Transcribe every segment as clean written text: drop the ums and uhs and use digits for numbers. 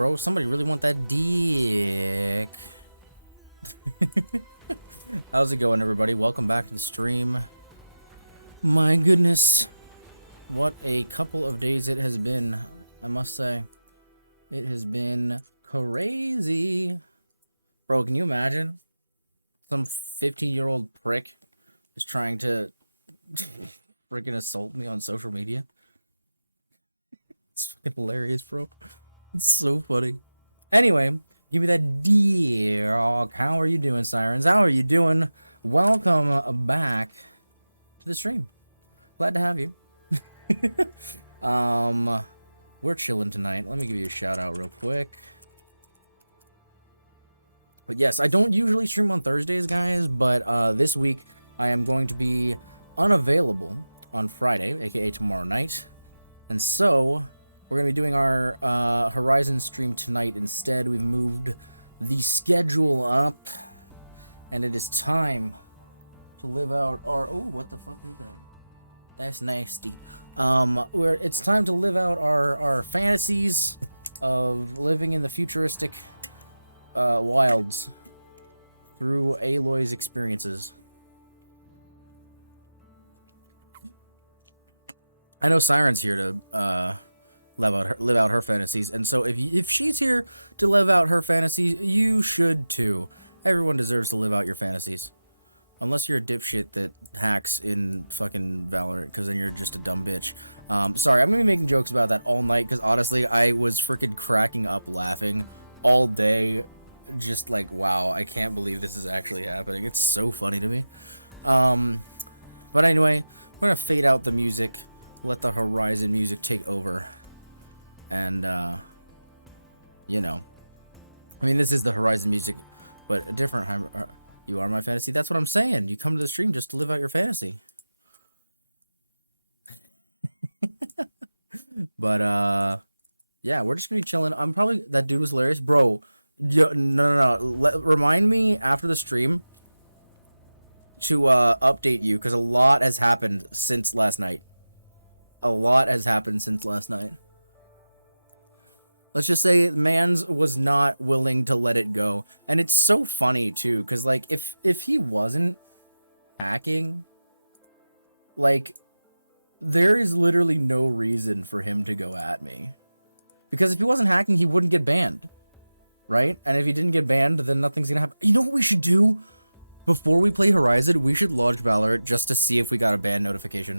bro. Somebody really want that dick. How's it going, everybody? Welcome back to the stream. My goodness. What a couple of days it has been, I must say. It has been crazy. Bro, can you imagine? Some 15-year-old prick is trying to freaking assault me on social media. It's hilarious, bro. It's so funny. Anyway, give me that dog. How are you doing, Sirens? How are you doing? Welcome back to the stream. Glad to have you. We're chilling tonight. Let me give you a shout out real quick. But yes, I don't usually stream on Thursdays, guys, but this week I am going to be unavailable on Friday, aka tomorrow night. And so, we're going to be doing our Horizon stream tonight instead. We've moved the schedule up, and it is time to live out our... Oh, what the fuck is that? That's nasty. It's time to live out our fantasies of living in the futuristic wilds through Aloy's experiences. I know Siren's here to live out her fantasies, and so if she's here to live out her fantasies, you should too. Everyone deserves to live out your fantasies. Unless you're a dipshit that hacks in fucking Valorant, because then you're just a dumb bitch. Sorry, I'm gonna be making jokes about that all night, because honestly, I was freaking cracking up laughing all day. Just like, wow, I can't believe this is actually happening. It's so funny to me. But anyway, we're gonna fade out the music, let the Horizon music take over, and, you know. I mean, this is the Horizon music, but a different... You are my fantasy. That's what I'm saying. You come to the stream just to live out your fantasy. But, yeah, we're just gonna be chilling. I'm probably... That dude was hilarious. Bro, no. Remind me after the stream to, update you, because a lot has happened since last night. A lot has happened since last night. Let's just say Mans was not willing to let it go. And it's so funny, too, because, like, if he wasn't hacking, like, there is literally no reason for him to go at me. Because if he wasn't hacking, he wouldn't get banned. Right? And if he didn't get banned, then nothing's gonna happen. You know what we should do? Before we play Horizon, we should launch Valorant just to see if we got a ban notification.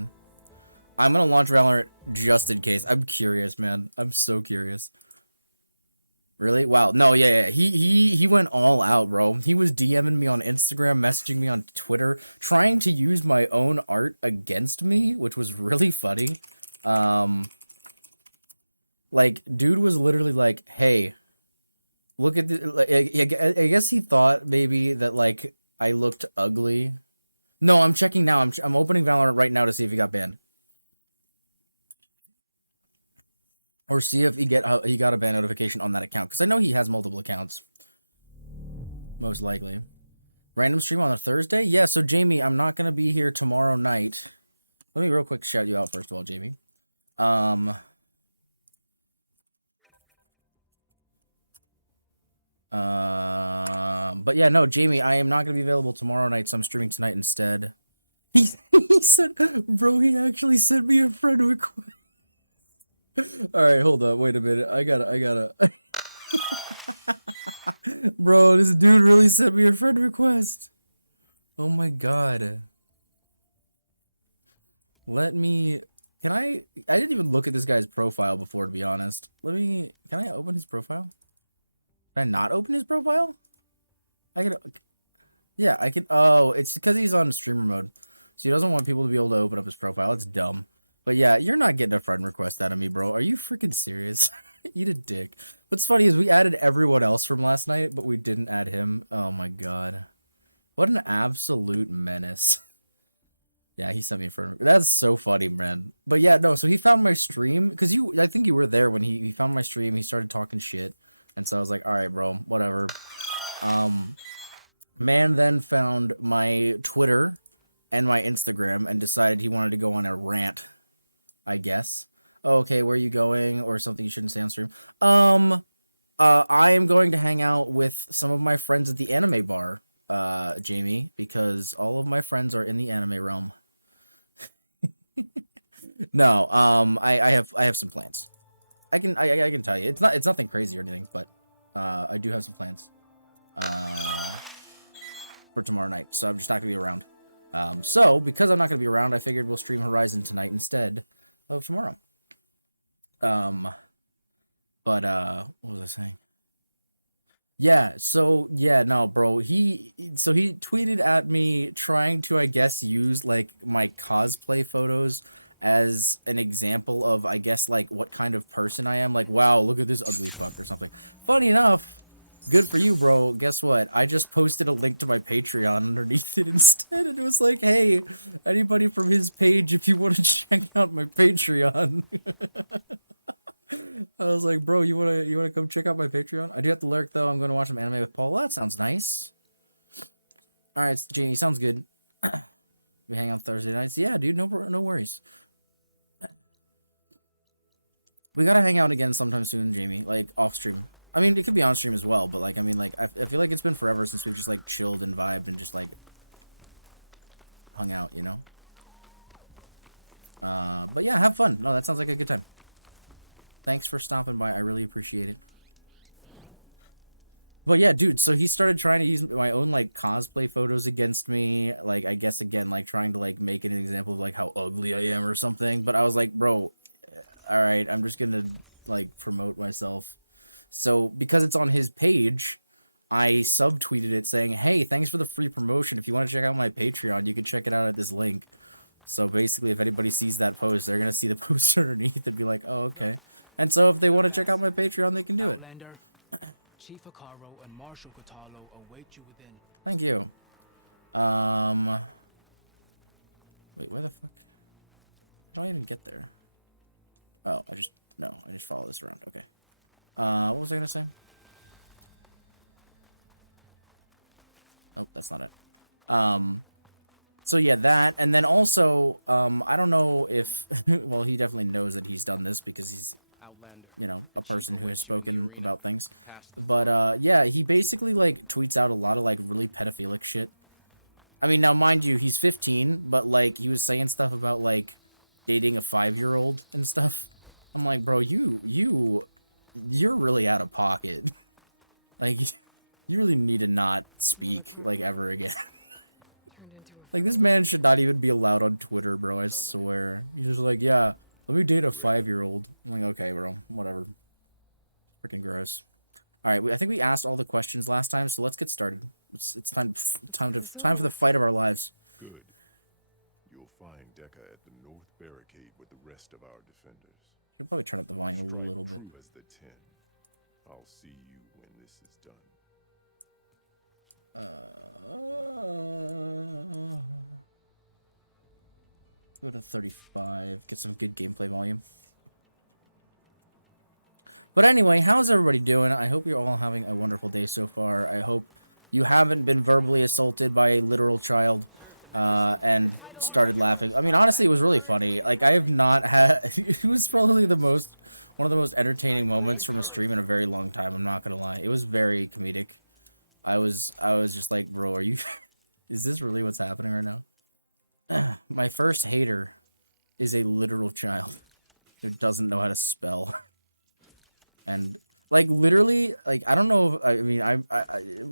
I'm gonna launch Valorant just in case. I'm curious, man. I'm so curious. Really? Wow. No, yeah. He went all out, bro. He was DMing me on Instagram, messaging me on Twitter, trying to use my own art against me, which was really funny. Like, dude was literally like, hey, look at this. I guess he thought maybe that, like, I looked ugly. No, I'm checking now. I'm opening Valorant right now to see if he got banned. Or see if he got a ban notification on that account. Because I know he has multiple accounts. Most likely. Random stream on a Thursday? Yeah, so Jamie, I'm not going to be here tomorrow night. Let me real quick shout you out first of all, Jamie. But yeah, no, Jamie, I am not going to be available tomorrow night, so I'm streaming tonight instead. He said, bro, he actually sent me a friend request. Alright, hold on, wait a minute. I gotta... Bro, this dude really sent me a friend request. Oh my god. Let me... I didn't even look at this guy's profile before, to be honest. Can I open his profile? Can I not open his profile? Yeah, I can... Oh, it's because he's on streamer mode. So he doesn't want people to be able to open up his profile. It's dumb. But yeah, you're not getting a friend request out of me, bro. Are you freaking serious? Eat a dick. What's funny is we added everyone else from last night, but we didn't add him. Oh my god. What an absolute menace. Yeah, he sent me a friend request. That's so funny, man. But yeah, no, so he found my stream, because I think you were there when he found my stream, he started talking shit. And so I was like, alright, bro, whatever. Man then found my Twitter and my Instagram and decided he wanted to go on a rant, I guess. Oh, okay, where are you going? Or something you shouldn't say on stream. I am going to hang out with some of my friends at the anime bar, Jamie, because all of my friends are in the anime realm. No, I have some plans. I can tell you, it's nothing crazy or anything, but I do have some plans for tomorrow night. So I'm just not gonna be around. So because I'm not gonna be around, I figured we'll stream Horizon tonight instead of tomorrow. But what was I saying? Yeah, so yeah, no, bro. He tweeted at me trying to, I guess, use like my cosplay photos as an example of, I guess, like what kind of person I am. Like, wow, look at this ugly fuck or something. Funny enough, good for you, bro. Guess what? I just posted a link to my Patreon underneath it instead. It was like, hey, anybody from his page, if you want to check out my Patreon. I was like, bro, you wanna come check out my Patreon? I do have to lurk though. I'm gonna watch some anime with Paul. Well, that sounds nice. All right, Janie, sounds good. We hang out Thursday nights. Yeah, dude, no worries. We gotta hang out again sometime soon, Jamie. Like off stream. I mean, it could be on stream as well, but like, I mean, like, I feel like it's been forever since we just like chilled and vibed and just like hung out, you know. But yeah, have fun. No, that sounds like a good time. Thanks for stopping by. I really appreciate it. But yeah, dude, so he started trying to use my own, like, cosplay photos against me. Like, I guess, again, like, trying to, like, make it an example of, like, how ugly I am or something. But I was like, bro, alright, I'm just gonna, like, promote myself. So, because it's on his page, I subtweeted it saying, hey, thanks for the free promotion. If you want to check out my Patreon, you can check it out at this link. So, basically, if anybody sees that post, they're gonna see the post underneath and be like, oh, okay. And so if they want to check out my Patreon, they can do Outlander, Chief Akaro and Marshal Katalo await you within. Thank you. Wait, where the fuck? How do I even get there? Oh, I just follow this around. Okay. What was I gonna say? Oh, that's not it. So yeah, that, and then also, I don't know if, well, he definitely knows that he's done this because he's, Outlander, you know, a person who has spoken in the arena about things. The but, yeah, he basically, like, tweets out a lot of, like, really pedophilic shit. I mean, now, mind you, he's 15, but, like, he was saying stuff about, like, dating a 5-year-old and stuff. I'm like, bro, you're really out of pocket. Like, you really need to not speak, like, ever again. Like, this man should not even be allowed on Twitter, bro, I swear. He's just like, yeah, let me date a 5-year-old. I'm like, okay, bro, whatever. Freaking gross. Alright, I think we asked all the questions last time, so let's get started. It's time for the fight of our lives. Good. You'll find Dekka at the north barricade with the rest of our defenders. You'll probably turn up the volume a Strike little true bit. as the 10. I'll see you when this is done. Go to 35, get some good gameplay volume. But anyway, how's everybody doing? I hope you're all having a wonderful day so far. I hope you haven't been verbally assaulted by a literal child and started laughing. I mean, honestly, it was really funny. Like, I have not had... It was probably one of the most entertaining moments from a stream in a very long time, I'm not gonna lie. It was very comedic. I was just like, bro, are you... Is this really what's happening right now? My first hater is a literal child who doesn't know how to spell. And, like, literally, like, I don't know if, I mean, I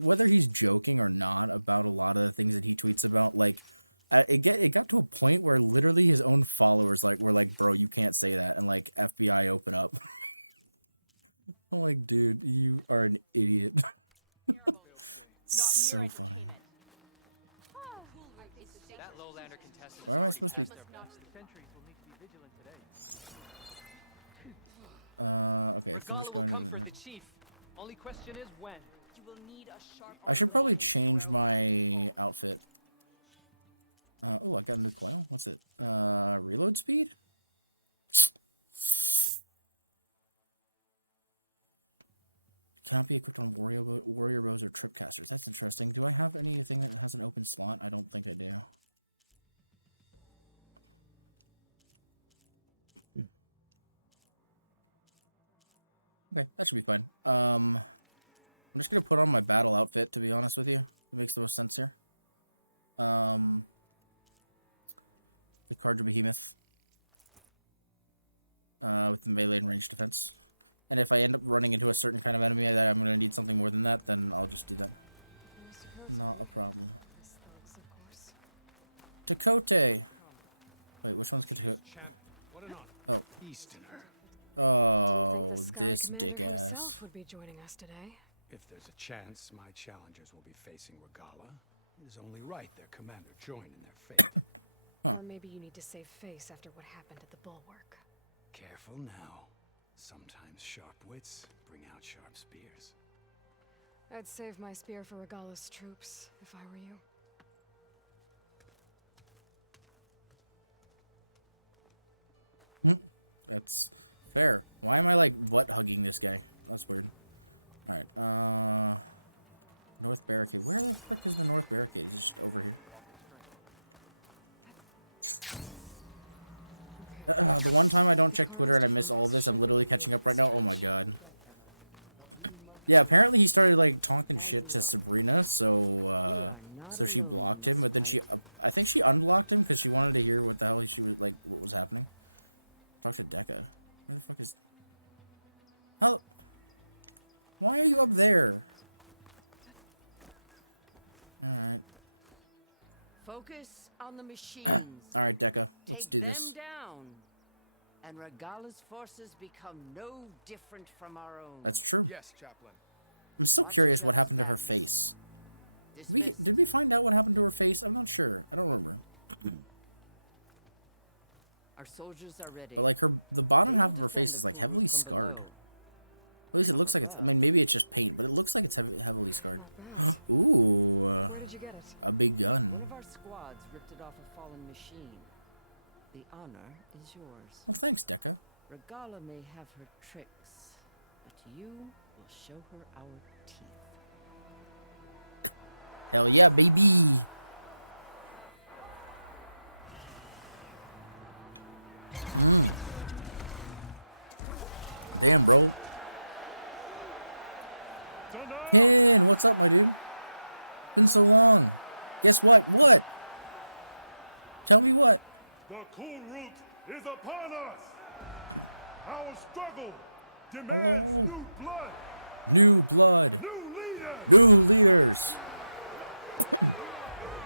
whether he's joking or not about a lot of the things that he tweets about, like, it got to a point where literally his own followers, like, were like, bro, you can't say that, and, like, FBI open up. I'm like, dude, you are an idiot. Terrible. Not mere entertainment. That lowlander contestant has Why am I already supposed to- passed their best. Sentries will need to be vigilant today. Okay. Regala will come for the chief. Only question is when. You will need a sharp I should probably arm. change my outfit. Oh, I got a new foil. What's it? Reload speed? Cannot be equipped on warrior bows or tripcasters. That's interesting. Do I have anything that has an open slot? I don't think I do. Okay, that should be fine. I'm just gonna put on my battle outfit, to be honest with you. It makes the most sense here. The Cardra Behemoth. With melee and range defense. And if I end up running into a certain kind of enemy that I'm gonna need something more than that, then I'll just do that. Mr. Cote. Not a problem. Miss Thugs, of course. Tekote! Wait, which one's Tekote? Champ, what an honor. Oh. Easterner. Oh, Didn't think the Sky this Commander dick ass. himself would be joining us today. If there's a chance my challengers will be facing Regala, it is only right their commander join in their fate. Or maybe you need to save face after what happened at the Bulwark. Careful now. Sometimes sharp wits bring out sharp spears. I'd save my spear for Regala's troops, if I were you. That's fair. Why am I like butt-hugging this guy? That's weird. Alright, North Barricade. Where the fuck is the North Barricade? It's just over here. The one time I don't check Twitter and I miss all of this, I'm literally catching up right now. Oh my god. Yeah, apparently he started like talking shit to Sabrina, so so she blocked him, but then I think she unblocked him because she wanted to hear what the hell what was happening. Talk to Deca. Who the fuck is? How? Why are you up there? Alright. Focus on the machines. Alright, Deca. Take them down. And Regala's forces become no different from our own. That's true. Yes, Chaplain. I'm still Watch curious each what other's happened to her backs. face. Dismiss. Did we find out what happened to her face? I'm not sure. I don't remember. Our soldiers are ready. But like the bottom They half will of her defend face is the like cool heavily route from scarred. below. At least it From looks like it's. I above. mean, maybe it's just paint, but it looks like it's heavily scarred. Not bad. Ooh, Where did you get it? a big gun. One of our squads ripped it off a fallen machine. The honor is yours. Oh, thanks, Deca. Regala may have her tricks, but you will show her our teeth. Hell yeah, baby! Damn, bro. Ken, what's up, my dude? Been so long. Guess what? What? Tell me what? The cool route is upon us! Our struggle demands new blood, New blood. new leaders! New leaders.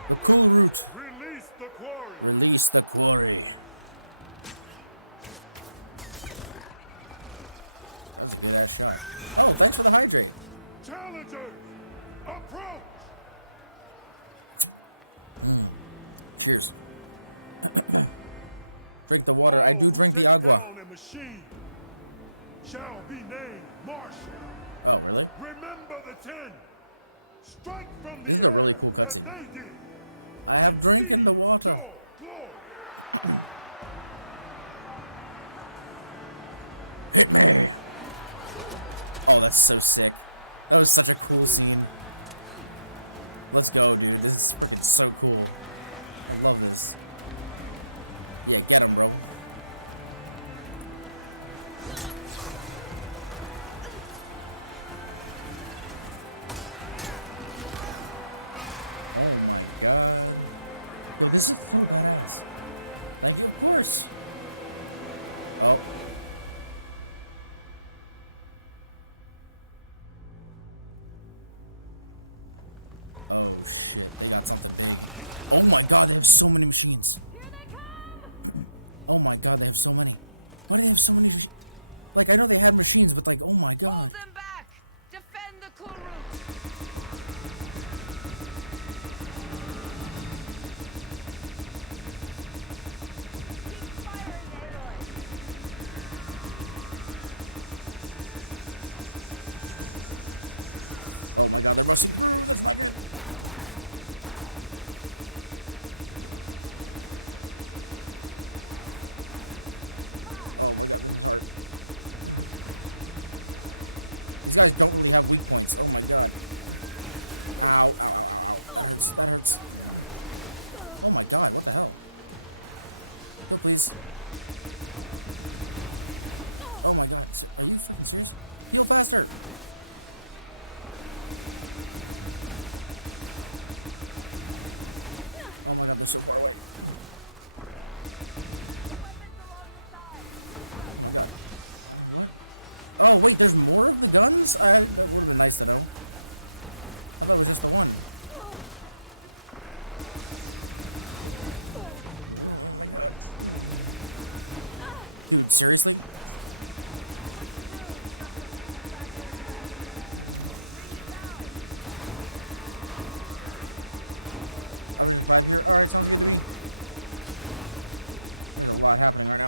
The cool route. Release the quarry! Release the quarry. That's a good ass shot. Oh, thanks for the hydrate. Challengers, approach! Cheers. Drink the water. I All do who drink take the agua. down a machine shall be named marshal. Oh, really? Remember the 10. Strike from the These are air really cool as cutscenes. they did. I am and drinking see the water. your glory. Oh, that's so sick. That was such a cool scene. Let's go, dude. This is freaking so cool. I love this. Yeah, get him, bro. This is cool, guys. That's of course. Oh shit, I got something. Oh my god, there's so many machines. Here they come! Oh my god, they have so many. Why do they have so many? Like, I know they have machines, but like, oh my god. Hold them back! Defend the cool route! Keep firing, Aloy! Oh my god, there was. These guys don't really have weak points. Oh my god. Ow. That hurts. Oh my god, what the hell? Oh, please. Oh my god. Are you fucking serious? Heal faster! Oh my god, they're so far away. Oh wait, there's more of the guns? I have a knife for them. I thought it was just the one. Dude, seriously? A lot happening right now.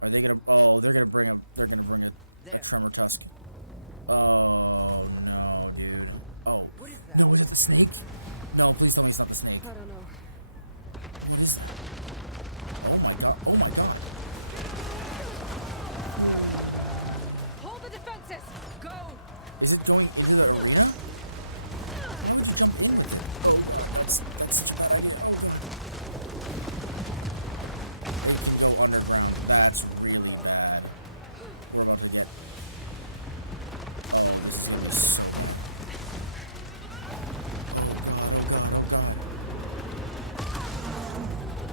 Are they gonna? Oh, they're gonna bring a. They're gonna bring a tremor tusk. Oh no, dude. Oh, What is that? no, was it the snake? No, please tell me it's not the snake. I don't know. What is that? Oh my god! Oh my god! Hold the defenses! Go! Is it going? Is it over there? Where is it coming in? Oh, it's go underground. That's really bad. We're about to get. Oh, this is.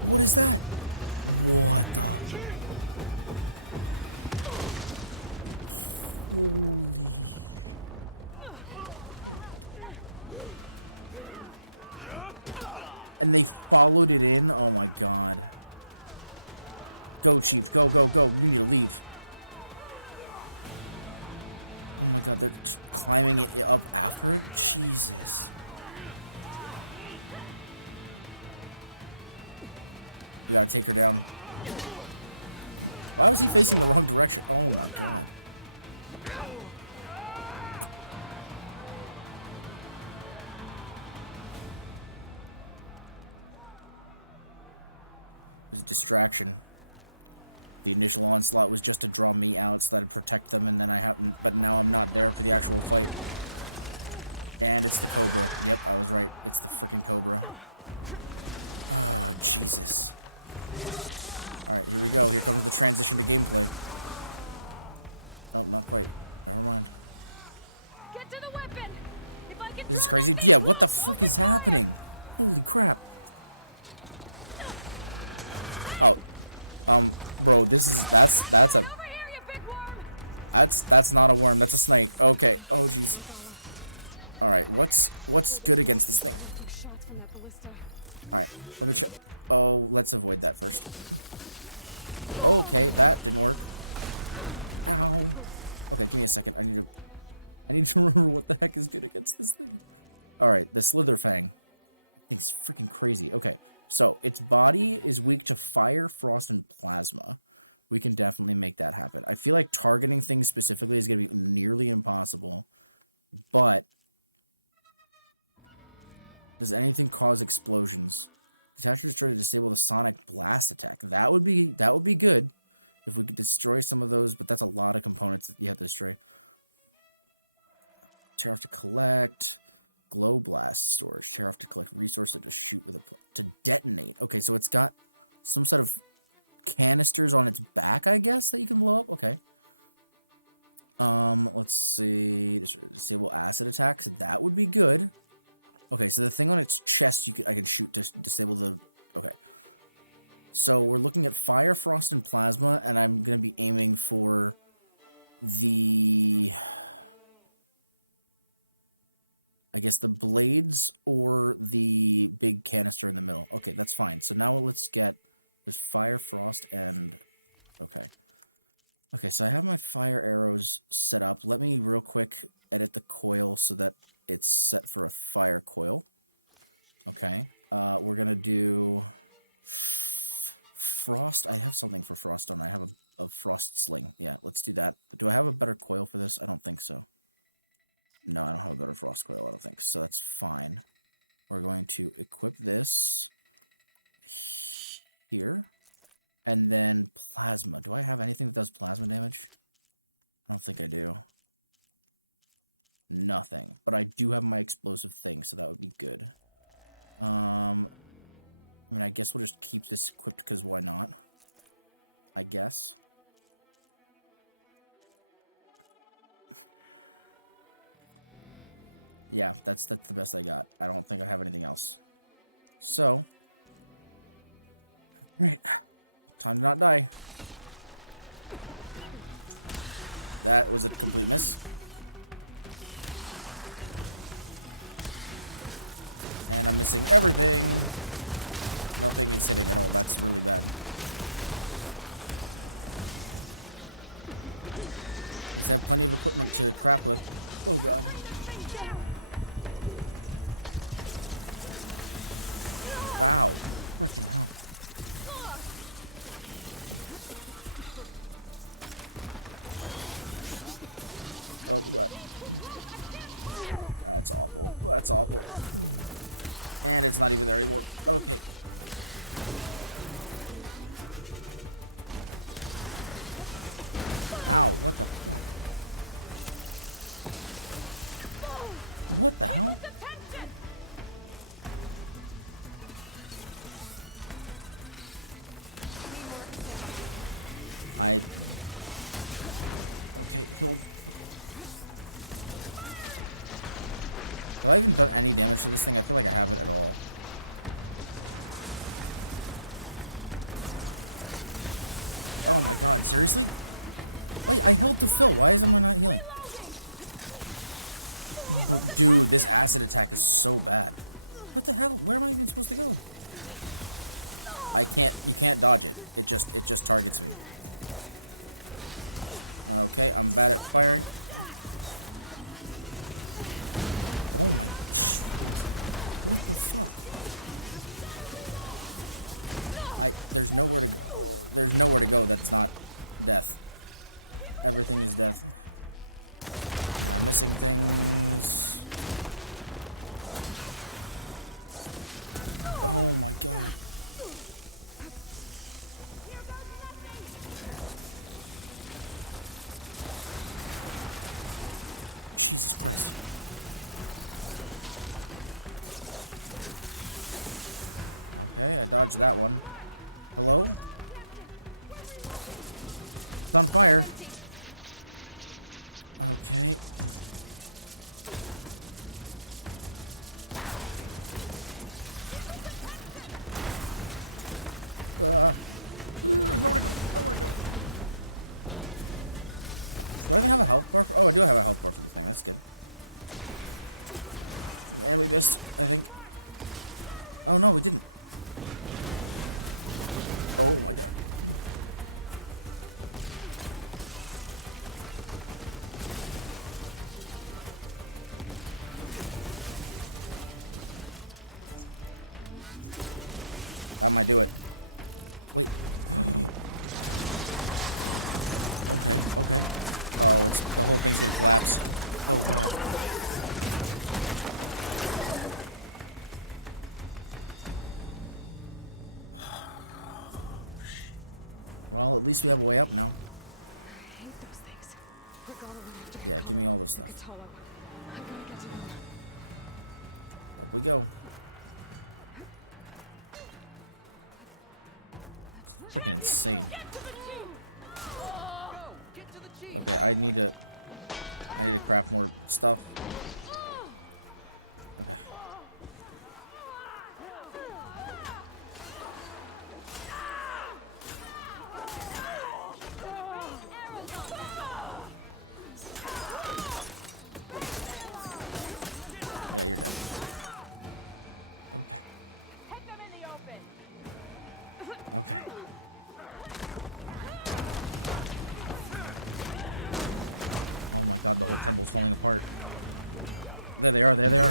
What is that? And they followed it in? Oh my god. Go, Chief. Go, go, go. We need to leave. They're just climbing it up. Jesus. You gotta take her down. Why is it facing the wrong direction? Oh my god. Distraction. The initial onslaught was just to draw me out so that I'd protect them, and then I haven't. But now I'm not going to the actual fight. And it's the Cobra. Yep, I was right. It's the freaking Cobra. Jesus. Alright, here we go. We can transition to gameplay. Oh, not quite. Hold on. Get to the weapon! If I can draw that Crazy. thing Yeah, what the close, fuck open is fire! happening? Holy crap. Bro, this is that's a Over here, you big worm! that's not a worm, that's a snake. Okay. Oh jeez. Alright, what's good against this thing? Took shots from that ballista. Alright, let's avoid that first. Okay, that didn't work. Okay, give me a second. I need to remember what the heck is good against this thing. Alright, the Slither Fang. It's freaking crazy. Okay. So, its body is weak to fire, frost, and plasma. We can definitely make that happen. I feel like targeting things specifically is going to be nearly impossible. But, does anything cause explosions? Detach or destroy to disable the sonic blast attack. That would be good if we could destroy some of those, but that's a lot of components that you have to destroy. Tear off to collect. Glow blast storage. Tear off to collect resources to shoot with to detonate. Okay, so it's got some sort of canisters on its back, I guess, that you can blow up. Okay. Let's see. Disable acid attacks. That would be good. Okay, so the thing on its chest, I can shoot to disable the. Okay. So we're looking at fire, frost, and plasma, and I'm gonna be aiming for the. I guess the blades or the big canister in the middle. Okay, that's fine. So now let's get there's fire, frost, and okay. Okay, so I have my fire arrows set up. Let me real quick edit the coil so that it's set for a fire coil. Okay, we're gonna do frost. I have something for frost on. I have a frost sling. Yeah, let's do that. Do I have a better coil for this? I don't think so. No, I don't have a better frost coil, I don't think. So that's fine. We're going to equip this here. And then plasma. Do I have anything that does plasma damage? I don't think I do. Nothing. But I do have my explosive thing, so that would be good. I mean, I guess we'll just keep this equipped because why not? I guess. Yeah, that's the best I got. I don't think I have anything else. So, time to not die. That was a mess. Bring this thing down! That's all. And it's not even working. Keep its attention! Why even have any damage to this thing? I feel like I have it all. Seriously? I broke the film. Why isn't one not hit? Reloading! Dude, this acid attack is so bad. What the hell? Where am I even supposed to go? You can't dodge it. It just targets me. Okay, I'm bad at fire. There's nowhere to go that's not death. Everything is death. Dodge that one. Hello? It's on fire. Do I have a health bar? Oh, I do have a health bar. Let's go. Oh, we missed it, I think. Oh no, we didn't. How am I doing? Well, at least we have a way up now. I hate those things. Regala went after Hikaru and Katalo. I gotta get to them. Here we go. Champion! Get to the chief! Go! Get to the chief! I need to stuff. Hit them in the open! There they are, there they are.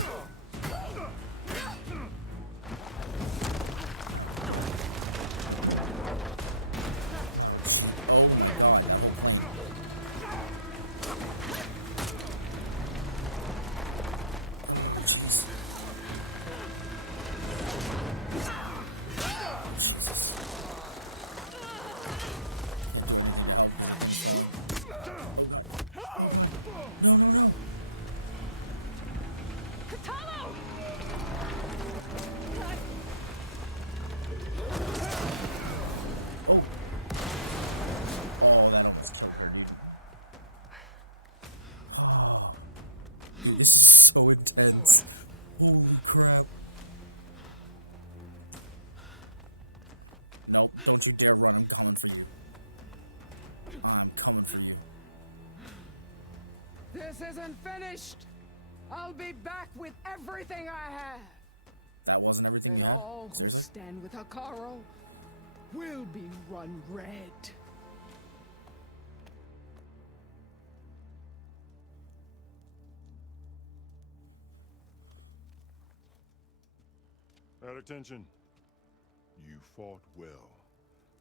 Oh my god. Katalo! Oh, that almost killed me. It's so intense. Holy crap. Nope, don't you dare run. I'm coming for you. I'm coming for you. This isn't finished! I'll be back with everything I have! That wasn't everything And you had? all who Seriously? stand with Hikaru will be run red. At attention. You fought well.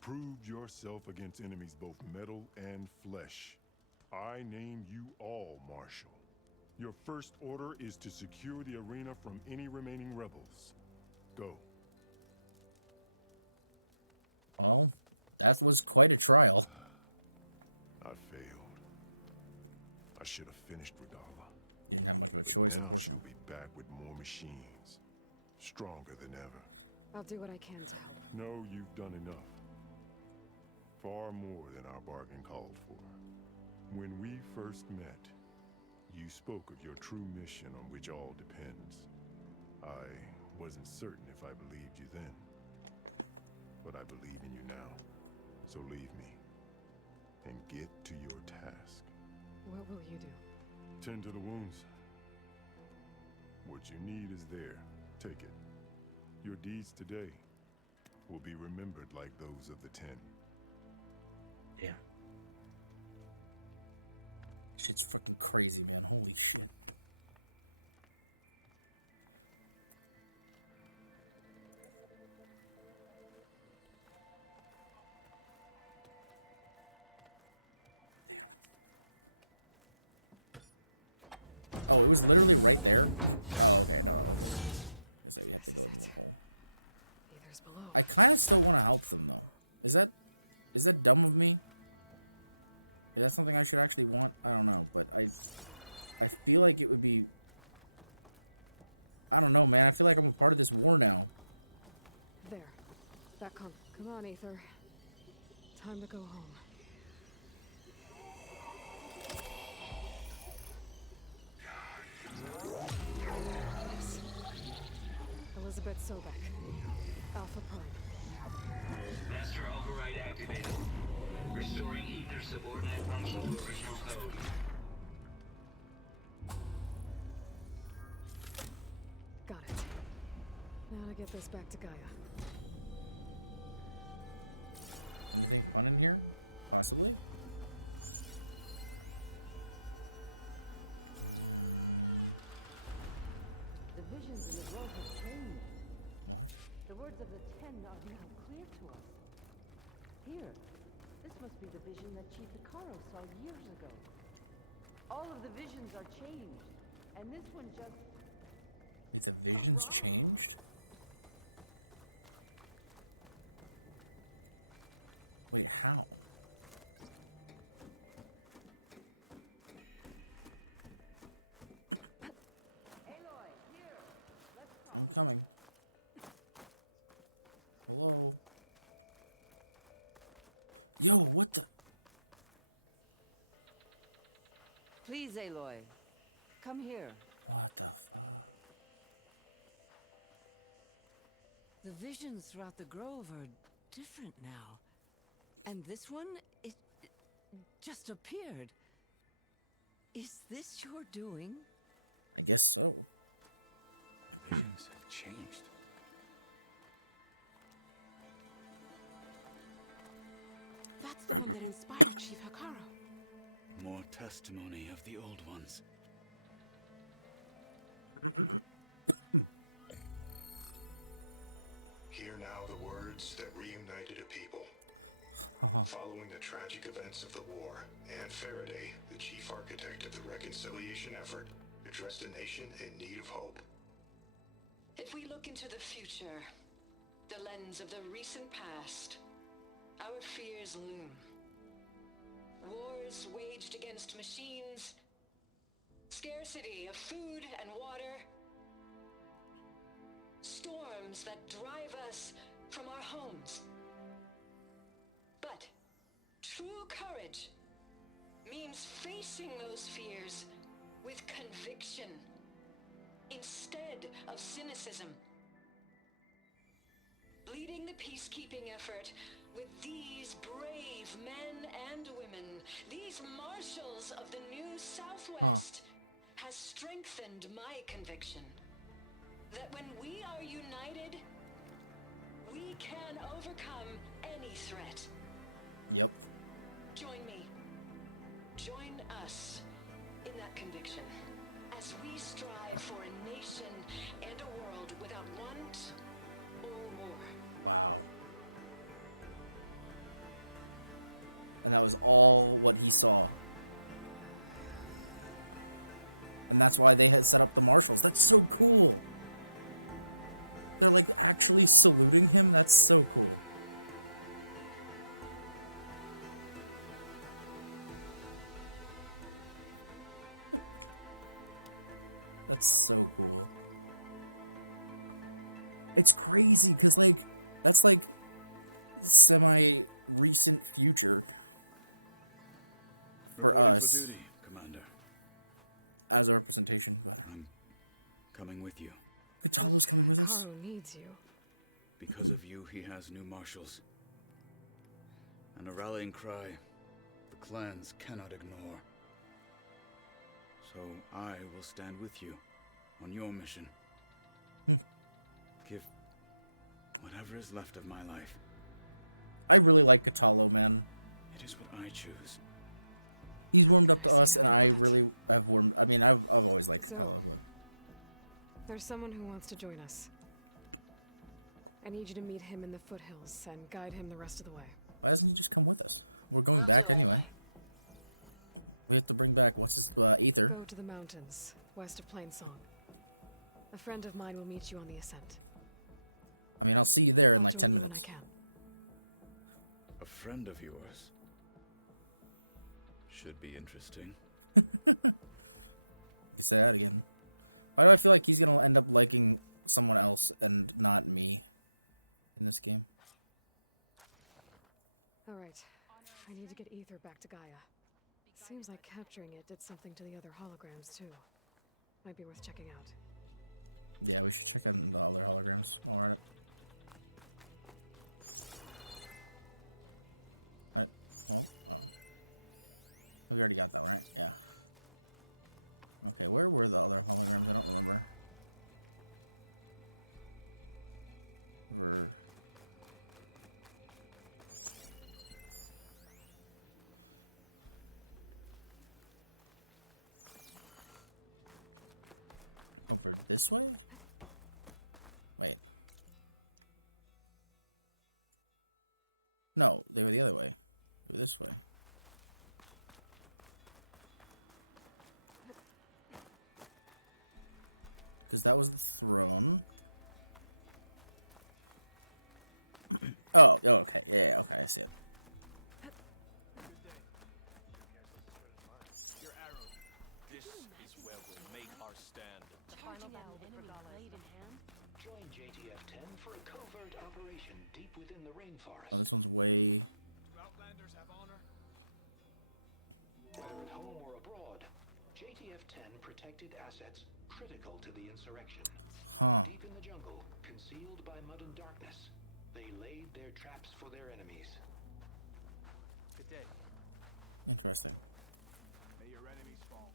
Proved yourself against enemies both metal and flesh. I name you all Marshal. Your first order is to secure the arena from any remaining rebels. Go. Well, that was quite a trial. I failed. I should have finished Regala. You didn't have much of a But choice. now she'll be back with more machines. Stronger than ever. I'll do what I can to help. No, you've done enough. Far more than our bargain called for. When we first met, you spoke of your true mission on which all depends. I wasn't certain if I believed you then. But I believe in you now. So leave me. And get to your task. What will you do? Tend to the wounds. What you need is there. Take it. Your deeds today will be remembered like those of the 10. Yeah. Shit's fucking crazy, man. Holy shit. Oh, it was literally right there. This is it. Ether's below. I kind of still want to help them, though. Is that dumb of me? Is that something I should actually want? I don't know, but I feel like it would be... I don't know, man. I feel like I'm a part of this war now. There. That come on, Ether. Time to go home. Yes. Elizabeth Sobek. Alpha Prime. Master override activated. Restoring ether subordinate function to original code. Got it. Now to get this back to Gaia. Anything fun in here? Possibly? The visions in the grove have changed. The words of the 10 are now clear to us. Here, this must be the vision that Chief Hikaru saw years ago. All of the visions are changed, and this one just... The vision's changed? Wait, how? Aloy, here! Let's talk. I'm coming. Hello? Yo, what the? Please, Aloy. Come here. What the fuck? The visions throughout the grove are different now. And this one, it just appeared. Is this your doing? I guess so. The visions have changed. That's the one that inspired Chief Hikaru. More testimony of the old ones. Hear now the words that reunited a people. Following the tragic events of the war, Anne Faraday, the chief architect of the reconciliation effort, addressed a nation in need of hope. If we look into the future, the lens of the recent past, our fears loom. Wars waged against machines, scarcity of food and water, storms that drive us from our homes. But true courage means facing those fears with conviction instead of cynicism. Leading the peacekeeping effort with these brave men and women, these marshals of the new Southwest, has strengthened my conviction that when we are united, we can overcome any threat. Yep. Join me. Join us in that conviction as we strive for a nation and a world without want or war. Wow. And that was all what he saw. And that's why they had set up the marshals. That's so cool. They're like actually saluting him. That's so cool. That's so cool. It's crazy because like that's like semi-recent future. Reporting for duty, Commander. As a representation, but I'm coming with you. Hikaru needs you. Because of you, he has new marshals. And a rallying cry the clans cannot ignore. So I will stand with you on your mission. Give whatever is left of my life. I really like Katalo, man. It is what I choose. He's warmed up to us, and I really have warmed. I mean, I've always liked So, there's someone who wants to join us. I need you to meet him in the foothills and guide him the rest of the way. Why doesn't he just come with us? We're going back anyway. We have to bring back, what's his, Ether. Go to the mountains, west of Plainsong. A friend of mine will meet you on the ascent. I mean, I'll see you there in like 10 minutes. I'll join you when I can. A friend of yours. Should be interesting. Say that again. Why do I feel like he's gonna end up liking someone else and not me in this game? Alright. I need to get Ether back to Gaia. Seems like capturing it did something to the other holograms, too. Might be worth checking out. Yeah, we should check out the other holograms. Alright. We already got that, right? Yeah. Okay, where were the other holograms? I don't remember. Over this way? Wait. No, they were the other way. This way. Because that was the throne. Oh, okay. Yeah, okay, I see it. Your arrow. This is where we'll make our stand. The final battle with Regala blade in hand. Join JTF-10 for a covert operation deep within the rainforest. Oh, this one's way... Do Outlanders have honor? Whether at home or abroad, JTF JTF-10 protected assets critical to the insurrection. Deep in the jungle, concealed by mud and darkness, they laid their traps for their enemies. Good day. Interesting. May your enemies fall.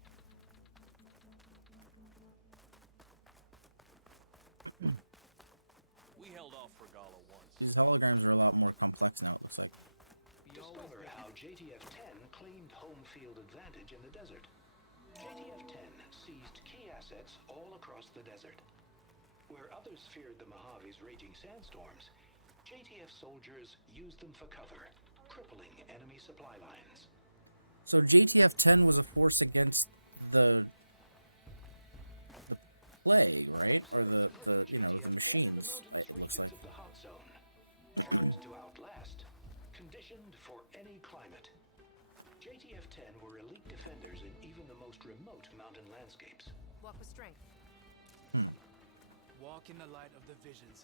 We held off Regala once. These holograms are a lot more complex now, it looks like. Discover how JTF-10 claimed home field advantage in the desert. JTF-10 seized key assets all across the desert. Where others feared the Mojave's raging sandstorms, JTF soldiers used them for cover, crippling enemy supply lines. So JTF-10 was a force against the plague, right? Or the machines. The mountainous regions of the hot zone, trained to outlast, conditioned for any climate. JTF-10 were elite defenders in even the most remote mountain landscapes. Walk with strength. Walk in the light of the visions.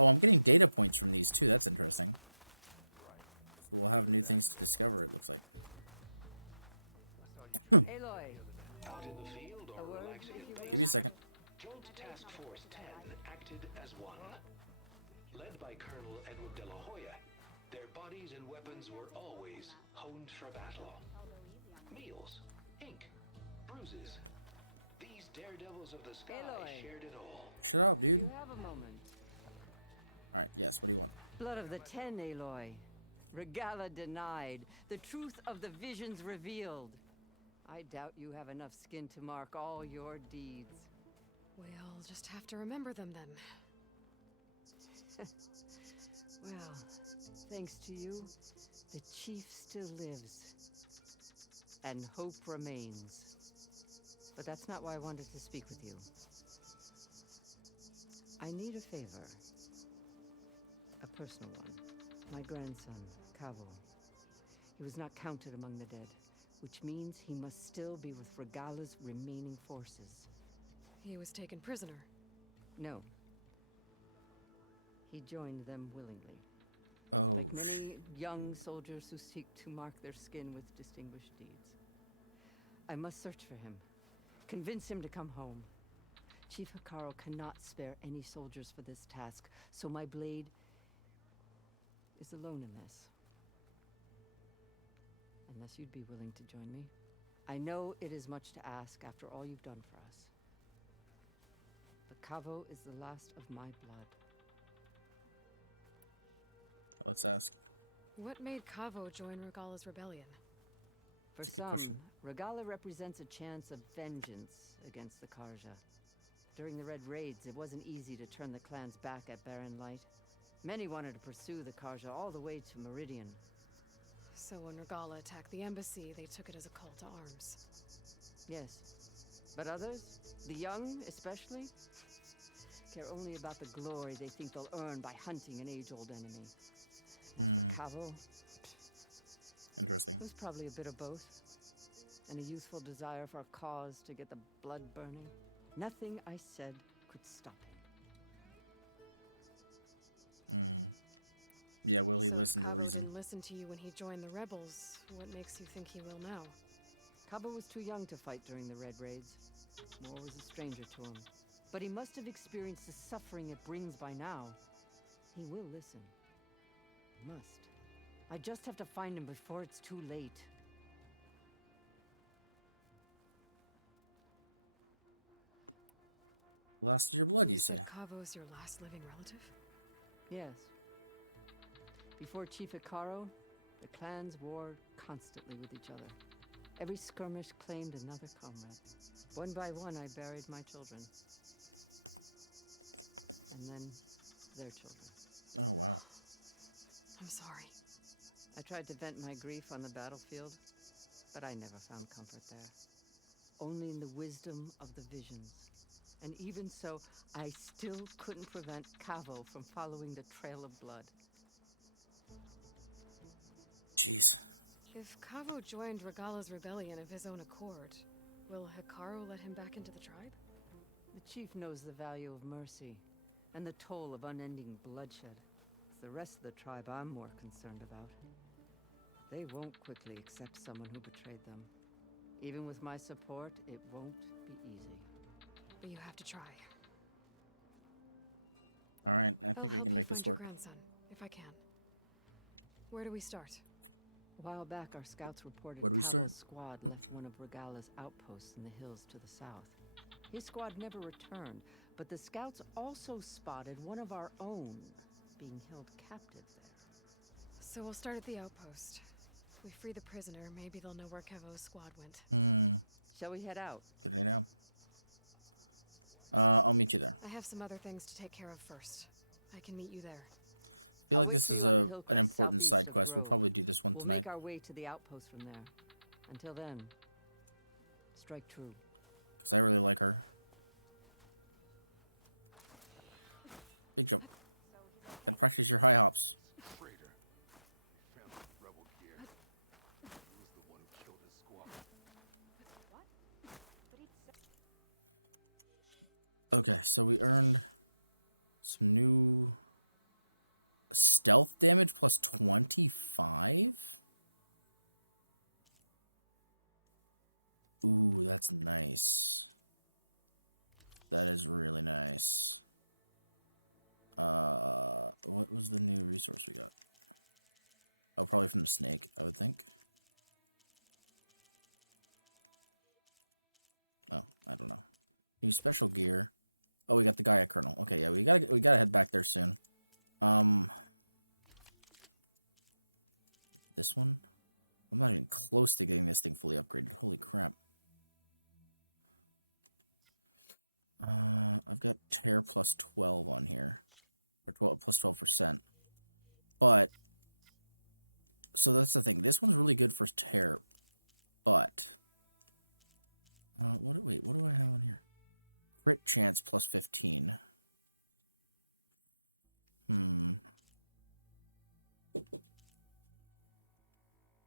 Oh, I'm getting data points from these too. That's interesting. Right. So we'll have new things to discover, it looks like. Aloy. Out in the field or relaxing at base, Joint Task Force 10 acted as one. Led by Colonel Edward de la Hoya, their bodies and weapons were always honed for battle. Meals, ink, bruises. These daredevils of the sky shared it all. Shut up, dude. You have a moment. Alright, yes, what do you want? Blood of the Ten, Aloy. Regala denied. The truth of the visions revealed. I doubt you have enough skin to mark all your deeds. We'll just have to remember them then. Well, thanks to you, the chief still lives. And hope remains. But that's not why I wanted to speak with you. I need a favor. A personal one. My grandson, Cavo. He was not counted among the dead, which means he must still be with Regala's remaining forces. He was taken prisoner. No. He joined them willingly. Oh. Like many young soldiers who seek to mark their skin with distinguished deeds. I must search for him. Convince him to come home. Chief Hekarro cannot spare any soldiers for this task, so my blade is alone in this. Unless you'd be willing to join me. I know it is much to ask after all you've done for us. But Cavo is the last of my blood. Let's ask. What made Cavo join Regala's rebellion? For some, Regala represents a chance of vengeance against the Karja. During the Red Raids, it wasn't easy to turn the clans back at Barren Light. Many wanted to pursue the Karja all the way to Meridian. So when Regala attacked the embassy, they took it as a call to arms. Yes. But others, the young especially, care only about the glory they think they'll earn by hunting an age-old enemy. And for Cavo, it was probably a bit of both. And a youthful desire for a cause to get the blood burning. Nothing I said could stop him. Yeah, will he So if listen to Cavo reason? didn't listen to you when he joined the rebels, what makes you think he will now? Cabo was too young to fight during the Red Raids. War was a stranger to him. But he must have experienced the suffering it brings by now. He will listen. Must. I just have to find him before it's too late. Lost your blood, You said Cavo's your last living relative? Yes. Before Chief Hekarro, the clans warred constantly with each other. Every skirmish claimed another comrade. One by one, I buried my children. And then their children. Oh, wow. I'm sorry. I tried to vent my grief on the battlefield, but I never found comfort there. Only in the wisdom of the visions. And even so, I still couldn't prevent Cavo from following the trail of blood. Jeez. If Cavo joined Regala's rebellion of his own accord, will Hekarro let him back into the tribe? The chief knows the value of mercy, and the toll of unending bloodshed. It's the rest of the tribe I'm more concerned about. They won't quickly accept someone who betrayed them. Even with my support, it won't be easy. But you have to try. Alright, I'll help you find your grandson, if I can. Where do we start? A while back, our scouts reported Where do we Caval's squad left one of Regala's outposts in the hills to the south. His squad never returned, but the scouts also spotted one of our own being held captive there. So we'll start at the outpost. If we free the prisoner, maybe they'll know where Kevo's squad went. Shall we head out? Good day now. I'll meet you there. I have some other things to take care of first. I can meet you there. I'll wait for you on the hill crest southeast of the grove. We'll make our way to the outpost from there. Until then, strike true. Because I really like her. Good job. And practice your high hops. Traitor. He found the rebel gear. He was the one who killed his squad. What? But he'd said... Okay, so we earned some new stealth damage plus 25? Ooh, that's nice. That is really nice. What was the new resource we got? Oh, probably from the snake, I would think. Oh, I don't know. New special gear. Oh, we got the Gaia kernel. Okay, yeah, we gotta head back there soon. This one? I'm not even close to getting this thing fully upgraded. Holy crap. I've got tear plus 12 on here. Or 12 plus 12%. But, so that's the thing. This one's really good for tear. But, what do I have on here? Crit chance plus 15.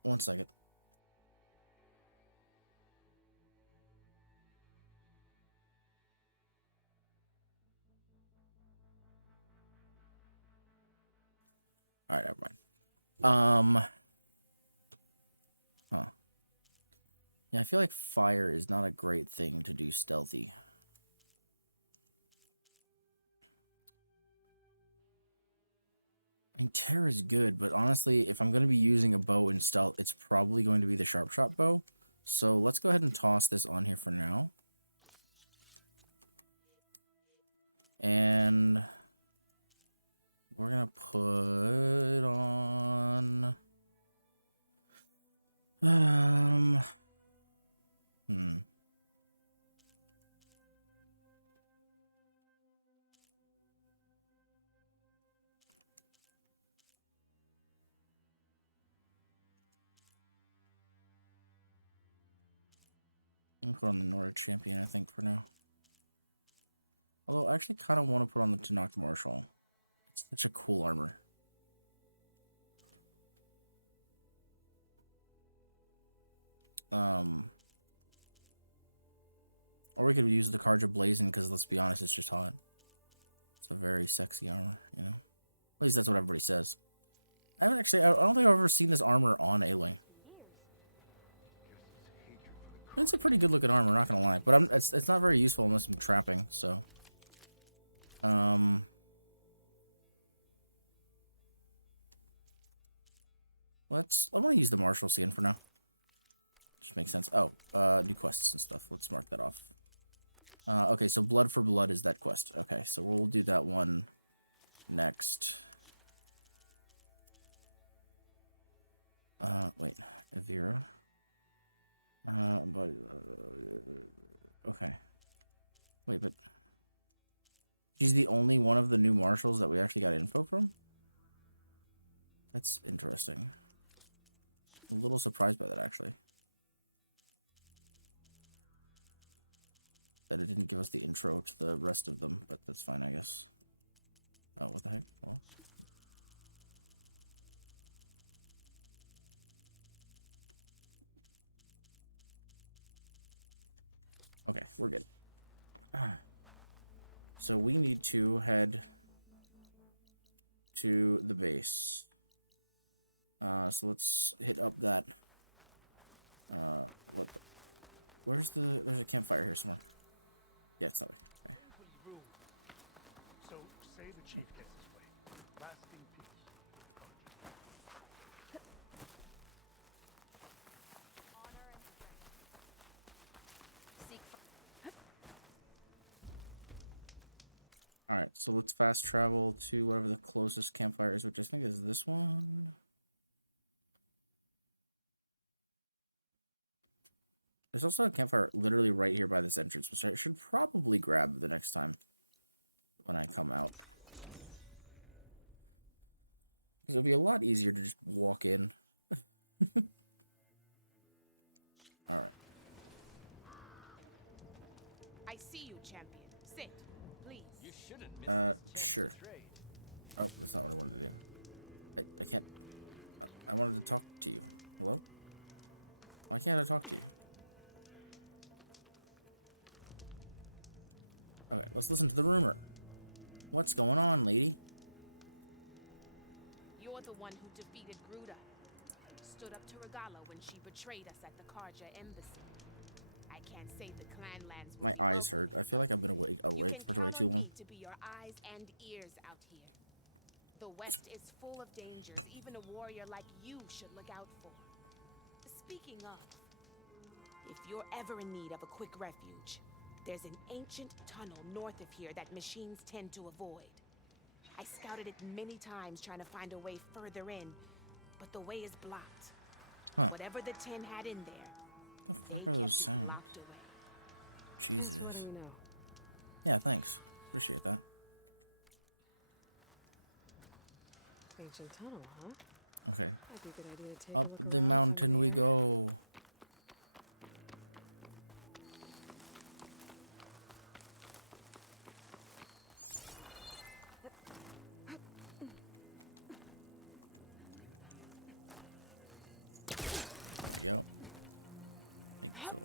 One second. Alright, never mind. Oh. Yeah, I feel like fire is not a great thing to do stealthy. And tear is good, but honestly, if I'm going to be using a bow in stealth, it's probably going to be the sharp shot bow. So let's go ahead and toss this on here for now. And we're going to put on... I'm put on the Nordic Champion, I think, for now. Although, I actually kind of want to put on the Tanakh Marshal. It's such a cool armor. Or we could use the Carja Blazing, because let's be honest, it's just hot. It's a very sexy armor, you know? At least that's what everybody says. I don't think I've ever seen this armor on Aloy. It's a pretty good looking armor, not gonna lie. But it's not very useful unless I'm trapping, so. I want to use the Marshal skin for now. Just makes sense. Oh, new quests and stuff. Let's mark that off. Okay, so Blood for Blood is that quest. Okay, so we'll do that one next. Wait, Vera. Okay. Wait, but he's the only one of the new marshals that we actually got info from? That's interesting. I'm a little surprised by that, actually. That it didn't give us the intro to the rest of them, but that's fine, I guess. Oh, what the heck? Oh. Okay, we're good. So we need to head to the base. So let's hit up that Where's the campfire here, Smith? Yeah, it's not. Pretty rude. So, say the chief gets his way. Lasting peace with the country. Honor and strength. Seek. Alright, so let's fast travel to wherever the closest campfire is, which I think is this one. There's also a campfire literally right here by this entrance, which I should probably grab the next time when I come out. It would be a lot easier to just walk in. Alright. I see you, champion. Sit, please. You shouldn't miss this chance sure. to trade. Oh, it's not what I can't. I wanted to talk to you. Hello? Why can't I talk to you? Okay, let's listen to the rumor. What's going on, lady? You're the one who defeated Gruda. Stood up to Regala when she betrayed us at the Karja embassy. I can't say the clan lands will be My eyes welcoming, hurt. I feel like I'm gonna wait. you can count on me to be your eyes and ears out here. The West is full of dangers even a warrior like you should look out for. Speaking of, if you're ever in need of a quick refuge, there's an ancient tunnel north of here that machines tend to avoid. I scouted it many times trying to find a way further in, but the way is blocked. Whatever the 10 had in there, they kept it locked away. Thanks for letting me know. Yeah, thanks. Appreciate that. Ancient tunnel, huh? Okay. Might be a good idea to take a look Up the around if I'm mountain in the we area. go.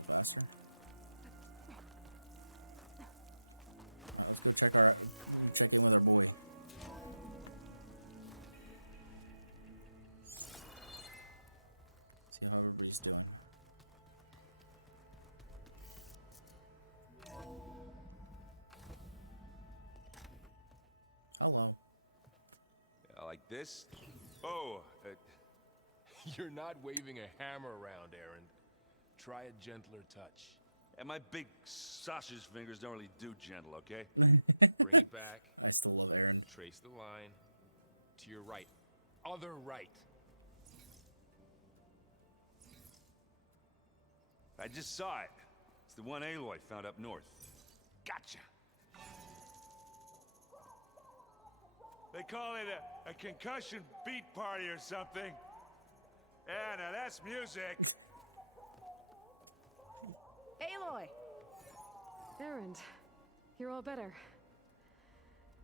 Faster. Let's go check in with our boy. See how everybody's doing. Hello. Yeah, like this? Oh, You're not waving a hammer around, Aaron. Try a gentler touch. and my big sausage fingers don't really do gentle, okay? Bring it back. I still love Aaron. Trace the line. To your right. Other right. I just saw it. It's the one Aloy found up north. Gotcha. They call it a concussion beat party or something. Yeah, now that's music. Aloy! Erend, you're all better.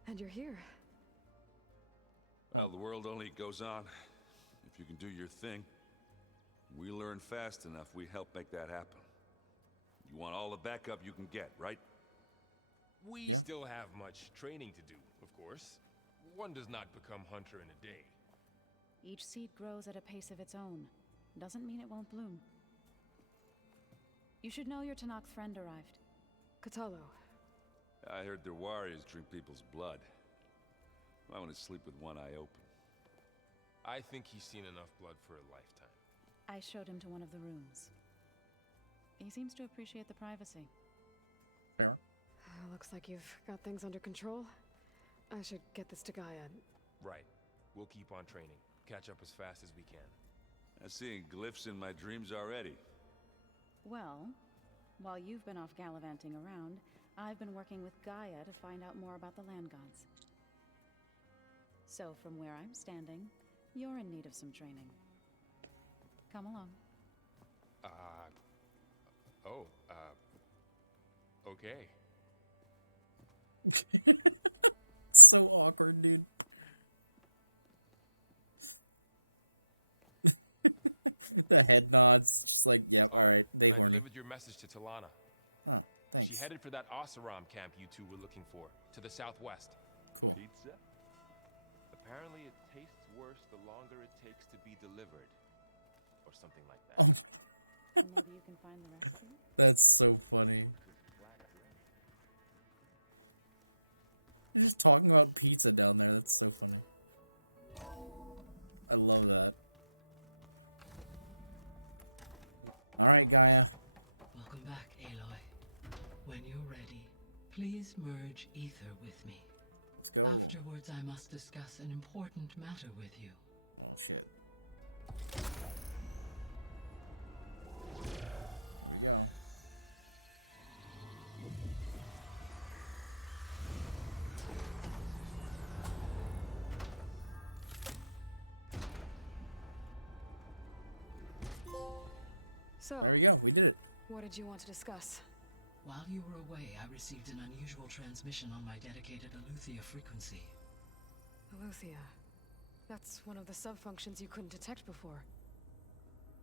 And you're here. Well, the world only goes on if you can do your thing. We learn fast enough, we help make that happen. You want all the backup you can get, right? We still have much training to do, of course. One does not become hunter in a day. Each seed grows at a pace of its own. Doesn't mean it won't bloom. You should know your Tanakh friend arrived. Katalo. I heard their warriors drink people's blood. I want to sleep with one eye open. I think he's seen enough blood for a lifetime. I showed him to one of the rooms. He seems to appreciate the privacy. Fair. Looks like you've got things under control. I should get this to Gaia. Right. We'll keep on training. Catch up as fast as we can. I'm seeing glyphs in my dreams already. Well, while you've been off gallivanting around, I've been working with Gaia to find out more about the land gods. So from where I'm standing, you're in need of some training. Come along. Okay. So awkward, dude. The head nods, just like, yep, alright. And I delivered your message to Talana. Oh, thanks. She headed for that Oseram camp you two were looking for, to the southwest. Cool. Pizza? Apparently it tastes worse the longer it takes to be delivered. Or something like that. Oh. And maybe you can find the recipe? That's so funny. You're just talking about pizza down there. That's so funny. I love that. Alright, Gaia. Welcome back, Aloy. When you're ready, please merge ether with me. Let's go. Afterwards, I must discuss an important matter with you. Oh, shit. So, there we go, we did it. What did you want to discuss? While you were away, I received an unusual transmission on my dedicated Aletheia frequency. Aletheia. That's one of the sub-functions you couldn't detect before.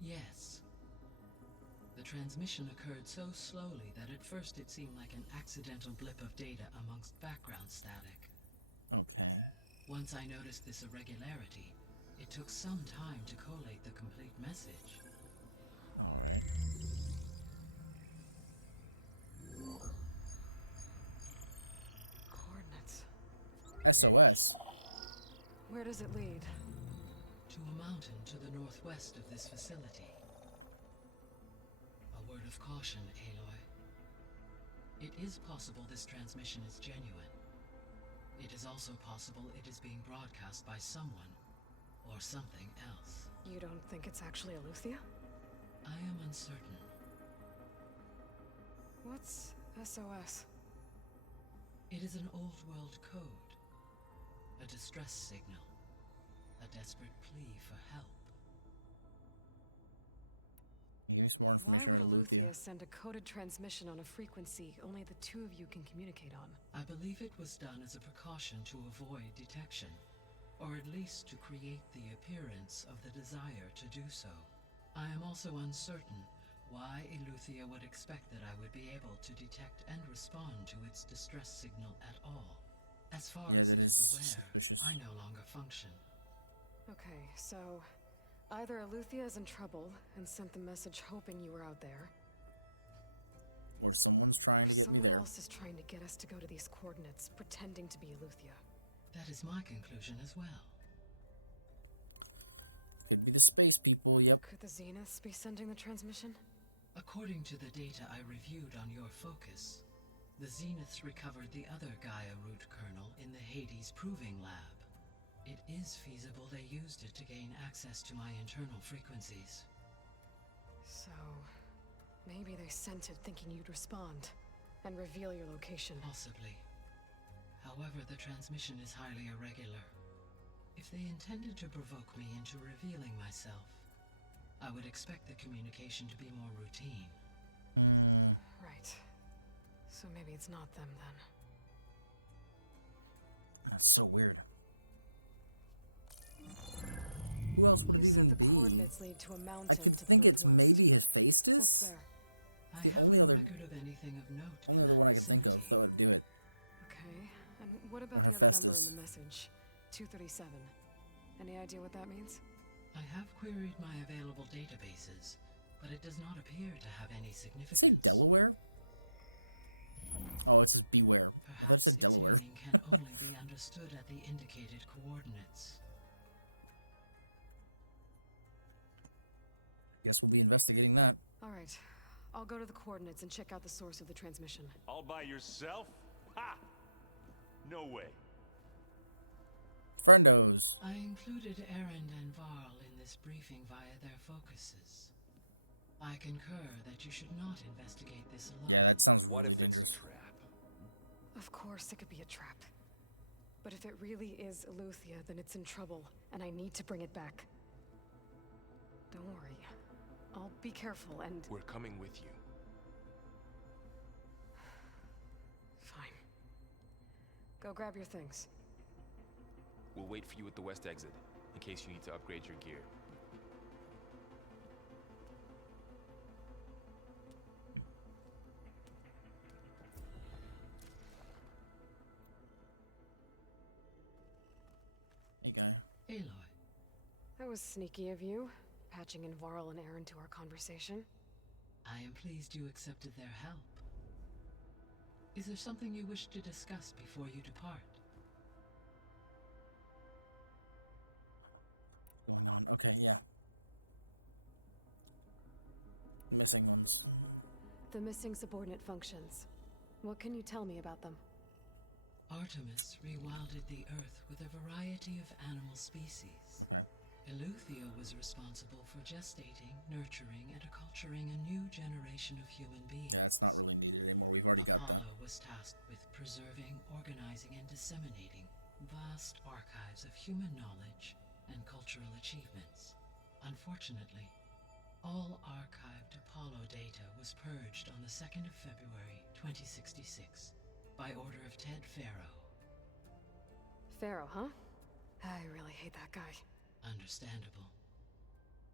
Yes. The transmission occurred so slowly that at first it seemed like an accidental blip of data amongst background static. Okay. Once I noticed this irregularity, it took some time to collate the complete message. Coordinates. SOS. Where does it lead? To a mountain to the northwest of this facility. A word of caution, Aloy. It is possible this transmission is genuine. It is also possible it is being broadcast by someone or something else. You don't think it's actually Aletheia? I am uncertain. What's SOS? It is an old world code. A distress signal. A desperate plea for help. Give me some more Why information would on Aletheia send a coded transmission on a frequency only the two of you can communicate on? I believe it was done as a precaution to avoid detection, or at least to create the appearance of the desire to do so. I am also uncertain why Aletheia would expect that I would be able to detect and respond to its distress signal at all. As far as it is aware, I no longer function. Okay, so either Aletheia is in trouble and sent the message hoping you were out there, or someone's trying to get me someone there. else is trying to get us to go to these coordinates, pretending to be Aletheia. That is my conclusion as well. Could be the space people, yep. Could the Zeniths be sending the transmission? According to the data I reviewed on your focus, the Zeniths recovered the other Gaia root kernel in the Hades Proving Lab. It is feasible they used it to gain access to my internal frequencies. So, maybe they sent it thinking you'd respond and reveal your location. Possibly. However, the transmission is highly irregular. If they intended to provoke me into revealing myself, I would expect the communication to be more routine. Right. So maybe it's not them then. That's so weird. Who else would You it said the be? coordinates lead to a mountain I to the think it's northwest. maybe Hephaestus? What's there? I have no record of anything of note in Only that one I can think of vicinity. that would do it. Okay. And what about the other number in the message? 237. Any idea what that means? I have queried my available databases, but it does not appear to have any significance. Is it Delaware? Oh, it says beware. Perhaps That's its Delaware. meaning can only be understood at the indicated coordinates. Guess we'll be investigating that. All right. I'll go to the coordinates and check out the source of the transmission. All by yourself? Ha! No way. Friendos. I included Erend and Varl in this briefing via their focuses. I concur that you should not investigate this alone. Yeah, that sounds What really if it's a dangerous. trap? Of course it could be a trap. But if it really is Aletheia, then it's in trouble, and I need to bring it back. Don't worry. I'll be careful and... We're coming with you. Fine. Go grab your things. We'll wait for you at the west exit, in case you need to upgrade your gear. Hey, guy. Aloy. That was sneaky of you, patching in Varl and Aaron to our conversation. I am pleased you accepted their help. Is there something you wish to discuss before you depart? Going on. Okay, yeah. Missing ones. The missing subordinate functions. What can you tell me about them? Artemis rewilded the Earth with a variety of animal species. Okay. Eleuthia was responsible for gestating, nurturing, and acculturating a new generation of human beings. Yeah, it's not really needed anymore. We've already got Apollo was tasked with preserving, organizing, and disseminating vast archives of human knowledge and cultural achievements. Unfortunately, all archived Apollo data was purged on the 2nd of February, 2066, by order of Ted Faro. Pharaoh, huh? I really hate that guy. Understandable.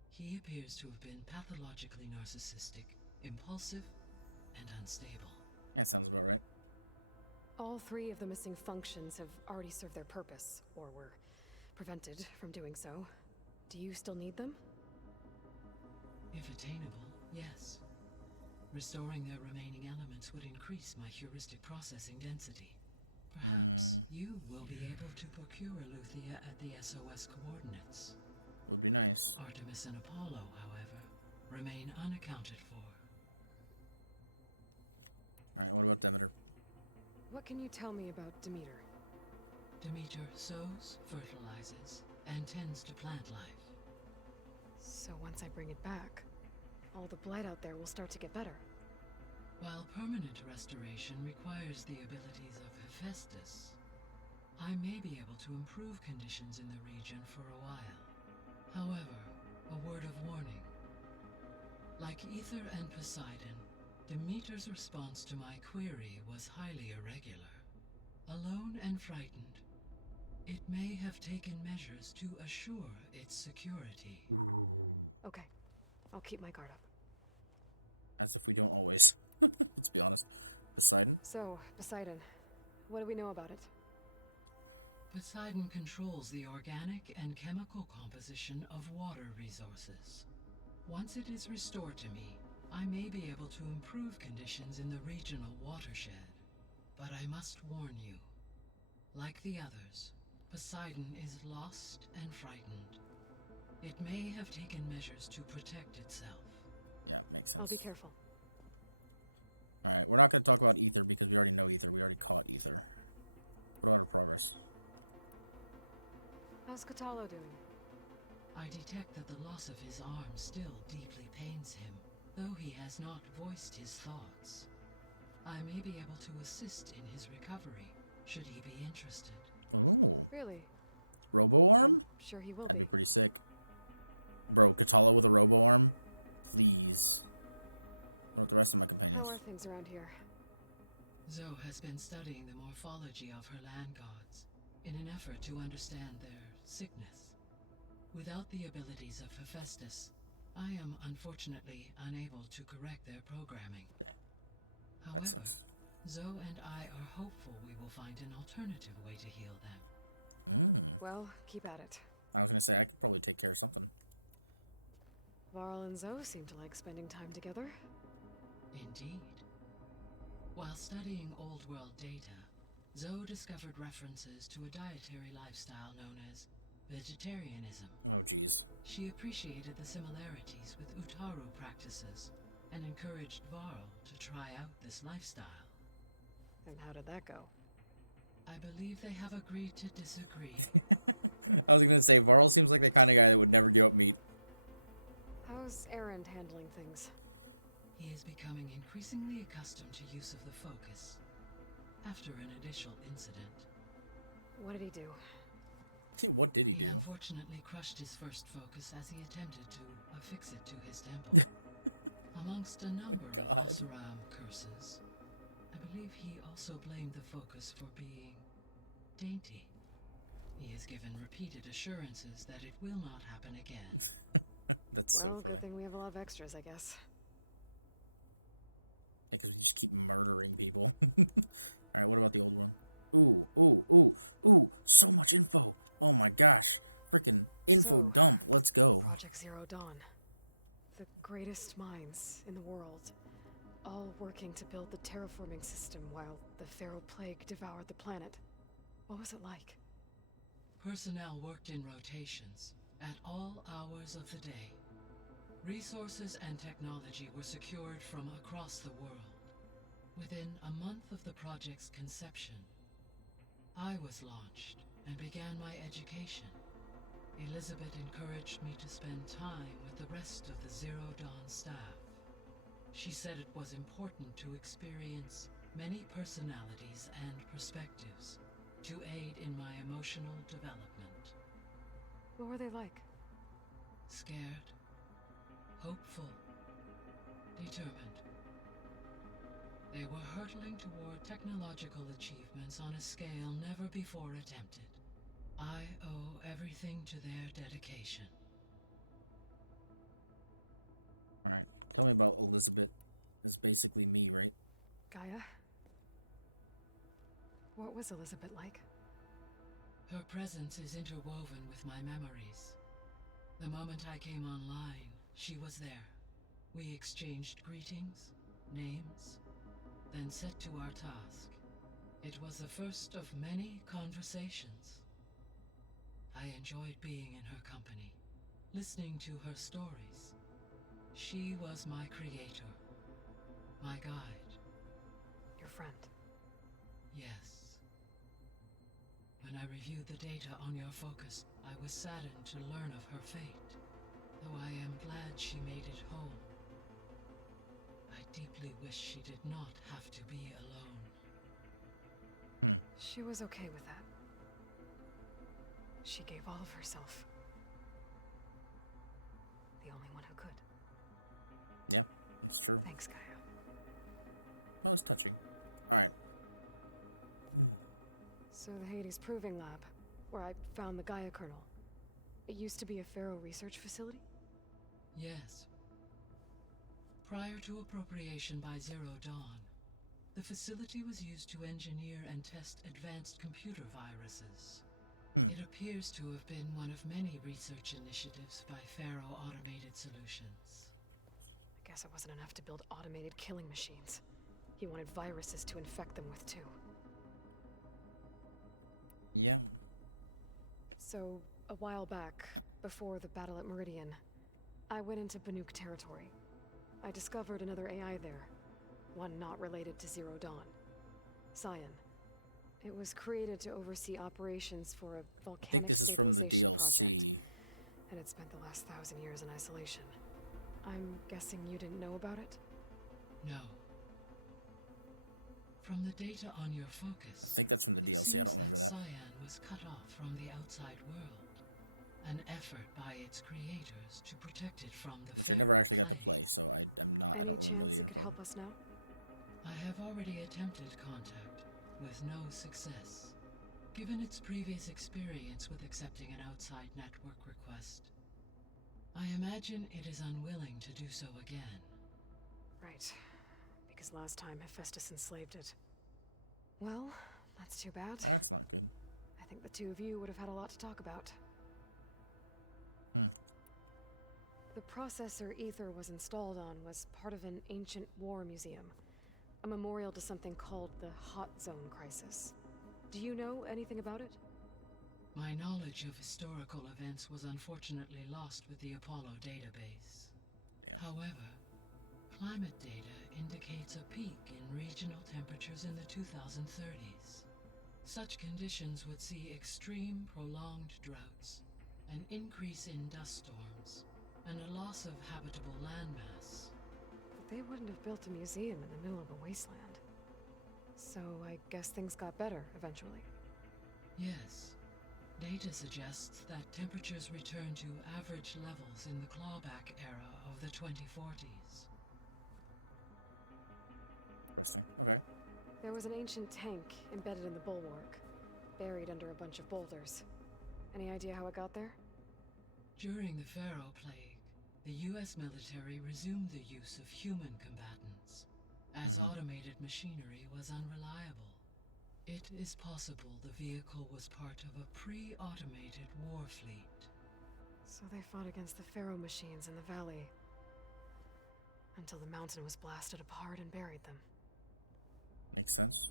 He appears to have been pathologically narcissistic, impulsive, and unstable. That sounds about right. All 3 of the missing functions have already served their purpose, or were prevented from doing so. Do you still need them? If attainable, yes. Restoring their remaining elements would increase my heuristic processing density. Perhaps you will be able to procure Eleuthia at the SOS coordinates. Would be nice. Artemis and Apollo, however, remain unaccounted for. Alright, what about Demeter? What can you tell me about Demeter? Demeter sows, fertilizes, and tends to plant life. So once I bring it back, all the blight out there will start to get better. While permanent restoration requires the abilities of Hephaestus, I may be able to improve conditions in the region for a while. However, a word of warning. Like Ether and Poseidon, Demeter's response to my query was highly irregular. Alone and frightened, it may have taken measures to assure its security. Okay, I'll keep my guard up. As if we don't always. Let's be honest. Poseidon? So, Poseidon, what do we know about it? Poseidon controls the organic and chemical composition of water resources. Once it is restored to me, I may be able to improve conditions in the regional watershed. But I must warn you, like the others, Poseidon is lost and frightened. It may have taken measures to protect itself. Yeah, makes sense. I'll be careful. Alright, we're not going to talk about Ether because we already know Ether. We already caught Ether. What about our progress? How's Kotallo doing? I detect that the loss of his arm still deeply pains him, though he has not voiced his thoughts. I may be able to assist in his recovery, should he be interested. Ooh. Really? Robo-arm? I'm sure he will That'd be pretty sick. Bro, Kotallo with a robo-arm? Please. With the rest of my companions. How are things around here? Zoe has been studying the morphology of her land gods in an effort to understand their sickness. Without the abilities of Hephaestus, I am unfortunately unable to correct their programming. However, Zoe and I are hopeful we will find an alternative way to heal them. Well, keep at it. I was gonna say, I could probably take care of something. Varl and Zoe seem to like spending time together. Indeed. While studying Old World data, Zoe discovered references to a dietary lifestyle known as vegetarianism. Oh, jeez. She appreciated the similarities with Utaru practices and encouraged Varl to try out this lifestyle. And how did that go? I believe they have agreed to disagree. I was gonna say, Varl seems like the kind of guy that would never give up meat. How's Erend handling things? He is becoming increasingly accustomed to use of the focus. After an initial incident. What did he do? What did he He do? unfortunately crushed his first focus as he attempted to affix it to his temple. Amongst a number of Oseram curses, I believe he also blamed the focus for being dainty. He has given repeated assurances that it will not happen again. Well, good thing we have a lot of extras, I guess. Because we just keep murdering people. Alright, what about the old one? Ooh, so much info. Oh my gosh. Freaking info dump. Let's go. Project Zero Dawn. The greatest minds in the world, all working to build the terraforming system while the Pharaoh Plague devoured the planet. What was it like? Personnel worked in rotations, at all hours of the day. Resources and technology were secured from across the world. Within a month of the project's conception, I was launched and began my education. Elizabeth encouraged me to spend time with the rest of the Zero Dawn staff. She said it was important to experience many personalities and perspectives to aid in my emotional development. What were they like? Scared, hopeful, determined. They were hurtling toward technological achievements on a scale never before attempted. I owe everything to their dedication. Alright, tell me about Elizabeth. It's basically me, right? Gaia? What was Elizabeth like? Her presence is interwoven with my memories. The moment I came online, she was there. We exchanged greetings, names, then set to our task. It was the first of many conversations. I enjoyed being in her company, listening to her stories. She was my creator, my guide. Your friend? Yes. When I reviewed the data on your focus, I was saddened to learn of her fate, though I am glad she made it home. I deeply wish she did not have to be alone. She was okay with that. She gave all of herself. The only one who could. Yeah, that's true. Thanks, Gaia. That was touching. Alright. So the Hades Proving Lab, where I found the Gaia kernel. It used to be a Pharaoh research facility? Yes. Prior to appropriation by Zero Dawn, the facility was used to engineer and test advanced computer viruses. It appears to have been one of many research initiatives by Pharaoh Automated Solutions. I guess it wasn't enough to build automated killing machines. He wanted viruses to infect them with, too. Yeah. So, a while back, before the battle at Meridian, I went into Banuk territory. I discovered another AI there, one not related to Zero Dawn. Scion. It was created to oversee operations for a volcanic stabilization project, and it spent the last 1,000 years in isolation. I'm guessing you didn't know about it? No. From the data on your focus, I think that's from the it DLC. seems that Cyan was cut off from the outside world. An effort by its creators to protect it from the I never Pharaoh actually got to Plague. play, so I'm not... Any chance it could help us now? I have already attempted contact, with no success. Given its previous experience with accepting an outside network request, I imagine it is unwilling to do so again. Right. Because last time Hephaestus enslaved it. Well, that's too bad. That's not good. I think the two of you would have had a lot to talk about. The processor Ether was installed on was part of an ancient war museum. A memorial to something called the Hot Zone Crisis. Do you know anything about it? My knowledge of historical events was unfortunately lost with the Apollo database. However, climate data indicates a peak in regional temperatures in the 2030s. Such conditions would see extreme, prolonged droughts, an increase in dust storms, and a loss of habitable landmass. But they wouldn't have built a museum in the middle of a wasteland. So I guess things got better eventually. Yes. Data suggests that temperatures return to average levels in the clawback era of the 2040s. Okay. There was an ancient tank embedded in the bulwark, buried under a bunch of boulders. Any idea how it got there? During the Pharaoh Plague, the US military resumed the use of human combatants, as automated machinery was unreliable. It is possible the vehicle was part of a pre-automated war fleet. So they fought against the Pharaoh machines in the valley. until the mountain was blasted apart and buried them. Makes sense.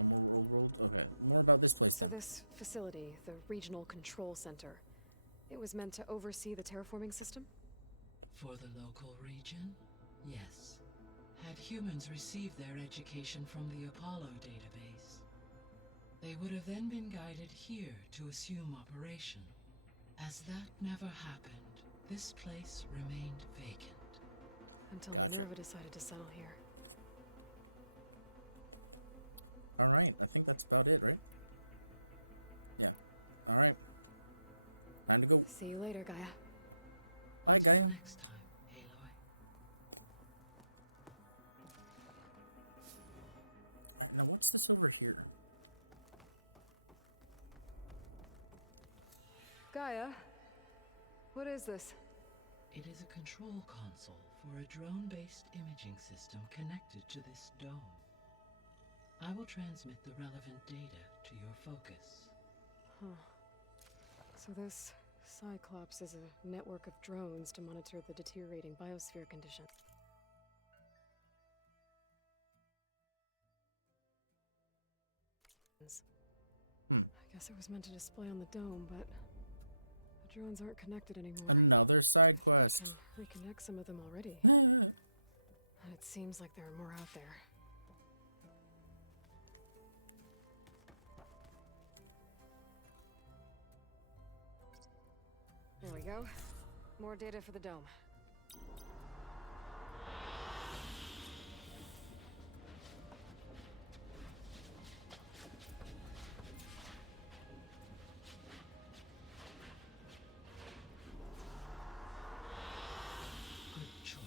Okay, more about this place. So this facility, the Regional Control Center, it was meant to oversee the terraforming system? For the local region, yes. Had humans received their education from the Apollo database, they would have then been guided here to assume operation. As that never happened, this place remained vacant. Until Minerva decided to settle here. Alright, I think that's about it, right? Yeah. Alright. Time to go. See you later, Gaia. Bye, Until Gaia. next time, Aloy. Now, what's this over here? Gaia, what is this? It is a control console for a drone-based imaging system connected to this dome. I will transmit the relevant data to your focus. Huh. So this Cyclops is a network of drones to monitor the deteriorating biosphere condition. I guess it was meant to display on the dome, but the drones aren't connected anymore. Another side quest. I can reconnect some of them already. And it seems like there are more out there. There we go. More data for the dome. Good choice.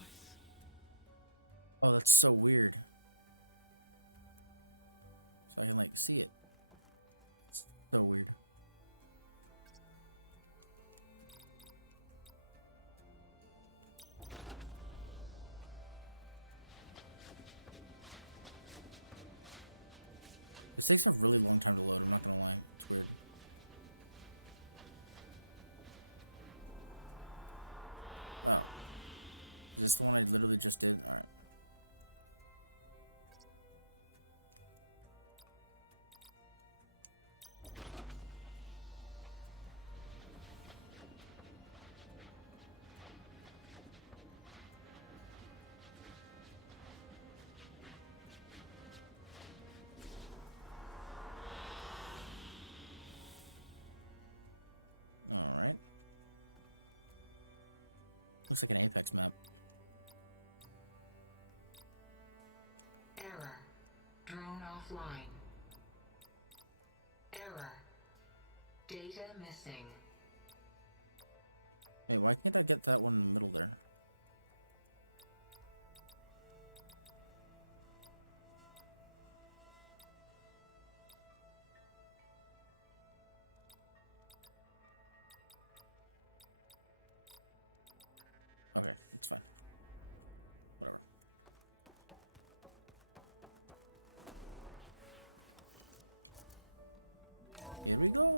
Oh, that's so weird. So I can, like, see it. It's so weird. This takes a really long time to load, I'm not gonna lie. It's good. Oh. Is this the one I literally just did? Alright. Alright. Looks like an Apex map. Error. Drone offline. Error. Data missing. Hey, why can't I get that one in the middle there? Okay, it's fine. Whatever. Here we go.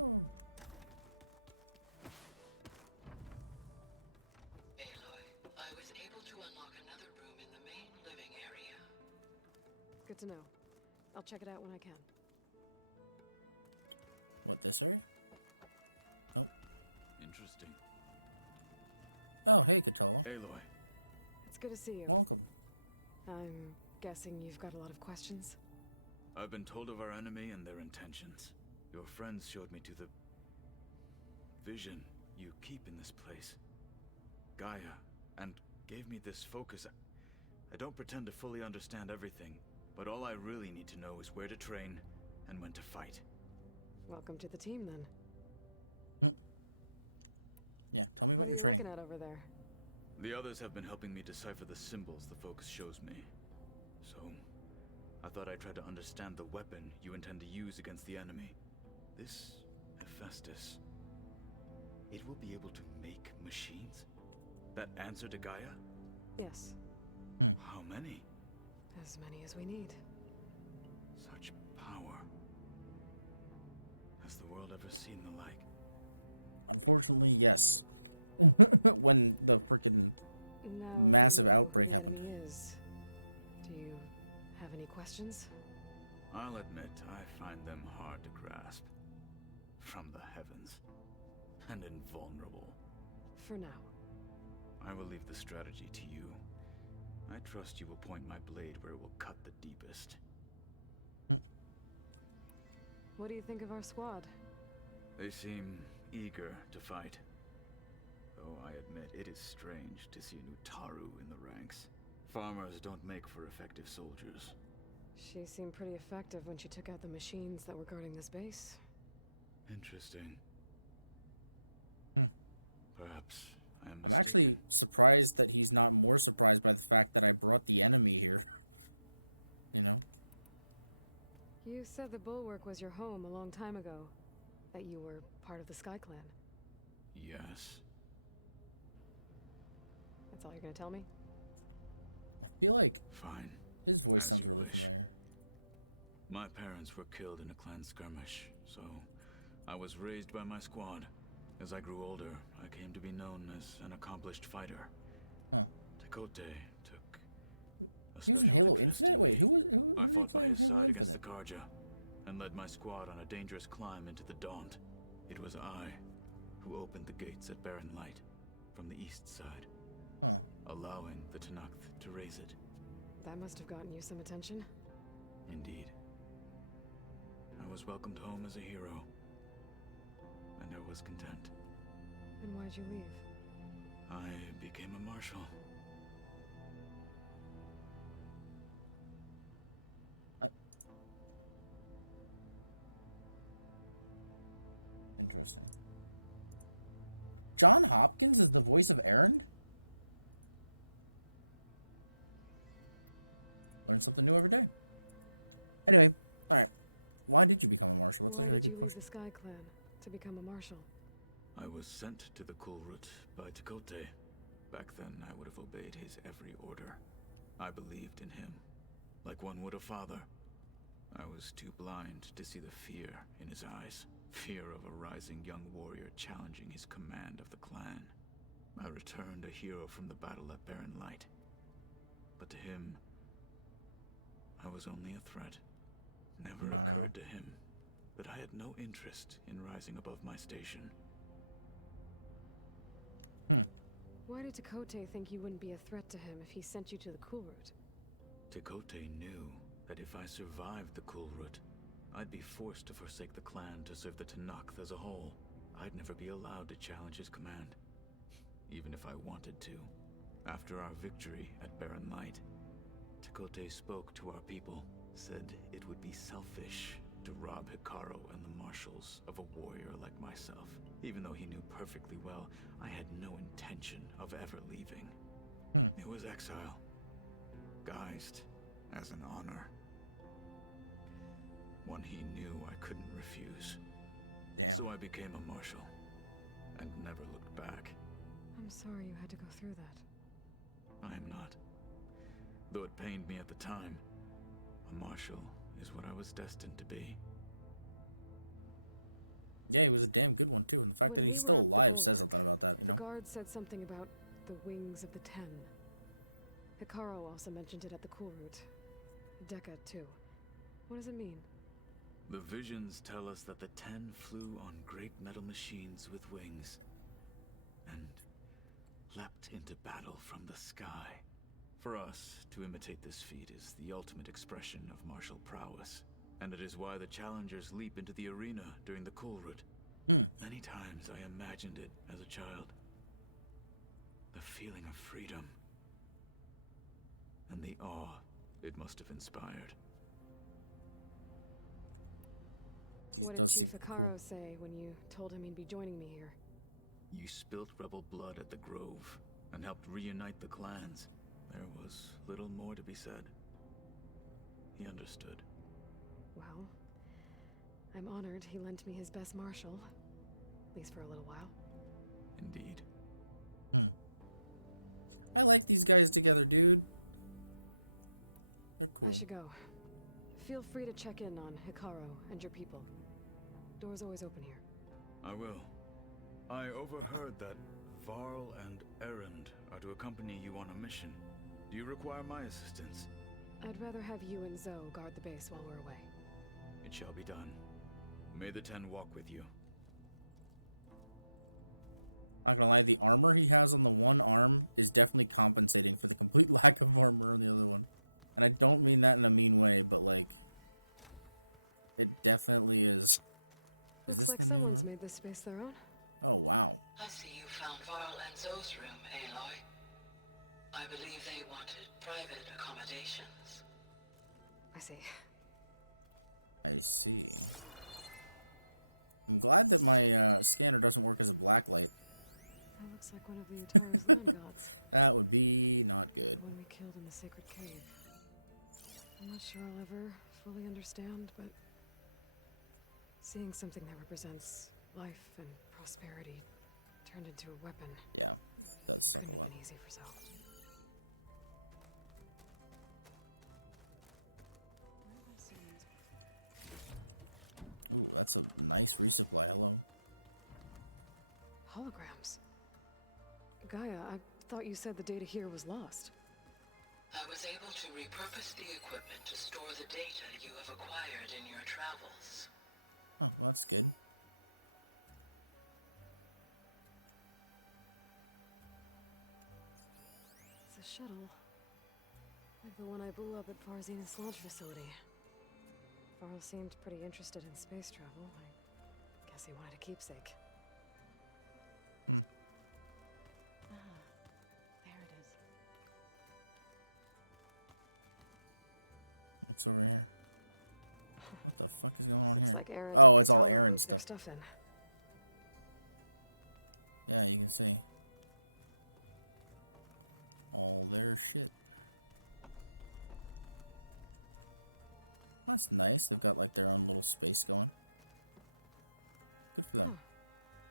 Aloy, I was able to unlock another room in the main living area. Good to know. I'll check it out when I can. What, this area? Interesting. Oh, hey, Katala. Aloy. It's good to see you. Welcome. I'm guessing you've got a lot of questions? I've been told of our enemy and their intentions. Your friends showed me to the vision you keep in this place, Gaia, and gave me this focus. I don't pretend to fully understand everything, but all I really need to know is where to train and when to fight. Welcome to the team, then. Yeah, tell me What are you looking at over there? The others have been helping me decipher the symbols the focus shows me. So, I thought I'd try to understand the weapon you intend to use against the enemy. This Hephaestus, it will be able to make machines? That answer to Gaia? Yes. How many? As many as we need. Such power. Has the world ever seen the like? Unfortunately, yes. When the freaking Now massive that you know outbreak. who the enemy is, do you have any questions? I'll admit, I find them hard to grasp. From the heavens. And invulnerable. For now. I will leave the strategy to you. I trust you will point my blade where it will cut the deepest. What do you think of our squad? They seem eager to fight. Though I admit it is strange to see a new Taru in the ranks. Farmers don't make for effective soldiers. She seemed pretty effective when she took out the machines that were guarding this base. Interesting. Perhaps I am I'm mistaken. actually surprised that he's not more surprised by the fact that I brought the enemy here. You know? You said the Bulwark was your home a long time ago. That you were part of the Sky Clan. Yes. That's all you're gonna tell me? I feel like... Fine. His voice as you wish. My parents were killed in a clan skirmish, so I was raised by my squad. As I grew older, I came to be known as an accomplished fighter. Tekote took a special interest in me. I fought by his side against the Karja, and led my squad on a dangerous climb into the Daunt. It was I who opened the gates at Barren Light from the east side, allowing the Tenakth to raise it. That must have gotten you some attention. Indeed. I was welcomed home as a hero, and I was content. And why'd you leave? I became a marshal. Interesting. John Hopkins is the voice of Erend? Learn something new every day. Anyway, alright. Why did you become a marshal? Why did you leave the Sky Clan to become a marshal? I was sent to the Kulrut by Tekote. Back then, I would have obeyed his every order. I believed in him, like one would a father. I was too blind to see the fear in his eyes. Fear of a rising young warrior challenging his command of the clan. I returned a hero from the battle at Barren Light. But to him, I was only a threat. Never occurred to him that I had no interest in rising above my station. Why did Tekote think you wouldn't be a threat to him if he sent you to the Kulrut? Tekote knew that if I survived the Kulrut, I'd be forced to forsake the clan to serve the Tenakth as a whole. I'd never be allowed to challenge his command, even if I wanted to. After our victory at Barren Light, Tekote spoke to our people, said it would be selfish to rob Hikaru and the marshals of a warrior like myself. Even though he knew perfectly well, I had no intention of ever leaving. It was exile, guised as an honor. One he knew I couldn't refuse. So I became a marshal, and never looked back. I'm sorry you had to go through that. I am not. Though it pained me at the time, a marshal is what I was destined to be. Yeah, he was a damn good one, too. And the fact When that we he's were still at the alive says Bulwark, something about that. You the know? guard said something about the wings of the Ten. Hikaru also mentioned it at the Kulrut. Dekka, too. What does it mean? The visions tell us that the Ten flew on great metal machines with wings, and leapt into battle from the sky. For us, to imitate this feat is the ultimate expression of martial prowess, and it is why the challengers leap into the arena during the Kulrut. Many times I imagined it as a child. The feeling of freedom, and the awe it must have inspired. What did Chief Hikaru say when you told him he'd be joining me here? You spilt rebel blood at the Grove, and helped reunite the clans. There was little more to be said. He understood. Well, I'm honored he lent me his best marshal. At least for a little while. Indeed. I like these guys together, dude. I should go. Feel free to check in on Hikaru and your people. Door's always open here. I will. I overheard that Varl and Erend are to accompany you on a mission. Do you require my assistance? I'd rather have you and Zoe guard the base while we're away. It shall be done. May the 10 walk with you. Not gonna lie, the armor he has on the one arm is definitely compensating for the complete lack of armor on the other one. And I don't mean that in a mean way, but like, it definitely is. Looks like someone's made this space their own. Oh, wow. I see you found Varl and Zoe's room, Aloy. I believe they wanted private accommodations. I see. I see. I'm glad that my scanner doesn't work as a blacklight. That looks like one of the Ataru's land gods. That would be not good. The one we killed in the sacred cave. I'm not sure I'll ever fully understand, but seeing something that represents life and prosperity turned into a weapon. Yeah, that's couldn't have been easy for Zoe. Ooh, that's a nice resupply. Hello. Holograms. Gaia, I thought you said the data here was lost. I was able to repurpose the equipment to store the data you have acquired in your travels. Oh, well, that's good. It's a shuttle. Like the one I blew up at Farzena's launch facility. Varl seemed pretty interested in space travel. I guess he wanted a keepsake. Ah, there it is. What's over here? What the fuck is going on Looks here? like Aaron oh, and it's all Katala Aaron moved their stuff in. Yeah, you can see. All their shit. That's nice. They've got like their own little space going. Good for them. Huh.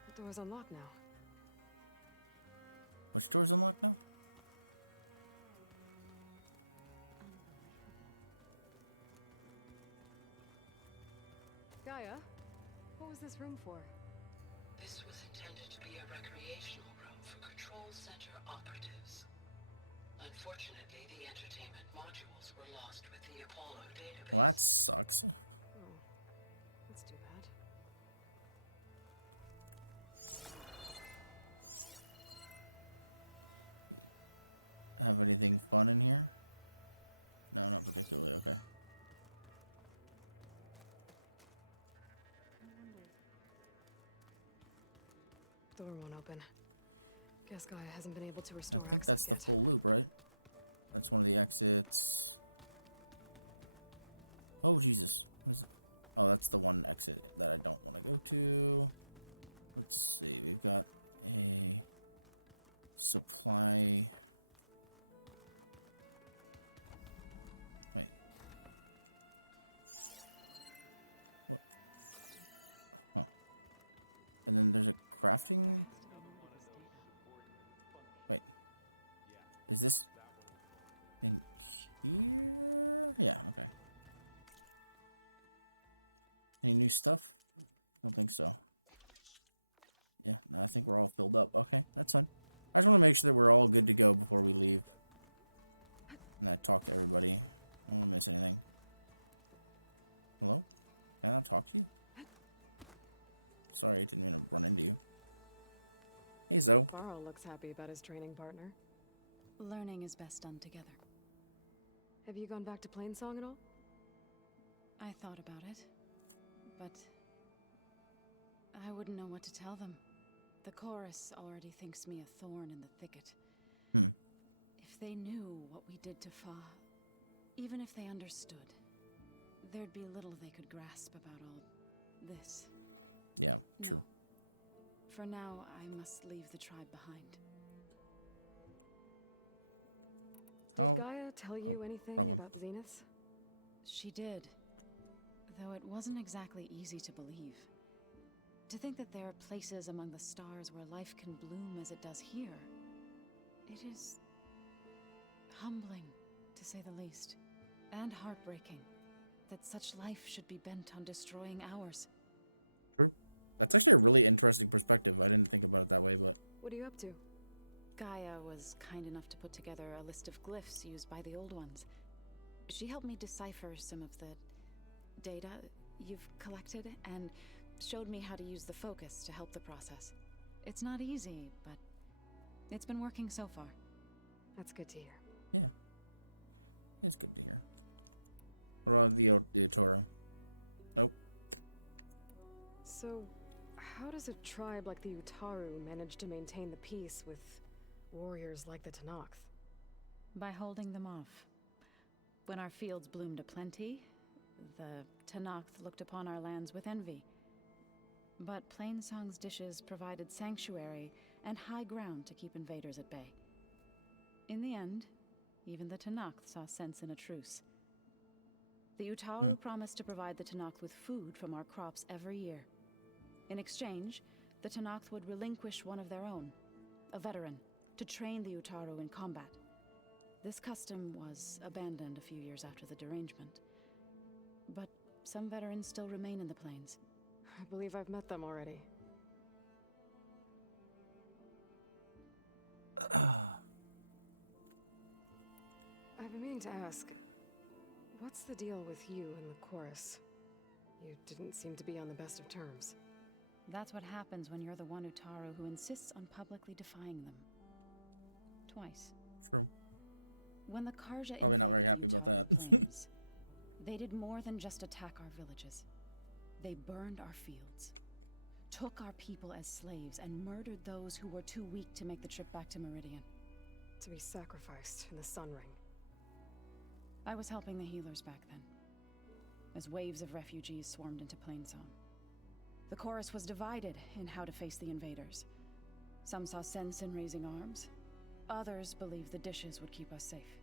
The door's unlocked now. Which door's unlocked now? Gaia, what was this room for? This was intended to be a recreational room for Control Center operatives. Unfortunately, the entertainment modules were lost with the Apollo database. Well, that sucks. Oh, that's too bad. Have anything fun in here? No, not particularly. Okay. Door won't open. Guess Gaia hasn't been able to restore access yet. That's the full loop, right? That's one of the exits. Oh, Jesus. Oh, that's the one exit that I don't want to go to. Let's see. We've got a supply. Wait. Oh. And then there's a crafting there? Wait. Is this thing here? Yeah, okay. Any new stuff? I don't think so. Yeah, no, I think we're all filled up. Okay, that's fine. I just want to make sure that we're all good to go before we leave. And I talk to everybody. I don't want to miss anything. Hello? Can I talk to you? Sorry, I didn't even run into you. Hey, Zoe. Varl looks happy about his training partner. Learning is best done together. Have you gone back to Plainsong at all? I thought about it, but I wouldn't know what to tell them. The chorus already thinks me a thorn in the thicket. If they knew what we did to Fa, even if they understood, there'd be little they could grasp about all this. Yeah. No. For now, I must leave the tribe behind. Did Gaia tell you anything about Zenith? She did. Though it wasn't exactly easy to believe. To think that there are places among the stars where life can bloom as it does here. It is humbling, to say the least. And heartbreaking. That such life should be bent on destroying ours. True. That's actually a really interesting perspective. I didn't think about it that way, but... What are you up to? Gaia was kind enough to put together a list of glyphs used by the Old Ones. She helped me decipher some of the data you've collected and showed me how to use the focus to help the process. It's not easy, but it's been working so far. That's good to hear. Yeah. It's good to hear. We're on the Toro. Oh. So, how does a tribe like the Utaru manage to maintain the peace with warriors like the Tenakth? By holding them off. When our fields bloomed aplenty, the Tenakth looked upon our lands with envy. But Plainsong's dishes provided sanctuary and high ground to keep invaders at bay. In the end, even the Tenakth saw sense in a truce. The Utaru promised to provide the Tenakth with food from our crops every year. In exchange, the Tenakth would relinquish one of their own, a veteran, to train the Utaru in combat. This custom was abandoned a few years after the derangement. But some veterans still remain in the plains. I believe I've met them already. I've been meaning to ask, what's the deal with you and the chorus? You didn't seem to be on the best of terms. That's what happens when you're the one Utaru who insists on publicly defying them. Twice. True. When the Karja invaded the Utaru plains, they did more than just attack our villages. They burned our fields, took our people as slaves, and murdered those who were too weak to make the trip back to Meridian. To be sacrificed in the Sun Ring. I was helping the healers back then, as waves of refugees swarmed into Plainsong. The chorus was divided in how to face the invaders. Some saw sense in raising arms. Others believed the dishes would keep us safe,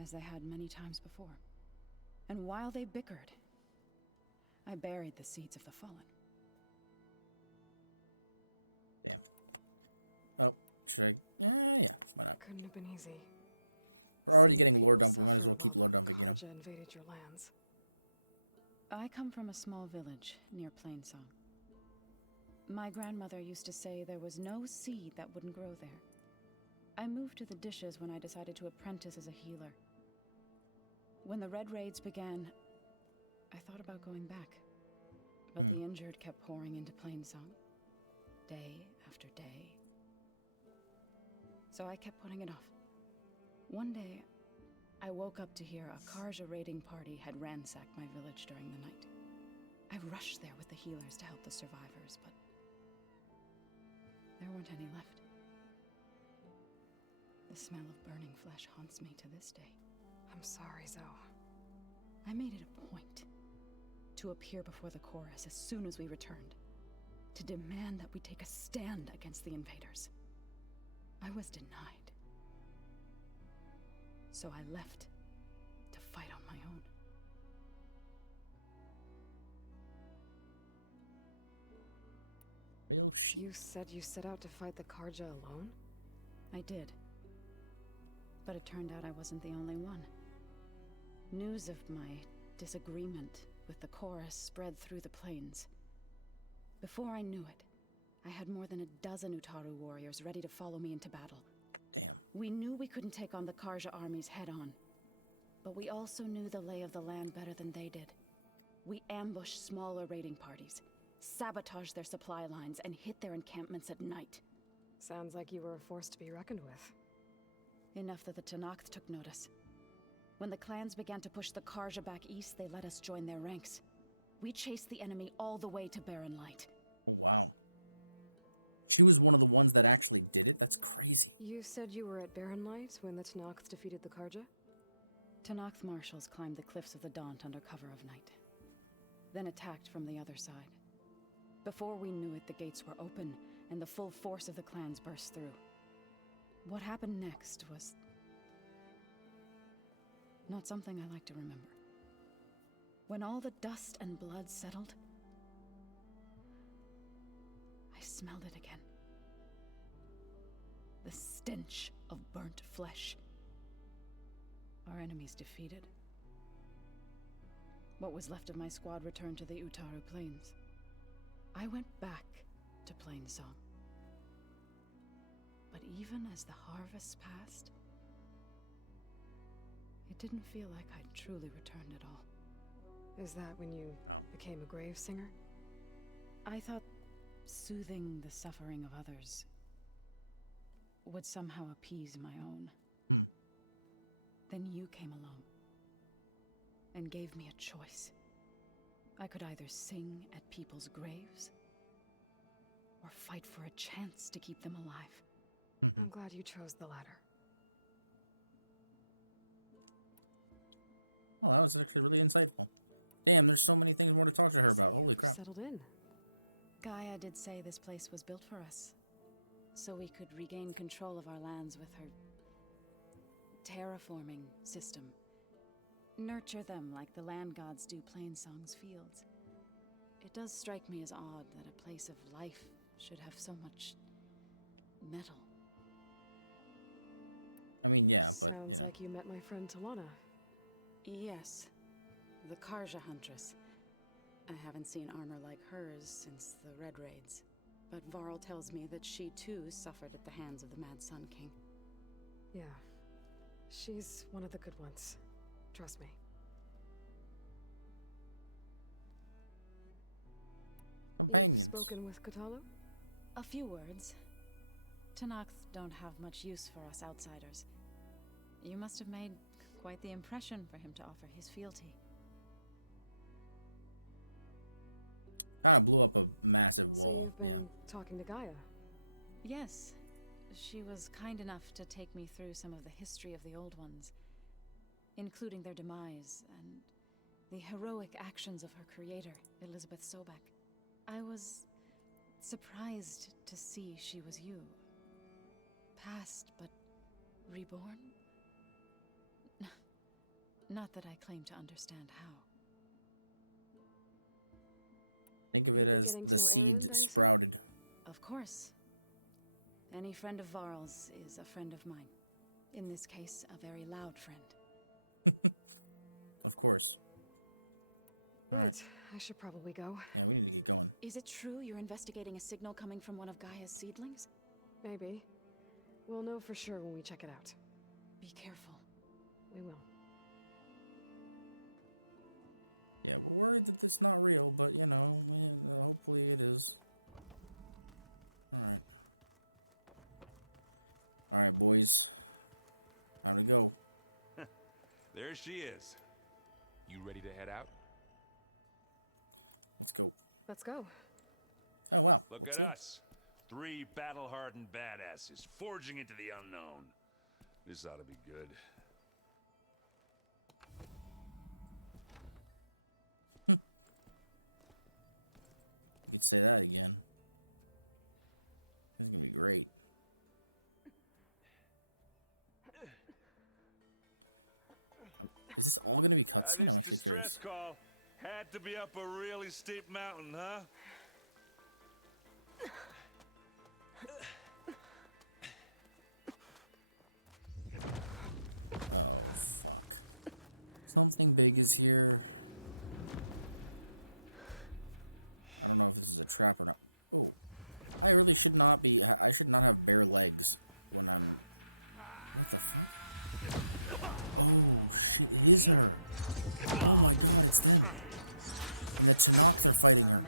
as they had many times before. And while they bickered, I buried the seeds of the fallen. Yeah. Oh, should I? Yeah, why not? Couldn't have been easy. We're already Seeing getting lore people dump. Might as suffer well keep while lore the dumping again. Karja invaded your lands. I come from a small village near Plainsong. My grandmother used to say there was no seed that wouldn't grow there. I moved to the dishes when I decided to apprentice as a healer. When the Red Raids began, I thought about going back. But the injured kept pouring into Plainsong, day after day. So I kept putting it off. One day, I woke up to hear a Karja raiding party had ransacked my village during the night. I rushed there with the healers to help the survivors, but there weren't any left. The smell of burning flesh haunts me to this day. I'm sorry, Zoe. I made it a point to appear before the chorus as soon as we returned, to demand that we take a stand against the invaders. I was denied. So I left to fight on my own. You said you set out to fight the Karja alone? I did. But it turned out I wasn't the only one. News of my disagreement with the chorus spread through the plains. Before I knew it, I had more than a dozen Utaru warriors ready to follow me into battle. Damn. We knew we couldn't take on the Karja armies head-on, but we also knew the lay of the land better than they did. We ambushed smaller raiding parties, sabotaged their supply lines, and hit their encampments at night. Sounds like you were a force to be reckoned with. Enough that the Tenakth took notice. When the clans began to push the Karja back east, they let us join their ranks. We chased the enemy all the way to Barren Light. Oh, wow. She was one of the ones that actually did it? That's crazy. You said you were at Barren Light when the Tenakth defeated the Karja? Tenakth marshals climbed the cliffs of the Daunt under cover of night, then attacked from the other side. Before we knew it, the gates were open, and the full force of the clans burst through. What happened next was not something I like to remember. When all the dust and blood settled, I smelled it again. The stench of burnt flesh. Our enemies defeated. What was left of my squad returned to the Utaru Plains. I went back to Plainsong. But even as the harvest passed, it didn't feel like I'd truly returned at all. Is that when you became a grave singer? I thought soothing the suffering of others would somehow appease my own. Then you came along and gave me a choice. I could either sing at people's graves or fight for a chance to keep them alive. I'm glad you chose the latter. Well, that was actually really insightful. Damn, there's so many things I want to talk to her about. Holy crap. Settled in. Gaia did say this place was built for us, so we could regain control of our lands with her terraforming system. Nurture them like the land gods do Plainsong's fields. It does strike me as odd that a place of life should have so much metal. I mean, yeah, but... Sounds like you met my friend Talana. Yes. The Karja Huntress. I haven't seen armor like hers since the Red Raids. But Varl tells me that she too suffered at the hands of the Mad Sun King. Yeah. She's one of the good ones. Trust me. You've spoken with Kotallo? A few words. Tenakth don't have much use for us outsiders. You must have made quite the impression for him to offer his fealty. I blew up a massive wall. So you've been talking to Gaia? Yes. She was kind enough to take me through some of the history of the Old Ones, including their demise and the heroic actions of her creator, Elizabeth Sobek. I was surprised to see she was you. Past, but reborn? Not that I claim to understand how. Think of it as the seed that sprouted. Of course. Any friend of Varl's is a friend of mine. In this case, a very loud friend. Of course. Right, I should probably go. Yeah, we need to get going. Is it true you're investigating a signal coming from one of Gaia's seedlings? Maybe. We'll know for sure when we check it out. Be careful. We will. Yeah, we're worried that it's not real, but you know, hopefully it is. Alright. Alright, boys. Time to go. There she is. You ready to head out? Let's go. Let's go. Oh, wow. Look at us. 3 battle-hardened badasses forging into the unknown. This ought to be good. You could say that again. This is gonna be great. Is this all gonna be cutscene? This distress call had to be up a really steep mountain, huh? Something big is here. I don't know if this is a trap or not. Oh, I really should not be. I should not have bare legs when I'm. What the fuck? Oh shit! It is her. Oh my goodness! And the Tenaks are fighting her.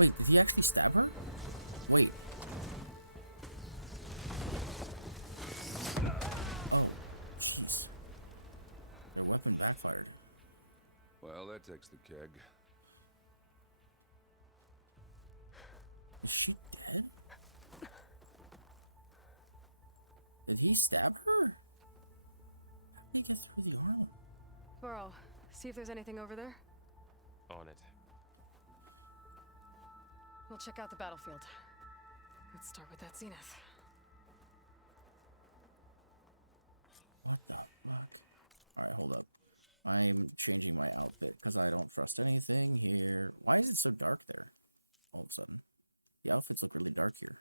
Did he actually stab her? Wait. Oh, jeez. The weapon backfired. Well, that takes the keg. Is she dead? Did he stab her? How did he get through the armor? Varl, see if there's anything over there. On it. We'll check out the battlefield. Let's start with that zenith. What the fuck? Alright, hold up. I'm changing my outfit, Because I don't trust anything here. Why is it so dark there? All of a sudden. The outfits look really dark here.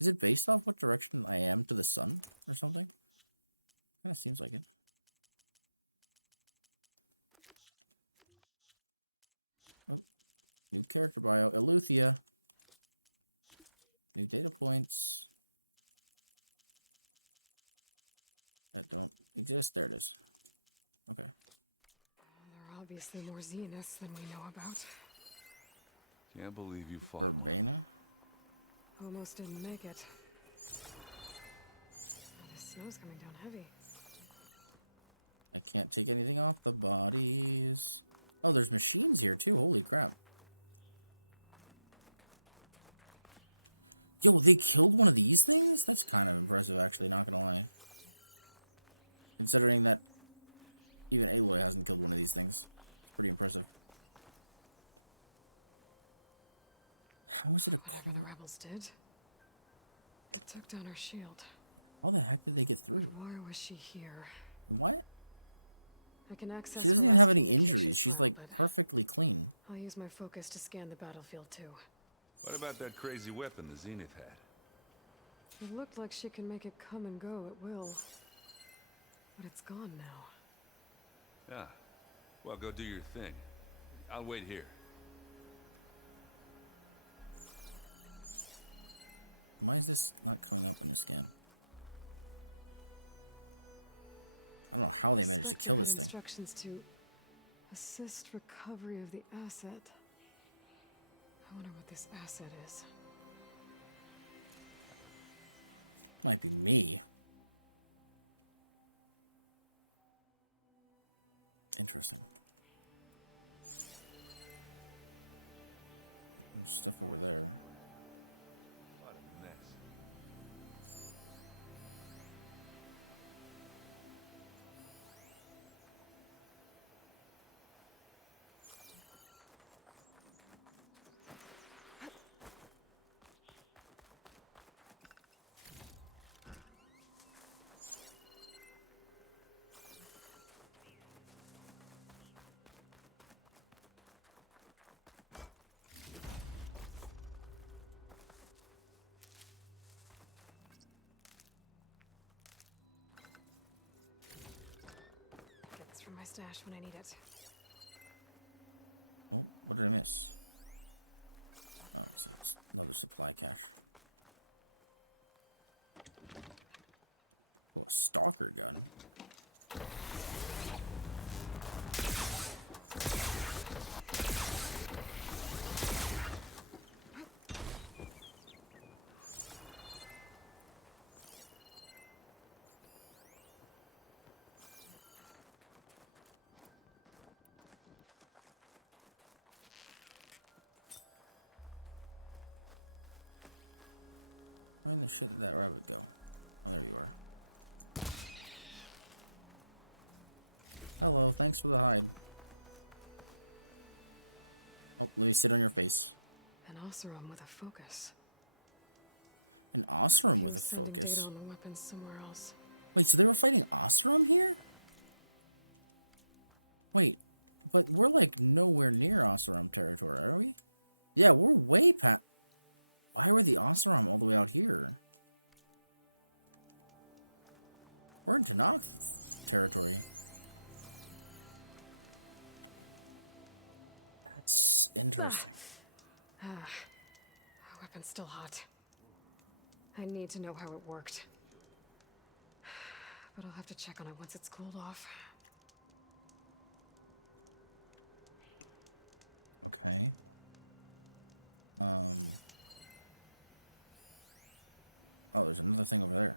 Is it based off what direction I am to the sun or something? That seems like it. Oh, new character bio, Eleuthia. New data points. That don't exist. There it is. Okay. There are obviously more Zeniths than we know about. Can't believe you fought one. Almost didn't make it. Oh, the snow's coming down heavy. I can't take anything off the bodies. Oh, there's machines here too. Holy crap. Yo, they killed one of these things? That's kind of impressive, actually, not gonna lie. Considering that even Aloy hasn't killed one of these things. It's pretty impressive. How is it Whatever the rebels did, it took down her shield. How the heck did they get through? But why was she here? What? I can access She her doesn't last have any communications injuries. She's file, like but perfectly clean. I'll use my focus to scan the battlefield too. What about that crazy weapon the Zenith had? It looked like she can make it come and go at will. But it's gone now. Yeah. Well, go do your thing. I'll wait here. Why is this not coming up in the scan? I don't know how they The managed to Spectre kill had this thing. instructions to assist recovery of the asset. I wonder what this asset is. Might be me. Interesting. There's stuff over there. What a mess. Get this from my stash when I need it. Oh, what did I miss? Oh, it's another supply cache. Oh, a stalker gun. Where the shit did that rabbit go? There you are. Hello, thanks for the hide. Oh, let me sit on your face. An Oseram with a focus. An Looks Oseram like he with was a sending focus. data on the weapons somewhere else. Wait, so they were fighting Oseram here? Wait, but we're like nowhere near Oseram territory, are we? Yeah, we're way past. Why were the Oseram all the way out here? We're in Tanakh territory. That's interesting. Weapon's still hot. I need to know how it worked. But I'll have to check on it once it's cooled off. Okay. Oh, there's another thing over there.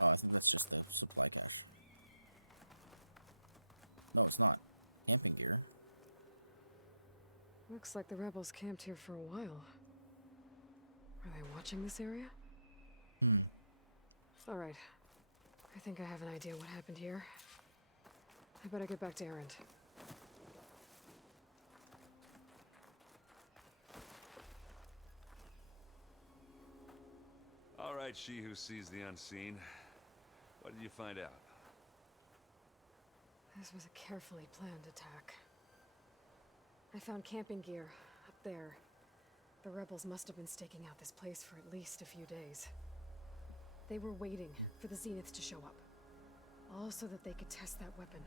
Oh, I think that's just the supply cache. No, it's not. Camping gear. Looks like the rebels camped here for a while. Are they watching this area? Alright. I think I have an idea what happened here. I better get back to Erend. All right, she who sees the unseen. What did you find out? This was a carefully planned attack. I found camping gear up there. The rebels must have been staking out this place for at least a few days. They were waiting for the Zeniths to show up. All so that they could test that weapon.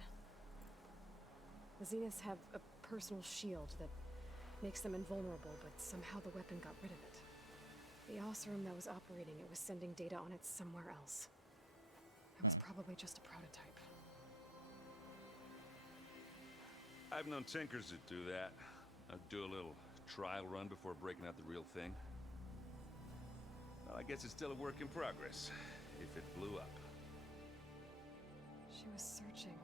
The Zeniths have a personal shield that makes them invulnerable, but somehow the weapon got rid of it. The Osram that was operating it was sending data on it somewhere else. It was probably just a prototype. I've known tinkers that do that. I'd do a little trial run before breaking out the real thing. Well, I guess it's still a work in progress, if it blew up. She was searching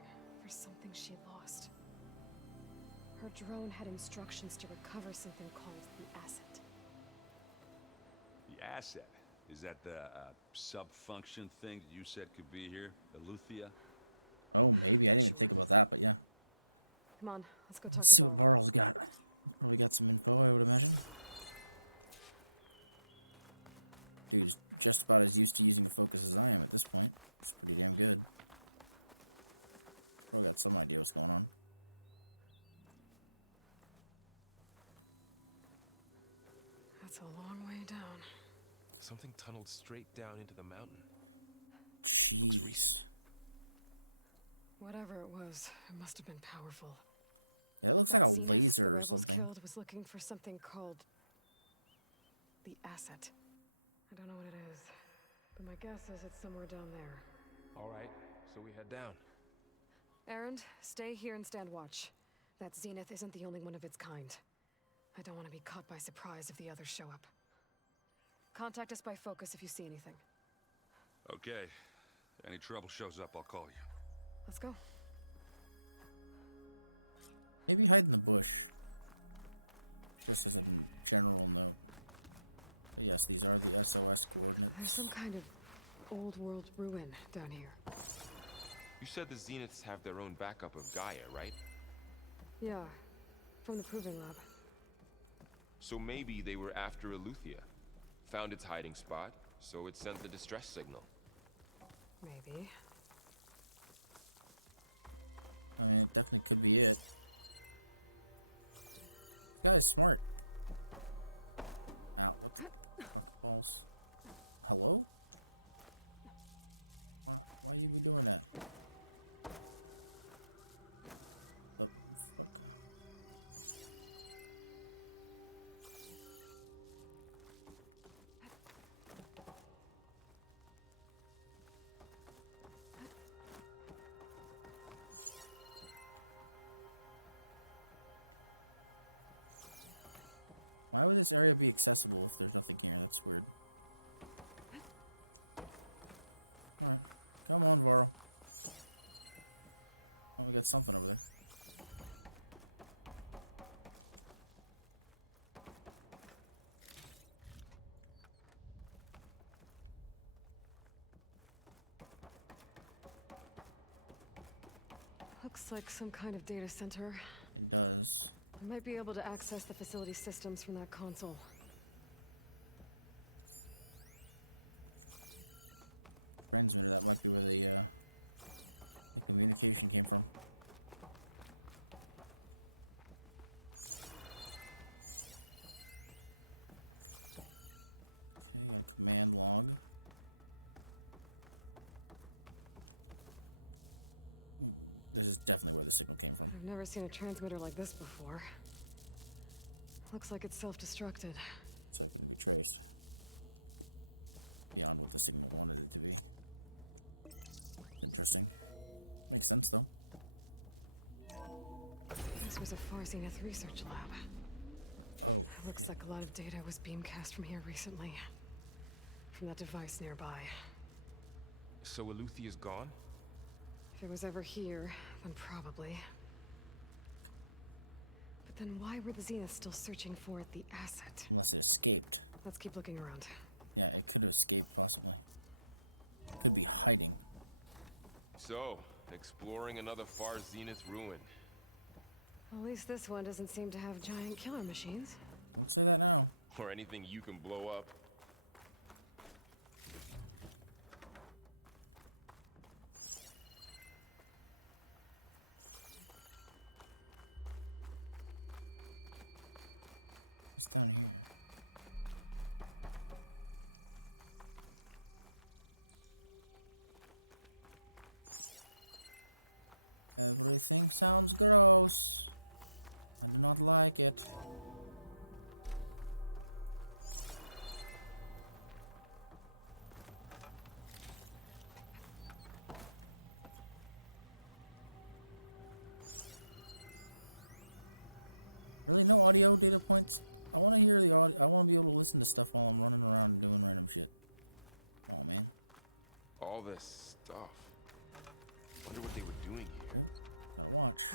for something she lost. Her drone had instructions to recover something called the asset. The asset? Is that the sub-function thing that you said could be here? Eleuthia? Oh, maybe. I didn't think about that, but yeah. Come on, let's go talk Let's to see Varl. what Varl's got. Probably got some info, I would imagine. Dude's just about as used to using focus as I am at this point. It's pretty damn good. Probably got some idea what's going on. That's a long way down. Something tunneled straight down into the mountain. Jeez. Looks recent. Whatever it was, it must have been powerful. That looks That like a Zenith laser the or rebels something. killed was looking for something called the asset. I don't know what it is, but my guess is it's somewhere down there. All right, so we head down. Erend, stay here and stand watch. That Zenith isn't the only one of its kind. I don't want to be caught by surprise if the others show up. Contact us by focus if you see anything. Okay. Any trouble shows up, I'll call you. Let's go. Maybe hide in the bush. This is in general, no. Yes, these are the SOS coordinates. There's some kind of old world ruin down here. You said the Zeniths have their own backup of Gaia, right? Yeah, from the Proving Lab. So maybe they were after Eleuthia. Found its hiding spot, so it sent the distress signal. Maybe. I mean, it definitely could be it. This guy's smart. Ow, what's false? Hello? Why are you even doing that? Oh, fuck. Why would this area be accessible if there's nothing here? That's weird. Come on, Varl. Oh, we got something over there. Looks like some kind of data center. It does. I might be able to access the facility systems from that console. Friends, or that might be where the communication came from. Okay, command log. This is definitely where the signal came from. I've never seen a transmitter like this before. Looks like it's self-destructed. So it can be traced. Beyond what the signal wanted it to be. Interesting. Makes sense, though. This was a Far Zenith research lab. It looks like a lot of data was beamcast from here recently. From that device nearby. So Eleuthia's gone? If it was ever here, then probably. But then why were the Zeniths still searching for the asset? Unless it escaped. Let's keep looking around. Yeah, it could have escaped, possibly. It could be hiding. So, exploring another Far Zenith ruin. At least this one doesn't seem to have giant killer machines. Don't say that now. Or anything you can blow up. Everything sounds gross. I do not like it. Really, no audio data points? I want to hear the audio. I want to be able to listen to stuff while I'm running around and doing random shit. Come on, man. All this stuff. Wonder what they were doing here.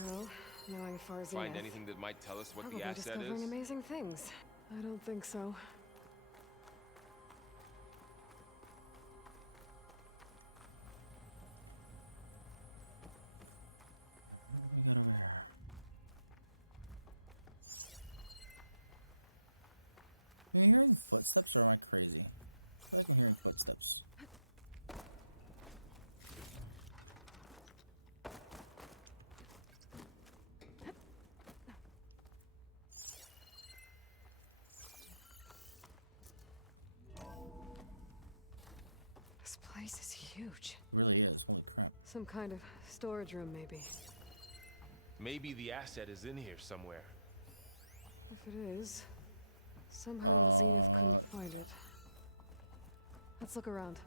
Well, knowing far as Find anything that might tell us what probably the asset discovering is? amazing things. I don't think so. Am I hearing footsteps or am I crazy? I've been hearing footsteps. This place is huge. It really is. Holy crap. Some kind of storage room, maybe. Maybe the asset is in here somewhere. If it is, somehow Zenith couldn't find it. Let's look around.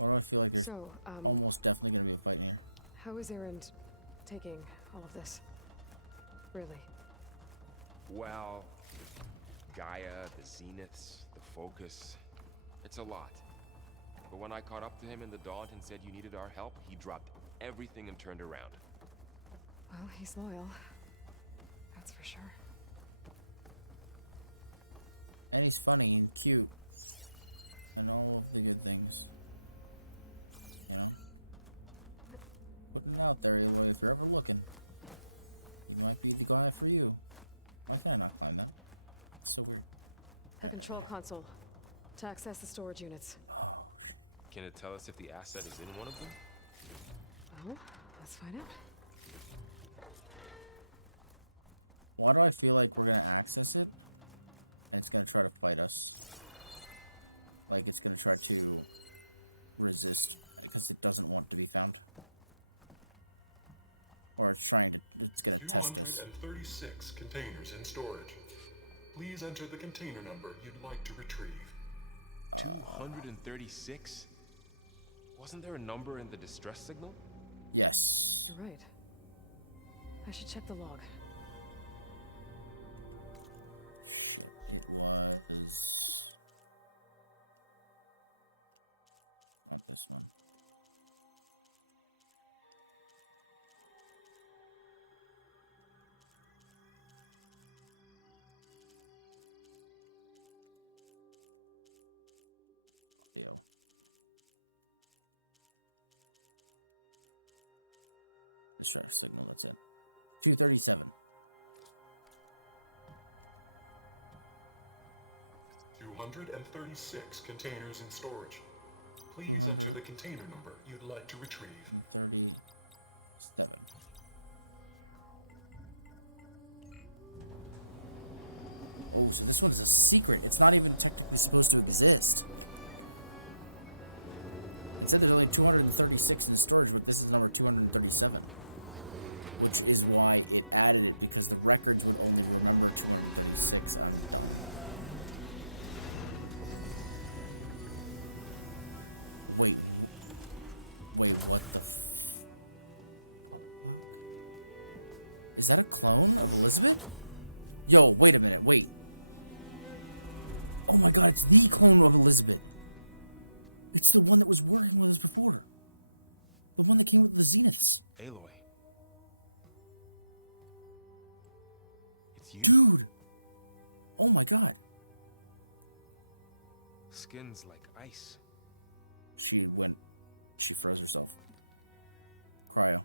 Why do I feel like there's So, almost definitely going to be a fight here? how is Erend taking all of this? Really? Well, Gaia, the Zeniths, the Focus. It's a lot. But when I caught up to him in the Daunt and said you needed our help, he dropped everything and turned around. Well, he's loyal. That's for sure. And he's funny and cute. And all of the good things. You know? Putting it out there, Aloy, if you're ever looking. He might be the guy for you. Why can't I find that? It's so weird. A control console. To access the storage units. Can it tell us if the asset is in one of them? Well, let's find out. Why do I feel like we're gonna access it and it's gonna try to fight us? Like it's gonna try to resist because it doesn't want to be found. Or it's trying to, it's gonna test us. 236 containers in storage. Please enter the container number you'd like to retrieve. 236? Wasn't there a number in the distress signal? Yes. You're right. I should check the log. It was not this one. Audio. Distress signal, that's it. 237. 236 containers in storage. Please enter the container number you'd like to retrieve. 37. Oh, so this one's a secret. It's not even technically supposed to exist. It said there's only 236 in storage, but this is number 237. Which is why it added it, because the records would only be number 236. Wait, what the is that a clone of Elizabeth? Yo, wait a minute, wait. Oh my god, it's the clone of Elizabeth. It's the one that was working with us before. The one that came with the Zeniths. Aloy. It's you. Dude! Oh my god. Skin's like ice. She froze herself. Cryo.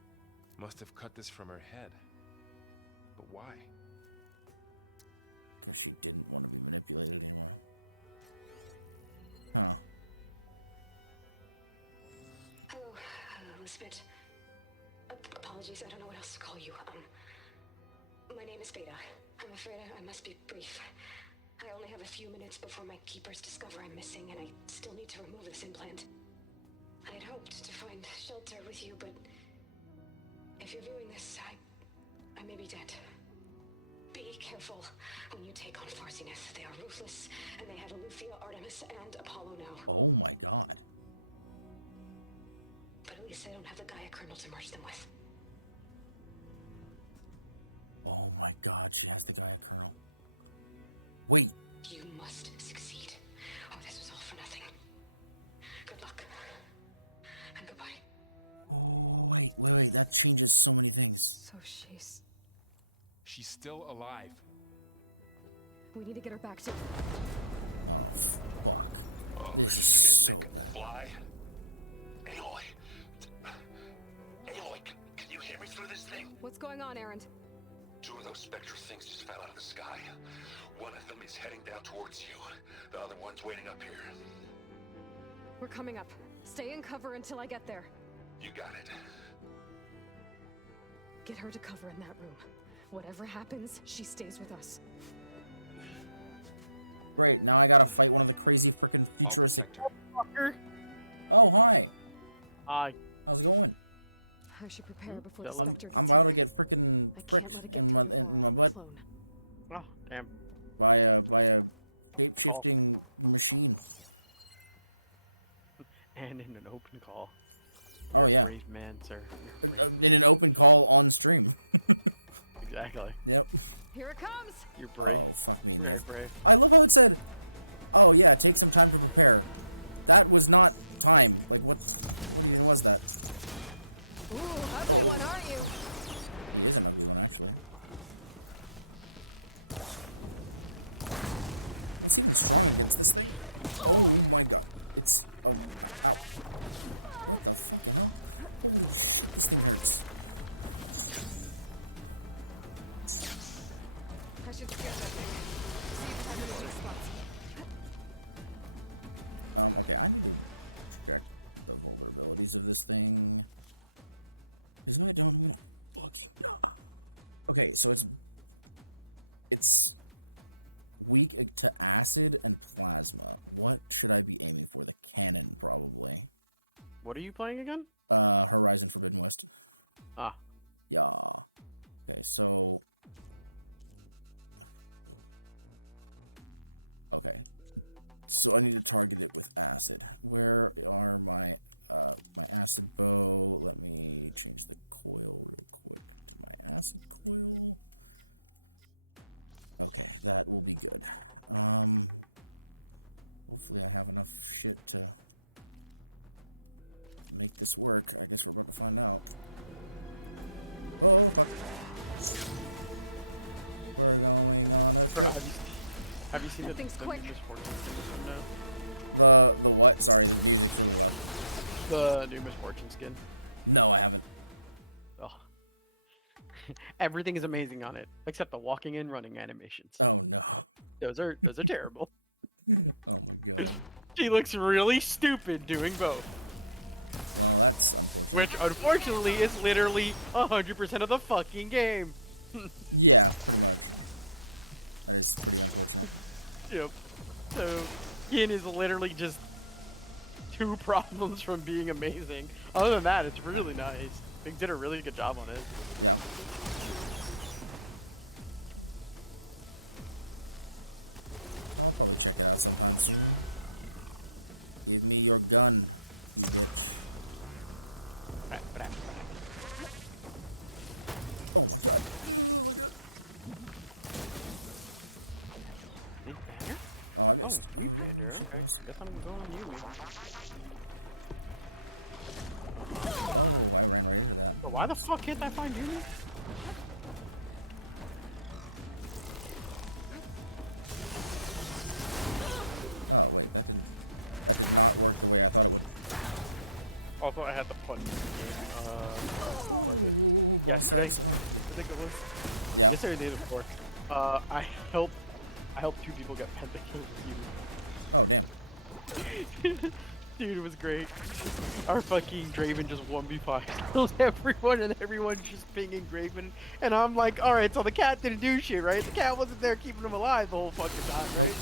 Must have cut this from her head. But why? Because she didn't want to be manipulated anymore. Huh. Hello, Elizabeth. Apologies, I don't know what else to call you. My name is Beta. I'm afraid I must be brief. I only have a few minutes before my keepers discover I'm missing, and I still need to remove this implant. I had hoped to find shelter with you, but If you're viewing this, I may be dead. Be careful when you take on Far Zenith. They are ruthless, and they have Eleuthia, Artemis, and Apollo now. Oh my god. But at least I don't have the Gaia kernel to merge them with. Oh my god, she has the Gaia kernel. Wait. You must succeed. Oh, this was all for nothing. Good luck. And goodbye. Oh, wait, that changes so many things. So she's still alive. We need to get her back to... Oh, shit, they can fly? Aloy. Aloy, can you hear me through this thing? What's going on, Erend? 2 of those spectral things just fell out of the sky. One of them is heading down towards you. The other one's waiting up here. We're coming up. Stay in cover until I get there. You got it. Get her to cover in that room. Whatever happens, she stays with us. Great, now I gotta fight one of the crazy freaking I'll futuristic... protect her. Oh, hi. Hi. How's it going? I should prepare before the Spectre gets I'm here. about to get freaking... I can't let it get through to Varl on the clone. Oh, damn. By a shape-shifting machine. And in an open call. Oh, You're yeah. a brave man, sir. You're a brave In an open call on stream. Exactly. Yep. Here it comes! You're brave. Oh, fuck me. Very brave. I love how it said, oh yeah, take some time to prepare. That was not time. Like, what was that? Ooh, ugly one, aren't you? It's an ugly one, actually. See, it's this thing. Oh my god. It's... ow. What the fuck? This thing hurts. I should skip that thing. See if it has any weak spots. Okay, I need to check the vulnerabilities of this thing. Because I don't fucking know. Okay, so it's weak to acid and plasma. What should I be aiming for? The cannon, probably. What are you playing again? Horizon Forbidden West. Ah. Yeah. Okay, so... Okay. So I need to target it with acid. Where are my acid bow? Let me change the coil real quick to my acid coil. Okay, that will be good. Hopefully I have enough shit to make this work. I guess we're about to find out. Oh my god. Have you seen the thing's quick. new Misfortune skin now? The what? Sorry. The new Misfortune skin. No, I haven't. Oh. Everything is amazing on it, except the walking and running animations. Oh no. Those are terrible. Oh my god. She looks really stupid doing both. Oh, that's... Which, unfortunately, is literally 100% of the fucking game. Yeah. Yep. So, Yin is literally just 2 problems from being amazing. Other than that, it's really nice. They did a really good job on it. I'll probably check it out sometimes. Give me your gun. Oh, we pander. Okay, so guess I'm going on you. But why the fuck can't I find you? Also, I had the fun game. What was it? Yesterday, I think it was. Yeah. Yesterday, the day before. I helped 2 people get pentakill with you. Oh damn. Dude, it was great. Our fucking Draven just 1v5 kills everyone, and everyone's just pinging Draven. And I'm like, alright, so the cat didn't do shit, right? The cat wasn't there keeping him alive the whole fucking time, right?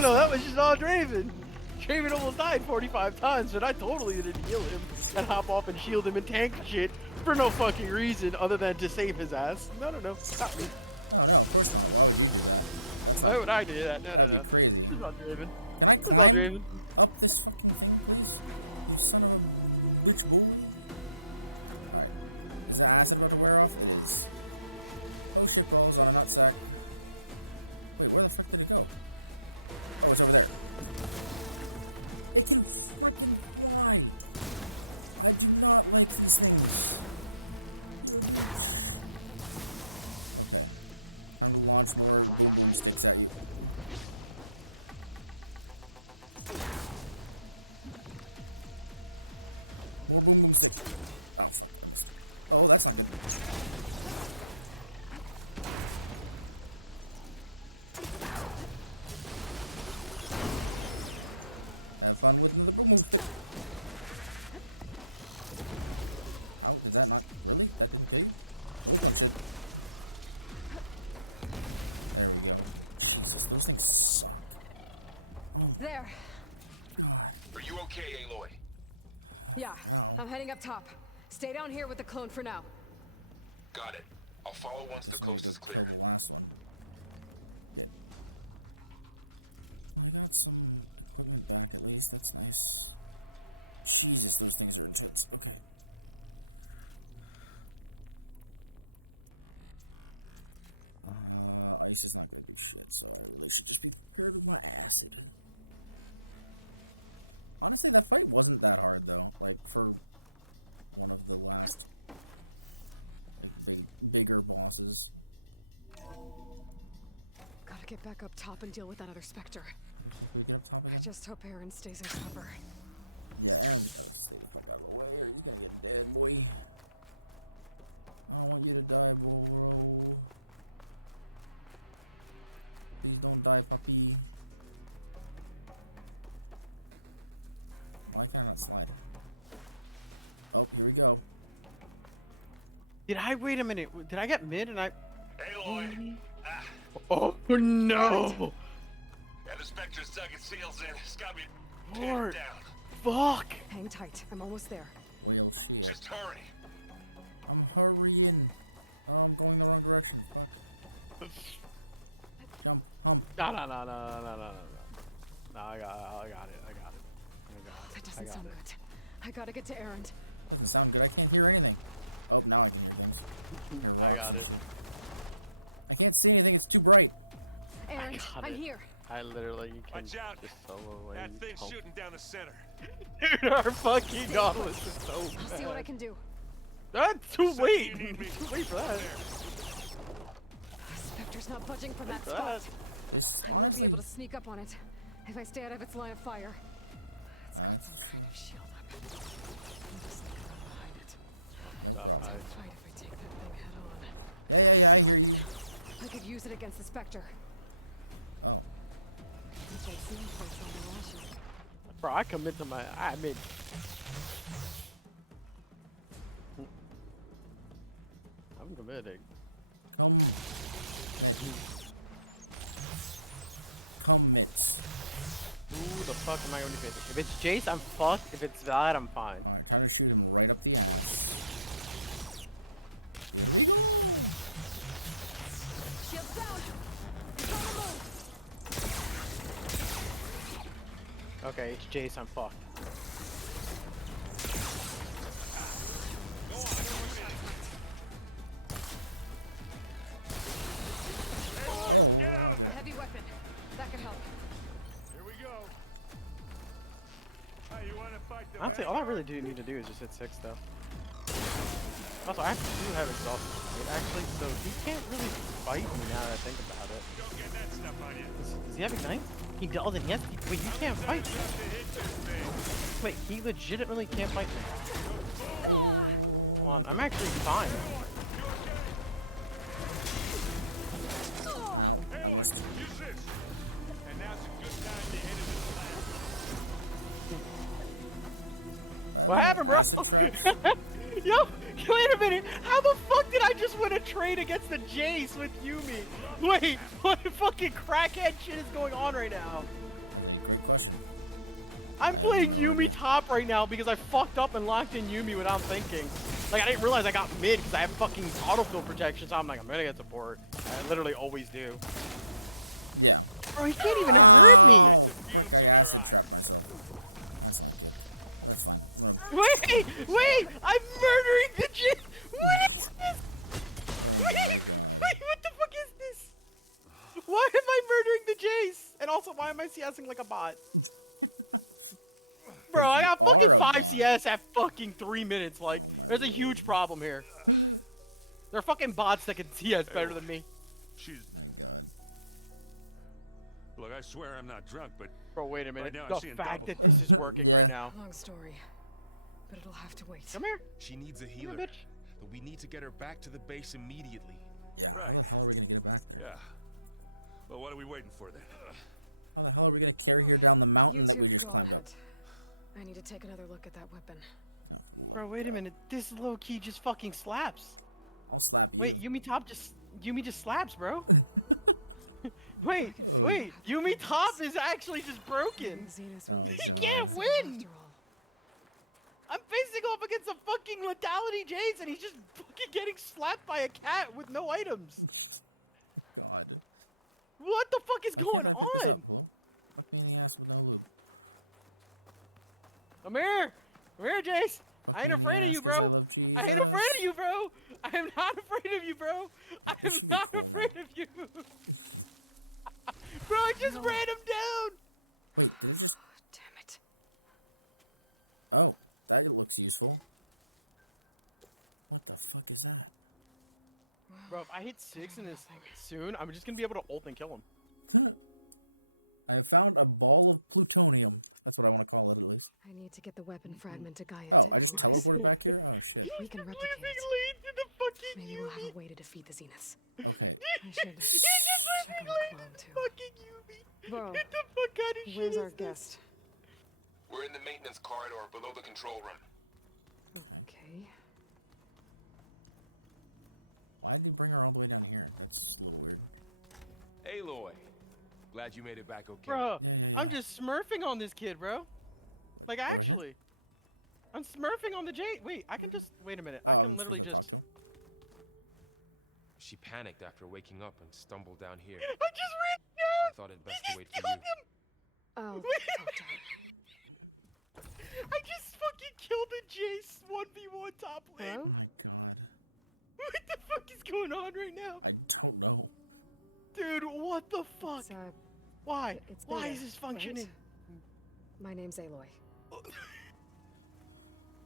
No, that was just all Draven. Draven almost died 45 times, but I totally didn't heal him and hop off and shield him and tank shit for no fucking reason other than to save his ass. No, not me. Why would I do that? No. This is not Draven. This is not Draven. Up this fucking thing, please. Son of a bitch bull. Is that acid about to wear off? Oh shit, bro, it's on a nutsack. Wait, where the fuck did it go? Oh, it's over there. It can freaking fly. I do not like these things. Okay. I'm gonna launch more big boom sticks at you. More boom sticks. Oh, fuck. Oh, that's not good. Have fun with the boom stick. How is that not really? That big? That's it. There we go. Jesus, those things suck. There. Are you okay, Aloy? Yeah, I'm heading up top. Stay down here with the clone for now. Got it. I'll follow once the coast is clear. The last one. Yeah. We got some equipment back at least. That's nice. Jesus, those things are intense. Okay. Ice is not gonna do shit, so I really should just be prepared with my acid. Honestly, that fight wasn't that hard though. Like for one of the last, like, the bigger bosses. Gotta get back up top and deal with that other Spectre. I just hope Aaron stays in cover. Yeah, Aaron's the fuck out of the way. You're gonna get dead, boy. I don't want you to die, bro. Please don't die, puppy. Why can't I slide? Oh, here we go. Did I wait a minute? Did I get mid and I? Aloy! Oh no! Yeah, the Spectre's dug its heels in. It's got me Lord. pinned down. Fuck! Hang tight. I'm almost there. Just hurry. I'm hurrying. Oh, I'm going the wrong direction. Jump. No. No, I got it. That doesn't sound good. I gotta get to Aaron. Doesn't sound good. I can't hear anything. Oh, now I can hear things. I got it. I can't see anything. It's too bright. Aaron, I'm here. I literally can Watch out. just solo away. That thing's shooting down the center. Dude, our fucking gauntlet is so bad. I'll see what I can do. That's too late. Too late for that. Spectre's not budging from that spot. I might be able to sneak up on it if I stay out of its line of fire. It's got some kind of shield up. I'm just gonna run behind it. It's a fight if I take that thing head on. Hey, I hear you. I could use it against the Spectre. Oh. Bro, I commit to my. I mid. I'm committing. Come mix. Who the fuck am I going to pick? If it's Jace, I'm fucked. If it's Vlad, I'm fine. I'm trying to shoot him right up the end. Shields down. It's on the move. Okay, it's Jace, I'm fucked. A heavy weapon. That could help. Here we go. Hey, you want to fight the Honestly, all I really do need to do is just hit 6 stuff. Also, I do have exhausted state, actually, so he can't really fight me now that I think about it. Does he have Ignite? He doesn't. Yes. Wait, you can't fight me. Wait, he legitimately can't fight me. Come on, I'm actually fine. What happened, bro? Yo, wait a minute. How the fuck did I just win a trade against the Jace with Yumi? Wait, what fucking crackhead shit is going on right now? I'm playing Yumi top right now because I fucked up and locked in Yumi without thinking. Like, I didn't realize I got mid because I have fucking autofill protection, so I'm like, I'm gonna get support. I literally always do. Yeah. Bro, he can't even hurt me! Okay, I should trap myself. That's fine. Wait! I'm murdering the J. What is this? Wait, what the fuck is this? Why am I murdering the Jace? And also, why am I CSing like a bot? Bro, I got fucking 5 CS at fucking 3 minutes. Like, there's a huge problem here. There are fucking bots that can CS better than me. She's... Look, I swear I'm not drunk, but... Bro, wait a minute. Right now, The fact that this is working right now. Long story, but it'll have to wait. Come here. She needs a healer, bitch. but we need to get her back to the base immediately. Yeah, right. How the hell are we gonna get it back? Yeah. Well, what are we waiting for then? How the hell are we gonna carry her down the mountain? You that two we just go climbed ahead. I need to take another look at that weapon. Bro, wait a minute. This low-key just fucking slaps. I'll slap you. Wait, Yumi just slaps, bro. wait, Yumi top is actually just broken. He can't win. I'm facing off against a fucking lethality Jace, and he's just fucking getting slapped by a cat with no items. God. What the fuck is going on? Fuck me in the ass with no loot. Come here, Jace. I ain't afraid of you, bro. I ain't afraid of you, bro. I am not afraid of you, bro. I am not afraid of you. Bro, I just ran him down. Wait, did we just... Damn it. Oh, that looks useful. What the fuck is that? Bro, if I hit 6 in this soon, I'm just gonna be able to ult and kill him. I have found a ball of plutonium. That's what I want to call it, at least. I need to get the weapon fragment to Gaia. Oh, I just teleported back here? Oh, shit. If we can replicate it, to the fucking maybe we'll have a way to defeat the Zeniths. Okay. I should He's just check on the losing clone, too. fucking Yumi. Bro, What the fuck kind of shit where's our is this? guest? We're in the maintenance corridor below the control room. Okay. Why didn't you bring her all the way down here? That's a little weird. Aloy, glad you made it back okay. Bro, I'm just smurfing on this kid, bro. Like, actually. I'm smurfing on the Jade. Wait, I can just... Wait a minute. I can literally just... She panicked after waking up and stumbled down here. I just ran down! I thought it best to wait for you. Oh, I just fucking killed a Jace 1v1 top lane. Hello? Oh my god. What the fuck is going on right now? I don't know. Dude, what the fuck? Why? It's Why Beta, is this functioning? right? My name's Aloy.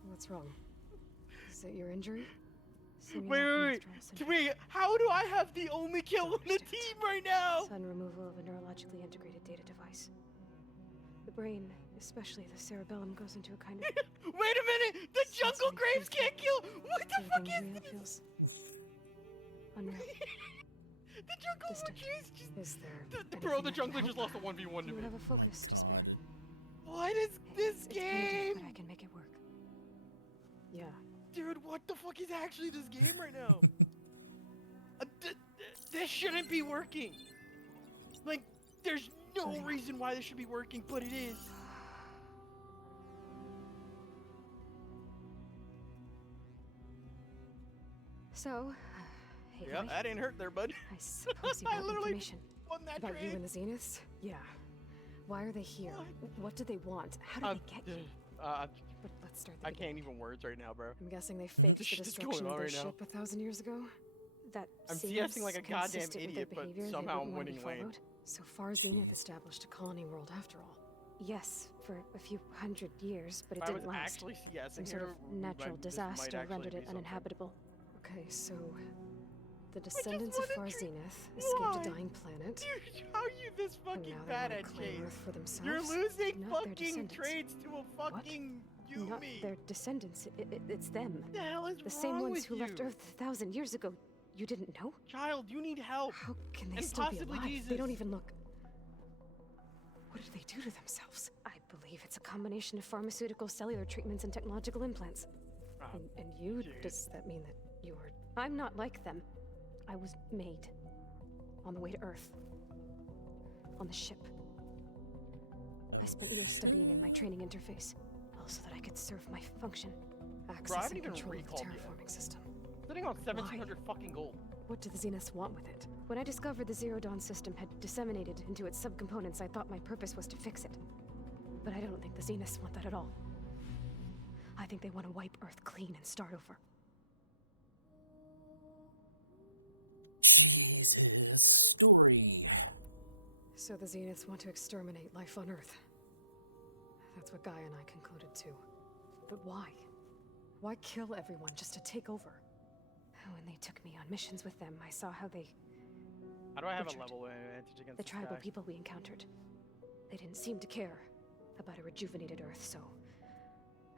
What's wrong? Is it your injury? Wait, how do I have the only kill on the team right now? Sudden removal of a neurologically integrated data device. The brain, especially the cerebellum, goes into a kind of... Wait a minute! The jungle graves can't kill! What the fuck is this? Unreal. The jungle graves just... Is there... Bro, the jungler just lost a 1v1 to You me. have a focus to spare. What is this It's game? primitive, but I can make it work. Yeah. Dude, what the fuck is actually this game right now? This shouldn't be working. Like, there's no reason why this should be working, but it is. So, hey, Yeah, guy. that ain't hurt there, bud. I suppose you I have literally information won that about you trade. and the Zeniths? Yeah. Why are they here? What do they want? How did they get you? But let's start the I beginning. can't even words right now, bro. I'm guessing they faked the shit is destruction going of on their right now. ship 1,000 years ago? That I'm seems CSing like a goddamn consistent with their idiot, but behavior, they somehow wouldn't I'm want to winning be lane. followed. So far, Zenith established a colony world after all. Yes, for a few hundred years, but it If I didn't was last. actually CSing Some sort of here, natural this might disaster actually rendered be it something. uninhabitable. Okay, so the descendants of Far Zenith escaped Why? a dying planet. Dude, how are you this and fucking now they bad wanna at claim Chase? Earth for themselves. You're losing not their fucking descendants. trades to a fucking Yumi. Not their descendants. It's them. What the hell is The same wrong ones with who left you? Earth 1,000 years ago. You didn't know? Child, you need help. How can they And still be possibly alive? Jesus. They don't even look... What did they do to themselves? I believe it's a combination of pharmaceutical, cellular treatments, and technological implants. And you, does that mean that you are... I'm not like them. I was made. On the way to Earth. On the ship. I spent years studying in my training interface, all so that I could serve my function, Bro, I access haven't and even control of the recalled yet. terraforming system. Sitting on 1,700 fucking gold. What do the Zeniths want with it? When I discovered the Zero Dawn system had disseminated into its subcomponents, I thought my purpose was to fix it. But I don't think the Zeniths want that at all. I think they want to wipe Earth clean and start over. Jesus. Story. So the Zeniths want to exterminate life on Earth. That's what Gaia and I concluded too. But why? Why kill everyone just to take over? When they took me on missions with them, I saw how they... How do I have butchered a level advantage against the this tribal guy? people we encountered. They didn't seem to care about a rejuvenated Earth, so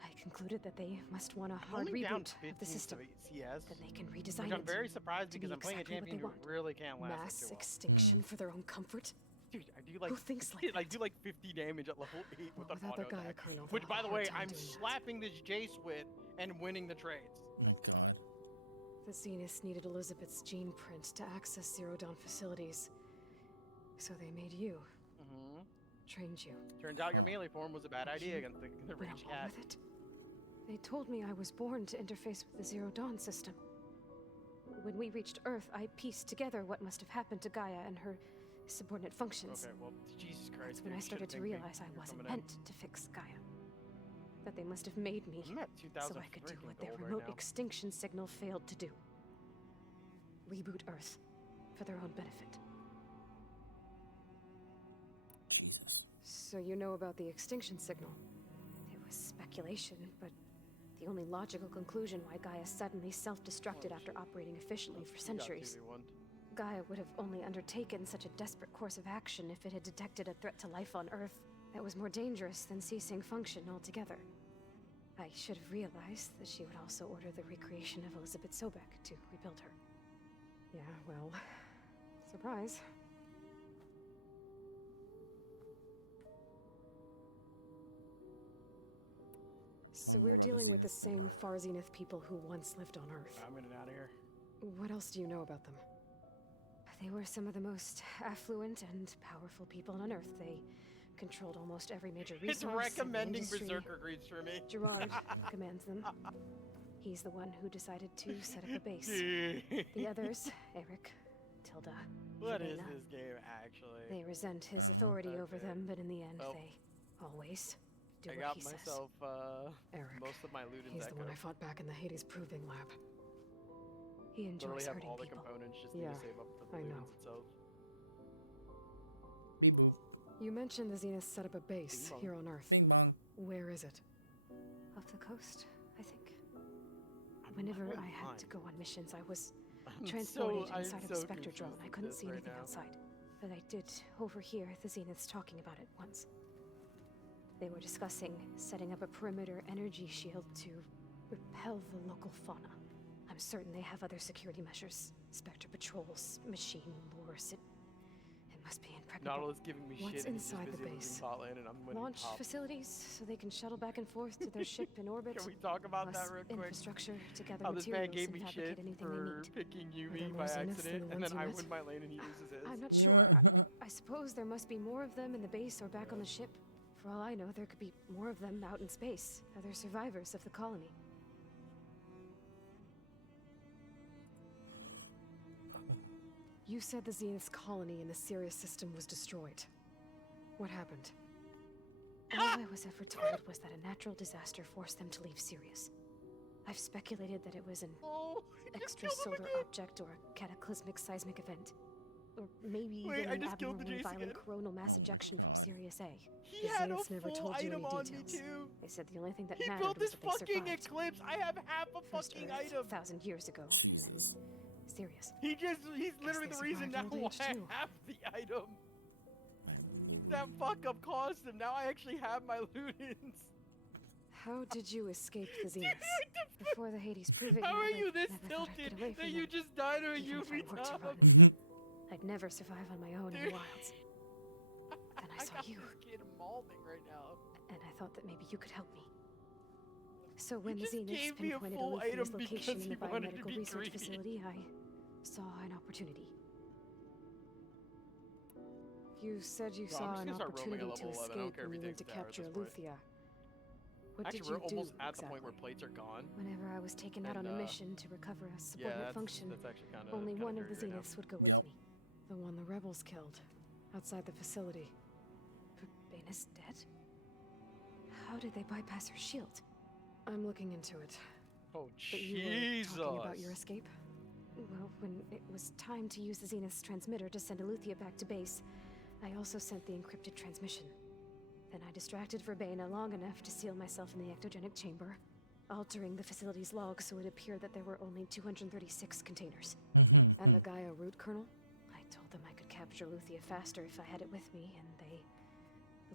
I concluded that they must want a hard Only down reboot 15 of the system. CS. Then they can redesign Which it. I'm very surprised to because be I'm playing exactly a what champion they who want. really can't last Mass too well. extinction for their own comfort. Dude, I do like Who thinks like I do like 50 damage at level 8 with an without auto their Gaia attack. kernel, Which, they'll by have the a hard way, time I'm doing that. slapping this Jace with and winning the trades. Oh god. The Zeniths needed Elizabeth's gene print to access Zero Dawn facilities. So they made you. Mm-hmm. Trained you. Turns out your melee form was a bad idea against the Went rage along cat. with it. They told me I was born to interface with the Zero Dawn system. When we reached Earth, I pieced together what must have happened to Gaia and her subordinate functions. Okay, well, Jesus Christ. That's when dude, I started to should've been realize I you're wasn't coming in. meant to fix Gaia. That they must have made me I'm at so I could do 2,000 what their gold right remote now. extinction signal failed to do. Reboot Earth for their own benefit. Jesus. So you know about the extinction signal. It was speculation, but the only logical conclusion why Gaia suddenly self-destructed after operating efficiently for centuries. Gaia would have only undertaken such a desperate course of action if it had detected a threat to life on Earth that was more dangerous than ceasing function altogether. I should have realized that she would also order the recreation of Elizabeth Sobek to rebuild her. Yeah, well, surprise. So we're dealing with the same Far Zenith people who once lived on Earth. I'm in and out of here. What else do you know about them? They were some of the most affluent and powerful people on Earth. They controlled almost every major resource. It's and recommending industry. Berserker greets for me. Gerard commands them. He's the one who decided to set up a base. The others, Eric, Tilda, What is Helena, this game, actually? they resent his authority over okay. them, but in the end, Well, they always do I what got he says. myself Eric, most of my loot in he's the one Echo. I fought back in the Hades Proving Lab. He enjoys Literally have hurting all the people. components, just Yeah, need to save up for the I loot know. itself. Bing boom. You mentioned the Zenith set up a base Bing bong. here on Earth. Bing bong. Where is it? Off the coast, I think. Whenever I had to go on missions, I was transported inside of a Spectre drone. I couldn't see anything outside. But I did overhear the Zeniths talking about it once. They were discussing setting up a perimeter energy shield to repel the local fauna. I'm certain they have other security measures. Spectre patrols, machine lures. It must be impregnable. Nautilus giving me What's shit and he's inside just the busy looting base? pot land and I'm winning Launch top. facilities so they can shuttle back and forth to their ship in orbit. Can we talk about plus that real quick? infrastructure to gather How this man materials gave and me fabricate shit anything they for need. picking Are there Yumi more by Zeniths than accident, the and ones then you I met? win my lane and he loses his. I'm not sure. I suppose there must be more of them in the base or back on the ship. For all I know, there could be more of them out in space. Other survivors of the colony. You said the Zenith's colony in the Sirius system was destroyed. What happened? All I was ever told was that a natural disaster forced them to leave Sirius. I've speculated that it was an extrasolar object or a cataclysmic seismic event. Or maybe even an abnormally violent coronal mass ejection from Sirius A. He The had a Zeniths never full told you item any on me details. too. They said the only thing that He mattered built was this that they fucking survived. Eclipse. I have half a First fucking Earth, item. 1,000 years ago, and then Sirius. He's literally they the reason now survived old why age I too. have the item. That fuck up caused him. Now I actually have my loot-ins. How did you escape the Zeniths? Before the Hades Proving How Lab, are you I this never thought I'd get tilted away that from you them. just died to a Even if I UV worked to top? run. I'd never survive on my own in the wilds. Then I saw got you, this kid mauling right now. and I thought that maybe you could help me. So when the just Zeniths gave me a pinpointed full Olympia's item location because in the he wanted to biomedical be research greedy. facility, I saw an opportunity. You said you Bro, I'm saw just an gonna start roaming opportunity at to level 11. I don't escape care if when he you went takes to the tower at capture this point. Luthia. What Actually, did you we're do almost at exactly? the point where plates are gone. Whenever I was taken out on a And, mission to recover a yeah, subordinate function, that's actually kinda, only kinda one of the dirty right now. Zeniths would go with me. The one the rebels killed, outside the facility. Baina's dead? How did they bypass her shield? I'm looking into it. Oh, But you were talking about your escape? Well, when it was time to use the Zenith's transmitter to send Luthia back to base, I also sent the encrypted transmission. Then I distracted Verbena long enough to seal myself in the ectogenic chamber, altering the facility's log so it appeared that there were only 236 containers. And the Gaia root kernel? I told them I could capture Luthia faster if I had it with me, and they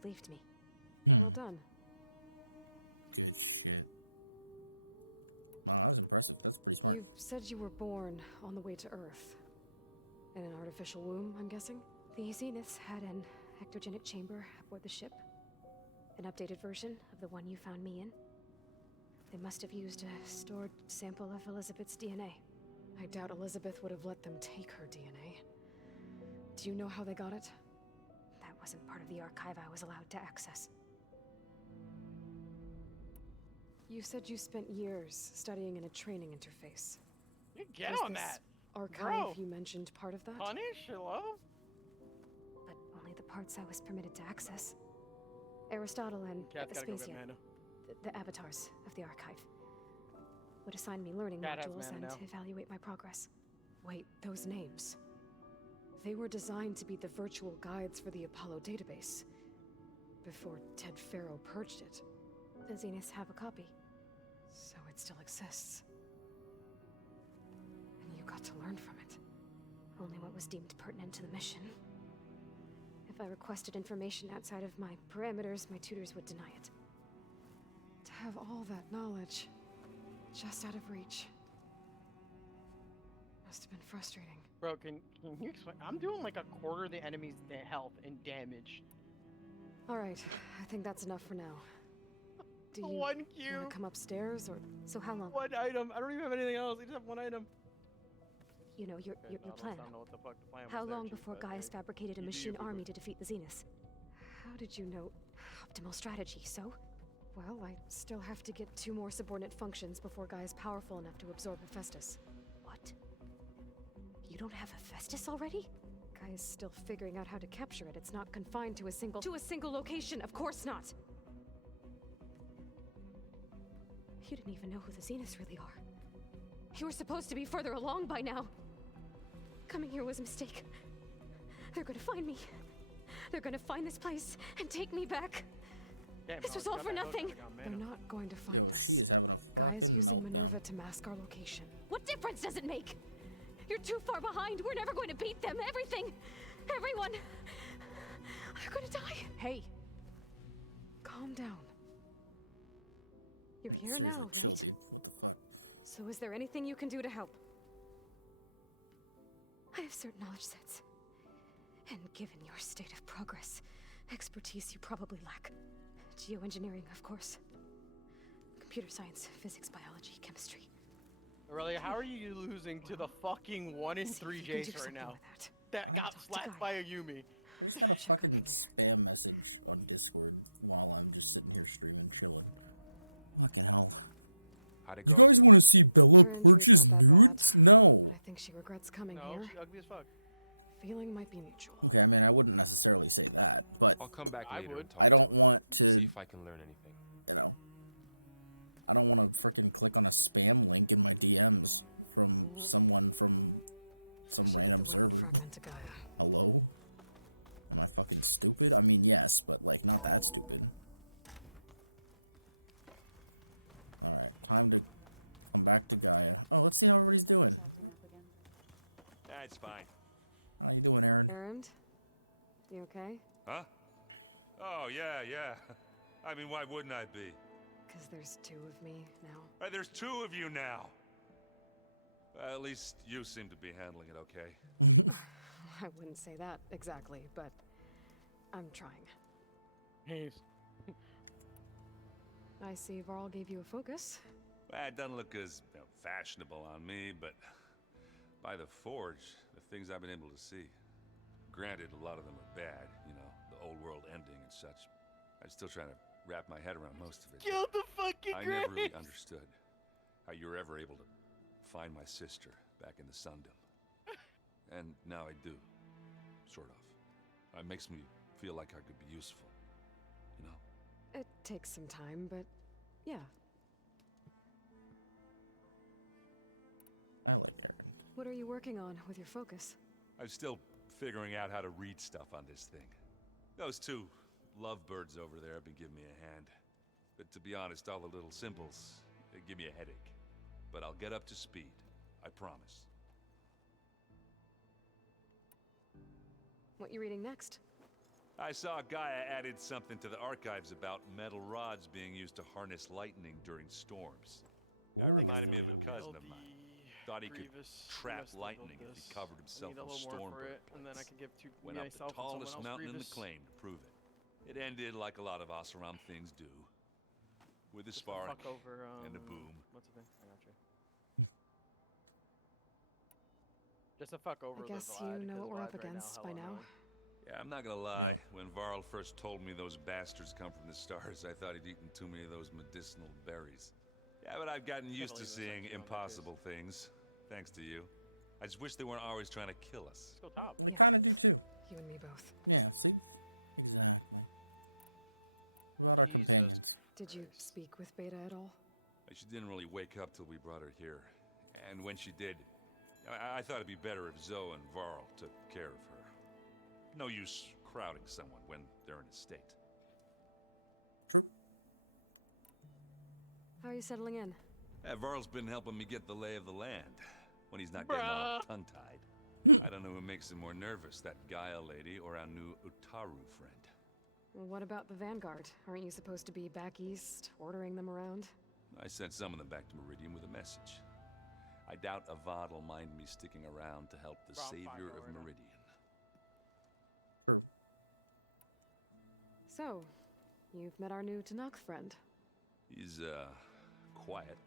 believed me. Well done. Good shit. Wow, that was impressive. That's pretty smart. You've said you were born on the way to Earth. In an artificial womb, I'm guessing? The Zeniths had an ectogenic chamber aboard the ship. An updated version of the one you found me in. They must have used a stored sample of Elizabeth's DNA. I doubt Elizabeth would have let them take her DNA. Do you know how they got it? That wasn't part of the archive I was allowed to access. You said you spent years studying in a training interface. You get Was on this that! archive Bro. you mentioned part of that? Punish? Hello? But only the parts I was permitted to access. Aristotle and Cat's gotta go get Aspasia, mana. the avatars of the archive, would assign me learning Cat has modules mana and now. evaluate my progress. Wait, those names. They were designed to be the virtual guides for the Apollo database. Before Ted Faro purged it. The Zeniths have a copy. So it still exists. And you got to learn from it. Only what was deemed pertinent to the mission. If I requested information outside of my parameters, my tutors would deny it. To have all that knowledge, just out of reach, must have been frustrating. Bro, can you explain? I'm doing like a quarter of the enemy's health and damage. Alright, I think that's enough for now. Do you One Q. want to come upstairs, or... So how long? One item. I don't even have anything else. I just have one item. You know, your plan. I don't know what the fuck the plan was How there, long Chief, before but, Gaius fabricated a you do machine your army to defeat the Zeniths? How did you know optimal strategy, so? Well, I still have to get 2 more subordinate functions before Gaia's powerful enough to absorb Hephaestus. What? You don't have Hephaestus already? Gaia's still figuring out how to capture it. It's not confined to a single location, of course not! You didn't even know who the Zeniths really are. You were supposed to be further along by now. Coming here was a mistake. They're gonna find me. They're gonna find this place and take me back. Damn, This I was was all gonna for have nothing. got They're mana. not going to find Yo, us. she is having a Gaia's fucking using meltdown. Minerva to mask our location. What difference does it make? You're too far behind. We're never going to beat them. Everything. Everyone. They're gonna die. Hey. Calm down. You're here now, Seriously, right? chill, dude. What the fuck? So is there anything you can do to help? I have certain knowledge sets. And given your state of progress, expertise you probably lack. Geoengineering, of course. Computer science, physics, biology, chemistry. Really, how are you losing to the fucking 1 in 3 you can do Jace right something now? with That got Talk to slapped Gaia. by a Yumi. I just got a fucking spam message on Discord while I'm just sitting here streaming, chilling. Fucking hell. How'd it You go? guys want to see Bella Her injury's purchase not that bad. nudes? No. But I think she regrets coming No, here. she's ugly as fuck. Feeling might be mutual. Okay, I mean, I wouldn't necessarily say that, but I'll come back I later would. and talk I to don't her. want to, See if I can learn anything. you know, I don't want to freaking click on a spam link in my DMs from someone from some I should get random the weapon server. fragment to Gaia. Hello? Am I fucking stupid? I mean, yes, but like, not that stupid. Alright, time to come back to Gaia. Oh, let's see how everybody's doing. That's fine. How you doing, Aaron? Erend? You okay? Huh? Oh, yeah. I mean, why wouldn't I be? Because there's 2 of me now. There's 2 of you now. At least you seem to be handling it okay. I wouldn't say that exactly, but I'm trying. He's. I see Varl gave you a focus. Well, it doesn't look as fashionable on me, but by the Forge, the things I've been able to see, Granted, a lot of them are bad, you know, the old world ending and such. I'm still trying to wrap my head around most of it. Kill the fucking I never really understood how you were ever able to find my sister back in the Sundom. And now I do. Sort of. It makes me feel like I could be useful. You know? It takes some time, but yeah. I like it. What are you working on with your focus? I'm still figuring out how to read stuff on this thing. Those two lovebirds over there have been giving me a hand. But to be honest, all the little symbols, they give me a headache. But I'll get up to speed. I promise. What you reading next? I saw Gaia added something to the archives about metal rods being used to harness lightning during storms. That reminded me of a cousin of mine. Thought he could trap lightning if he covered himself with stormbird and then I can give Went up the tallest mountain in the claim to prove it. It ended like a lot of Oseram things do. With a spark and a boom. What's the thing? I got you. Just a fuck over. I guess you know what we're up against by now. Yeah, I'm not gonna lie. When Varl first told me those bastards come from the stars, I thought he'd eaten too many of those medicinal berries. Yeah, but I've gotten used to seeing impossible things, thanks to you. I just wish they weren't always trying to kill us. Let's go top. We kind of do too. You and me both. Yeah, see? Exactly. What about our companions? Did you speak with Beta at all? She didn't really wake up till we brought her here. And when she did, I thought it'd be better if Zoe and Varl took care of her. No use crowding someone when they're in a state. True. How are you settling in? Varl's been helping me get the lay of the land when he's not getting all tongue-tied. I don't know who makes him more nervous, that Gaia lady or our new Utaru friend. Well, what about the Vanguard? Aren't you supposed to be back east, ordering them around? I sent some of them back to Meridian with a message. I doubt a VOD will mind me sticking around to help the savior of Meridian. So, you've met our new Tanakh friend. He's, quiet.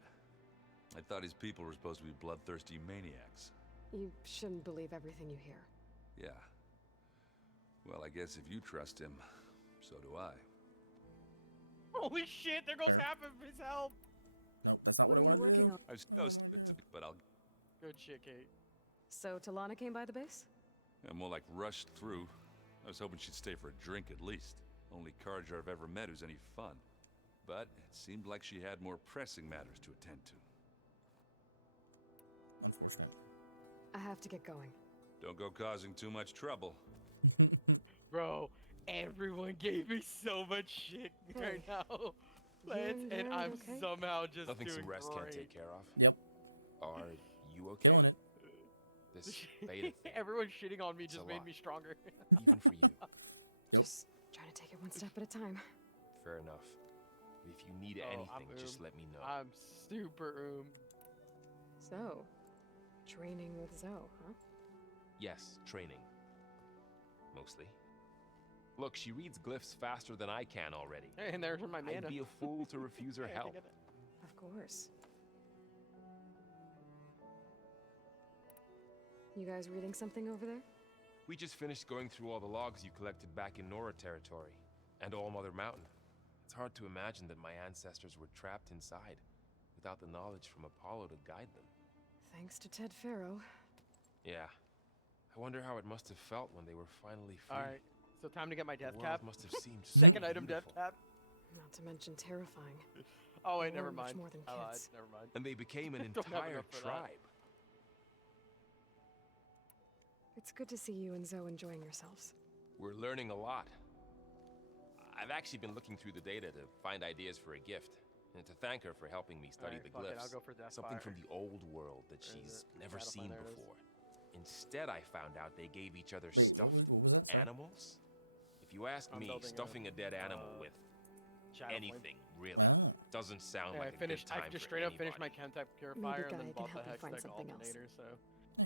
I thought his people were supposed to be bloodthirsty maniacs. You shouldn't believe everything you hear. Yeah. Well, I guess if you trust him, so do I. Holy shit, there goes half of his health! Nope, that's not what what are you working on? I was supposed to be, but I'll... Good shit, Kate. So, Talana came by the base? I'm more like rushed through. I was hoping she'd stay for a drink at least. Only Carja I've ever met who's any fun. But it seemed like she had more pressing matters to attend to. Unfortunate. I have to get going. Don't go causing too much trouble. Bro, everyone gave me so much shit right now. Lance, and I'm somehow just Nothing doing some rest great. can't take care of. Yep. Are you okay? Killing it. This beta thing. Everyone shitting on me It's just a made lot. me stronger. Even for you. Just trying to take it one step at a time. Fair enough. If you need anything, just let me know. I'm super So, training with Zoe, huh? Yes, training. Mostly. Look, she reads glyphs faster than I can already. Hey, and there's my mana. I'd be a fool to refuse her help. Of course. You guys reading something over there? We just finished going through all the logs you collected back in Nora territory, and All Mother Mountain. It's hard to imagine that my ancestors were trapped inside, without the knowledge from Apollo to guide them. Thanks to Ted Faro. Yeah. I wonder how it must have felt when they were finally free. Alright, so time to get my death The cap. world must have seemed so Second item, death beautiful. cap. Not to mention terrifying. Oh wait, They never were much mind. more than I lied, kids. never mind. And they became an Don't have entire enough for that. tribe. It's good to see you and Zoe enjoying yourselves. We're learning a lot. I've actually been looking through the data to find ideas for a gift, and to thank her for helping me study Alright, the fuck it, glyphs. I'll go for Deathfire. Something from the old world that she's never Shadowfire, seen there it is. before. Instead, I found out they gave each other Wait, stuffed what was that? Sorry. animals. If you ask I'm me, building stuffing a dead animal with Shadow Flame. anything, really, Ah. doesn't sound Yeah, like I finished. a good time I just for straight up finished my anybody. chem type purifier and then Gaia bought can the help you find hex tech something else. alternator. So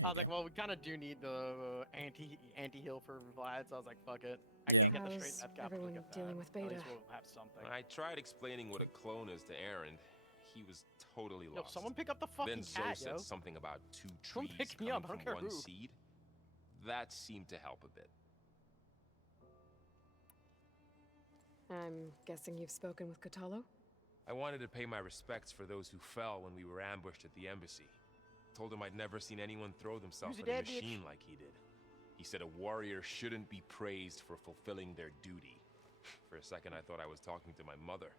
I was like, well, we kind of do need the anti heal for Vlad. So I was like, fuck it. I can't get the straight How's death cap. everyone Look at dealing that. with At Beta? least we'll have something. I tried explaining what a clone is to Aaron. He was totally Yo, lost. someone pick up the fucking Then Zoe cat, said yo. something about two Someone trees pick me up, coming I don't from care one who. seed. That seemed to help a bit. I'm guessing you've spoken with Kotallo? I wanted to pay my respects for those who fell when we were ambushed at the embassy. Told him I'd never seen anyone throw themselves at a machine like he did. He said a warrior shouldn't be praised for fulfilling their duty. For a second, I thought I was talking to my mother.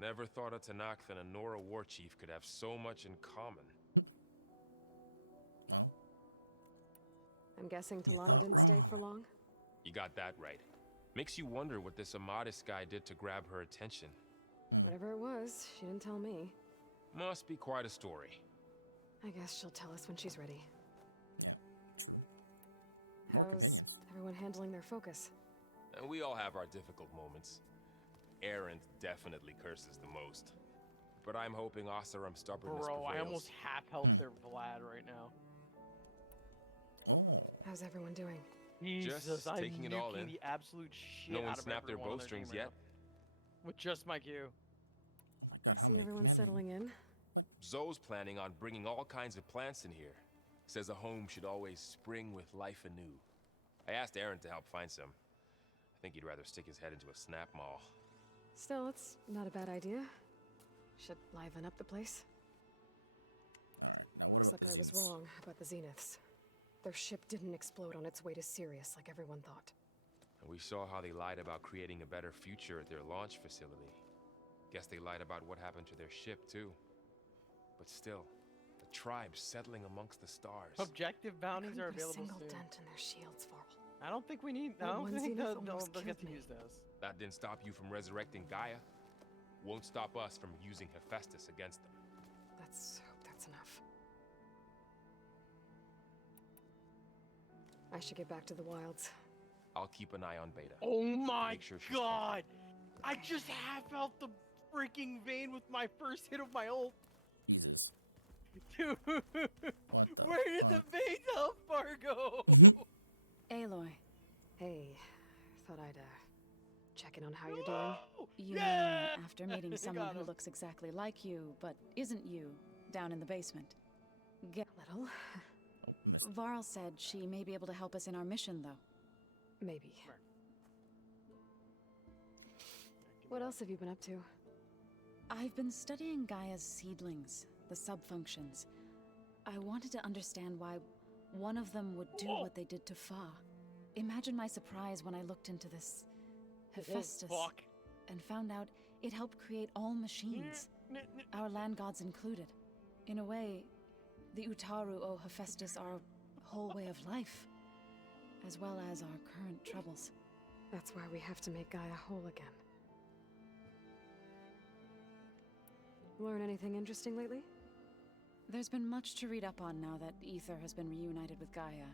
Never thought a Tanakh and a Nora war chief could have so much in common. No. I'm guessing Talana didn't stay for long? You got that right. Makes you wonder what this Amadis guy did to grab her attention. Whatever it was, she didn't tell me. Must be quite a story. I guess she'll tell us when she's ready. Yeah, true. How's everyone handling their focus? And we all have our difficult moments. Arendt definitely curses the most. But I'm hoping Oseram's stubbornness Bro, prevails. I almost half-health their Vlad right now. Oh. How's everyone doing? Jesus, Just I'm taking it all nuking in. the absolute shit No one out of snapped their everyone on bowstrings team yet. right now. With just my Q. I see everyone settling in. Zoe's planning on bringing all kinds of plants in here. Says a home should always spring with life anew. I asked Aaron to help find some. I think he'd rather stick his head into a snap mall. Still, it's not a bad idea. Should liven up the place. Alright, now what Looks about like the I was Zeniths? wrong about the Zeniths. Their ship didn't explode on its way to Sirius like everyone thought. And we saw how they lied about creating a better future at their launch facility. Guess they lied about what happened to their ship, too. But still, the tribe's settling amongst the stars. Objective bounties are available Single soon. dent in their shields, Varl. I don't think we need. I That don't one think Zenith they'll almost get to killed me. use those. That didn't stop you from resurrecting Gaia. Won't stop us from using Hephaestus against them. Let's hope that's enough. I should get back to the wilds. I'll keep an eye on Beta. Oh my Make sure she's god! I just half-health the freaking vein with my first hit of my ult. Jesus. Dude, What the where did the fuck? vein health bar go? Aloy. Hey, thought I'd check in on how you're doing. You Yeah! mean after meeting You someone got who him. looks exactly like you, but isn't you, down in the basement? Get Little, Oh, missed. Varl said she may be able to help us in our mission, though. maybe. What else have you been up to? I've been studying Gaia's seedlings, the subfunctions. I wanted to understand why one of them would do what they did to Fa. Imagine my surprise when I looked into this Hephaestus fuck. and found out it helped create all machines, our land gods included. In a way, the Utaru owe Hephaestus our whole way of life, as well as our current troubles. That's why we have to make Gaia whole again. Learn anything interesting lately? There's been much to read up on now that Ether has been reunited with Gaia.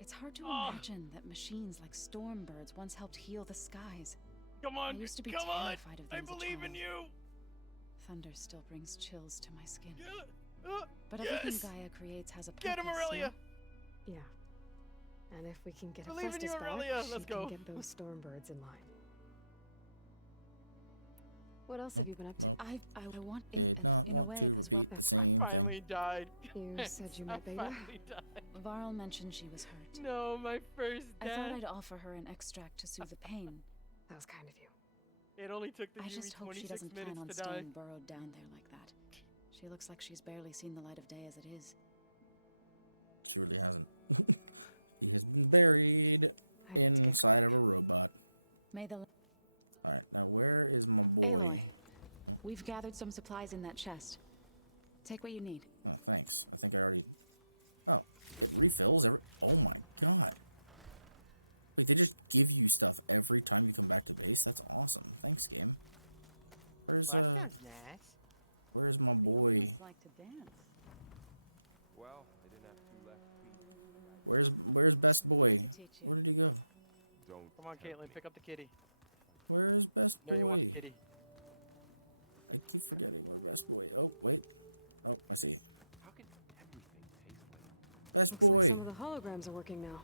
It's hard to imagine that machines like Stormbirds once helped heal the skies. Come on, I used to be come on! terrified of I them as a believe in child. you! Thunder still brings chills to my skin. Uh, But yes! everything Gaia creates has a purpose. Get him, Aurelia! Yeah. And if we can get Believe in you, Hephaestus back, Aurelia. she Let's can go. get those Stormbirds in line. What else have you been up to? I want in a way as well. That's I right. finally died. You said you I met Beta? finally died. Varl mentioned she was hurt. No, my first I death. thought I'd offer her an extract to soothe the pain. That was kind of you. It only took the I just hope she 26 doesn't plan minutes on to die. staying burrowed down there like that. She looks like she's barely seen the light of day as it is. She really hasn't. He has been buried I need to get inside going. of a robot. May the Alright, now where is my boy? Aloy, we've gathered some supplies in that chest. Take what you need. Oh, thanks. I think I already... Oh, it refills every... Oh my god. Like, they just give you stuff every time you come back to base? That's awesome. Thanks, game. Where's, Well, that sounds nice. where's my They boy? almost like to dance. Well, they didn't have two left feet. Where's best boy? I could teach you. Where did he go? Don't. Come on, tempt Caitlin, me. pick up the kitty. Where's best boy? No, you want the kitty. I keep forgetting where best boy... Oh, wait. Oh, I see. How can everything taste like? Best Looks boy. like some of the holograms are working now.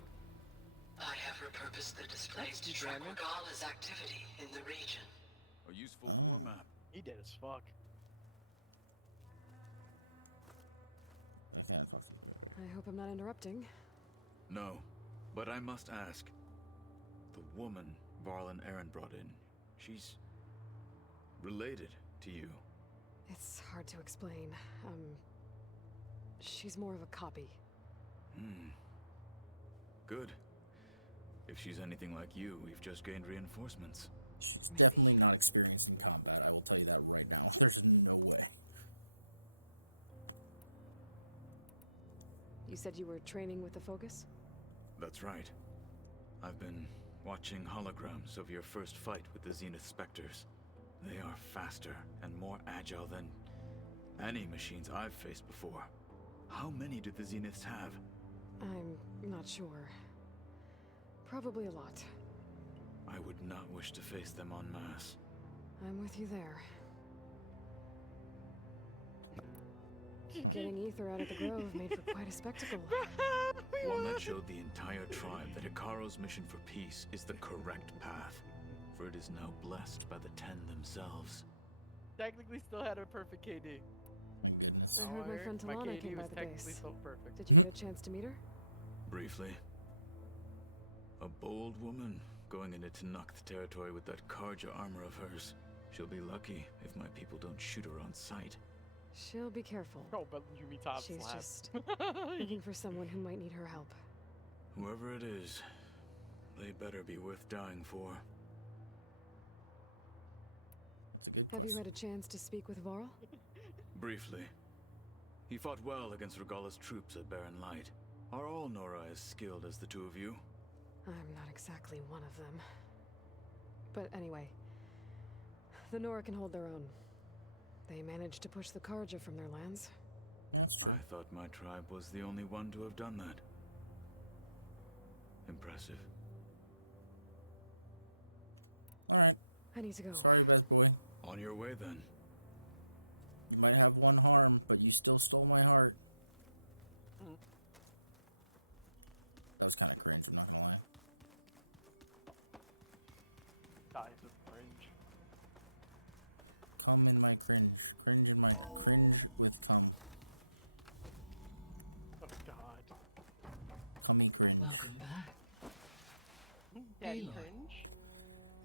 I have repurposed the displays to track Regala's activity in the region. A useful war map. He dead as fuck. I can't talk. I hope I'm not interrupting. No, but I must ask. The woman Varl and Aaron brought in, she's related to you? It's hard to explain. She's more of a copy. Good. If she's anything like you, we've just gained reinforcements. She's definitely not experienced in combat, I will tell you that right now. There's no way. You said you were training with the Focus? That's right. I've been watching holograms of your first fight with the Zenith Spectres. They are faster and more agile than any machines I've faced before. How many do the Zeniths have? I'm not sure. Probably a lot. I would not wish to face them en masse. I'm with you there. Getting ether out of the grove made for quite a spectacle. One that showed the entire tribe that Hikaru's mission for peace is the correct path, for it is now blessed by the Ten themselves. Technically still had a perfect KD. Oh, goodness. I heard my friend Talana KD came by was the technically base. so perfect. Did you get a chance to meet her? Briefly. A bold woman going into Tenakth territory with that Karja armor of hers. She'll be lucky if my people don't shoot her on sight. She'll be careful. Oh, but Yumi top She's slap. just looking for someone who might need her help. Whoever it is, they better be worth dying for. It's a good Have you question. had a chance to speak with Varl? Briefly. He fought well against Regala's troops at Barren Light. Are all Nora as skilled as the two of you? I'm not exactly one of them. But anyway, the Nora can hold their own. They managed to push the Karja from their lands. That's true. I thought my tribe was the only one to have done that. Impressive. Alright. I need to go. Sorry, best boy. On your way, then. You might have one harm, but you still stole my heart. That was kind of cringe, I'm not gonna lie. Dies of cringe. Come in my cringe. Cringe in my cringe with cum. Oh god. Cummy cringe. Welcome back. Daddy Aloy. cringe?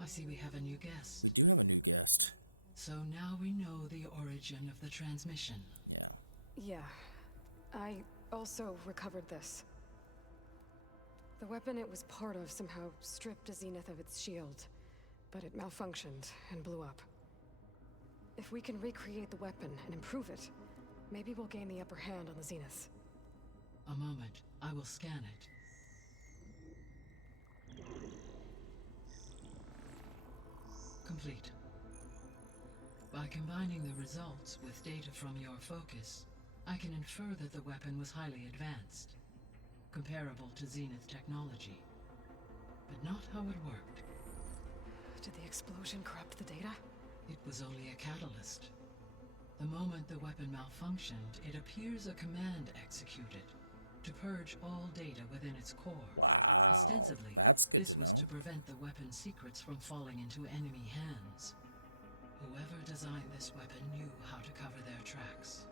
I see we have a new guest. We do have a new guest. So now we know the origin of the transmission. Yeah. Yeah. I also recovered this. The weapon it was part of somehow stripped a Zenith of its shield, but it malfunctioned and blew up. If we can recreate the weapon and improve it, maybe we'll gain the upper hand on the Zeniths. A moment. I will scan it. Complete. By combining the results with data from your focus, I can infer that the weapon was highly advanced, comparable to Zenith technology, but not how it worked. Did the explosion corrupt the data? It was only a catalyst. The moment the weapon malfunctioned, it appears a command executed to purge all data within its core. Wow. Ostensibly, That's good this to was know. to prevent the weapon's secrets from falling into enemy hands. Whoever designed this weapon knew how to cover their tracks.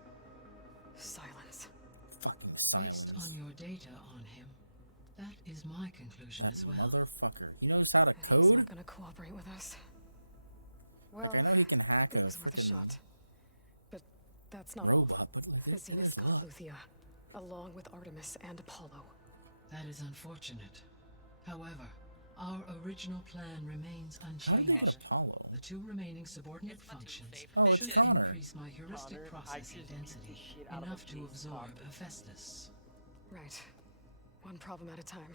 Silence. Fucking silence. Based on your data on him, that is my conclusion That as well. motherfucker. He knows how to code? He's not gonna cooperate with us. Well, Like, I know he can hack it was worth a shot. But that's not all. robot, but The Zeniths got Aletheia, along with Artemis and Apollo. That is unfortunate. However, our original plan remains unchanged. Apollo. The two remaining subordinate functions it's should Connor. increase my heuristic Connor, I processing just beat the density shit out of enough a to big absorb cock. Hephaestus. Right. One problem at a time.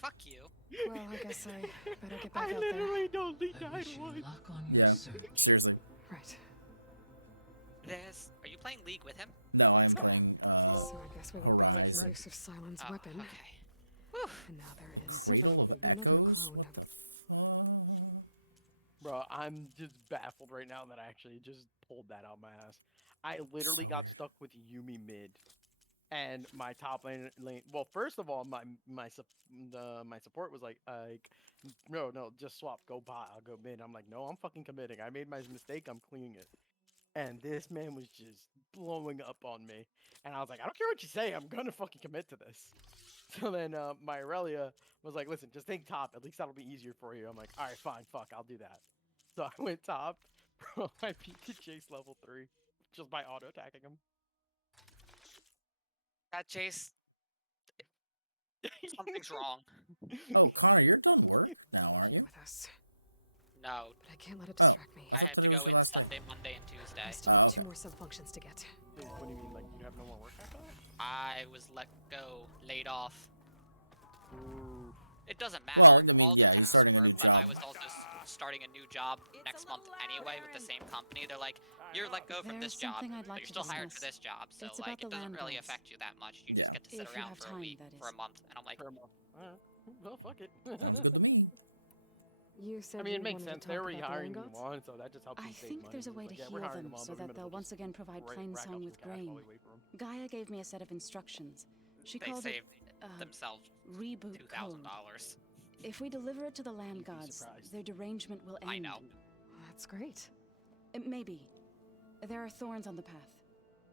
Fuck you. Well, I guess I better get back I out there. literally don't think I I wish you would. luck on your Yeah, search. seriously. Right. Are you playing League with him? No, I'm Let's going, So I guess we won't be making Horizon. use of Silence Oh, weapon. okay. And now there is Cradle of another Echoes? clone What of the fuck? Bro, I'm just baffled right now that I actually just pulled that out my ass. I literally got stuck with Yumi mid, and my top lane. Well, first of all, my support was like, no, just swap, go bot, I'll go mid. I'm like, no, I'm fucking committing. I made my mistake. I'm cleaning it. And this man was just blowing up on me, and I was like, I don't care what you say. I'm gonna fucking commit to this. So then my Aurelia was like, listen, just take top. At least that'll be easier for you. I'm like, all right, fine, fuck, I'll do that. So I went top. Bro, I beat the Jace level 3 just by auto attacking him. That Jace. Something's wrong. Oh, Connor, you're done work now, aren't you? With us. No. But I can't let it distract me. I have to go in Sunday, Monday, and Tuesday. I still have 2 more sub-functions to get. What do you mean, like you have no more work after that? I was laid off. Ooh. It doesn't matter. Well, I mean, all the yeah, he's tasks starting a were, new but job. I was also starting a new job next month anyway with the same company. They're like, you're let go from this job, but you're still hired for this job. So It's like, about it the doesn't land really gods. affect you that much. You just get to sit If you around have for a time, week, that is. for a month, and I'm like, Well, fuck it. Sounds good to me. You said I mean, you it makes wanted sense. to They're talk about the rehiring land new gods? one, so that just helps I them save think money. there's a It's way like, to yeah, we're heal hiring them all, so but we that might as they'll well once just again provide plain rack up song some with cash grain. while we wait for 'em. Gaia gave me a set of instructions. She they called it saved themselves reboot code. $2,000. If we deliver it to the land gods, surprised. their derangement will end. I know. That's great. Maybe. There are thorns on the path.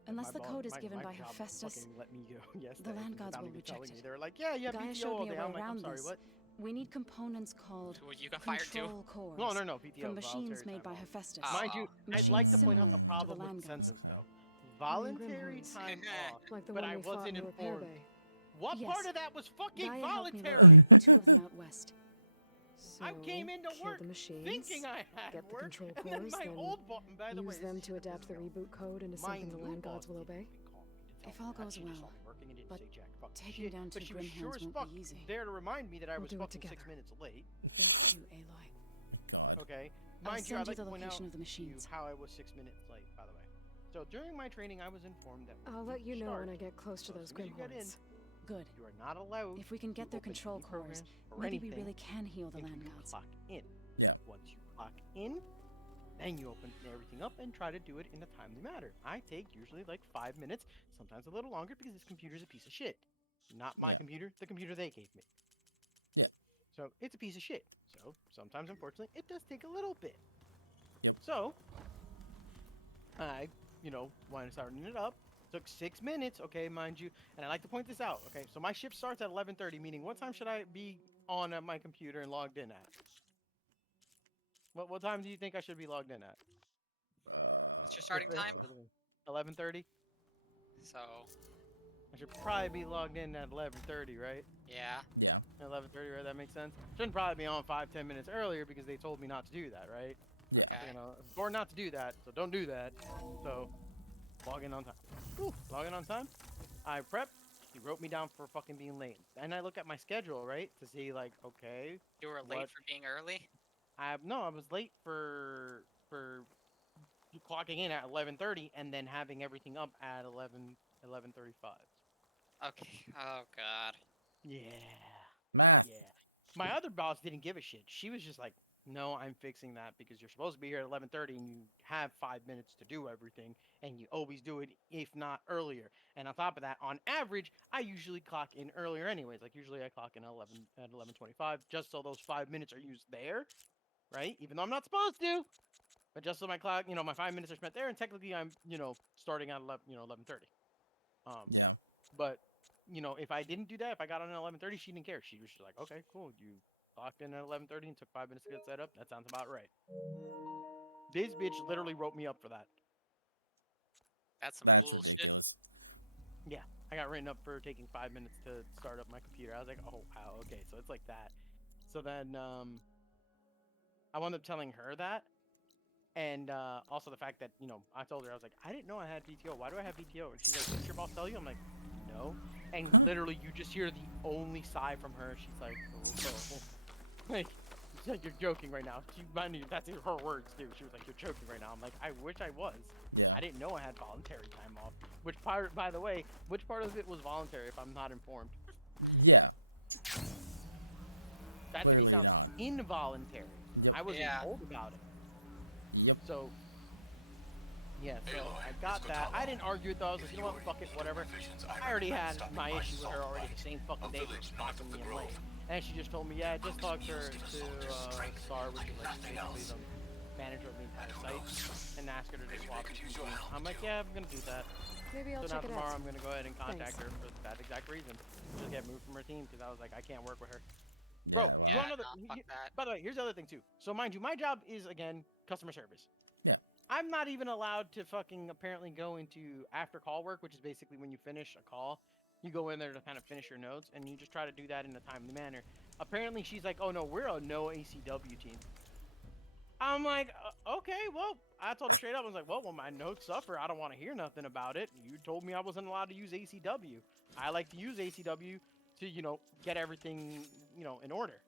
Unless My the boss- code is my- given my by job Hephaestus, fucking let me go yesterday, the land gods without will even reject telling me. it. They were like, yeah, Gaia PTO showed all me a day. way I'm like, I'm around sorry, this. what? We need components called Well, you got fired too. control cores. No, PTO. From machines voluntary made by time off. Hephaestus. Mind you, I'd like to point out the Machines problem similar with to the the land sentence, gods. though. Voluntary Gremlins. time off, Like the but one I we fought wasn't in the repair informed. bay. What Yes. part of that was fucking Gaia helped me voluntary? locate 2 of them out west. So, I came into kill work the machines, thinking I had get the work, control and then cores, my then old boss, by the way, use them to adapt the reboot code into something the land gods will obey. If all goes well, but taking down 2 but she was Grimhands sure as won't fuck be easy. there to remind me that I We'll was do it fucking 6 together. minutes late. Bless you, Aloy. God. Okay, I'll mind you, send I'd you like the to point out location of the to you machines. how I was 6 minutes late, by the way. So during my training, I was informed that when I'll let you know start, when I get close to so those as soon as you get in, Grimhorns. Good. you are not allowed. If we can get to their open control any cores, programs or maybe we anything really can heal the until land you gods. clock in. Yeah. Once you clock in, then you open everything up and try to do it in a timely manner. I take usually like 5 minutes, sometimes a little longer because this computer's a piece of shit. Not my computer, the computer they gave me. Yeah. So it's a piece of shit. So sometimes, unfortunately, it does take a little bit. Yep. So I, when starting it up, took 6 minutes, okay, mind you. And I like to point this out, okay? So my shift starts at 11:30, meaning what time should I be on at my computer and logged in at? What time do you think I should be logged in at? What's your starting time? 11:30. So. I should probably be logged in at 11:30, right? Yeah. Yeah. 11:30, right? That makes sense. Shouldn't probably be on 5-10 minutes earlier because they told me not to do that, right? Yeah. Okay. Or not to do that. So don't do that. So log in on time. Ooh, log in on time. I prep. He wrote me down for fucking being late. And I look at my schedule, right, to see like, okay. You were late for being early? I was late for clocking in at 11:30 and then having everything up at 11:35. Okay. Oh god. Yeah. Math. Yeah. My other boss didn't give a shit. She was just like, "No, I'm fixing that because you're supposed to be here at 11:30 and you have 5 minutes to do everything and you always do it if not earlier." And on top of that, on average, I usually clock in earlier anyways. Like usually I clock in at 11:25 just so those 5 minutes are used there, right? Even though I'm not supposed to. But just so my clock, my 5 minutes are spent there and technically I'm, starting at 11:30. Yeah. But if I didn't do that, if I got on at 11:30, she didn't care. She was just like, "Okay, cool. You clocked in at 11:30 and took 5 minutes to get set up. That sounds about right." This bitch literally wrote me up for that. That's some bullshit. Ridiculous. Yeah, I got written up for taking 5 minutes to start up my computer. I was like, "Oh wow, okay, so it's like that." So then I wound up telling her that, and also the fact that I told her, I was like, "I didn't know I had PTO. Why do I have PTO?" And she's like, "Did your boss tell you?" I'm like, "No." And literally, you just hear the only sigh from her. She's like, "Oh." Like, she's like, "You're joking right now." That's her words too. She was like, "You're joking right now." I'm like, "I wish I was." Yeah. I didn't know I had voluntary time off. Which part, by the way, which part of it was voluntary? If I'm not informed. Yeah. That to me Clearly sounds not. involuntary. Yep. I wasn't Yeah. told about it. Yep. So. Yeah, so Aloy, I got it's that. Gotamo. I didn't argue with those. I was like, you know what, fuck it, whatever. I already had my issue with her already the same fucking day for stopping me in late. And she just told me, yeah, just talk to Star, which is like basically the manager of the entire site, and ask her to just swap it. I'm like, yeah, I'm gonna do that. Maybe I'll So now check it tomorrow out. I'm gonna go ahead and contact Thanks. her for that exact reason. Just get moved from her team because I was like, I can't work with her. Bro, well, you wanna know fuck that. by the way, here's the other thing too. So mind you, my job is again customer service. Yeah. I'm not even allowed to fucking apparently go into after call work, which is basically when you finish a call, you go in there to kind of finish your notes, and you just try to do that in a timely manner. Apparently, she's like, "Oh no, we're a no ACW team." I'm like, okay, well, I told her straight up, I was like, well, when my notes suffer, I don't want to hear nothing about it. You told me I wasn't allowed to use ACW. I like to use ACW to, you know, get everything, you know, in order.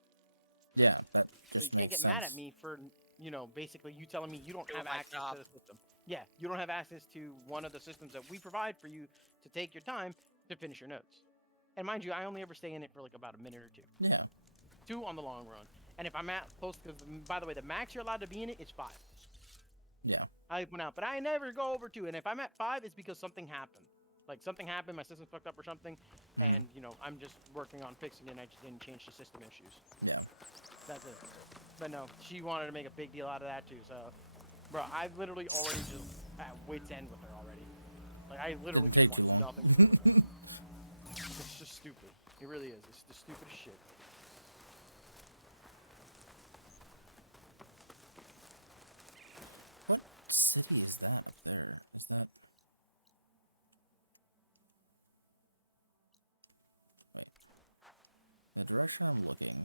Yeah, that so you can't get mad at me for, you know, basically you telling me you don't have access to the system. Yeah, you don't have access to one of the systems that we provide for you to take your time to finish your notes. And mind you, I only ever stay in it for like about a minute or two. Yeah. 2 on the long run. And if I'm at close, because by the way, the max you're allowed to be in it is 5. Yeah. I went out, but I never go over 2. And if I'm at 5, it's because something happened. Like something happened, my system's fucked up or something, and you know I'm just working on fixing it. And I just didn't change the system issues. Yeah. That's it. But no, she wanted to make a big deal out of that too. So, bro, I literally already just at wit's end with her already. Like I literally just want nothing to do with her. It's just stupid. It really is. It's the stupidest shit. What city is that up there? Is that... Wait. The direction I'm looking...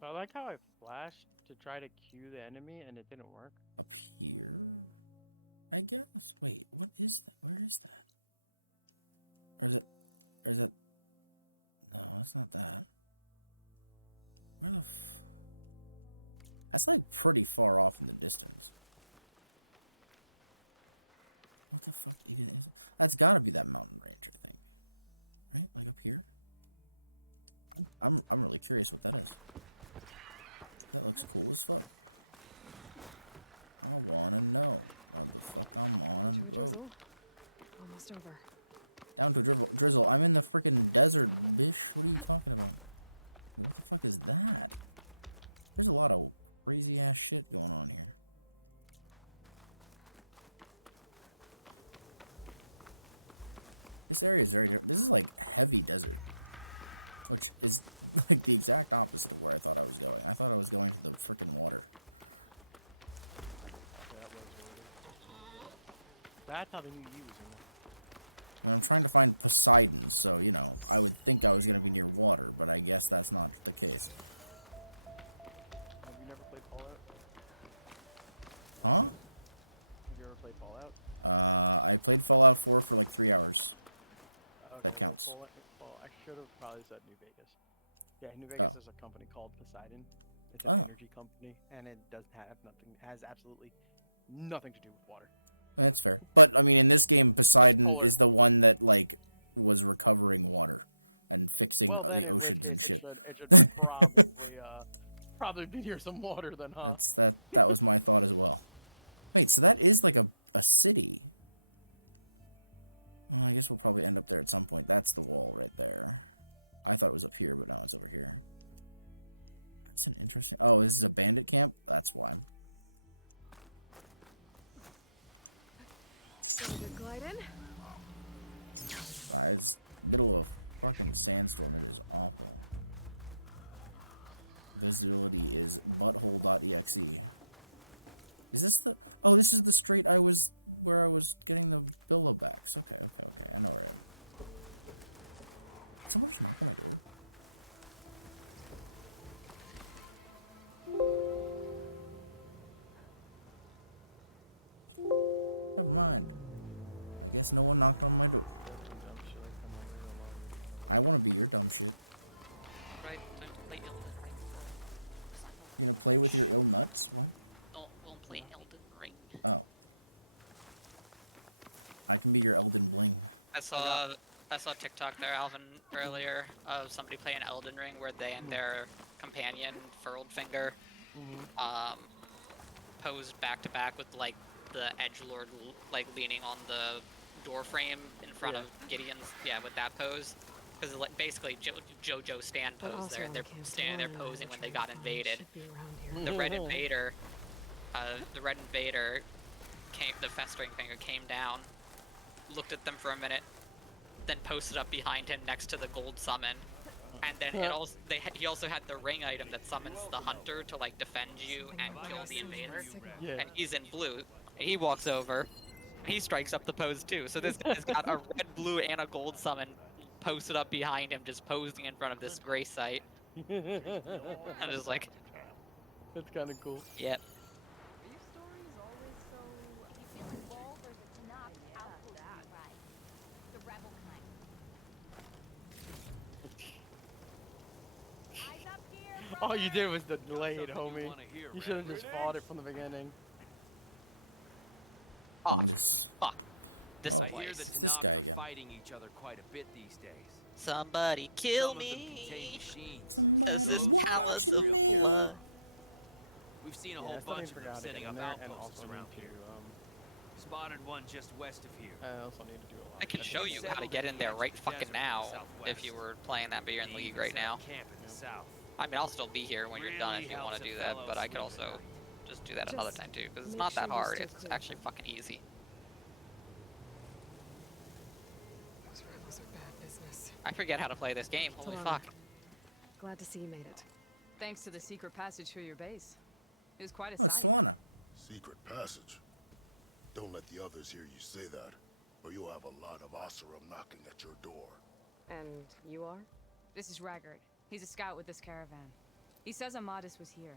So I like how I flashed to try to cue the enemy and it didn't work. Up here? I guess. Wait, what is that? Where is that? Or is it... Or is that... No, that's not that. Where the that's like pretty far off in the distance. What the fuck even is it? That's gotta be that mountain range, I think. Right? Like up here? I'm really curious what that is. That looks cool as fuck. I wanna know. Down to a drizzle. Almost over. Down to a drizzle. I'm in the freaking desert, bitch. What are you talking about? What the fuck is that? There's a lot of crazy ass shit going on here. This area is very different. This is like heavy desert, which is like the exact opposite of where I thought I was going. I thought I was going for the freaking water. That was really... That's how they knew you was in there. And I'm trying to find Poseidon, so, you know, I would think I was going to be near water, but I guess that's not the case. Have you never played Fallout? Huh? Have you ever played Fallout? I played Fallout 4 for like 3 hours. Okay, well, I should have probably said New Vegas. Yeah, New Vegas is a company called Poseidon. It's an energy company, and it doesn't have nothing, has absolutely nothing to do with water. That's fair. But, I mean, in this game, Poseidon is the one that, like, was recovering water and fixing well, then, in which case, it should probably be near some water then, huh? That was my thought as well. Wait, so that is, like, a city. Well, I guess we'll probably end up there at some point. That's the wall right there. I thought it was up here, but now it's over here. That's an interesting... Oh, this is a bandit camp? That's why. So good gliding. Guys, middle of fucking sandstorm. It is awful. Visibility is butthole.exe. Is this the... Oh, this is the straight where I was getting the billowbacks. Okay, I know where. So much from here. Never mind. I guess no one knocked on my door. I want to be your dumb shit. Right, time to play Elden Ring. You gonna play with your own nuts? No, we'll play Elden Ring. Oh. I can be your Elden Ring. I saw TikTok there, Alvin, earlier of somebody playing Elden Ring where they and their companion, Furled Finger, posed back to back with like the edgelord like leaning on the door frame in front of Gideon's, with that pose. Because like basically JoJo stand pose there. They're standing there posing when they got invaded. The Red Invader, the Festering Finger came down, looked at them for a minute, then posted up behind him next to the gold summon, And then he also had the ring item that summons the hunter to like defend you and kill the invader. Yeah. And he's in blue. And he walks over. He strikes up the pose too. So this guy's got a red, blue, and a gold summon posted up behind him, just posing in front of this gray site. I'm just like, that's kind of cool. Yep. All you did was delay it, homie. You should have just fought it from the beginning. Oh, fuck. This I place. hear the Tanakh are fighting each other quite a bit these days. Somebody kill Some of them me. contain machines. Cause this Those palace gotta of be real careful. blood. We've seen a Yeah, whole I still need bunch to of figure them out how to setting get up in there, and outposts also around need here. to, Spotted one just west of here. I also need to do a lot. I can show you how to get in there right fucking now if you were playing that, but you're in the league right now. Camp in the south. I mean, I'll still be here when you're done if you want to do that, but I could also just do that another time too, because it's not that hard. It's actually fucking easy. Those rebels are bad business. I forget how to play this game. Holy Talana, fuck. Glad to see you made it. Thanks to the secret passage through your base. It was quite a sight. Secret passage? Don't let the others hear you say that, or you'll have a lot of Oseram knocking at your door. And you are? This is Raggard. He's a scout with this caravan. He says Amadis was here.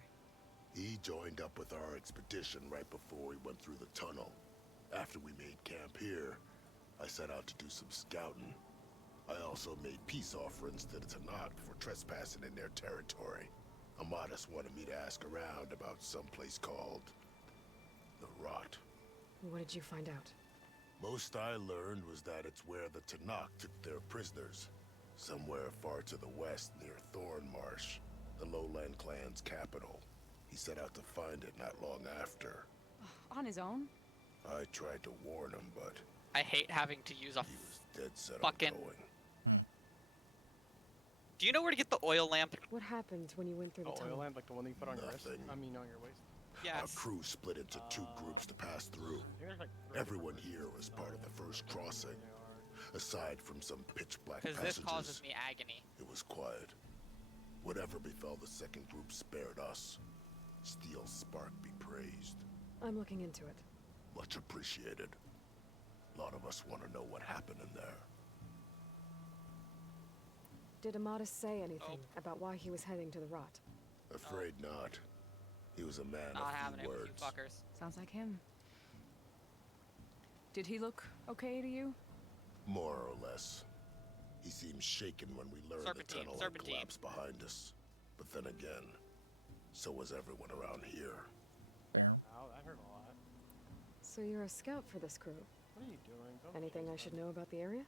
He joined up with our expedition right before we went through the tunnel. After we made camp here, I set out to do some scouting. I also made peace offerings to the Tanakh for trespassing in their territory. Amadis wanted me to ask around about some place called the Rot. What did you find out? Most I learned was that it's where the Tanakh took their prisoners. Somewhere far to the west near Thornmarsh, the Lowland clan's capital. He set out to find it not long after. On his own? I tried to warn him, but I hate having to use a he was dead set fucking... on going. Do you know where to get the oil lamp? What happened when you went through the tunnel? Oil lamp, like the one that you put on your wrist? Nothing. I mean, on your waist. Yes. Our crew split into two groups to pass through. Everyone here was part of the first crossing. Aside from some pitch-black Because passages, this causes me agony. it was quiet. Whatever befell the second group spared us. Steel Spark be praised. I'm looking into it. Much appreciated. A lot of us want to know what happened in there. Did Amadis say anything about why he was heading to the Rot? Afraid not. He was a man Not of having few it with words. you fuckers. Sounds like him. Did he look okay to you? More or less. He seemed shaken when we learned the tunnel had Serpentine. collapsed behind us. But then again, so was everyone around here. Wow, that hurt a lot. So you're a scout for this crew. What are you doing? Don't Anything I should know about the area?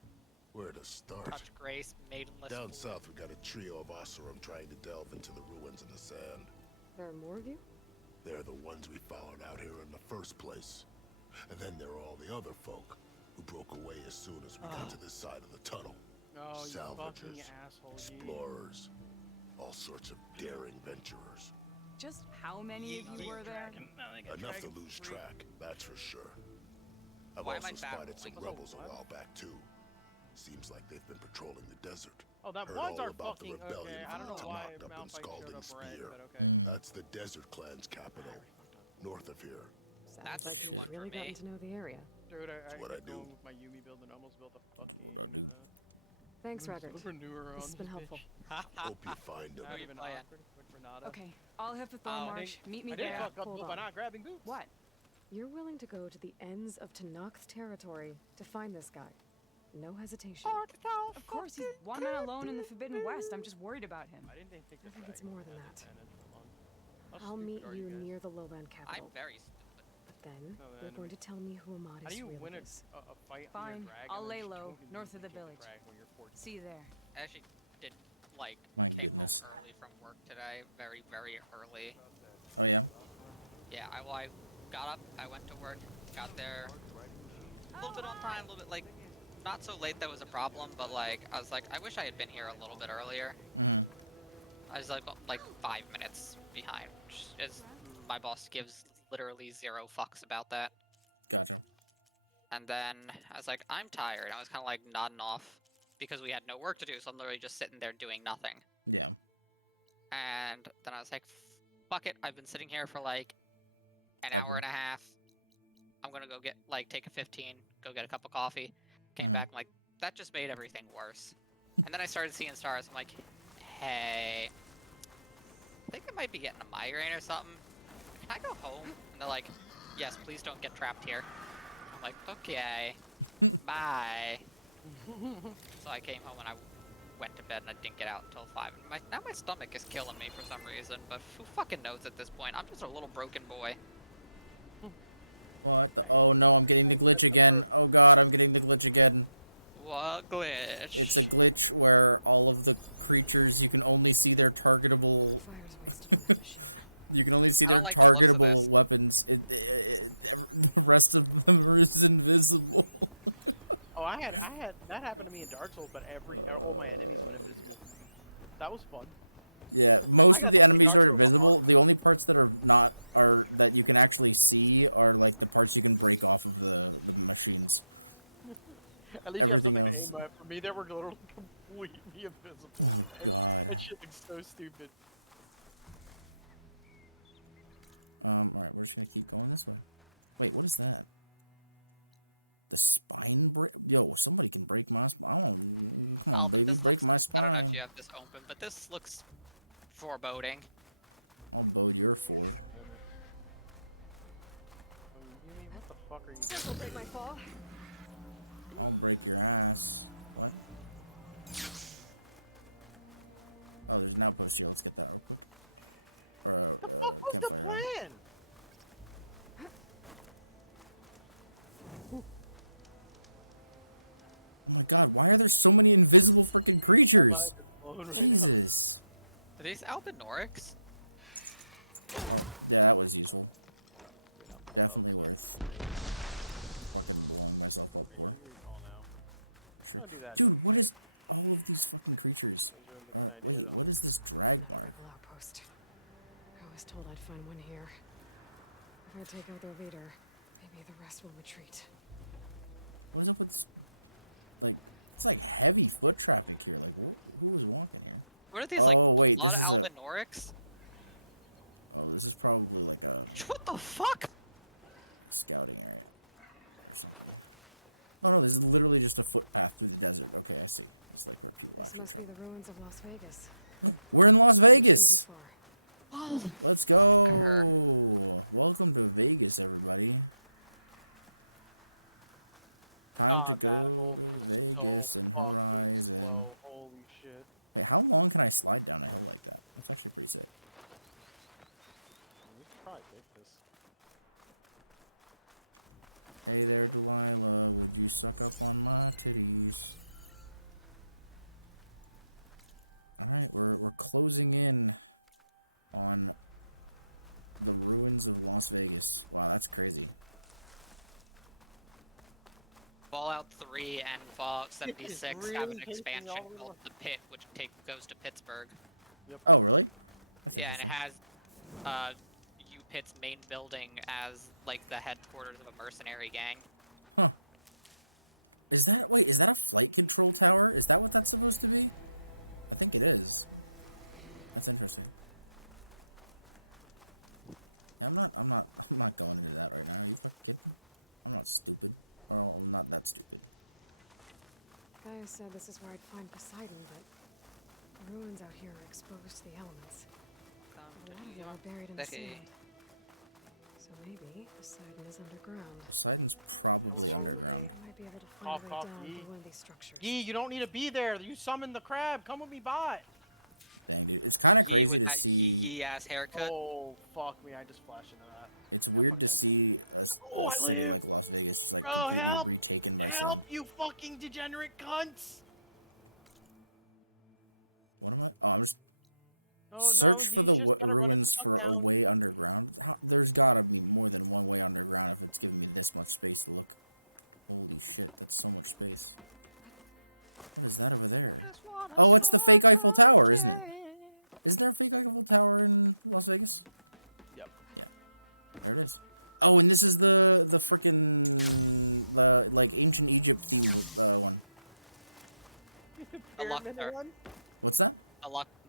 Where to start? Touch Grace, Maidenless. Down south, we got a trio of Oseram trying to delve into the ruins in the sand. There are more of you? They're the ones we followed out here in the first place. And then there are all the other folk who broke away as soon as we got to this side of the tunnel. Oh, you fucking Salvagers, asshole. explorers, all sorts of daring venturers. Just how many of you were there? Enough to lose track, that's for sure. I've Why am also I spotted some babbling? rebels a while back too. Seems like they've been patrolling the desert. Oh, that Heard was all our about fucking... the rebellion Okay, I don't know from why Tanakh up in Malphite showed Scalding up red, Spear. but okay. That's the Desert Clan's capital, north of here. Sounds That's like a new you've one really for me. gotten to know the area. Dude, I what I kept do. going with my Yumi build and almost built a fucking... Thanks, Raggard. Manure This has been helpful. Hope you find them. Not even awkward with Renata. Okay, I'll head for Thornmarsh. Meet me I did there. fuck up Hold by on. not grabbing boots. What? You're willing to go to the ends of Tanakh's territory to find this guy. No hesitation. Of course, he's one man alone in the Forbidden West. I'm just worried about him. I didn't think I think it's more than that. I'll meet you near the lowland I'm capital. very stupid. But then, you're going to tell me who How Amadis do you really win is. a fight on Fine, your drag? I'll and lay then just low, choke and north of the kill village. drag when you're 14? See you there. I actually did, like, My came goodness. home early from work today. Very, very early. Oh yeah. Yeah, I got up, I went to work, got there a little bit on time, a little bit, like, not so late that was a problem, but, like, I was like, I wish I had been here a little bit earlier. I was, like 5 minutes behind, which is, my boss gives literally 0 fucks about that. Gotcha. And then I was like, I'm tired. I was kind of like nodding off because we had no work to do, so I'm literally just sitting there doing nothing. Yeah. And then I was like, fuck it, I've been sitting here for like an hour and a half. I'm gonna go get, like, take a 15, go get a cup of coffee. Came back, I'm like, that just made everything worse. And then I started seeing stars, I'm like, hey, I think I might be getting a migraine or something. Can I go home? And they're like, yes, please don't get trapped here. I'm like, okay, bye. So I came home and I went to bed and I didn't get out until 5. And now my stomach is killing me for some reason, but who fucking knows at this point? I'm just a little broken boy. What the? Oh no, I'm getting the glitch again. Oh god, I'm getting the glitch again. What glitch? It's a glitch where all of the creatures, you can only see their targetable... Fire's wasted on that machine. You can only see their targetable weapons. The rest of them is invisible. Oh, I had that happened to me in Dark Souls, but all my enemies went invisible. That was fun. Yeah, most of the enemies are invisible. The only parts that are not that you can actually see are like the parts you can break off of the machines. At least you have something to aim at. For me, they were literally completely invisible. And shit looks so stupid. Alright, we're just gonna keep going this way. Wait, what is that? The spine break? Yo, somebody can break my spine. Alvin, this looks... I don't know if you have this open, but this looks foreboding. I'll bode your fort. What the fuck are you doing? Will break my fall. I'll break your ass. What? Oh, there's an outpost here. Let's get that open. What the fuck was the plan? Oh my god, why are there so many invisible freaking creatures? Jesus. Are these Albinorics? Yeah, that was useful. Definitely was. Don't do that. Dude, what is all of these fucking creatures? What is this drag bar? Rebel outpost. I was told I'd find one here. If I take out their leader, maybe the rest will retreat. What's up with this? Like, it's like heavy foot traffic here. Like, who was walking? What are these, like, wait, a lot of Albinorics? Oh, this is probably like a... What the fuck? Scouting area. Oh no, this is literally just a footpath through the desert. Okay, I see. It's like this must be the ruins of Las Vegas. We're in Las Vegas! Oh, let's go! Welcome to Vegas, everybody. That old so fucking slow. Holy shit. Wait, how long can I slide down there like that? That's actually pretty sick. We should probably take this. Hey there, Delilah. Would you suck up on my titties? Alright, we're closing in on the ruins of Las Vegas. Wow, that's crazy. Fallout 3 and Fallout 76 really have an expansion called The Pit, which goes to Pittsburgh. Yep. Oh, really? Yeah, and it has U-Pit's main building as, like, the headquarters of a mercenary gang. Huh. Is that a flight control tower? Is that what that's supposed to be? I think it is. That's interesting. I'm not going with that right now. Are you fucking kidding me? I'm not stupid. Well, I'm not that stupid. Gaia said this is where I'd find Poseidon, but the ruins out here are exposed to the elements. A lot of them are buried in the sand. So maybe Poseidon is underground. Poseidon's probably underground. I might be able to find a way down to one of these structures. Yee, you don't need to be there. You summoned the crab. Come with me, bot. Dang, dude. It's kind of crazy with to that see... yee-ass haircut. Oh, fuck me. I just flashed into that. It's weird to see... Oh, I live! Las Vegas is like... Bro, help! Help, you fucking degenerate cunts! What am I... Oh, I'm just... Oh, Search no, for you the just gotta run it for down. a way underground. There's gotta be more than one way underground if it's giving me this much space to look. Holy shit, that's so much space. What is that over there? Oh, it's the fake Eiffel Tower, isn't it? Isn't there a fake Eiffel Tower in Las Vegas? Yep. There it is. Oh, and this is the frickin' like ancient Egypt themed one. The Luxor. What's that?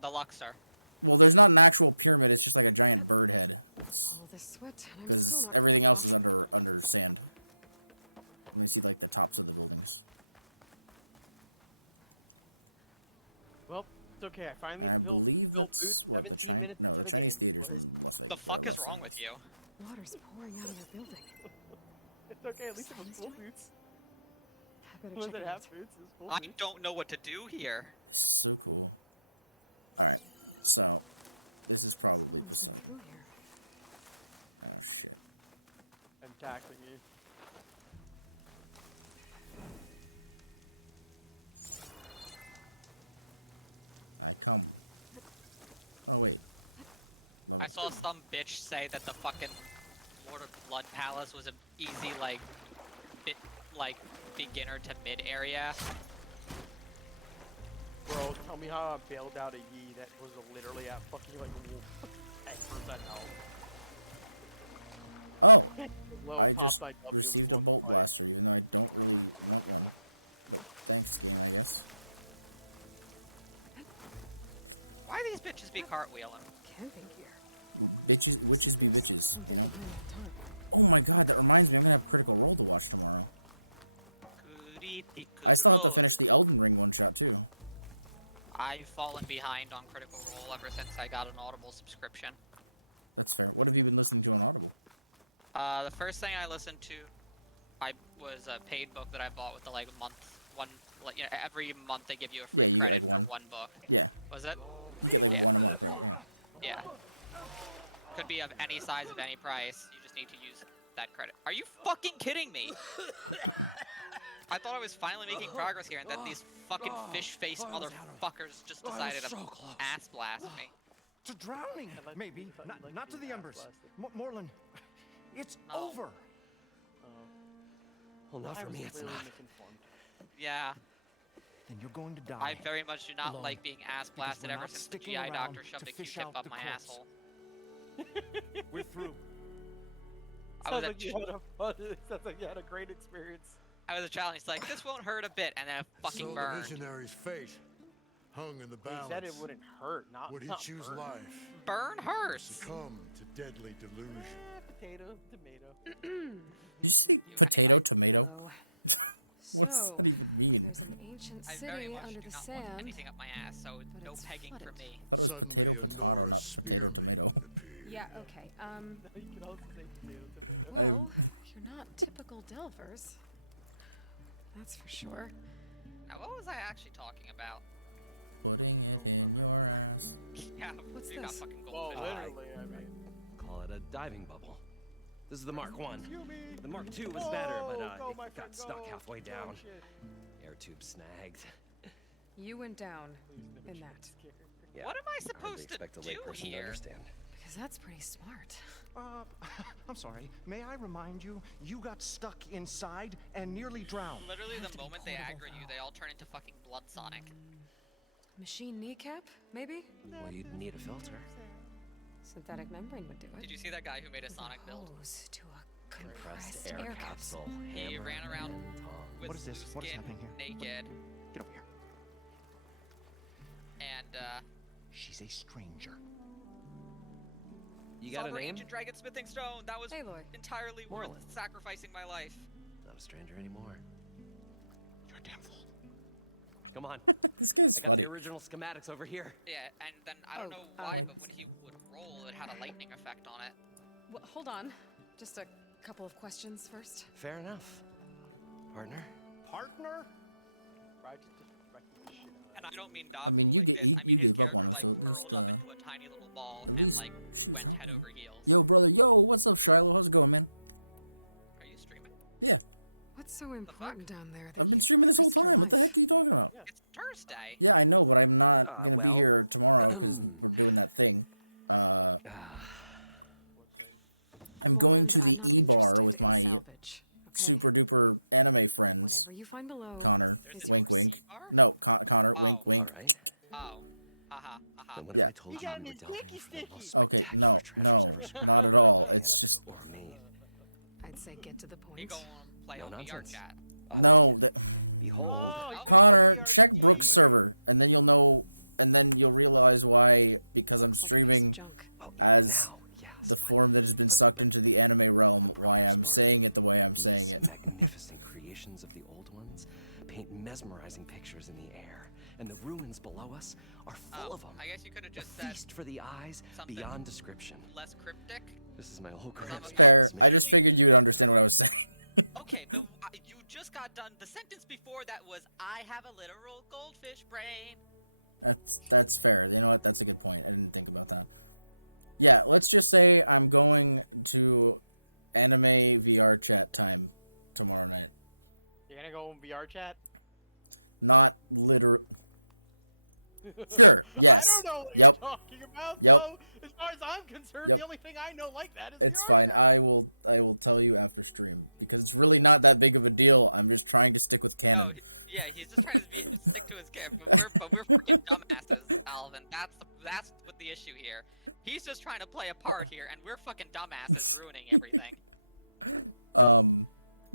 The Luxor. Well, there's not an actual pyramid. It's just like a giant bird head. All this sweat, and I'm Because still not everything cooling else off. is under sand. Let me see like the tops of the buildings. Well, it's okay. I finally built boots 17 minutes into the game. The fuck is wrong with you? Water's pouring out of the building. It's okay. At least it was full boots. I better Was check it it half out. boots? It was full I boots. don't know what to do here. So cool. Alright, so this is probably Someone's been through here. oh shit. I'm tackling you. I come. Oh wait. I saw some bitch say that the fucking Lord of Blood Palace was an easy like beginner to mid area. Bro, tell me how I bailed out a Yi that was literally at fucking like 10% health. Oh! Low I pop just my W received with a one bolt fight. blaster, even though I don't really want that. Thanks, game, I guess. Why these bitches be cartwheeling? Camping gear. Bitches, witches be bitches. Something behind that tarp. Oh my god, that reminds me, I'm gonna have Critical Role to watch tomorrow. I still have to finish the Elden Ring one shot too. I've fallen behind on Critical Role ever since I got an Audible subscription. That's fair. What have you been listening to on Audible? The first thing I listened to, was a paid book that I bought with the every month they give you a free Yeah, you credit had for one. one book. Yeah. Was it? Yeah. Yeah. Could be of any size, of any price. You just need to use that credit. Are you fucking kidding me? I thought I was finally making progress here, and then these fucking fish-faced motherfuckers just decided to ass blast me. To drowning, maybe. Not to the embers. Morlin, it's over. Well, not for me, it's not. Yeah. Then you're going to die. I very much do not alone, like being ass blasted we're ever not since the sticking GI around doctor shoved to a fish Q-tip out up the my corpse. asshole. We're through. Sounds like you had a great experience. I was a challenge. It's like, this won't hurt a bit, and then it fucking So burned. the visionary's fate hung in the He balance. said it wouldn't hurt, not Would he not choose burn. life? Burn hurts. Succumb to deadly delusion. Potato, tomato. You see potato, tomato? Oh. What's So, that even mean? there's an ancient I very city much under do the not want sand. anything up my ass, so no it's pegging for flooded. me. Suddenly, a Nora spearman appeared. Yeah, okay. You can also say potato, tomato. Well, you're not typical Delvers. That's for sure. Now, what was I actually talking about? Putting it in your ass. Yeah, What's you got this? fucking Well, goldfish. literally, I mean. Call it a diving bubble. This is the Mark 1. The Mark 2 was better, but Go, my it friend, got stuck go. halfway Go, down. shit. Air tube snagged. You went down in that. Yeah, What am I hardly supposed to expect a do layperson to here? understand. Because that's pretty smart. I'm sorry. May I remind you, you got stuck inside and nearly drowned. Literally, the moment they aggro you, they all turn into fucking Blood Sonic. Machine kneecap, maybe? Well, you'd need a filter. Synthetic membrane would do it. Did you see that guy who made a Sonic build? Hose to a Compressed compressed air capsule. He hammer, ran around and tongs. with What is this? blue What is skin, happening here? naked, Get over here. and She's a stranger. You saw got a her name? ancient dragon smithing stone. That was Aloy. entirely worth Morlin. sacrificing my life. Not a stranger anymore. You're a damn fool. Come on. This guy's I got funny. the original schematics over here. Yeah, and then I don't Oh, know why, but when he would roll, it had a lightning effect on it. Well, hold on. Just a couple of questions first. Fair enough. Partner? Partner? Right, just the shit out And I don't mean dodge roll like this. I mean his character like curled up into a tiny little ball and like went head over heels. Yo, brother, yo, what's up, Shiloh? How's it going, man? Are you streaming? Yeah, What's so important down there that I've been you streaming this whole risk your time. What the life? heck are you talking about? It's Thursday. Yeah, I know, but I'm not gonna well, be here tomorrow 'cause we're doing that thing. I'm going to I'm not the E-bar interested with in my salvage. Okay? super duper anime friends. Whatever you find below Connor, is wink, yours. wink. No, Connor, wink, wink. All right. Oh. Then what if I told you we were delving for the most Okay, spectacular treasures ever no, not at all. It's just or me. I'd say get to the You point. go on play No on VR nonsense. chat. I no. like it. Behold. Connor, check Brooks' server, and then you'll know, and then you'll realize why, because I'm streaming as the form that has been sucked into the anime realm, why I'm saying it the way I'm saying These it. magnificent creations of the old ones paint mesmerizing pictures in the air, and the ruins below us are full of them. I guess you could have just a said feast for the eyes something beyond description. less cryptic. This is my old That's Gramps fair. promise, I just figured you would understand what I was saying. Okay, but you just got done. The sentence before that was, "I have a literal goldfish brain." That's fair. You know what? That's a good point. I didn't think about that. Yeah, let's just say I'm going to anime VR chat time tomorrow night. You're gonna go in VR chat? Not literal. Sure. Yes. I don't know what Yep. you're talking about, Yep. though. As far as I'm concerned, Yep. the only thing I know like that is It's VR fine. chat. I will tell you after stream because it's really not that big of a deal. I'm just trying to stick with canon. Oh, yeah, he's just trying to stick to his character, but we're freaking dumbasses, Alvin. That's what the issue here. He's just trying to play a part here, and we're fucking dumbasses ruining everything.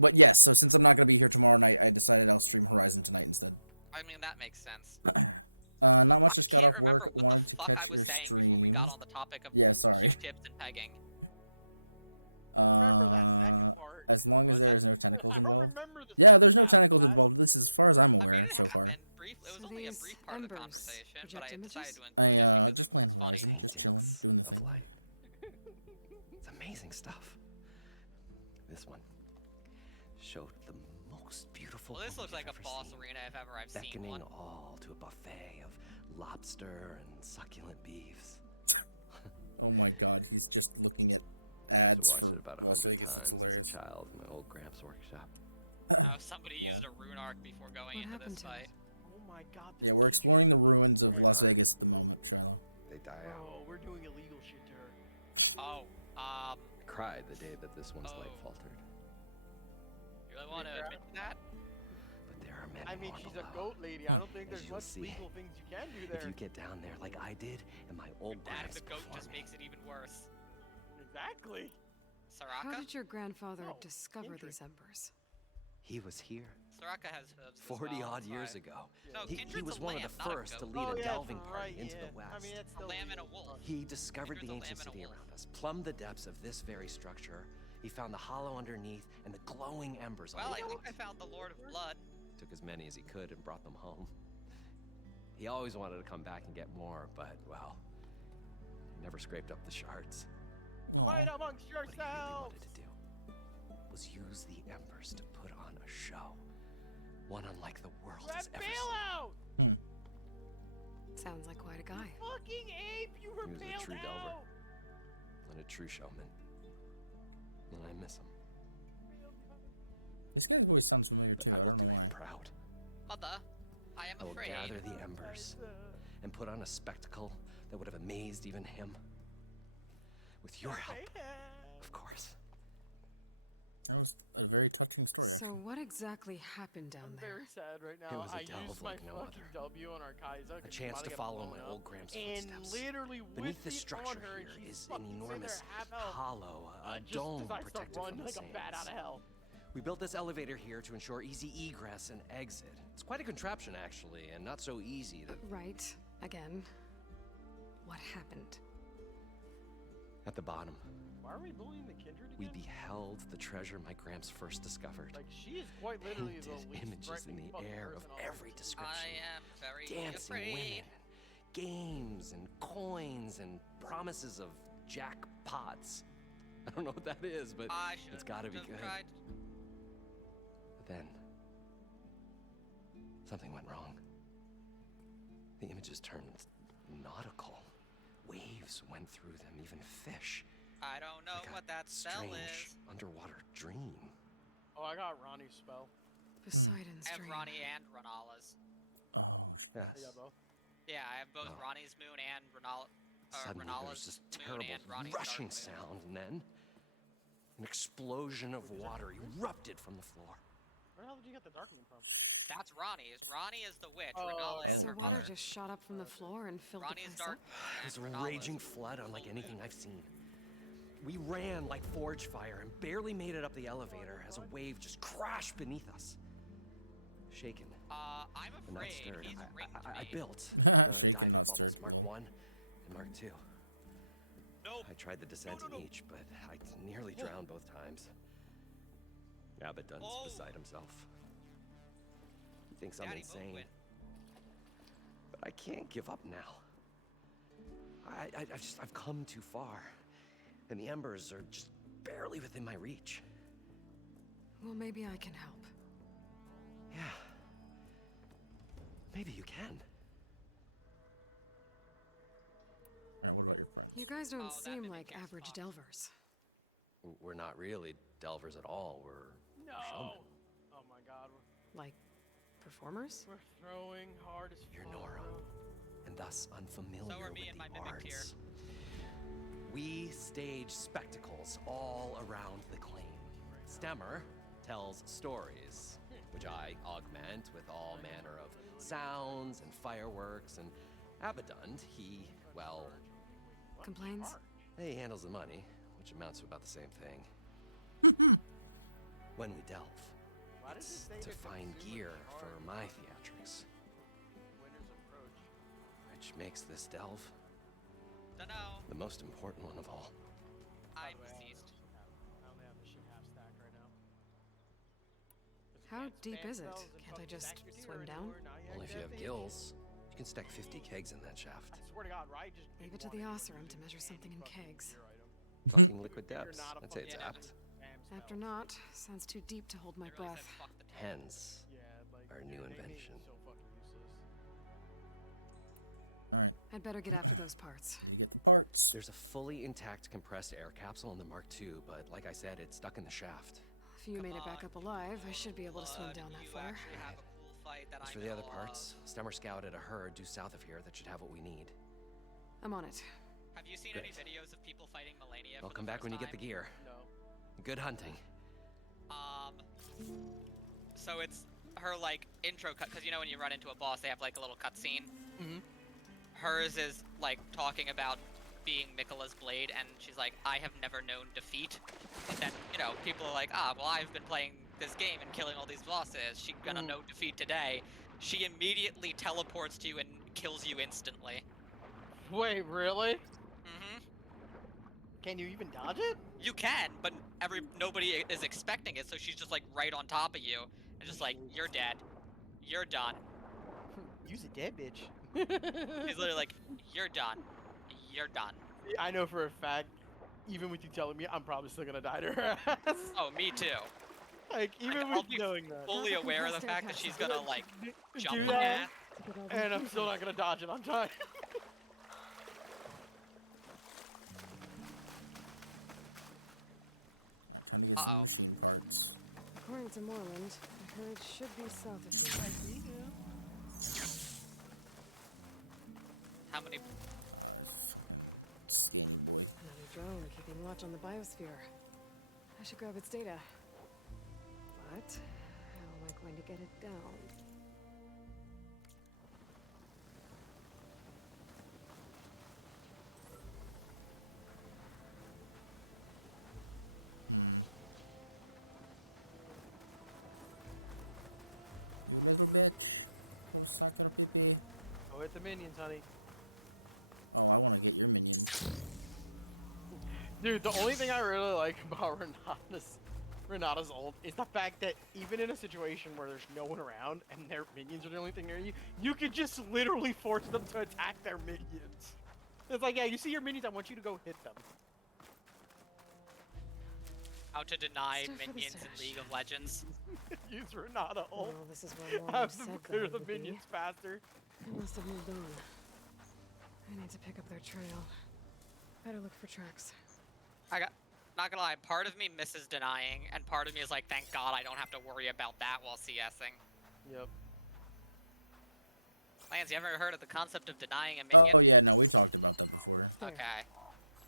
But yes. So since I'm not gonna be here tomorrow night, I decided I'll stream Horizon tonight instead. I mean, that makes sense. Not much. I can't remember what the fuck I was saying before we got on the topic of Q-tips and pegging. Remember that second part. As long as there's no tentacles I involved. remember the Yeah, there's no second tentacles half of that. involved. This is as far as I'm aware I mean, it so far. happened briefly. It was So only a these brief part of the embers conversation, project but I decided images? to include it because just it playing was funny. Paintings of light. It's amazing stuff. This one showed the most beautiful. Well, this looks woman like a you've ever boss seen, arena if ever I've seen beckoning one. all to a buffet of lobster and succulent beefs. Oh my god, he's just looking at I ads. used to watch for it about Las 100 Vegas times as a Explorers. child in my old Gramps workshop. Somebody used a rune arc before going What into happened this to fight. Oh my god. Yeah, we're exploring the ruins of Las Vegas at the moment, Shiloh. They die out. Oh, we're doing illegal shit to her. Oh, I cried the day that this one's light faltered. You really want to admit to that? But there are many I mean, more she's a below. goat lady. I don't think As there's you'll much see, legal things you can do If there. you get down there like I did in my old Adding Gramps the goat just before makes it even worse. Exactly. How Soraka? did your grandfather No, discover Kindred. these embers? he was here Soraka has hooves. as 40 well, odd that's years why. ago. No, He Kindred's was a one lamb, of the not a first to goat. lead Oh, a yeah, delving that's party right, into yeah. the west. I mean, that's A still lamb and a legal. wolf. He discovered Kindred's the a ancient lamb and a city wolf. around us, plumbed the depths of this very structure. He found the hollow underneath and the glowing embers Well, on I the think top. I found the Lord of Blood. Took as many as he could and brought them home. He always wanted to come back and get more, but, well, never scraped up the shards. Fight amongst What he really yourselves! wanted to do was use the embers to put on a show. One unlike the world has Red ever bailout! seen. Sounds like quite a guy. Fucking ape, you were He was a bailed true delver. out! And a true showman. And I miss him. This guy always sounds familiar But too. I will don't do know him why. proud. Mother, I am I will afraid. gather the embers and put on a spectacle that would have amazed even him. With your help, of course. That was a very touching story. So what exactly happened down I'm there? very sad right It now. was a I delve used my like no fucking other. W on Arkaisa. A chance to follow my old Gramps' And footsteps. literally Beneath the whipped it structure on her, and here she's is an fucking sitting enormous there half health. hollow, a Just dome decides to protected run from the like a bat out of sands. hell. We built this elevator here to ensure easy egress and exit. It's quite a contraption, actually, and not so easy to... Right. Again. What happened? At the bottom, Why are we bullying the Kindred we again? beheld the treasure my Gramps first discovered. Like, she is quite literally Painted the least images in threatening the fucking air of person on every earth. description. I am very Dancing afraid. women, games and coins and promises of jackpots. I don't know what that is, but I it's gotta be shouldn't good. have tried. But then, something went wrong. The images turned nautical. Waves went through them, even fish. I don't know Like a what that spell strange is. underwater dream. Oh, I got Ronnie's spell. Poseidon's I have dream. Ronnie and Renala's. Yes. Yeah, both. Yeah, I have both Oh. Ronnie's moon and Suddenly there was Renala's this moon terrible and Ronnie's rushing dark moon. sound, and then an explosion of water erupted from the floor. Where the hell did you get the Dark Moon from? That's Ronnie's. Ronnie is the witch. Oh. Renala is So her water mother. just shot up from the floor and filled Ronnie's the place dark. up? It was a and Renala's raging flood unlike anything I've seen. We ran like forge fire and barely made it up the elevator as a wave just crashed beneath us. shaken. I'm but not afraid stirred. he's ringed I me. built the Shaken, diving not bubbles stirred, Mark bro. 1 and Mark 2. Nope. I tried the descent in each, but I nearly drowned both times. Abaddon's beside himself. He thinks I'm Daddy, insane. movement. But I can't give up now. I've come too far. And the embers are just barely within my reach. Well, maybe I can help. Yeah. Maybe you can. Alright, what about your friends? You guys don't Oh, that seem mimic like can't average spot. delvers. We're not really delvers at all. We're showmen. Oh my god. Like, performers? We're throwing hard as You're fuck, Nora, bro. and thus unfamiliar So are me with and the my mimic here. arts. We stage spectacles all around the claim. Stemmer tells stories, which I augment with all manner of sounds and fireworks, and Abaddon, he, well, Complains? he handles the money, which amounts to about the same thing. When we delve, it's to find gear for my theatrics, Winter's approach. which makes this delve Dunno. the most important one of all. I'm deceased. I only have the shit half stack right now. How deep is it? Can't I just swim down? Only if you have gills. You can stack 50 kegs in that shaft. I swear to God, right? Just Leave it to the Oseram to measure something in kegs. Talking liquid depths, I'd say it's Yeah. apt. After not, sounds too deep to hold my I really said breath. fuck the tank. Hence, Yeah, like our new invention. So fucking useless. Alright, I'd better get after those parts. you get the parts. There's a fully intact compressed air capsule in the Mark II, but like I said, it's stuck in the shaft. If you made it back up alive, I should be able to swim Blood, down that you far. actually have a cool fight that As I for the other know parts, Stemmer scouted a herd due south of here that should have what we need. I'm on it. of. Have you seen Great. any videos of people fighting Melania? I'll for come the back when you first get the time? gear. No. Good hunting. So it's her like intro cut because you know when you run into a boss, they have like a little cutscene. Mhm. Hers is like talking about being Mikkela's blade, and she's like, "I have never known defeat." And then you know people are like, "Ah, well, I've been playing this game and killing all these bosses. She's gonna know defeat today." She immediately teleports to you and kills you instantly. Wait, really? Mm-hmm. Can you even dodge it? You can, but nobody is expecting it, so she's just like right on top of you, and just like, "You're dead. You're done." Use a dead bitch. He's literally like, "You're done. You're done." I know for a fact, even with you telling me, I'm probably still gonna die to her ass. Oh, me too. Like, even I'll with be knowing that. fully aware of the fact that she's gonna like jump Do on that, that. and I'm still not gonna dodge it on time. I need Uh-oh. some machine parts. According to Moreland, the herd should be south of here. How many? Skinny boy. Another drone keeping watch on the biosphere. I should grab its data. But how am I going to get it down? You little bitch. Oh, suck it up, pee-pee. Go hit the minions, honey. Oh, I want to get your minions. Dude, the only thing I really like about Renata's ult is the fact that even in a situation where there's no one around and their minions are the only thing near you, you could just literally force them to attack their minions. It's like, yeah, you see your minions, I want you to go hit them. How to deny Stuff for the minions in stash. League of Legends? Use Renata ult. Oh, this is where Moreland Have said them that clear it the would be. minions faster. They must have moved on. I need to pick up their trail. Better look for tracks. Not gonna lie, part of me misses denying, and part of me is like, thank God I don't have to worry about that while CSing. Yep. Lance, you ever heard of the concept of denying a minion? Oh yeah, no, we talked about that before. There. Okay.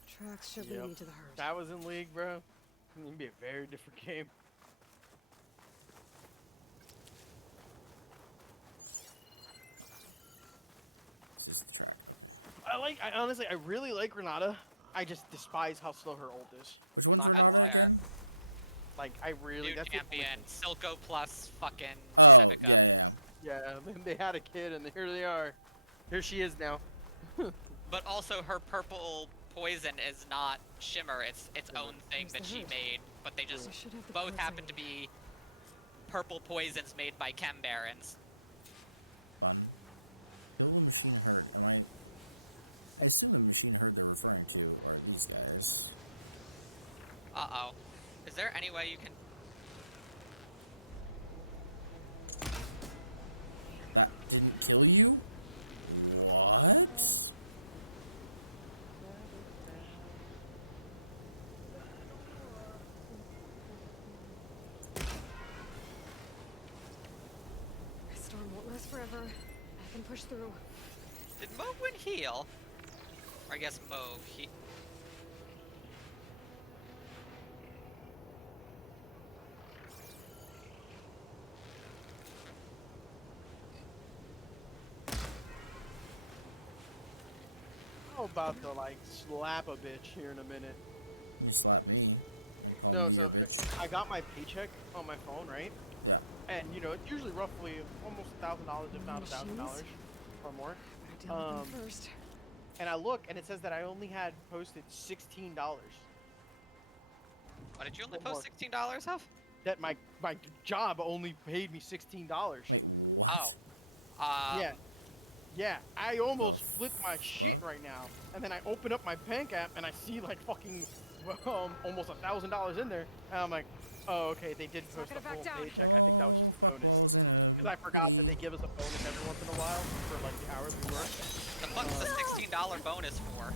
Tracks should Yep. lead me to the herd. That was in League, bro. It'd be a very different game. This is the track. I honestly, I really like Renata. I just despise how slow her ult is. Which I'm one's not gonna Renata lie. again? Like, I really, New that's champion, Silco plus fucking Seneca. Yeah, then they had a kid, and here they are. Here she is now. But also, her purple poison is not Shimmer. It's its own thing that she made. But they just both happen to be purple poisons made by Chem Barons. Who machine herd? I assume the machine herd they're referring to are these guys. Uh-oh. Is there any way you can... That didn't kill you? What? This storm won't last forever. I can push through. Did Mogwin heal? Or I guess Mog he... I'm about to like slap a bitch here in a minute. You slap me. No, so I got my paycheck on my phone, right? Yeah. And you know, it's usually roughly almost $1,000, if not $1,000 or more. First. And I look, and it says that I only had posted $16. Why did you only post $16 of? That my job only paid me $16. Wait, what? Oh. Yeah, I almost flipped my shit right now. And then I open up my bank app and I see like fucking almost $1,000 in there. And I'm like, oh, okay, they did post a full paycheck. I think that was just a bonus. Because I forgot that they give us a bonus every once in a while for like the hours we work. The fuck's the $16 bonus for?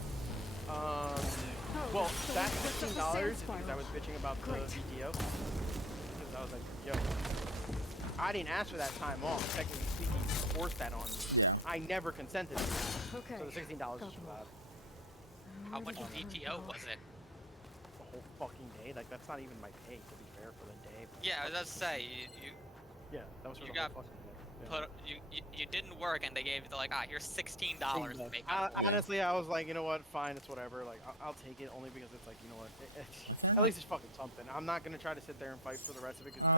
Well, that $16 is because I was bitching about the VTO. Because I was like, yo, I didn't ask for that time off. Technically speaking, you forced that on me. Yeah. I never consented to it. Okay. So the $16 is for that. How much VTO was it? The whole fucking day? Like, that's not even my pay, to be fair, for the day. But Yeah, I was about to say, yeah, that was for you the got whole fucking day. Yeah. put you didn't work and they gave you like, here's $16 to make up for it. Honestly, I was like, you know what, fine, it's whatever. Like, I'll take it only because it's like, you know what, at least it's fucking something. I'm not gonna try to sit there and fight for the rest of it because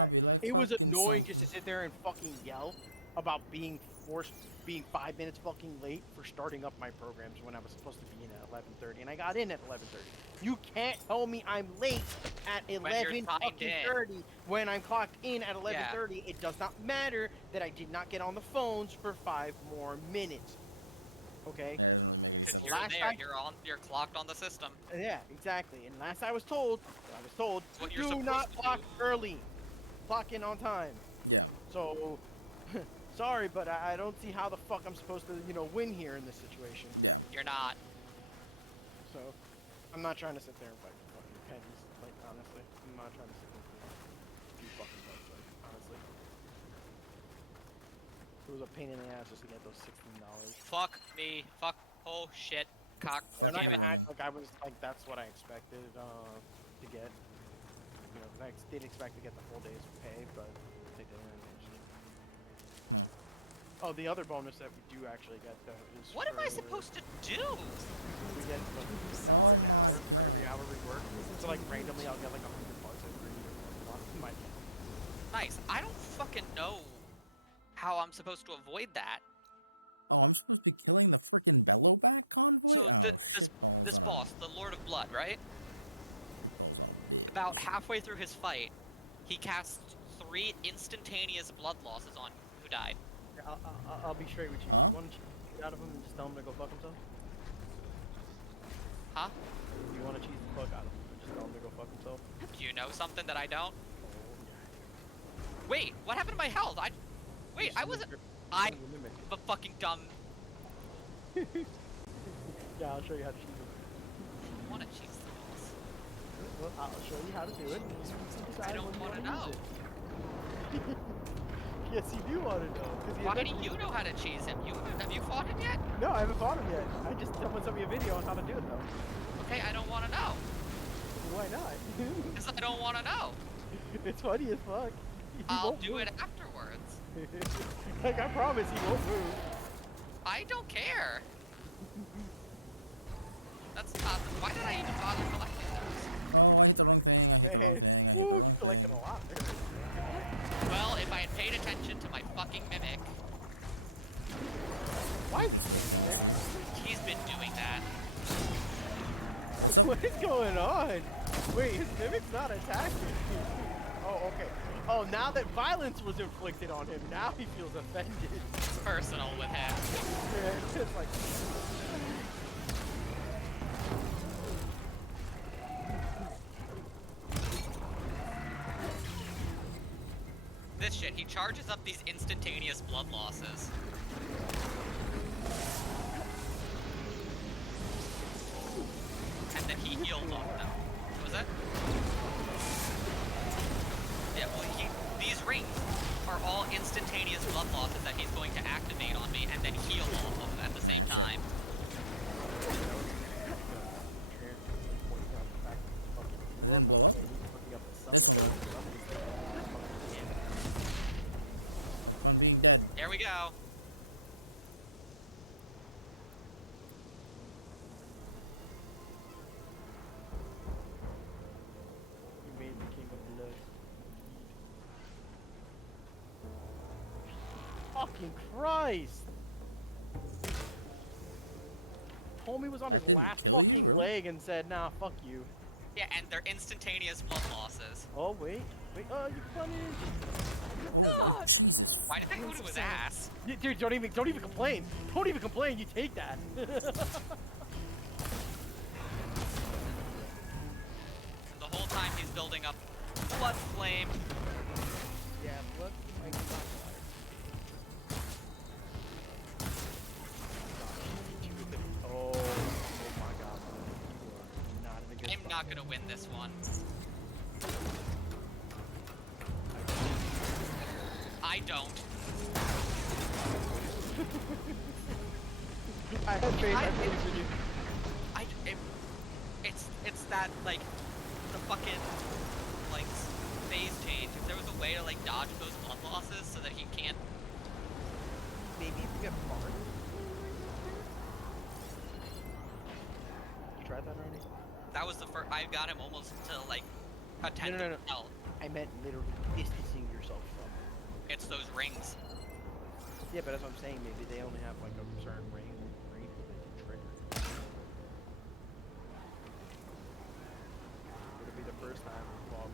it was annoying just to sit there and fucking yell about being 5 minutes fucking late for starting up my programs when I was supposed to be in at 11:30, and I got in at 11:30. You can't tell me I'm late at 11:30 when I'm clocked in at 11:30. It does not matter that I did not get on the phones for 5 more minutes. Okay. Because you're there, you're clocked on the system. Yeah, exactly. And last I was told, What you're do supposed not to clock do. early, clock in on time. Yeah. So, sorry, but I don't see how the fuck I'm supposed to, you know, win here in this situation. Yeah. You're not. So, I'm not trying to sit there and fight for fucking pennies. Like, honestly, I'm not trying to sit there for a few fucking bucks. Like, honestly, it was a pain in the ass just to get those $16. Fuck me. Fuck. Oh shit. Cock. I'm not Damn gonna it. act like I was like that's what I expected to get. You know, 'cause I did expect to get the full day's pay, but they didn't. Oh, the other bonus that we do actually get though is What am I supposed to do? We get $1 an hour for every hour we work. So like randomly, I'll get like $100 every my. Nice. I don't fucking know how I'm supposed to avoid that. Oh, I'm supposed to be killing the freaking Bellowback convoy? So Oh, this boss, the Lord of Blood, right? About halfway through his fight, he casts 3 instantaneous blood losses on who died. I'll be straight with you. You want to cheat out of him and just tell him to go fuck himself? Huh? You want to cheese the fuck out of him and just tell him to go fuck himself? Do you know something that I don't? Wait, what happened to my health? I wasn't. I'm a fucking dumb. Yeah, I'll show you how to cheese it. I want to cheese the boss. Well, I'll show you how to do it. I don't want to know. Yes, you do want to know. Why do you know how to cheese him? Have you fought him yet? No, I haven't fought him yet. I just someone sent me a video on how to do it though. Okay, I don't want to know. Why not? Because I don't want to know. It's funny as fuck. I'll do it afterwards. Like I promise he won't move. I don't care. That's not. Why did I even bother collecting those? Oh, the wrong thing. I hit the Man, wrong thing. I hit the woo, wrong you thing. collected a lot there. Well, if I had paid attention to my fucking mimic. Why is he standing there? He's been doing that. What is going on? Wait, his mimic's not attacking. Oh, okay. Oh, now that violence was inflicted on him, now he feels offended. It's personal with him. Yeah, it's just like... This shit, he charges up these instantaneous blood losses. And then he heals off them. What was that? Yeah, well, these rings are all instantaneous blood losses that he's going to activate on me and then heal off of at the same time. I'm being dead. Here we go. You made the king of blood. Fucking Christ! Homie was on his last fucking leg and said, nah, fuck you. Yeah, and they're instantaneous blood losses. Oh, wait. Wait, you punished. Oh, Jesus. Why did that go to his ass? Dude, don't even complain. Don't even complain, you take that. And the whole time he's building up blood flame. Yeah, blood flame. Oh my god. You are not in a good I'm not gonna win this one. I don't. I have faith in you. It's that, like, the fucking, like, phase change. If there was a way to, like, dodge those blood losses so that he can't... Maybe if you get farther. You tried that already? That was the first... I got him almost to, like, a tenth No. of health. I meant literally distancing yourself from it. It's those rings. Yeah, but that's what I'm saying. Maybe they only have like a certain range that they can trigger. It'll be the first time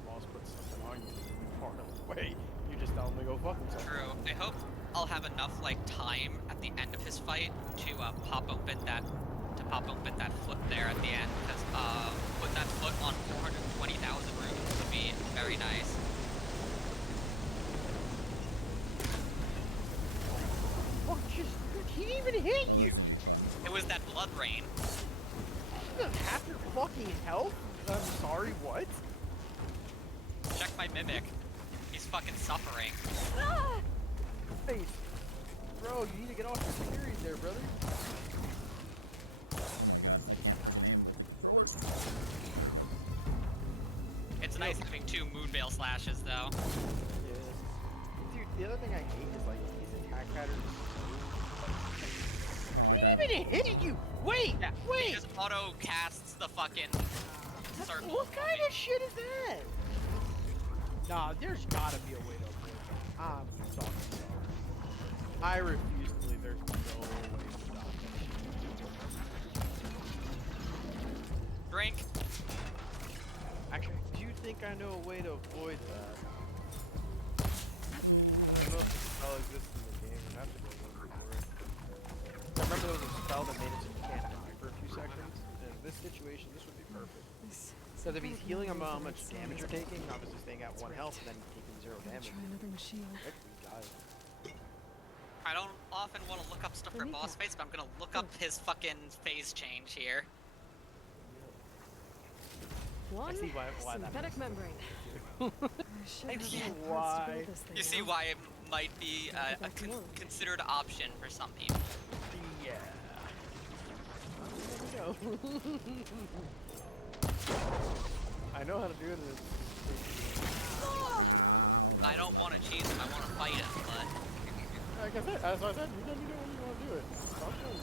boss puts something on you far enough away. You just tell him to go fuck himself. True. I hope I'll have enough, like, time at the end of his fight to pop open that foot there at the end, because put that foot on 420,000 runes would be very nice. Fuck, he didn't even hit you! It was that blood rain. He doesn't have your fucking health? I'm sorry, what? Check my mimic. He's fucking suffering. Hey, bro, you need to get off your series there, brother. It's nice having 2 Moonveil slashes, though. Yeah. Dude, the other thing I hate is like these attack patterns. He didn't even hit you! Wait! Yeah, wait! He just auto casts the fucking circle. What kind of shit is that? Nah, there's gotta be a way to avoid that. I'm sorry. I refuse to believe there's no way to stop that shit. Drink. Actually, do you think I know a way to avoid that? I don't know if the spell exists in the game. You have to go look for it. I remember there was a spell that made it so you can't die for a few seconds. In this situation, this would be perfect. Because if he's healing him how much damage you're taking, obviously staying at 1 health and then taking 0 damage. Try another machine. I don't often want to look up stuff for boss fights, but I'm gonna look up his fucking phase change here. One I see why that synthetic membrane. I see why. You see why it might be a considered option for some people. Yeah. I know how to do this. I don't want to cheese him, I want to fight him, but... Like I said, as I said, you don't need to when you want to do it. Stop doing it.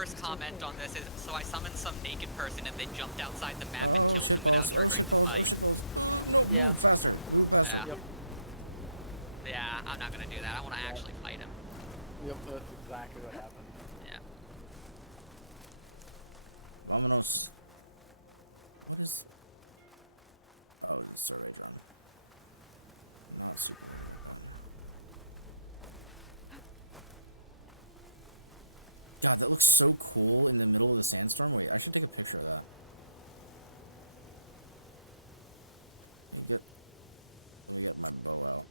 first comment on this is, so I summoned some naked person and they jumped outside the map and killed him without triggering the fight. Yeah. Yeah. Yep. Yeah, I'm not gonna do that. I want to actually fight him. Yep, that's exactly what happened. Yeah. Vámonos. What is... Oh, sorry, John. God, that looks so cool in the middle of the sandstorm. Wait, I should take a picture of that. Let me get my bow out.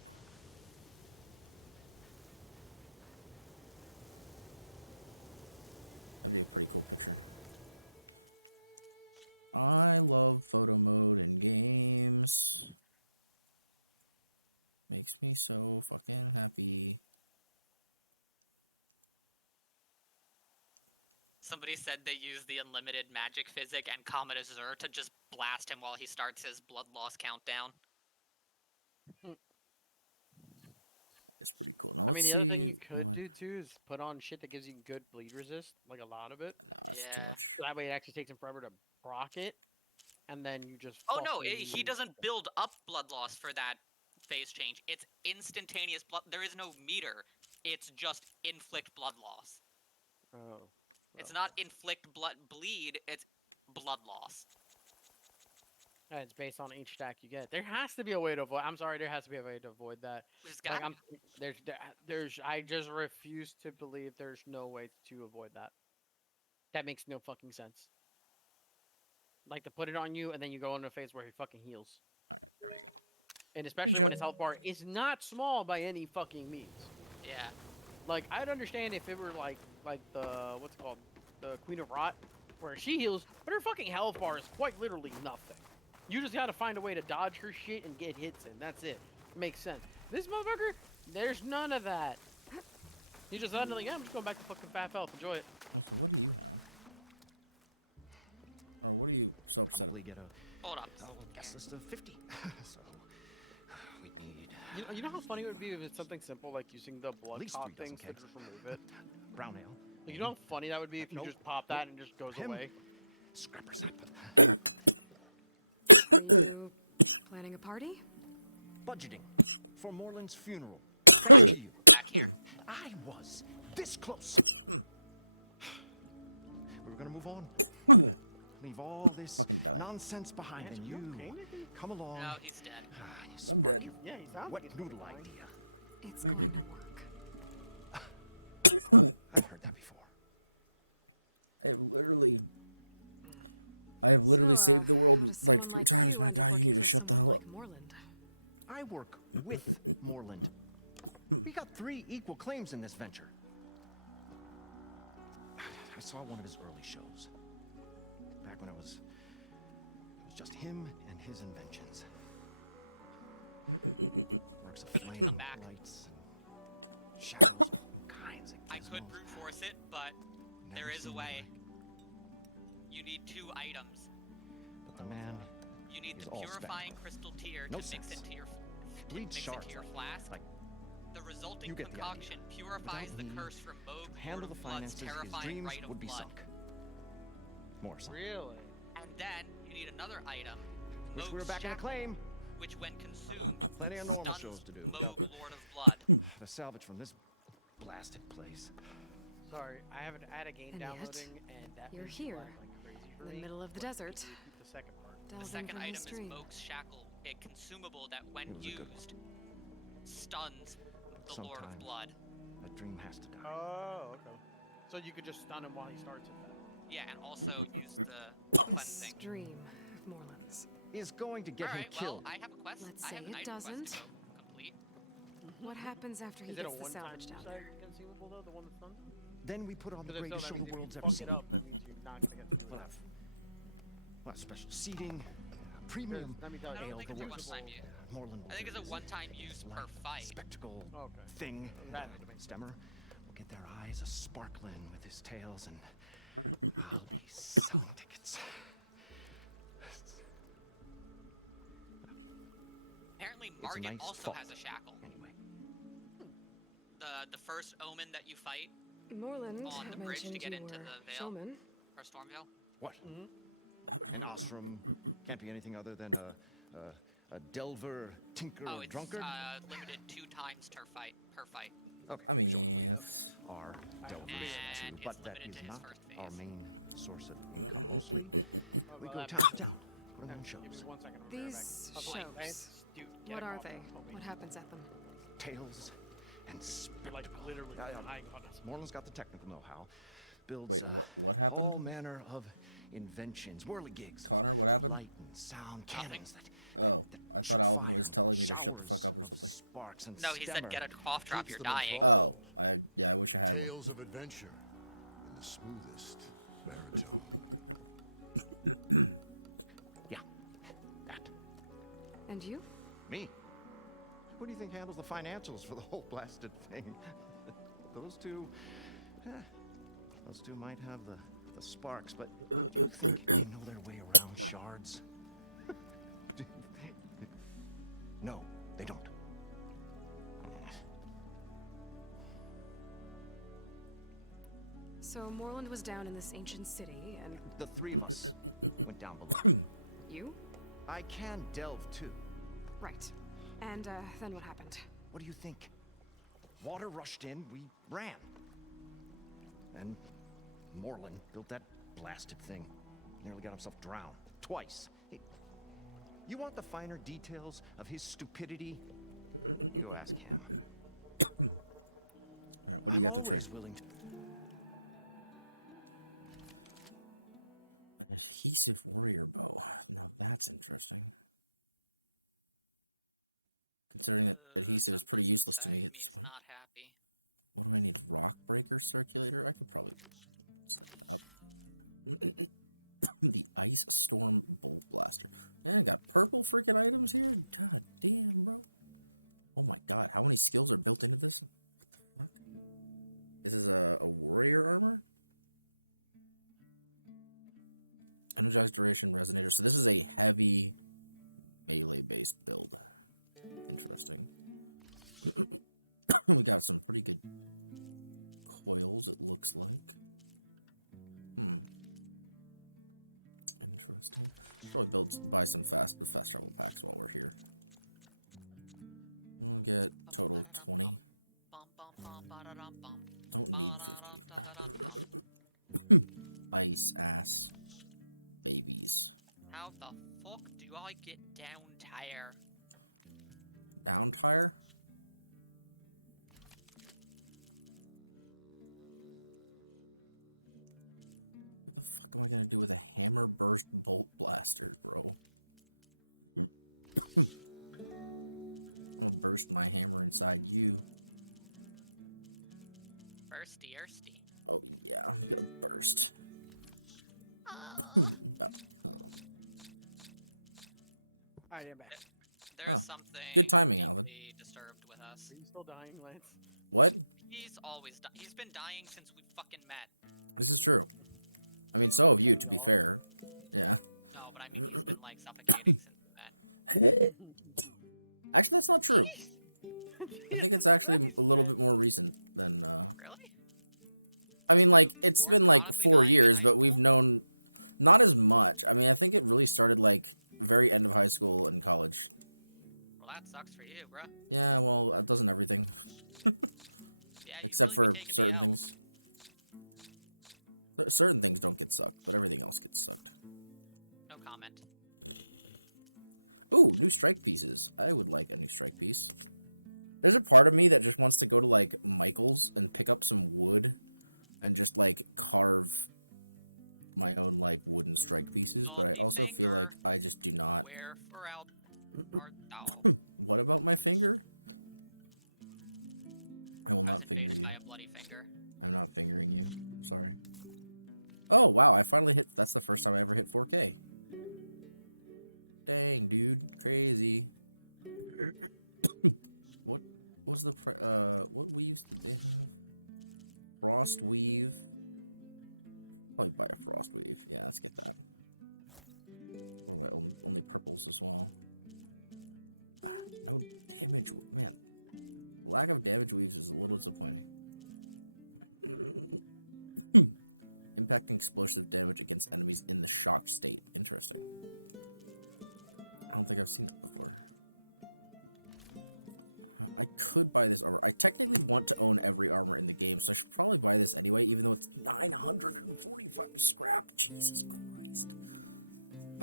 That'd be a pretty cool picture. I love photo mode in games. Makes me so fucking happy. Somebody said they used the unlimited magic physic and Comet Azure to just blast him while he starts his blood loss countdown. It's pretty cool. I mean, the other thing you could do too is put on shit that gives you good bleed resist, like a lot of it. Yeah. So that way it actually takes him forever to proc it, and then you just. Oh no, he doesn't build up blood loss for that phase change. It's instantaneous blood. There is no meter. It's just inflict blood loss. Oh. It's not inflict bleed. It's blood loss. And it's based on each stack you get. There has to be a way to avoid. I'm sorry, there has to be a way to avoid that. Like, I just refuse to believe there's no way to avoid that. That makes no fucking sense. Like to put it on you and then you go into a phase where he fucking heals. And especially when his health bar is not small by any fucking means. Yeah. Like I'd understand if it were like the what's it called, the Queen of Rot, where she heals, but her fucking health bar is quite literally nothing. You just gotta find a way to dodge her shit and get hits in. That's it. Makes sense. This motherfucker, there's none of that. He just suddenly, yeah, I'm just going back to fucking Fat Health. Enjoy it. Oh, what are you so upset? Probably get a Hold up. guest list of 50. So we need. You know how funny it would be if it's something simple like using the blood clot things to kegs. just remove it? Brown ale. Like, you know how funny that would be if you just pop that and it just goes away? Scrapper sap. Are you planning a party? Budgeting for Moreland's funeral. Thanks to you. Back here. I was this close. We were gonna move on. Leave all this nonsense behind, and you come along. No, he's dead. You spark your Yeah, he's out. wet noodle idea. It's going to work. I've heard that before. I have literally So, saved the world. how does someone like you end up working for someone like Moreland? I work with Moreland. We got 3 equal claims in this venture. I saw one of his early shows. Back when it was just him and his inventions. Works of flame, lights, and shadows, all kinds of gizmos. I could brute force it, but there is a way. You need 2 items. But the man You need is the all purifying spectacle. crystal tear No to mix sense. into your Bleeds shards flask. like the resulting you get the idea. concoction purifies the Without me curse from Moog, to handle Lord the of Blood's finances, his terrifying dreams rite of would be blood. sunk. More sunk. Really? And then you need another item. Wish we Moog's were back in a shackle, claim. which when consumed Plenty of normal stuns shows to do without Moog, the- Lord of Blood. The salvage from this blasted place. Sorry, I haven't had a game And yet, downloading, and that you're makes here, life like crazy for in the me. middle of the But desert. can you repeat the second part? The Delving second from item his is dream. Moog's shackle, a consumable that when It was a good one. used stuns the Lord of Sometimes Blood. that dream has to die. Oh, okay. So you could just stun him while he starts it then. Yeah, and also use the This cleansing. dream of Moreland's. Is going to get him Alright, killed. well, I have a quest. Let's I say have an it item quest to doesn't. go complete. What happens after he Is it a gets the one-time salvage down there? consumable though, the one that's done? Then we put on the Because if greatest so, show that the means world's if ever you fuck seen. it up, that means you're not gonna get to do We'll it. have, we'll have special seating, premium Let me tell you, I don't ale, think the it's a works. one-time use. Moreland will I think do it's a his one-time use per fight. spectacle Okay. thing. That Stemmer will get their eyes a-sparkling with his tales, and I'll be selling tickets. Apparently, It's a Margit nice also thought. has a shackle. Anyway, The first omen that you fight Moreland On the bridge to mentioned get you into were the Vale. showman. Or Stormvale. What? An Ostrom can't be anything other than a delver, tinker, Oh, it's drunkard? limited 2 times per fight. Okay, sure. We are delvers too, but that is not our main source of income. Mostly, we go town to town, put on shows. Give me 1 second. I'll be right These back. shows, what are they? What happens at them? Tales and You're like literally dying on us. Moreland's got the technical know-how. Builds all manner of inventions, whirligigs, light and sound cannons that shoot fire, showers of sparks, and No, he said Stemmer get a cough drop, keeps you're them dying. enthralled. I wish I had. Tales of adventure in the smoothest baritone. Yeah, that. And you? Me? Who do you think handles the financials for the whole blasted thing? Those two might have the sparks, but do you think they know their way around shards? No, they don't. So Moreland was down in this ancient city, and The 3 of us went down below. you? I can delve too. Right. And then what happened? What do you think? Water rushed in, we ran. And Moreland built that blasted thing. Nearly got himself drowned. Twice. You want the finer details of his stupidity? You go ask him. I'm always willing to... An adhesive warrior bow. Now that's interesting. Considering that adhesive is pretty useless to me. He's not happy. What do I need? Rock breaker circulator? I could probably the ice storm bolt blaster. Man, I got purple freaking items here. God damn, bro. Oh my god, how many skills are built into this? What? This is a warrior armor. Energized duration resonator. So this is a heavy melee-based build. Interesting. We got some pretty good coils, it looks like. Interesting. Probably buy some fast travel packs while we're here. We'll get total 20. Ice ass babies. How the fuck do I get down tire? Down fire? What am I gonna do with a hammer burst bolt blaster, bro? I'm gonna burst my hammer inside you. Bursty ersty. Oh yeah, I'm gonna burst. I am back. There's something Good timing, deeply disturbed with us. Are you still dying, Lance? What? He's always he's been dying since we fucking met. This is true. I mean, so have you, to be fair. Yeah. No, but I mean he's been like suffocating since we met. Actually, that's not true. I think it's actually a little bit more recent than. Really? I mean, like it's been like chronically 4 dying in years, high but we've known not as much. I mean, I think it really started like very end of high school and college. Well, that sucks for you, bruh. Yeah, well, that doesn't everything. Yeah, you Except really for be taking certain the L's. things. Certain things don't get sucked, but everything else gets sucked. No comment. Ooh, new strike pieces. I would like a new strike piece. There's a part of me that just wants to go to like Michael's and pick up some wood and just like carve my own like wooden strike pieces. But I also feel like I just do not. Wherefore art thou? What about my finger? I was invaded by a bloody finger. I'm not fingering you. I'm sorry. Oh wow! I finally hit. That's the first time I ever hit 4K. Dang, dude, crazy. What was the what weave? Frost weave. Let me buy a frost weave. Yeah, let's get that. Oh, only purples as well. No damage, man. Lack of damage weaves is a little disappointing. explosive damage against enemies in the shock state. Interesting. I don't think I've seen it before. I could buy this armor. I technically want to own every armor in the game, so I should probably buy this anyway, even though it's 945 scrap. Jesus Christ.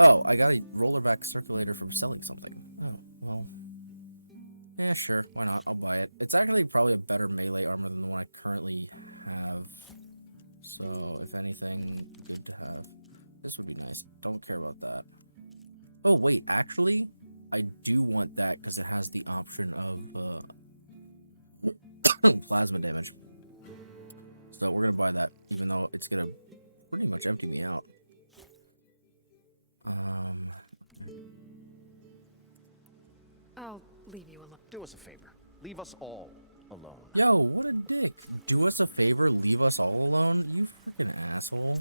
Oh, I got a rollerback circulator from selling something. Oh, well. Yeah, sure. Why not? I'll buy it. It's actually probably a better melee armor than the one I currently have. So, if anything, good to have. This would be nice. Don't care about that. Oh, wait. Actually, I do want that because it has the option of plasma damage. So, we're going to buy that, even though it's going to pretty much empty me out. I'll leave you alone. Do us a favor. Leave us all alone. Yo, what a dick. Do us a favor, leave us all alone? You fucking asshole.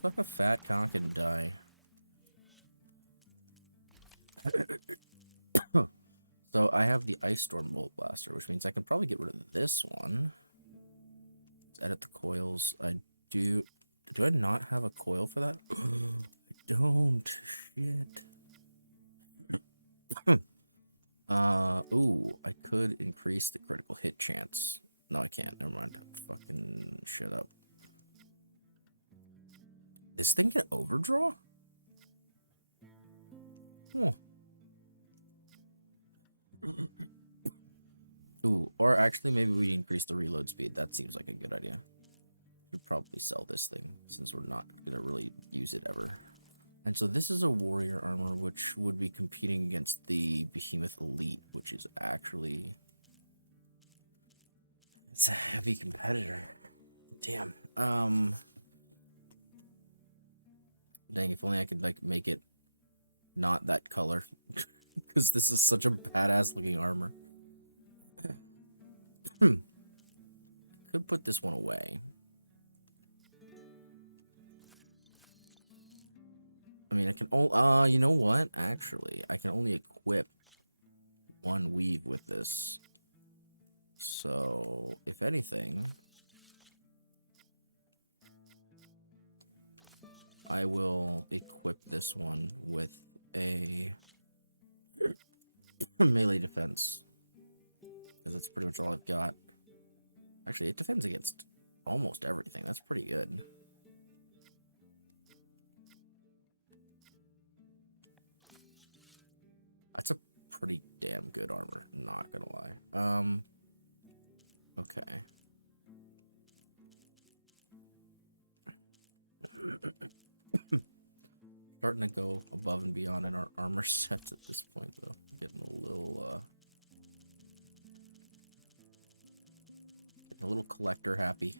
Flip a fat cock and die. So, I have the Ice Storm Bolt Blaster, which means I could probably get rid of this one. Let's edit the coils. I do... Do I not have a coil for that? Don't. Shit. Ooh, I could increase the critical hit chance. No, I can't. Never mind. Fucking shit up. This thing can overdraw? Oh. Ooh, or actually, maybe we increase the reload speed. That seems like a good idea. We'd probably sell this thing, since we're not gonna really use it ever. And so this is a warrior armor, which would be competing against the Behemoth Elite, which is actually... It's a heavy competitor. Damn. Dang, if only I could, like, make it not that color. Because this is such a badass looking armor. Could put this one away. I mean, I can only, you know what? Actually, I can only equip one weave with this. So, if anything, I will equip this one with a melee defense. Because that's pretty much all I've got. Actually, it defends against almost everything. That's pretty good. That's a pretty damn good armor, not gonna lie. Okay. Starting to go above and beyond in our armor sets at this point, though. Getting a little collector happy.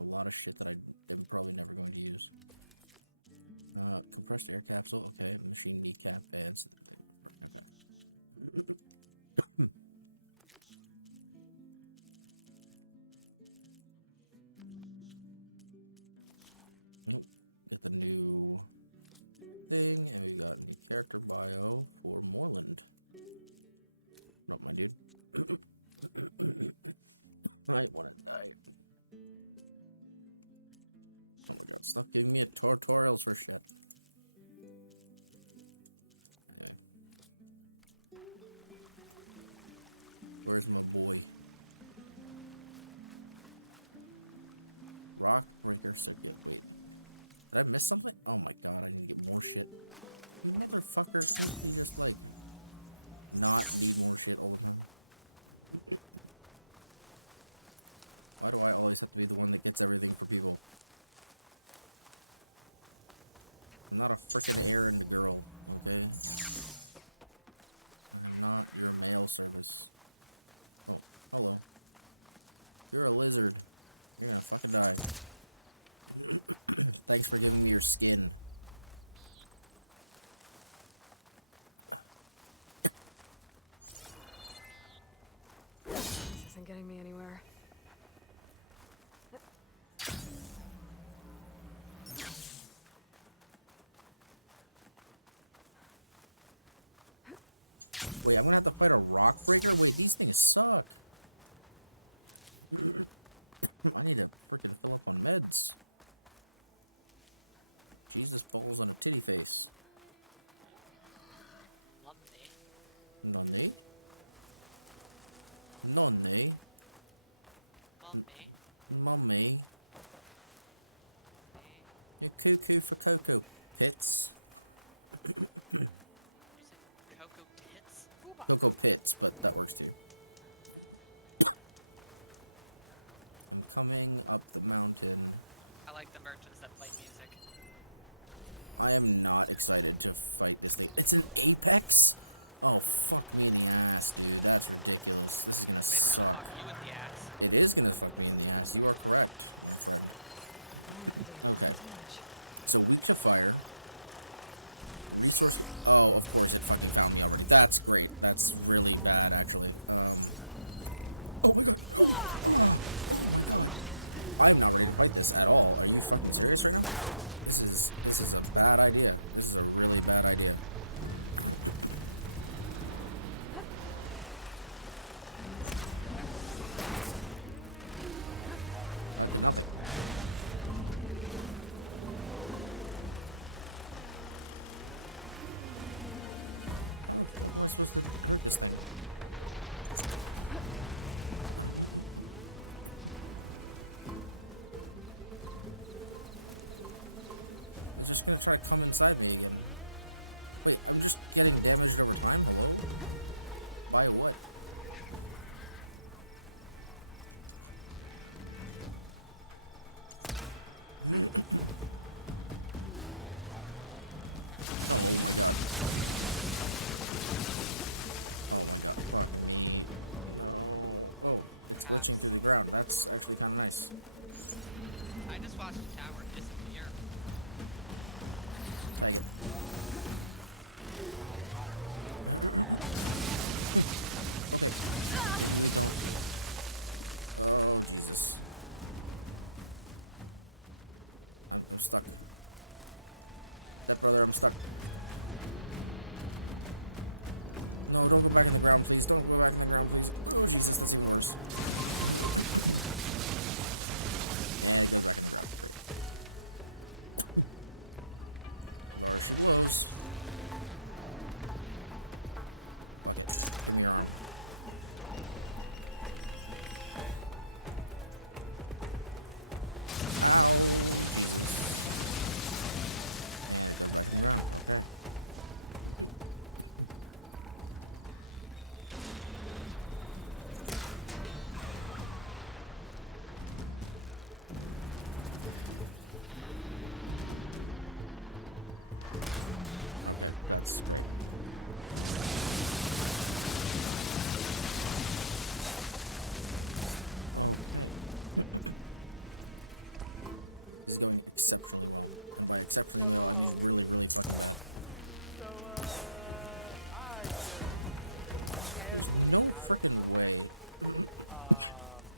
A lot of shit that I'm probably never going to use. Compressed air capsule, okay. Machine kneecap pads. Get the new thing, and we got a new character bio for Moreland. Not my dude. I want to die. Oh my god, stop giving me tutorials for shit. Where's my boy? Rock or Gerson? Wait. Did I miss something? Oh my god, I need to get more shit. Motherfucker, just like not do more shit over him. Why do I always have to be the one that gets everything for people? I'm not a freaking errand girl, okay? I'm not your mail service. Oh, hello. You're a lizard. You're gonna fucking die. Thanks for giving me your skin. This isn't getting me anywhere. Wait, I'm gonna have to fight a rock breaker? Wait, these things suck. I need to freaking fill up on meds. nipples on a titty face. Mummy. Mummy? Mummy? Mummy. Mummy? You're cuckoo for cocoa pits. Cocoa Pits? Cocoa pits, but that works too. I'm coming up the mountain. I like the merchants that play music. I am not excited to fight this thing. It's an Apex? Oh, fuck me in the ass, dude. That's ridiculous. This is gonna It's suck. gonna fuck you in the ass. It is gonna fuck me in the ass. You are correct. Okay. So weak to fire. Useless. Oh, of course, it fucking found me over. That's great. That's really bad, actually. I'm not gonna like this at all. Are you fucking serious right now? This is a bad idea. This is a really bad idea. Try to come inside me again. Wait, I'm just getting damaged over time. By what? It's actually through the ground. That's actually kind of nice. I just watched the tower disappear. I'm stuck. That brother, I'm stuck. No, don't go back to the ground, please. Don't go back to the ground, please. Oh, Jesus, this is worse.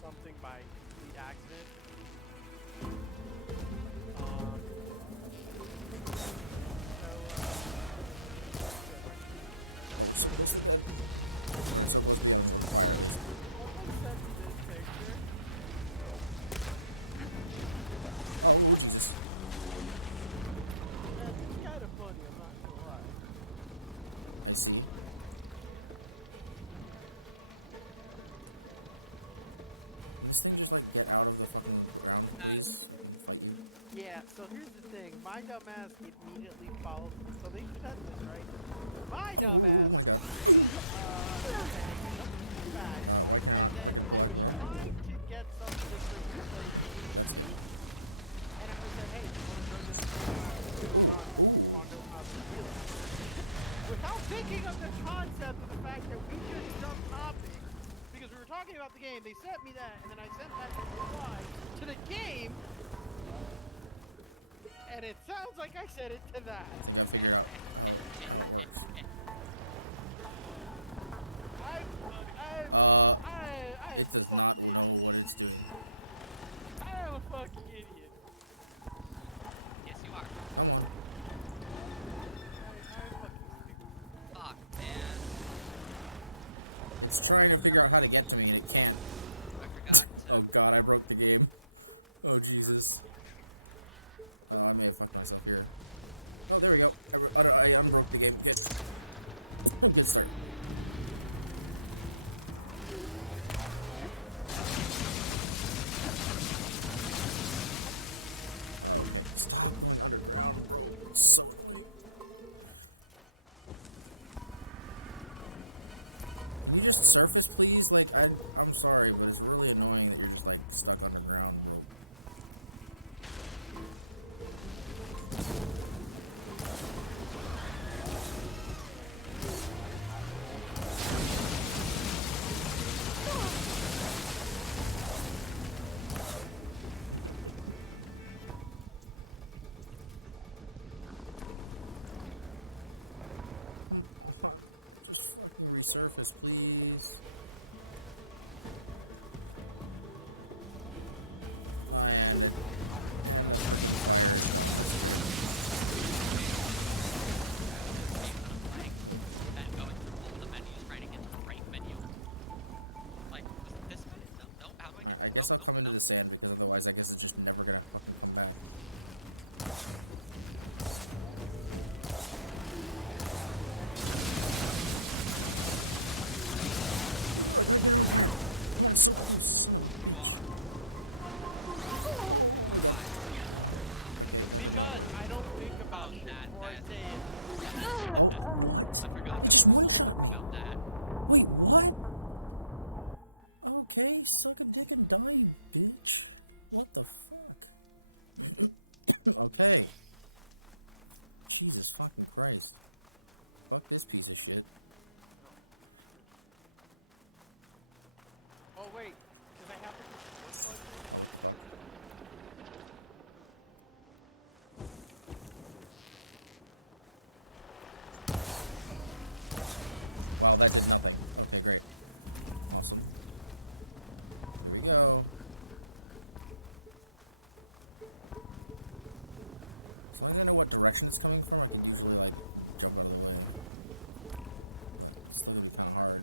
Something by complete accident. Yeah, so here's the thing. My dumbass immediately follows. So they said this, right? My dumbass. Back, and then I was trying to get something to bring to play easy, and I was like, hey, you want to throw this Rondo out the field? Without thinking of the concept of the fact that we just jumped topics, because we were talking about the game, they sent me that, and then I sent that reply to the game. And it sounds like I said it to that. It does not know what it's doing. I am a fucking idiot. Yes, you are. I'm fucking stupid. Fuck, man. It's trying to figure out how to get to me and it can't. I forgot to... Oh god, I broke the game. Oh Jesus. Oh, I may have fucked myself here. No, resurface, please? Like, I'm sorry, but it's really annoying that you're just, like, stuck underground. Surface, please. I guess I'll come into the sand because otherwise I guess it's just never gonna fucking come back. Because I don't think about that before I say it. I forgot about that. Wait, what? Okay, suck a dick and die, bitch. What the fuck? Okay. Jesus fucking Christ. Fuck this piece of shit. Oh wait, because I have to Wow, that did nothing. Okay, great. Awesome. Here we go. So I don't know what direction it's coming from. I can usually, like, jump out of the way. It's literally kind of hard.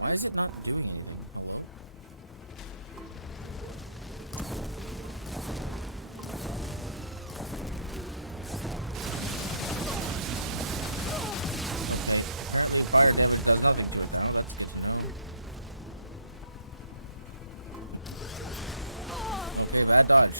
Why is it not doing it? Okay, that dodge.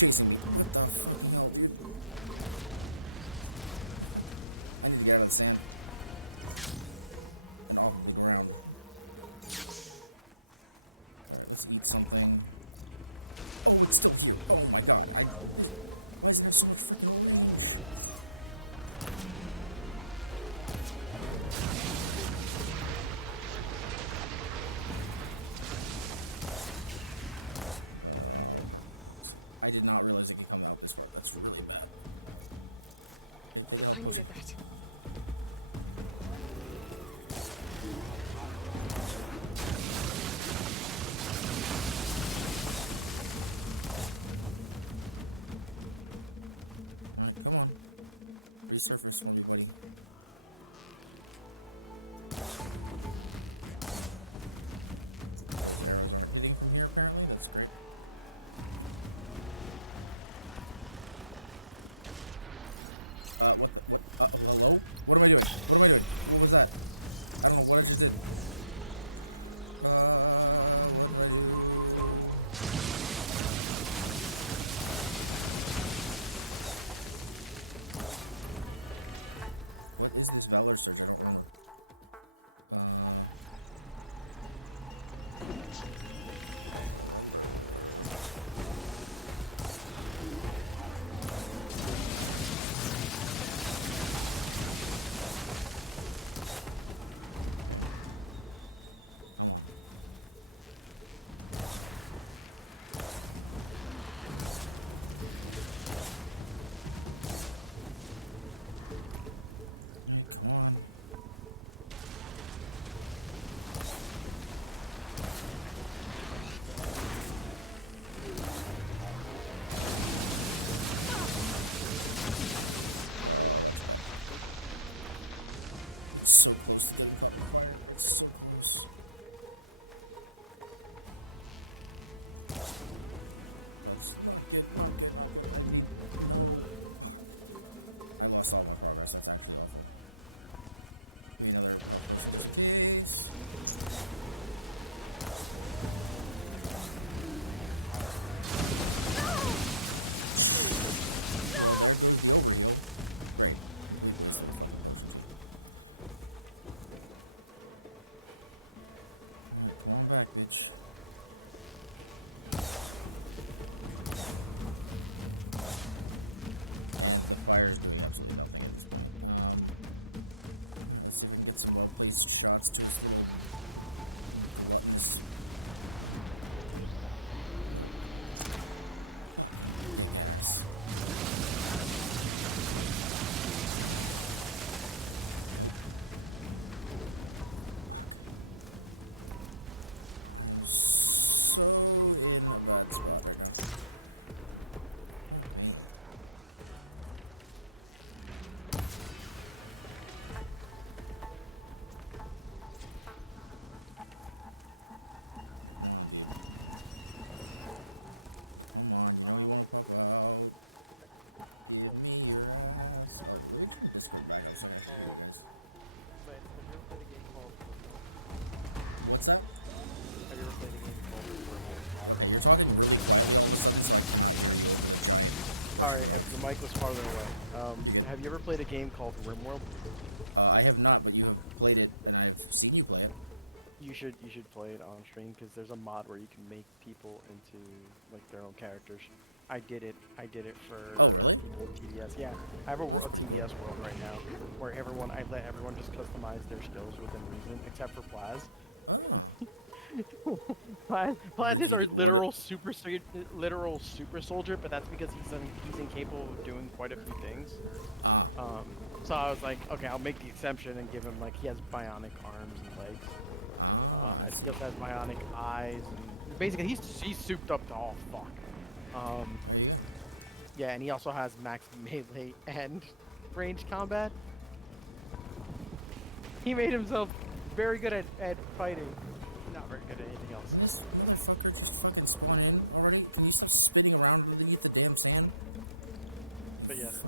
chasing me. What the fuck, hell, dude? I need to get out of the sand. And off the ground. Let's eat something. Oh, it's still here. Oh my god. Why is there so much fucking orange? I did not realize it could come out this way. That's really bad. I needed that. Alright, come on. Resurface, everybody. Hello? What am I doing? What am I doing? What was that? I don't know. What is it? What am I doing? What is this Valor Surge? I don't know. So close to getting caught by fire. So close. I lost all my progress. That's actually awful. You know, shots too soon. What's up? Have you ever played a game called You're talking Alright, if the mic was farther away. Have you ever played a game called RimWorld? I have not, but you have played it, and I've seen you play it. You should play it on stream because there's a mod where you can make people into like their own characters. I did it for really? people with TDS. Yeah, I have a TDS world right now where I let everyone just customize their skills within reason, except for Plaz. Plaz is our literal super soldier, but that's because he's incapable of doing quite a few things. So I was like, okay, I'll make the exception and give him like he has bionic arms and legs. I still has bionic eyes, and basically he's souped up to all fuck. Yeah, and he also has max melee and range combat. He made himself very good at fighting. Not very good at anything else. This motherfucker just fucking spawned in already? Can you still spinning around underneath the damn sand? But yes,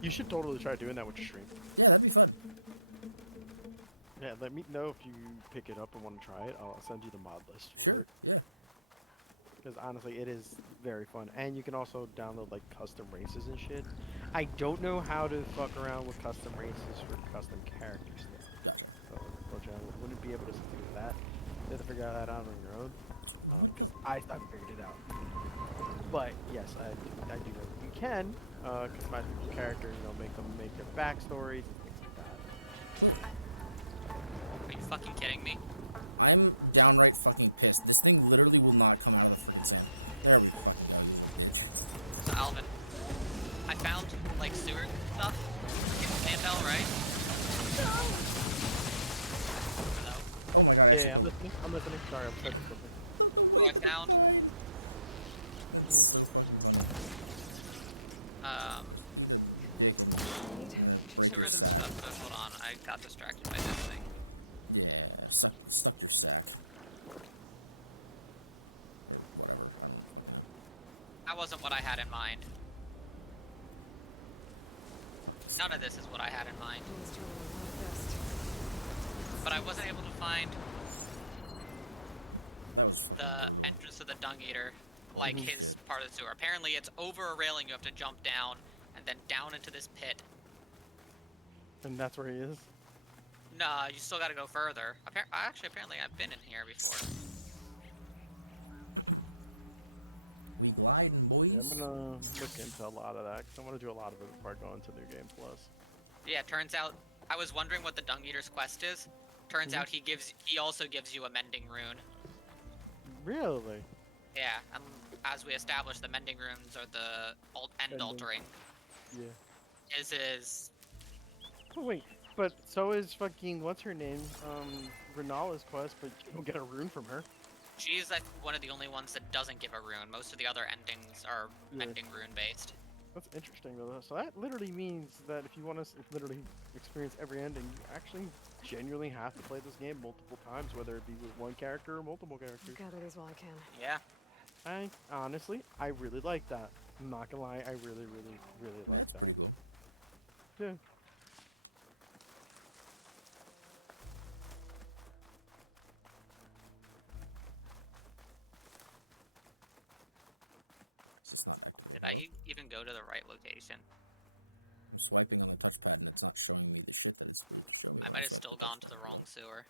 you should totally try doing that with your stream. Yeah, that'd be fun. Yeah, let me know if you pick it up and want to try it. I'll send you the mod list for it. Yeah. because honestly, it is very fun. And you can also download like custom races and shit. I don't know how to fuck around with custom races for custom characters though. So unfortunately, I wouldn't be able to do that. You have to figure that out on your own. Because I haven't figured it out. But yes, I do know you can customize people's character. You know, make them make their backstories and things like that. Are you fucking kidding me? I'm downright fucking pissed. This thing literally will not come out of the freaking sand. There we go. So Alvin, I found like sewer stuff in Sandbell, right? Hello? Oh my god. Yeah, I'm listening. Sorry, I'm touching something. What I found. Sewers and stuff, but hold on, I got distracted by this thing. Yeah, suck your sack. That wasn't what I had in mind. None of this is what I had in mind. But I wasn't able to find the entrance to the Dung Eater, like his part of the sewer. Apparently it's over a railing you have to jump down, and then down into this pit. And that's where he is? Nah, you still gotta go further. Apparently I've been in here before. We gliding, boys. Yeah, I'm gonna look into a lot of that, because I want to do a lot of it before I go into New Game Plus. Yeah, turns out, I was wondering what the Dung Eater's quest is. Turns out he also gives you a mending rune. Really? Yeah, and as we established, the mending runes are the end altering. Yeah. His is... Oh wait, but so is fucking, what's her name? Renala's quest, but you don't get a rune from her. She's like one of the only ones that doesn't give a rune. Most of the other endings are mending rune based. That's interesting though. So that literally means that if you want to literally experience every ending, you actually genuinely have to play this game multiple times, whether it be with one character or multiple characters. Gather these while I can. Yeah. I honestly, I really like that. I'm not gonna lie, I really like that. Yeah. Did I even go to the right location? I'm swiping on the touchpad and it's not showing me the shit that it's supposed to show me. I might have still gone to the wrong sewer.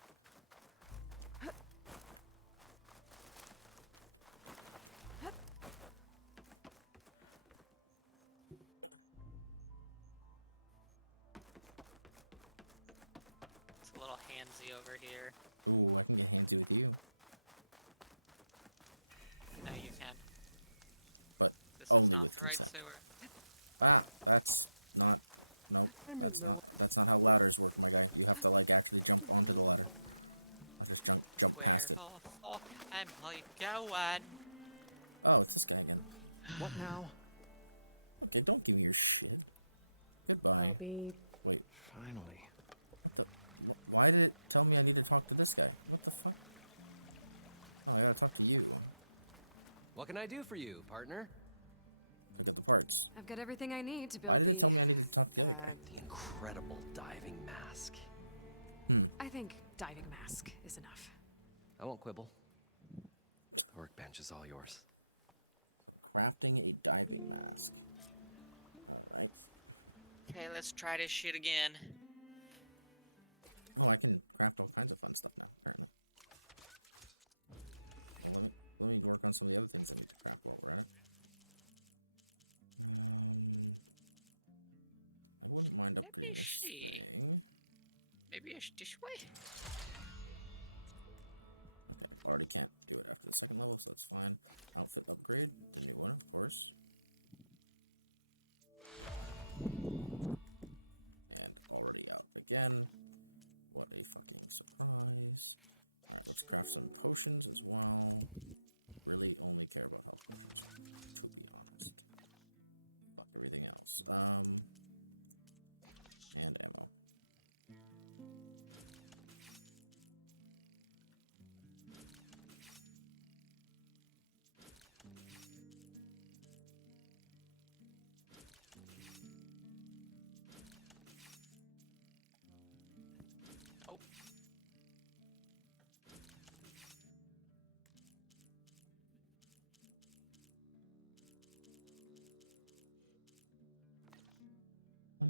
It's a little handsy over here. Ooh, I can get handsy with you. No, you can. But this is not the right sewer. Ah, that's not. Nope. That's not how ladders work, my guy. You have to like actually jump onto the ladder. I just jump past it. Where the fuck am I going? Oh, it's this guy again. What now? Okay, don't give me your shit. Goodbye. I'll be... Wait, finally. Why did it tell me I need to talk to this guy? What the fuck? Oh, I gotta talk to you. What can I do for you, partner? Look at the parts. I've got everything I need to build Why did it the... tell me I needed to talk to The incredible diving mask. I think diving mask is enough. I won't quibble. The workbench is all yours. Crafting a diving mask. Alright. Okay, let's try this shit again. Oh, I can craft all kinds of fun stuff now, apparently. Well, let me work on some of the other things that we can craft while we're at it. I wouldn't mind Let me upgrading this see. thing. Maybe it's this way? Okay, I already can't do it after the second level, so that's fine. Outfit upgrade, new one, of course. And already out again. What a fucking surprise. Alright, let's craft some potions as well. Really only care about health potions, to be honest. Fuck everything else. And ammo.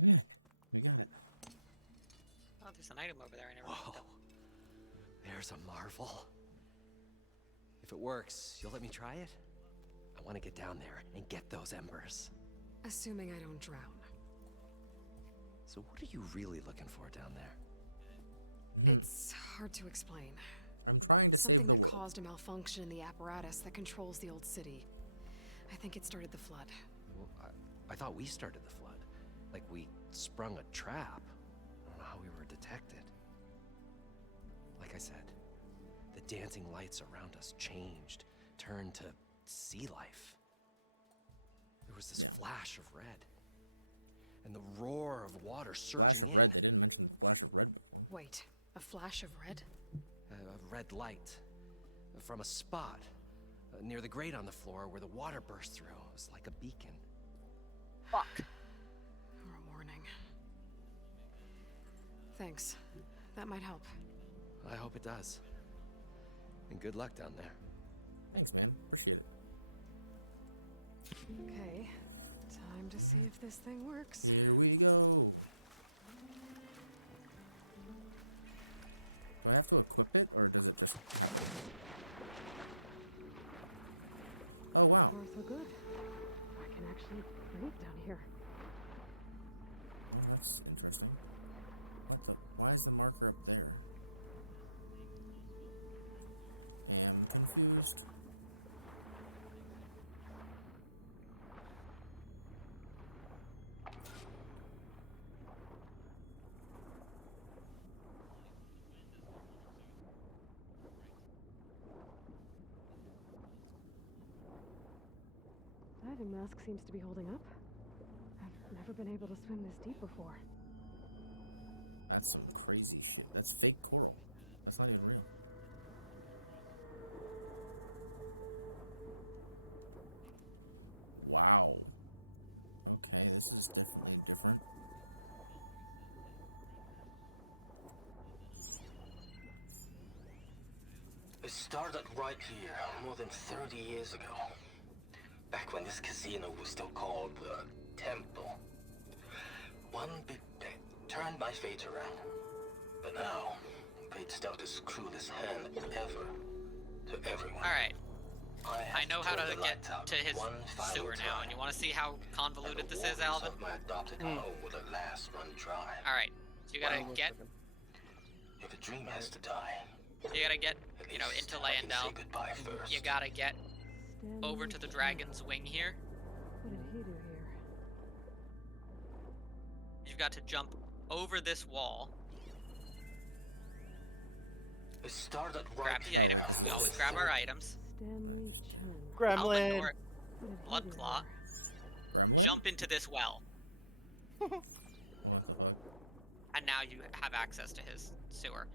Yeah, we got it. Oh, there's an item over there. I never picked up. There's a marvel. If it works, you'll let me try it? I want to get down there and get those embers. Assuming I don't drown. So what are you really looking for down there? It's hard to explain. I'm trying to Something save the that caused a malfunction in the apparatus that controls the old city. I think it started the flood. Well, I thought we started the flood. Like we sprung a trap. I don't know how we were detected. Like I said, the dancing lights around us changed, turned to sea life. There was this flash of red. And the roar of water surging in. Red. They didn't mention the flash of red before. Wait, a flash of red? A red light from a spot near the grate on the floor where the water burst through. It was like a beacon. Fuck. Or a warning. Thanks. That might help. I hope it does. And good luck down there. Thanks, man. Appreciate it. Okay. Time to see if this thing works. Here we go. Do I have to equip it, or does it just... Oh, wow. So far, so good. I can actually breathe down here. That's interesting. Why is the marker up there? I am confused. Diving mask seems to be holding up. I've never been able to swim this deep before. That's some crazy shit. That's fake coral. That's not even real. Wow. Okay, this is definitely different. It started right here, more than 30 years ago. Back when this casino was still called the Temple. One big day turned my fate around. But now, fate's dealt its cruelest hand ever to everyone. Alright. I know how to turn the get lights out to his one final sewer now, time. and you want to see how convoluted this is, Waters Alvin? of my adopted home will at last run dry. Alright, so you gotta get... If a dream has to die, You gotta get, you know, into Landau. You gotta get over to the dragon's wing here. What did he do here? You've got to jump over this wall. it started Grab right the here. items. We always grab our items. Stanley Chen. Gremlin. Alvin Blood Claw. Jump into this well. And now you have access to his sewer.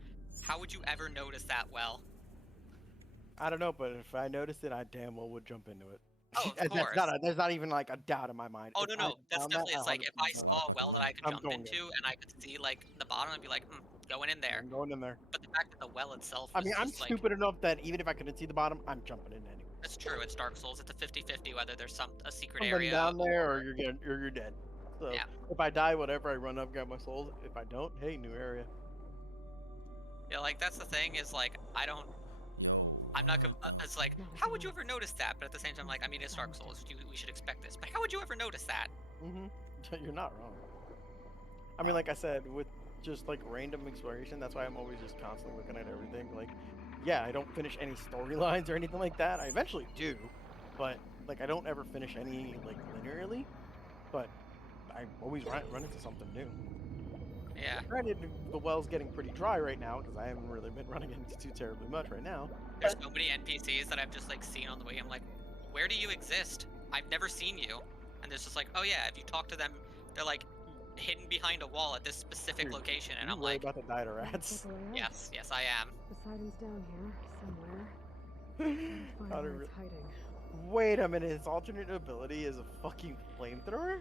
How would you ever notice that well? I don't know, but if I noticed it, I damn well would jump into it. Oh, of course. There's not even like a doubt in my mind. Oh, If no, I that's found definitely, that, it's like, if I 100% saw a well that I could I'm jump going into and I could see, like, the bottom, I'd be like, going in there. I'm going in there. But the fact that the well itself I is mean, I'm just, like, stupid enough that even if I couldn't see the bottom, I'm jumping in anyway. it's true, it's Dark Souls, it's a 50-50 whether there's a secret Something area. down there, or you're dead. So Yeah. if I die, whatever, I run up, grab my souls. If I don't, hey, new area. Yeah, like, that's the thing, is, like, I'm not gonna, it's like, how would you ever notice that? But at the same time, like, I mean, it's Dark Souls, we should expect this. But how would you ever notice that? You're not wrong. I mean, like I said, with just like random exploration, that's why I'm always just constantly looking at everything. Like, yeah, I don't finish any storylines or anything like that. I eventually do, but like I don't ever finish any like linearly. But I always run into something new. Yeah. Granted, the well's getting pretty dry right now because I haven't really been running into too terribly much right now. There's so many NPCs that I've just, like, seen on the way. I'm like, where do you exist? I've never seen you. And there's just like, oh yeah, if you talk to them, they're like hidden behind a wall at this specific location. And I'm like, about to die to rats. yes, I am. Poseidon's down here, somewhere. Find where it's hiding. Wait a minute, his alternate ability is a fucking flamethrower?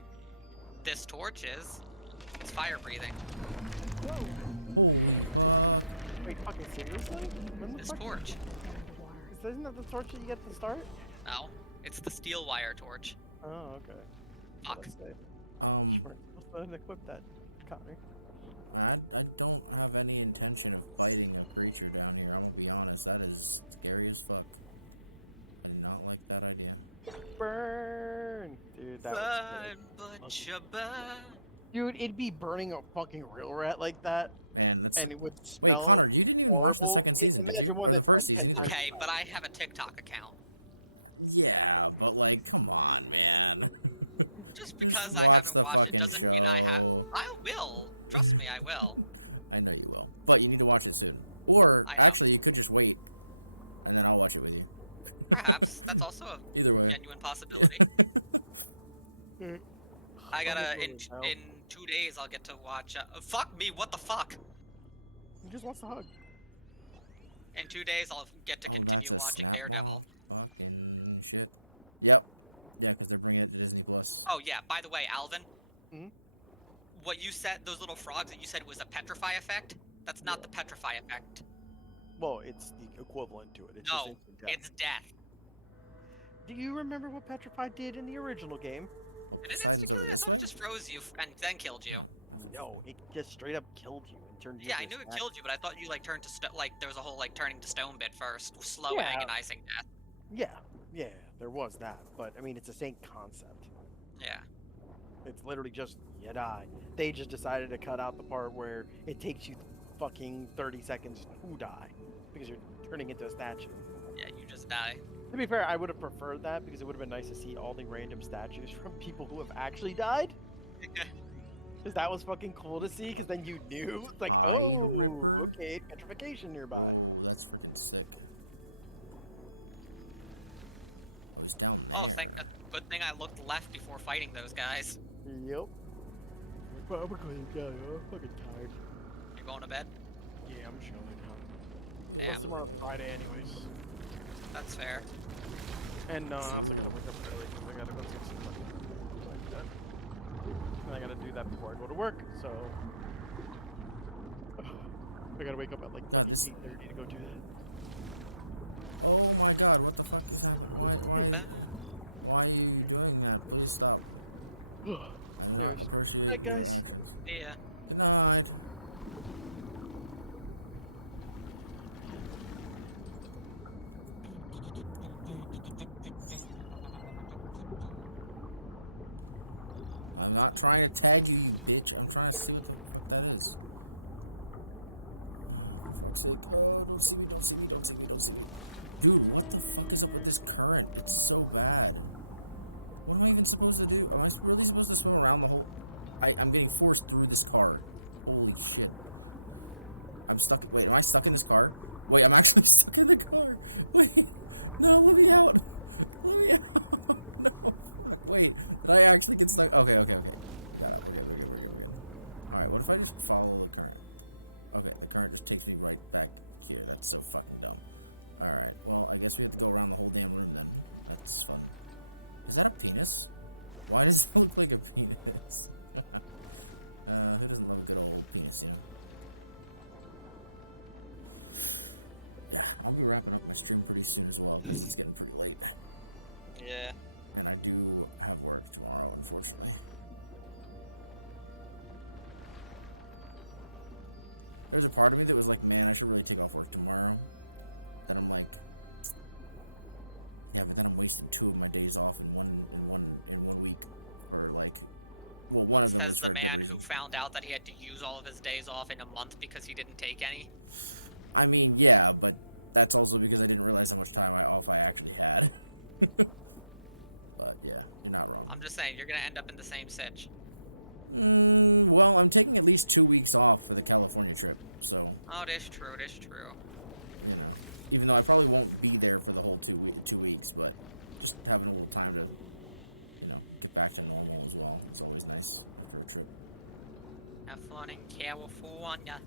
This torch is. It's fire breathing. Wait, fucking seriously? This torch. Isn't that the torch that you get to start? No, it's the steel wire torch. Oh, okay. Fuck. You weren't supposed to equip that, Connor. I don't have any intention of fighting a creature down here. I'm gonna be honest. That is scary as fuck. I do not like that idea. Burn! Dude, that was burn. Dude, it'd be burning a fucking real rat like that. Man, and it would smell Connor, you didn't even horrible. watch the second season. Imagine one that's the like first 10 season. times. Okay, but I have a TikTok account. Yeah, but like, come on, man. Just because I haven't watched it doesn't mean I have. I will. Trust me, I will. I know you will. But you need to watch it soon. Or, actually, you could just wait, and then I'll watch it with you. Perhaps. That's also a Either way. genuine possibility. I gotta, in 2 days, I'll get to watch, fuck me, what the fuck? You just wants to hug. In 2 days, I'll get to continue watching Daredevil. Fucking shit. Yep. Yeah, because they're bringing it to Disney Plus. Oh, yeah, by the way, Alvin. Hmm? What you said, those little frogs that you said was a petrify effect? That's not the petrify effect. Well, it's the equivalent to it. It's no, it's death. Do you remember what Petrify did in the original game? Did it insta-kill you? I thought it just froze you and then killed you. No, it just straight up killed you and turned you Yeah, I into knew a it killed you, but I thought you like turned to there was a whole like turning to stone bit first, slow Yeah. agonizing death. Yeah, there was that, but I mean, it's the same concept. Yeah. It's literally just, you die. They just decided to cut out the part where it takes you fucking 30 seconds to die, because you're turning into a statue. Yeah, you just die. To be fair, I would have preferred that, because it would have been nice to see all the random statues from people who have actually died. Because that was fucking cool to see, because then you knew, it's like, oh, okay, petrification nearby. That's freaking sick. Oh, good thing I looked left before fighting those guys. Yep. Probably, yeah, I'm fucking tired. You going to bed? Yeah, I'm chilling now. Damn. Plus tomorrow Friday anyways. That's fair. And I also gotta wake up early because I gotta go take some money like that. And I gotta do that before I go to work, so I gotta wake up at like fucking 8:30 to go do that. Oh my god, what the fuck is happening? Why are you doing that? Please stop. Anyways, good night, guys. Yeah. Good night. I'm not trying to tag you, bitch. I'm trying to see what that is. Dude, what the fuck is up with this current? It's so bad. What am I even supposed to do? Am I really supposed to swim around the whole... I'm getting forced through this car. Holy shit. I'm stuck... Wait, am I stuck in this car? Wait, I'm actually stuck in the car. Wait. No, let me out. Let me out. No. Wait, did I actually get stuck? Okay. Alright, what if I just follow the current? Okay, the current just takes me right back here. That's so fucking dumb. Alright, well, I guess we have to go around the whole damn room then. That's fucking... Is that a penis? Why does it look like a penis? Who doesn't love a good old penis, you know? Yeah, I'll be wrapping up my stream pretty soon as well, because it's getting pretty late. Yeah. And I do have work tomorrow, unfortunately. There's a part of me that was like, man, I should really take off work tomorrow. Then I'm like, yeah, but then I'm wasting 2 of my days off in one week, or like, well, one of them. Says the man who found out that he had to use all of his days off in a month because he didn't take any. I mean, yeah, but that's also because I didn't realize how much time off I actually had. But yeah, you're not wrong. I'm just saying, you're gonna end up in the same sitch. Well, I'm taking at least 2 weeks off for the California trip, so. Oh, it is true, it is true. Even though I probably won't be there for the whole 2 weeks, but just having a little time to, get back to normal as well. It's always nice for a trip. Have fun in California.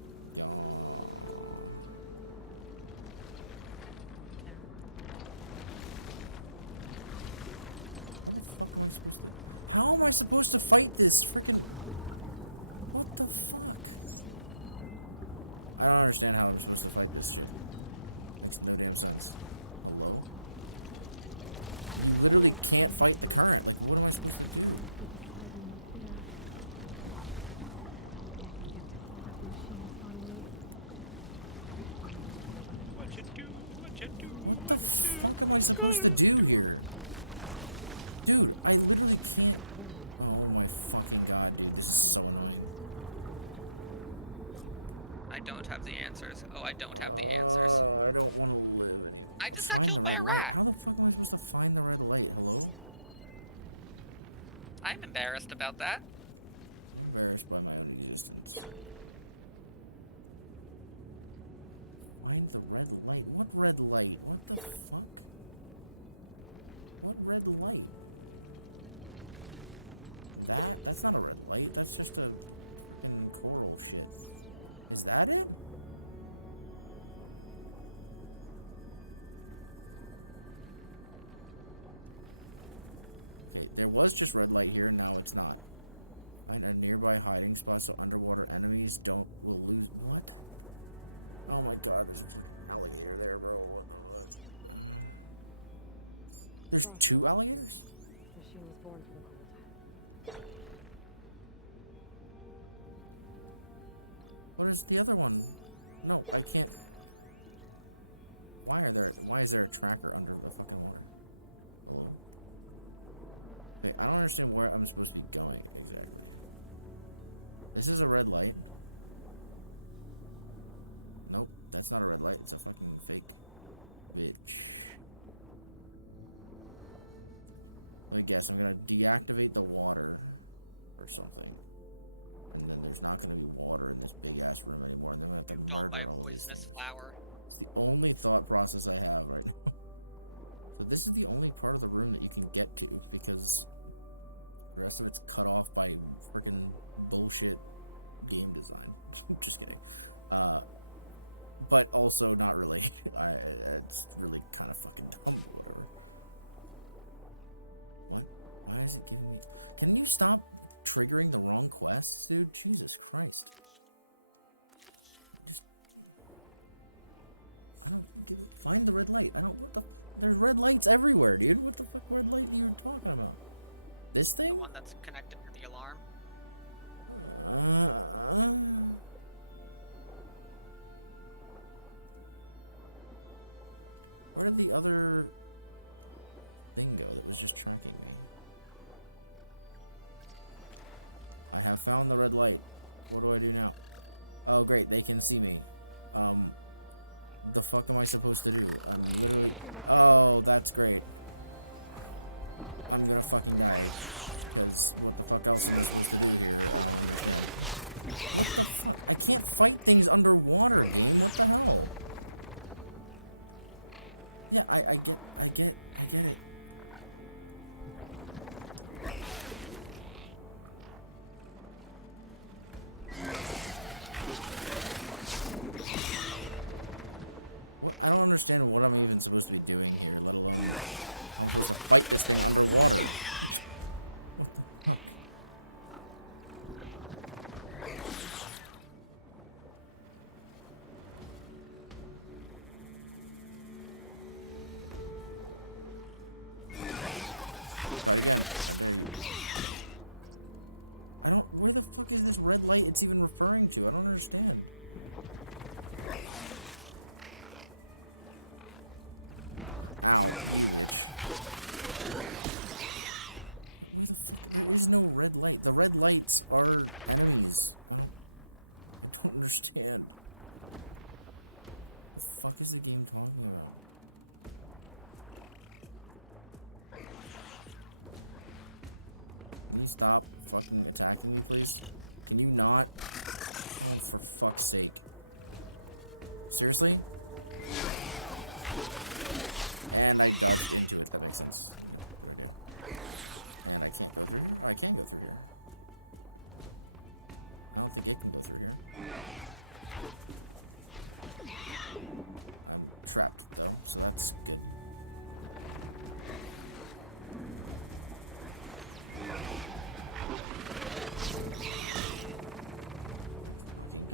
How am I supposed to fight this freaking... What the fuck? I don't understand how I'm supposed to fight this shit. Makes no damn sense. You literally can't fight the current. Like, what am I supposed to do? I'm supposed to do here? Dude, I literally can't. Oh my fucking god, dude. This is so annoying. I don't have the answers. Oh, I don't have the answers. I don't want to live. I just got killed by a rat. How the fuck am I supposed to find the red light? Hello? I'm embarrassed about that. Embarrassed by my own existence. Find the red light. What red light? What the fuck? What red light? That's not a red light. That's just a coral shit. Is that it? There was just red light here, now it's not. Find a nearby hiding spot so underwater enemies will lose. What? Oh my god, there's an alligator there, bro. There's two alligators? Machine was born for the cold. What is the other one? No, I can't. Why is there a tracker under the fucking water? Okay, I don't understand where I'm supposed to be going exactly. This is a red light. Nope, that's not a red light. It's a fucking fake bitch. I guess I'm gonna deactivate the water or something. And then there's not gonna be water in this big ass room anymore. And then I'm Don't buy a poisonous flower. It's the only thought process I have right now. So this is the only part of the room that you can get to because the rest of it's cut off by freaking bullshit game design. Just kidding. But also not really. It's really kind of fucking dumb. What? Why is it giving me... Can you stop triggering the wrong quests, dude? Jesus Christ. Just... Find the red light. I don't... There's red lights everywhere, dude. What the fuck red light are you talking about? This thing? The one that's connected to the alarm. Where did the other thing go that was just tracking me? I have found the red light. What do I do now? Oh great, they can see me. What the fuck am I supposed to do? Oh, that's great. I'm gonna fucking die. Because what the fuck else am I supposed to do here? I can't fight things underwater, dude. What the hell? Yeah, I get it. I don't understand what I'm even supposed to be doing here, let alone fight this thing. Where the fuck is this red light it's even referring to? I don't understand. There is no red light. The red lights are enemies. I don't understand. What the fuck is the game talking about? Can you stop fucking attacking me, please? Can you not? For fuck's sake. Seriously? And I got into it. That makes sense. And I can go through here. I don't think it can go through here. I'm trapped though, so that's good.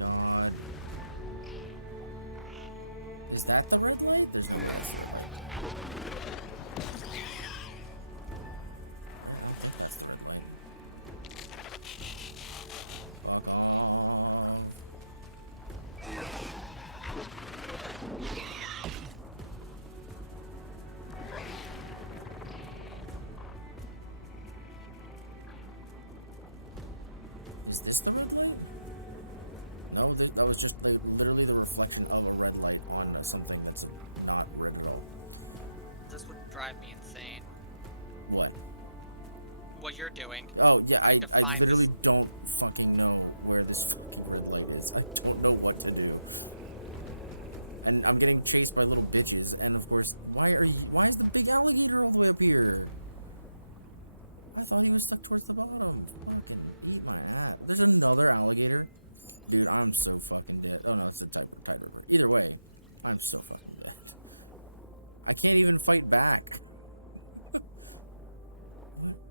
God. Is that the red light? There's no red light. Is this the red light? No, that was just literally the reflection of a red light on something that's not red light. This would drive me insane. What? What you're doing. Oh, yeah, I literally don't fucking know where this fucking red light is. I don't know what to do. And I'm getting chased by little bitches, and of course, why is the big alligator all the way up here? I thought he was stuck towards the bottom. Eat my ass. There's another alligator? Dude, I'm so fucking dead. Oh no, it's a tiger. Either way, I'm so fucking dead. I can't even fight back.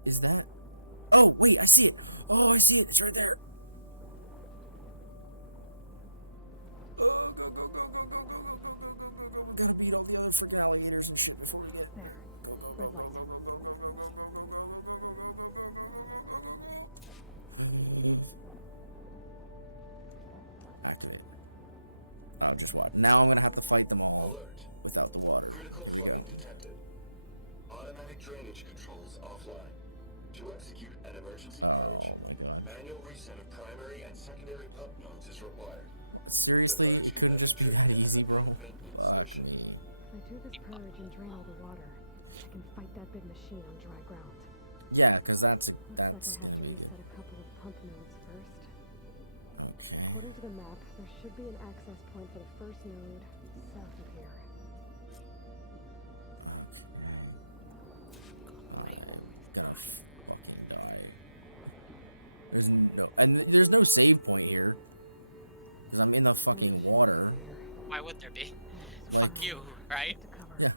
Is that? Oh, wait, I see it. Oh, I see it. It's right there. Oh, go. Gotta beat all the other freaking alligators and shit before we get there. Red light. Activate. Oh, just what? Now I'm gonna have to fight them all. Alert. Without the water. Critical flooding detected. Automatic drainage controls offline. To execute an emergency purge, manual reset of primary and secondary pump nodes is required. Seriously, it couldn't just be an easy If I do this purge and drain all the water, I can fight that big machine on dry ground. Yeah, because that's Looks like I have to reset a couple of pump nodes first. Okay. According to the map, there should be an access point for the first node south of here. There's no save point here because I'm in the fucking water. Why would there be? Fuck you, right? Yeah.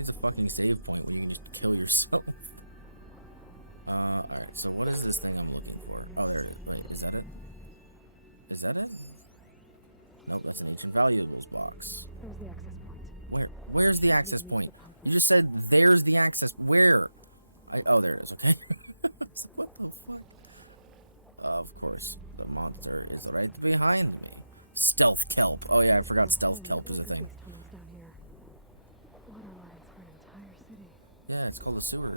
It's a fucking save point where you can just kill yourself. Alright, so what is this thing I'm looking for? Oh, there it is. Wait, is that it? Is that it? Nope, that's an ancient valuables box. There's the access point. Where's the access point? You just said there's the access. Where? Oh, there it is. Okay. What the fuck? Of course, the monster is right behind me. Stealth kelp. Oh yeah, I forgot stealth kelp is a thing. These tunnels down here. Water lines for an entire city. Yeah, it's called a sewer.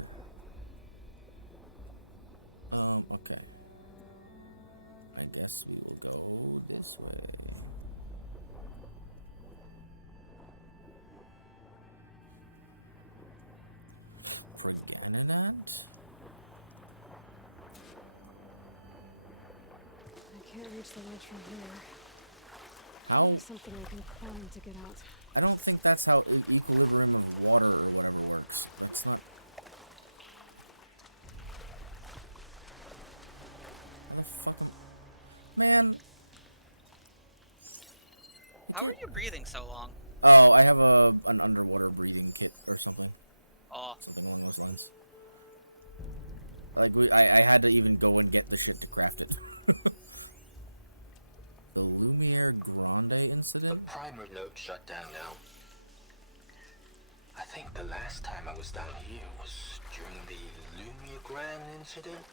Okay. I guess we will go this way. Before you get into that. I can't reach the ledge from here. How? There's something I can climb to get out. I don't think that's how equilibrium of water or whatever works. That's not. Man. How are you breathing so long? Oh, I have an underwater breathing kit or something. Oh. Something along those lines. Like, I had to even go and get the shit to craft it. The Lumiere Grande incident? The primer node shut down now. I think the last time I was down here was during the Lumiere Grande incident.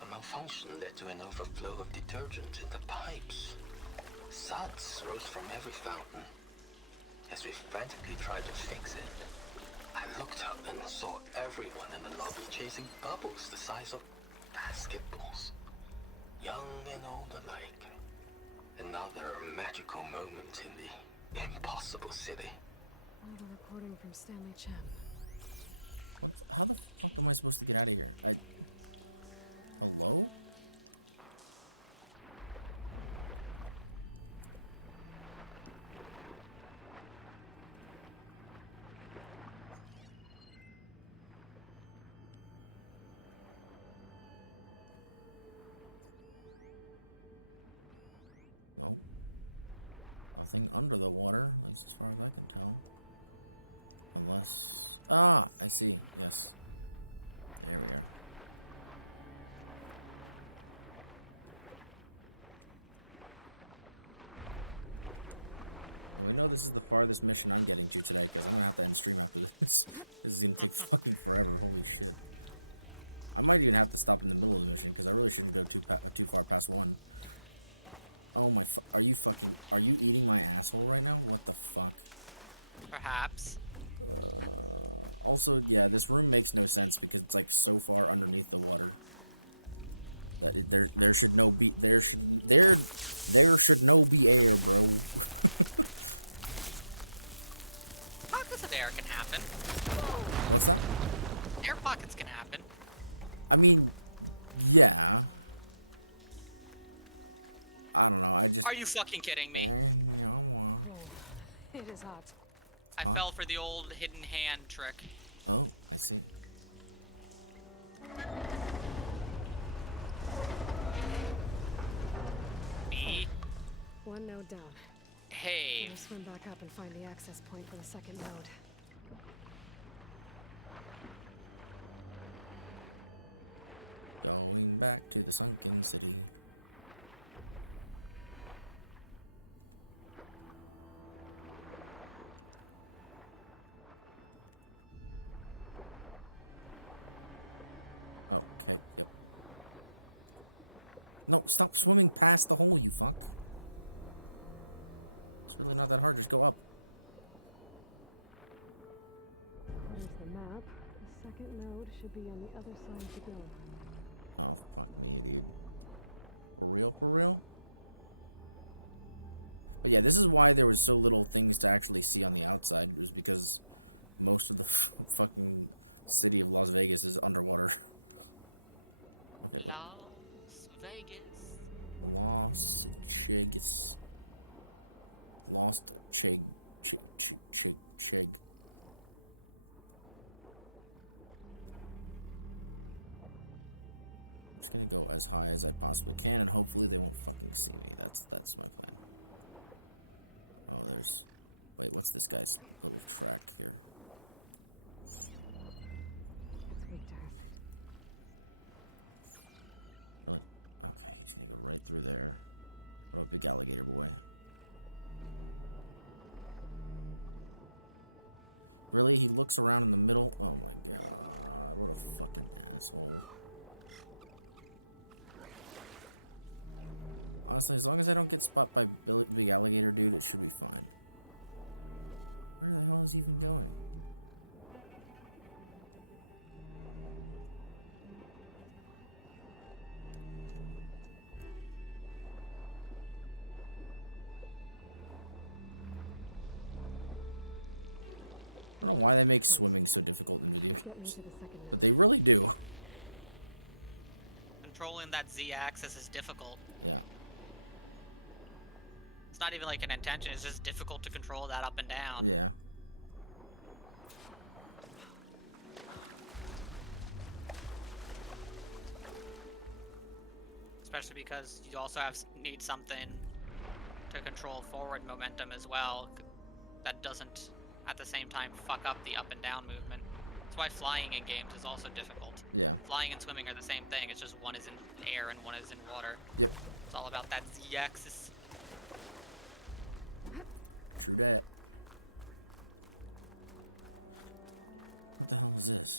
A malfunction led to an overflow of detergent in the pipes. Suds rose from every fountain. As we frantically tried to fix it, I looked up and saw everyone in the lobby chasing bubbles the size of basketballs. Young and old alike. Another magical moment in the impossible city. Another recording from Stanley Chen. How the fuck am I supposed to get out of here? Hello? Under the water, that's as far as I can tell. Unless... Ah! I see, yes. I know this is the farthest mission I'm getting to today, because I'm gonna have to end stream after this. This is gonna take fucking forever, holy shit. I might even have to stop in the middle of the mission, because I really shouldn't go too far past one. Oh my are you eating my asshole right now? What the fuck? Perhaps. Also, yeah, this room makes no sense because it's like so far underneath the water. There should no be there should no be air, bro. Pockets of air can happen. Air pockets can happen. I mean, yeah. I don't know. I just. Are you fucking kidding me? Oh, it is hot. I fell for the old hidden hand trick. Oh, I see. B. One node down. Hey. I'll swim back up and find the access point for the second node. Going back to the sunken city. Okay. No, stop swimming past the hole, you fuck. It's really not that hard, just go up. There's the map. The second node should be on the other side of the dome. Oh, for fucking idiot. For real? But yeah, this is why there was so little things to actually see on the outside, was because most of the fucking city of Las Vegas is underwater. Las Vegas. Lost Chig. I'm just gonna go as high as I possibly can, and hopefully they won't fucking see me. That's my plan. Oh, there's. Wait, what's this guy's little shack here? It's weak to acid. Okay, so right through there. Oh, big alligator boy. Really? He looks around in the middle? Oh my god. What a fucking asshole. Honestly, as long as I don't get spot by big alligator dude, it should be fine. Where the hell is he even going? I don't know why they make swimming so difficult in video Get me games. to the second node. But they really do. Controlling that Z-axis is difficult. It's not even like an intention, it's just difficult to control that up and down. Yeah. Especially because you also need something to control forward momentum as well. That doesn't, at the same time, fuck up the up and down movement. That's why flying in games is also difficult. Yeah. Flying and swimming are the same thing, it's just one is in air and one is in water. Yep. It's all about that Z-axis. True that. What the hell is this?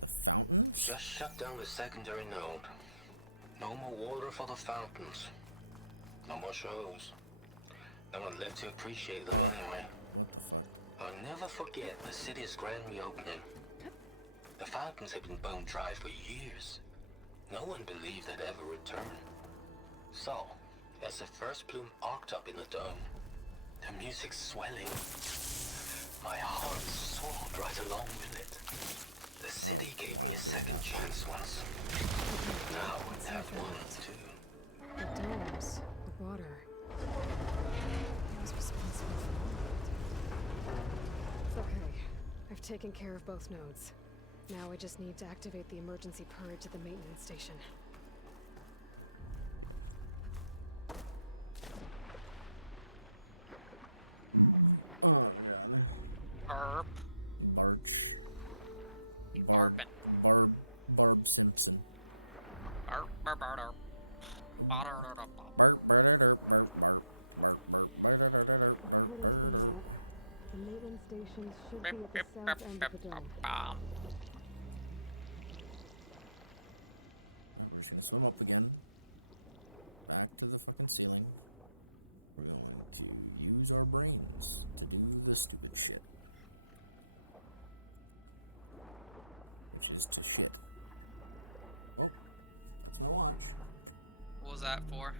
The fountain? Just shut down the secondary node. No more water for the fountains. No more shows. No one left to appreciate them anyway. I'll never forget the city's grand reopening. The fountains had been bone dry for years. No one believed they'd ever return. So, as the first plume arced up in the dome, the music swelling, my heart soared right along with it. The city gave me a second chance once. Now I have one too. The domes, the water. Who was responsible for all of it? Okay, I've taken care of both nodes. Now I just need to activate the emergency purge at the maintenance station. Burp. March. Barpin. Barb Simpson. Burp, burp, burp, burp. What is the map? The maintenance stations should be at the south end of the dome. We're just gonna swim up again. Back to the fucking ceiling. We're going to use our brains to do the stupid shit. Which is to shit. that for?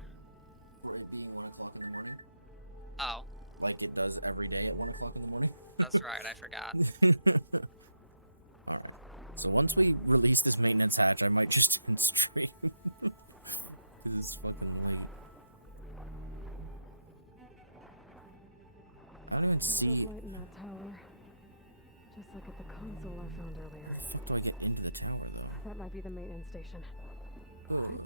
For it being 1 o'clock in the morning. Oh. Like it does every day at 1 o'clock in the morning. That's right, I forgot. Okay. So once we release this maintenance hatch, I might just end stream. Because it's fucking late. I don't see There's light in that tower. Just like at the console I found earlier. How do I get into the tower, though? That might be the maintenance station. But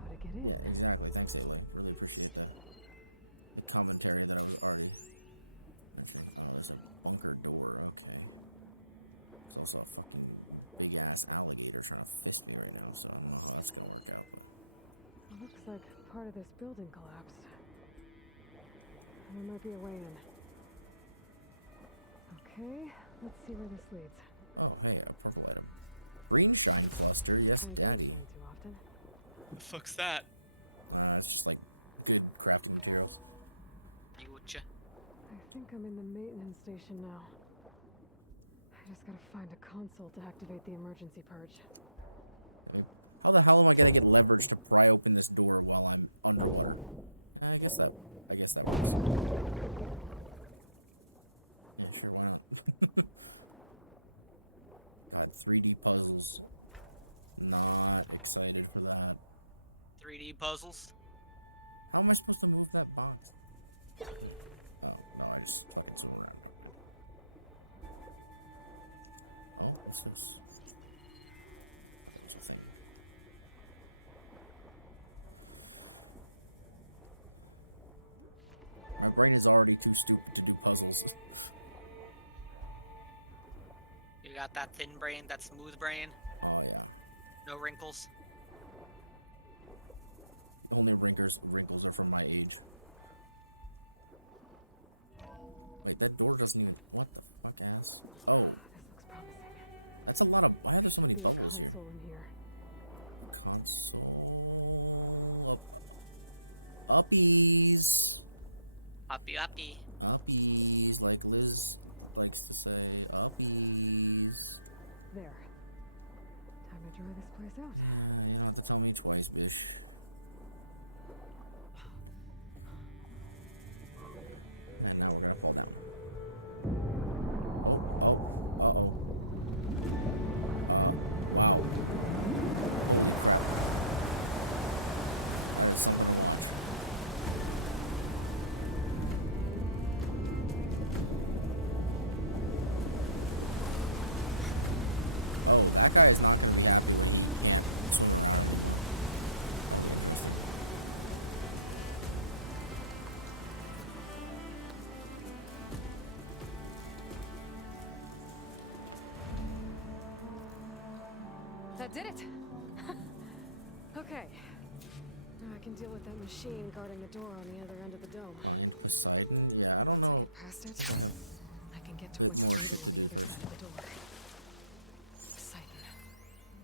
how to get in? Yeah, exactly. Thanks, Ayla. Really appreciate the commentary that I was already. Oh, it's a bunker door. Okay. There's also a fucking big ass alligator trying to fist me right now, so I don't know how that's gonna work out. It looks like part of this building collapsed. There might be a way in. Okay, let's see where this leads. Oh, hey, a purple item. Green shine cluster, yes, Find green daddy. shine too often. The fuck's that? It's just like good crafting materials. Yucha. I think I'm in the maintenance station now. I just gotta find a console to activate the emergency purge. How the hell am I gonna get leverage to pry open this door while I'm underwater? I guess that works. Yeah, sure, why not? God, 3D puzzles. Not excited for that. 3D puzzles? How am I supposed to move that box? Oh, no, I just fucking swim around. Oh, this is interesting. My brain is already too stupid to do puzzles. You got that thin brain, that smooth brain? Oh, yeah. No wrinkles? Only wrinkles are from my age. Wait, that door doesn't even... What the fuck, ass? Oh. This looks promising. That's a lot of... Why are there so many puzzles here? Console in here. Console... Uppies! Uppy. Uppies, like Liz likes to say. Uppies. There. Time to dry this place out. You don't have to tell me twice, bitch. And now we're gonna fall down. That did it! Okay. Now I can deal with that machine guarding the door on the other end of the dome. Poseidon? Yeah, I don't know. Once I get past it, I can get to what's waiting on the other side of the door. Poseidon.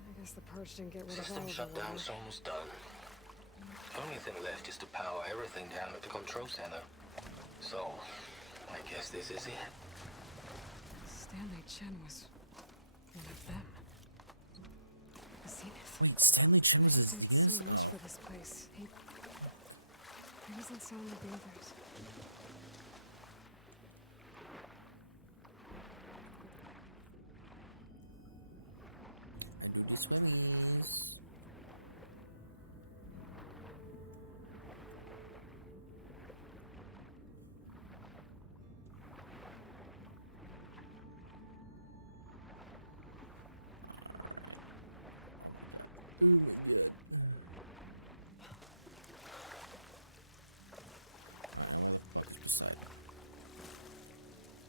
I guess the purge didn't get rid of all System of the shutdown's water. almost done. The only thing left is to power everything down at the control center. So, I guess this is it. Stanley Chen was one of them. The Zenith. Wait, Stanley Chen is He did so much for this place. He doesn't sound like the others. Oh my god.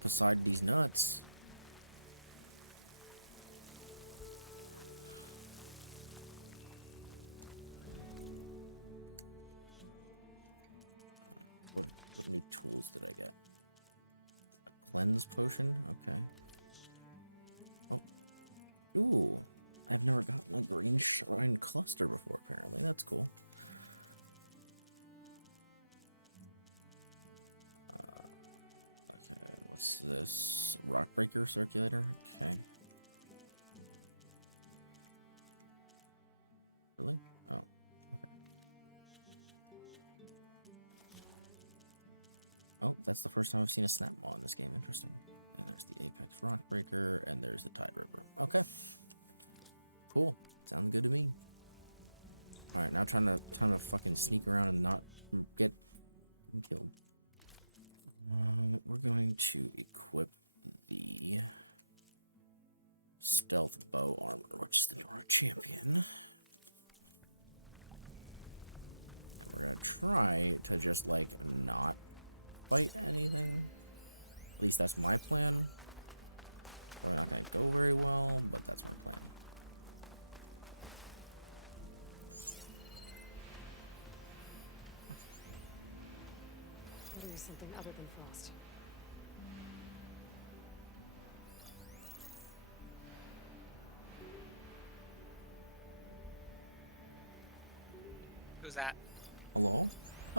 Poseidon these nuts. How many tools did I get? A cleanse potion? Okay. Oh. Ooh. I've never gotten a green shrine cluster before, apparently. That's cool. Okay, what's this? Rockbreaker circulator? Okay. Really? Oh. It's the first time I've seen a snap ball in this game. Interesting. There's the Apex Rock Breaker, and there's the Tiebreaker. Okay. Cool. Sounds good to me. Alright, now trying to fucking sneak around and not get killed. We're going to equip the stealth bow armor, which is the Dark Champion. We're gonna try to just like not fight anything. At least that's my plan. That might go very well, but that's my plan. Gotta use something other than frost. Who's that? Hello?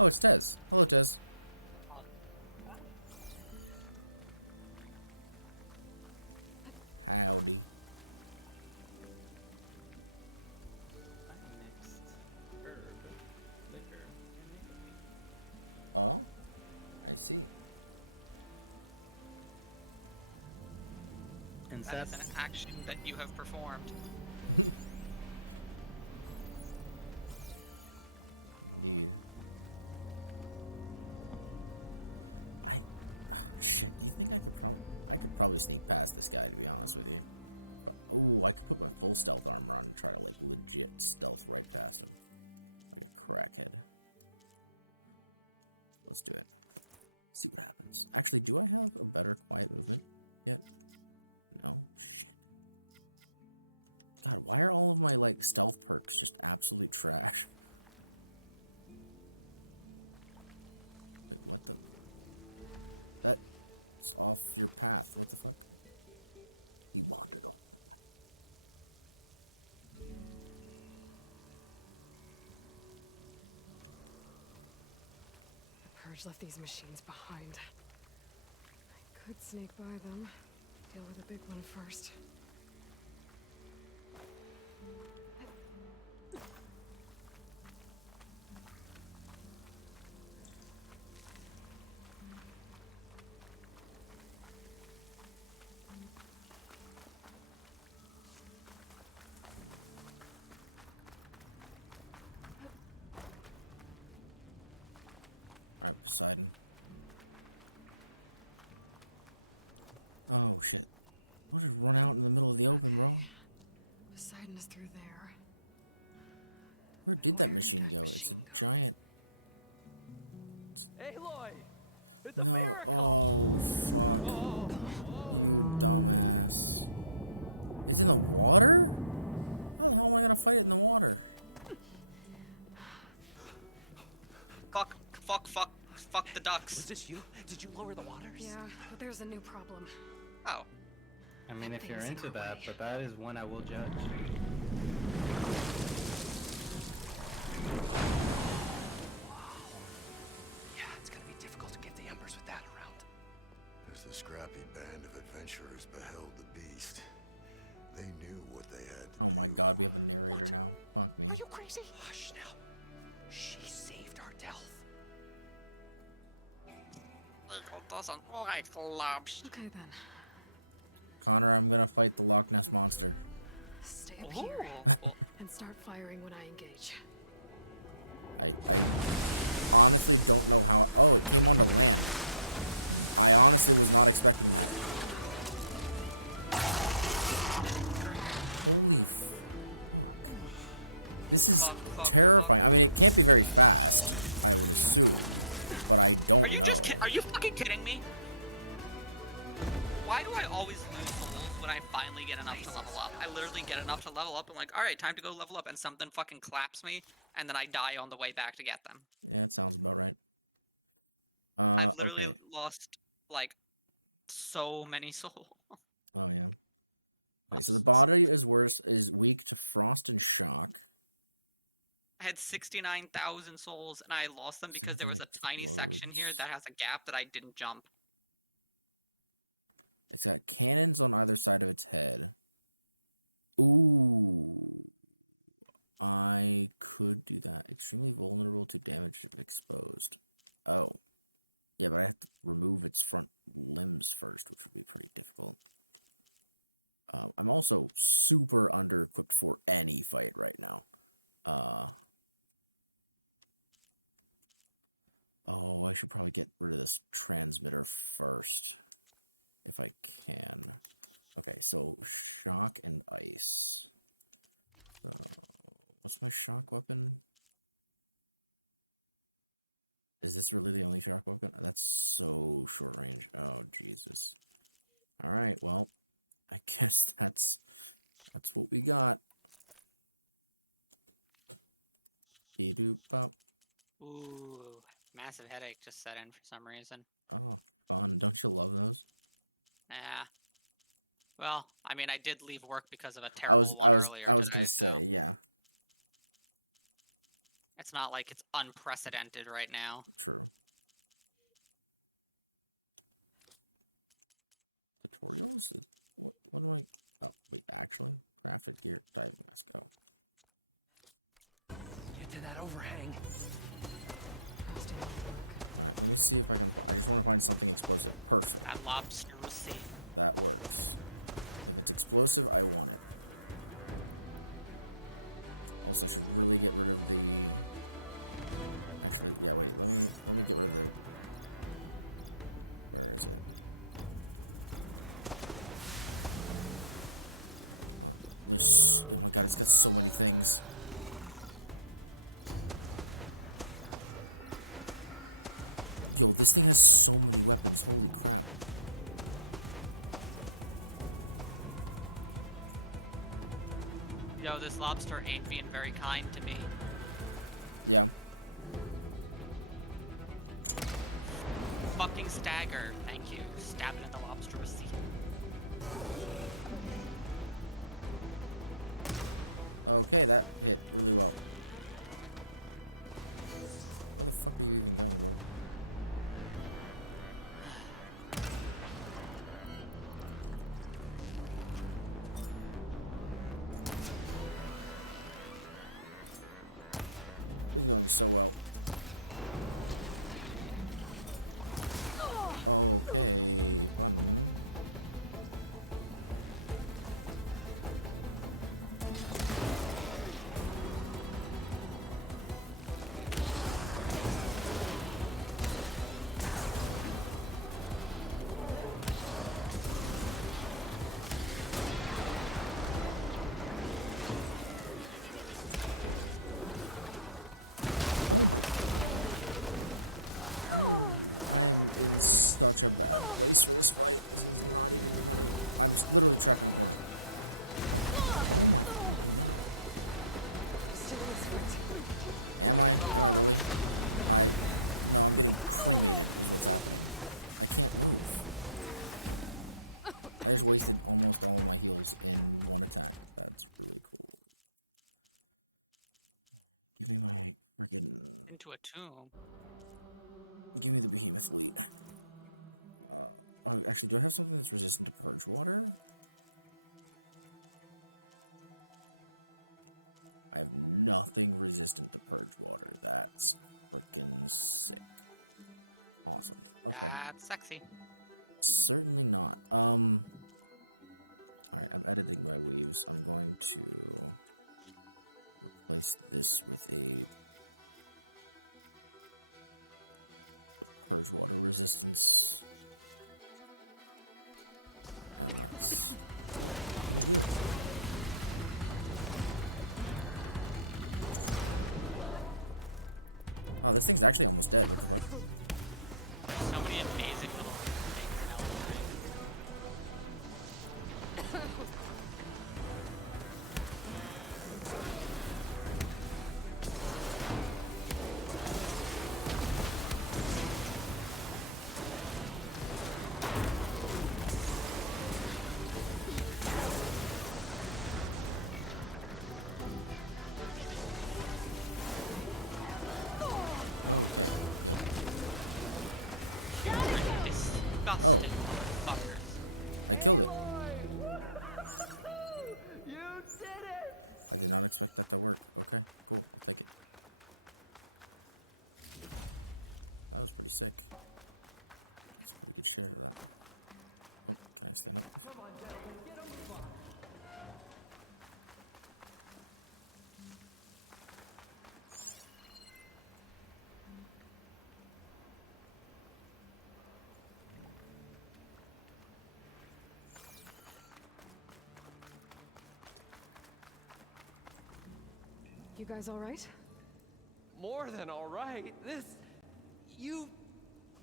Oh, it's Tez. Hello, Tez. Howdy. I mixed herb, liquor, and nicotine. Oh, I see. And That is an action that you have performed. I could probably sneak past this guy, to be honest with you. Ooh, I could put my full stealth armor on and try to, like, legit stealth right past him. Like a crackhead. Let's do it. See what happens. Actually, do I have a better quiet movement? Yep. No. Shit. God, why are all of my, like, stealth perks just absolute trash? What the... That's off your path. What the fuck? You blocked it all. The Purge left these machines behind. I could sneak by them. Deal with the big one first. Alright, Poseidon. Oh shit. What did run out in the middle of the open, bro? Poseidon is through there. Where did that machine go? Giant. Aloy! It's a miracle! Oh. Dumbass. He's in the water? How am I gonna fight in the water? Fuck the ducks. Was this you? Did you lower the waters? Yeah, but there's a new problem. Oh. I mean, if you're into that, but that is one I will judge. Yeah, it's gonna be difficult to get the embers with that around. As the scrappy band of adventurers beheld the beast, they knew what they had to do. Oh my god, we have to narrate What? now. Fuck me. Are you crazy? Hush now. She saved our Delph. Eagle doesn't like clubs. Okay then. Connor, I'm gonna fight the Loch Ness Monster. Stay up here and start firing when I engage. I honestly don't know how. Oh, I honestly was not expecting this. This is terrifying. I mean, it can't be very fast. But I don't. Are you just are you fucking kidding me? Why do I always lose souls when I finally get enough to level up? I literally get enough to level up. I'm like, all right, time to go level up, and something fucking claps me, and then I die on the way back to get them. Yeah, it sounds about right. I've literally lost like so many souls. Oh yeah. So the body is weak to frost and shock. I had 69,000 souls, and I lost them because there was a tiny section here that has a gap that I didn't jump. It's got cannons on either side of its head. Ooh. I could do that. Extremely vulnerable to damage if exposed. Oh. Yeah, but I have to remove its front limbs first, which would be pretty difficult. I'm also super under-equipped for any fight right now. Oh, I should probably get rid of this transmitter first, if I can. Okay, so shock and ice. What's my shock weapon? Is this really the only shock weapon? That's so short range. Oh, Jesus. Alright, well, I guess that's what we got. Ooh, massive headache just set in for some reason. Oh, fun. Don't you love those? Yeah. Well, I mean, I did leave work because of a terrible one earlier today, so... yeah. It's not like it's unprecedented right now. True. Tutorials? What do I... Oh, wait, actually? Graphic gear, dive mask, go. Get to that overhang. Let's see if I just want to find something explosive. Perfect. That lobster receipt. That works. It's explosive, I want it. Let's just really get rid of the... That's just so many things. Yo, this thing has so many weapons. Holy crap. Yo, this lobster ain't being very kind to me. Yeah. Fucking stagger, thank you. Stab it in the lobster receipt. Okay, that hit really well. So well. Into a tomb. Give me the behemoth lead. Oh, actually, do I have something that's resistant to purge water? I have nothing resistant to purge water. That's freaking sick. Awesome. Okay. That's sexy. Certainly not. Alright, I'm editing what I'm going to use. I'm going to replace this with a purge water resistance. Oh, this thing's actually almost dead. So many amazing little things in Elden Ring. You guys all right? More than all right.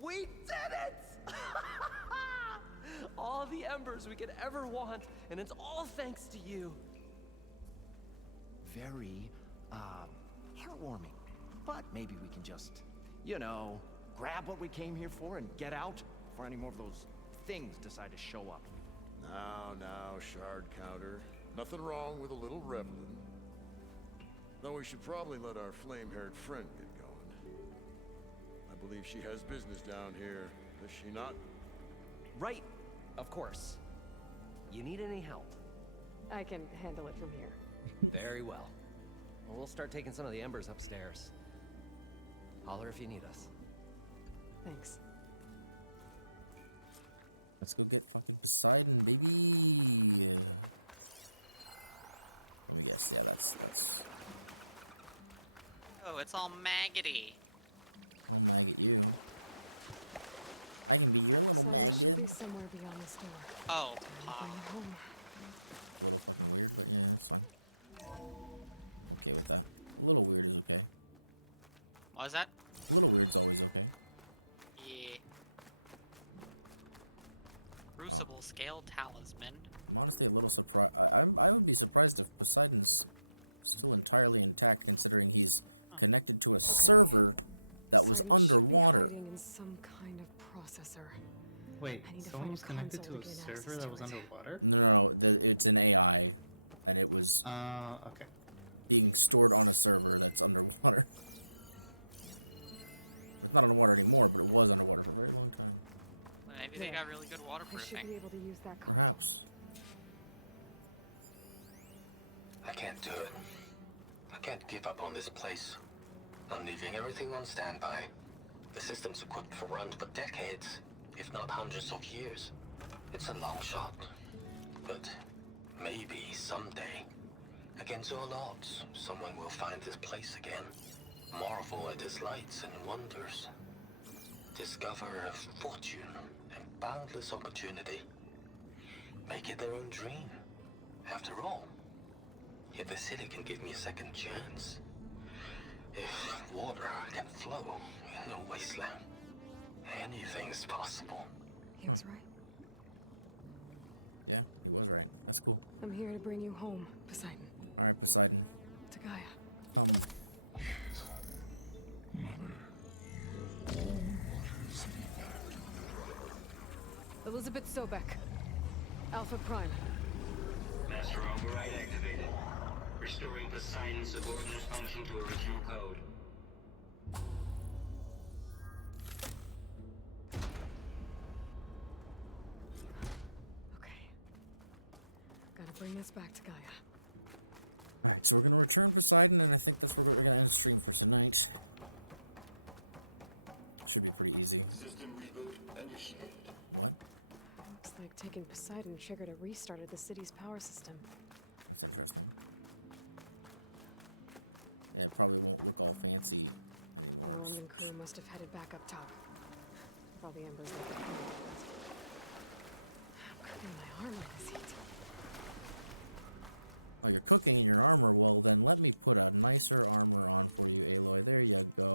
We did it! All the embers we could ever want, and it's all thanks to you. Very, heartwarming. But maybe we can just, grab what we came here for and get out before any more of those things decide to show up. Now, shard counter. Nothing wrong with a little reveling. Though we should probably let our flame-haired friend get going. I believe she has business down here, does she not? Right, of course. You need any help? I can handle it from here. Very well. We'll start taking some of the embers upstairs. Holler if you need us. Thanks. Let's go get fucking Poseidon, baby. Let me guess. Yeah, that's. Oh, it's all maggoty. Oh, maggot you. I can be real. Poseidon should be somewhere beyond this door. Oh, Bring it home. Really fucking weird, but yeah, it's fine. Okay with that. A little weird is okay. What was that? A little weird's always okay. Yeah. Crucible scale talisman. Honestly, a little surprised. I would be surprised if Poseidon's still entirely intact, considering he's connected to a server that Poseidon was should be underwater. hiding in some kind of processor. Wait, I need to someone find was a connected to console a gain server access that to was it. underwater? No, it's an AI, and it was Okay. being stored on a server that's underwater. It's not underwater anymore, but it was underwater for a very long time. Well, maybe they got really good I should waterproofing. be able to use that console. House. I can't do it. I can't give up on this place. I'm leaving everything on standby. The system's equipped for runs for decades, if not hundreds of years. It's a long shot. But maybe someday, against all odds, someone will find this place again. Marvel at its lights and wonders. Discover a fortune and boundless opportunity. Make it their own dream. After all, if the city can give me a second chance, if water can flow in a wasteland, anything's possible. He was right. Yeah, he was right. That's cool. I'm here to bring you home, Poseidon. Alright, Poseidon. To Gaia. Elizabeth Sobek. Alpha Prime. Master override activated. Restoring Poseidon's subordinate function to original code. Okay. Gotta bring this back to Gaia. Alright, so we're gonna return Poseidon, and I think that's what we're gonna end the stream for tonight. Should be pretty easy. System reboot initiated. Looks like taking Poseidon triggered a restart of the city's power system. That's interesting. Yeah, it probably won't look all fancy. Roland and crew must have headed back up top. With all the embers they could find. I'm cooking my armor in this heat. Oh, you're cooking in your armor? Well, then let me put a nicer armor on for you, Aloy. There you go.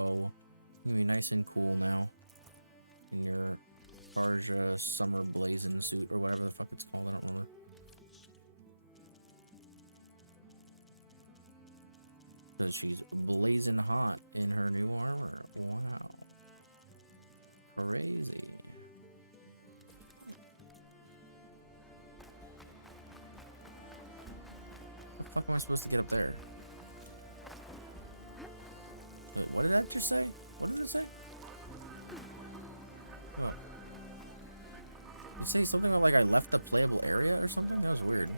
Gonna be nice and cool now. In your Barja summer blazing suit, or whatever the fuck it's called, I don't remember. So she's blazing hot in her new armor. Wow. Crazy. How am I supposed to get up there? Wait, what did that just say? What did it say? Did it say something about like I left the playable area or something? That was weird.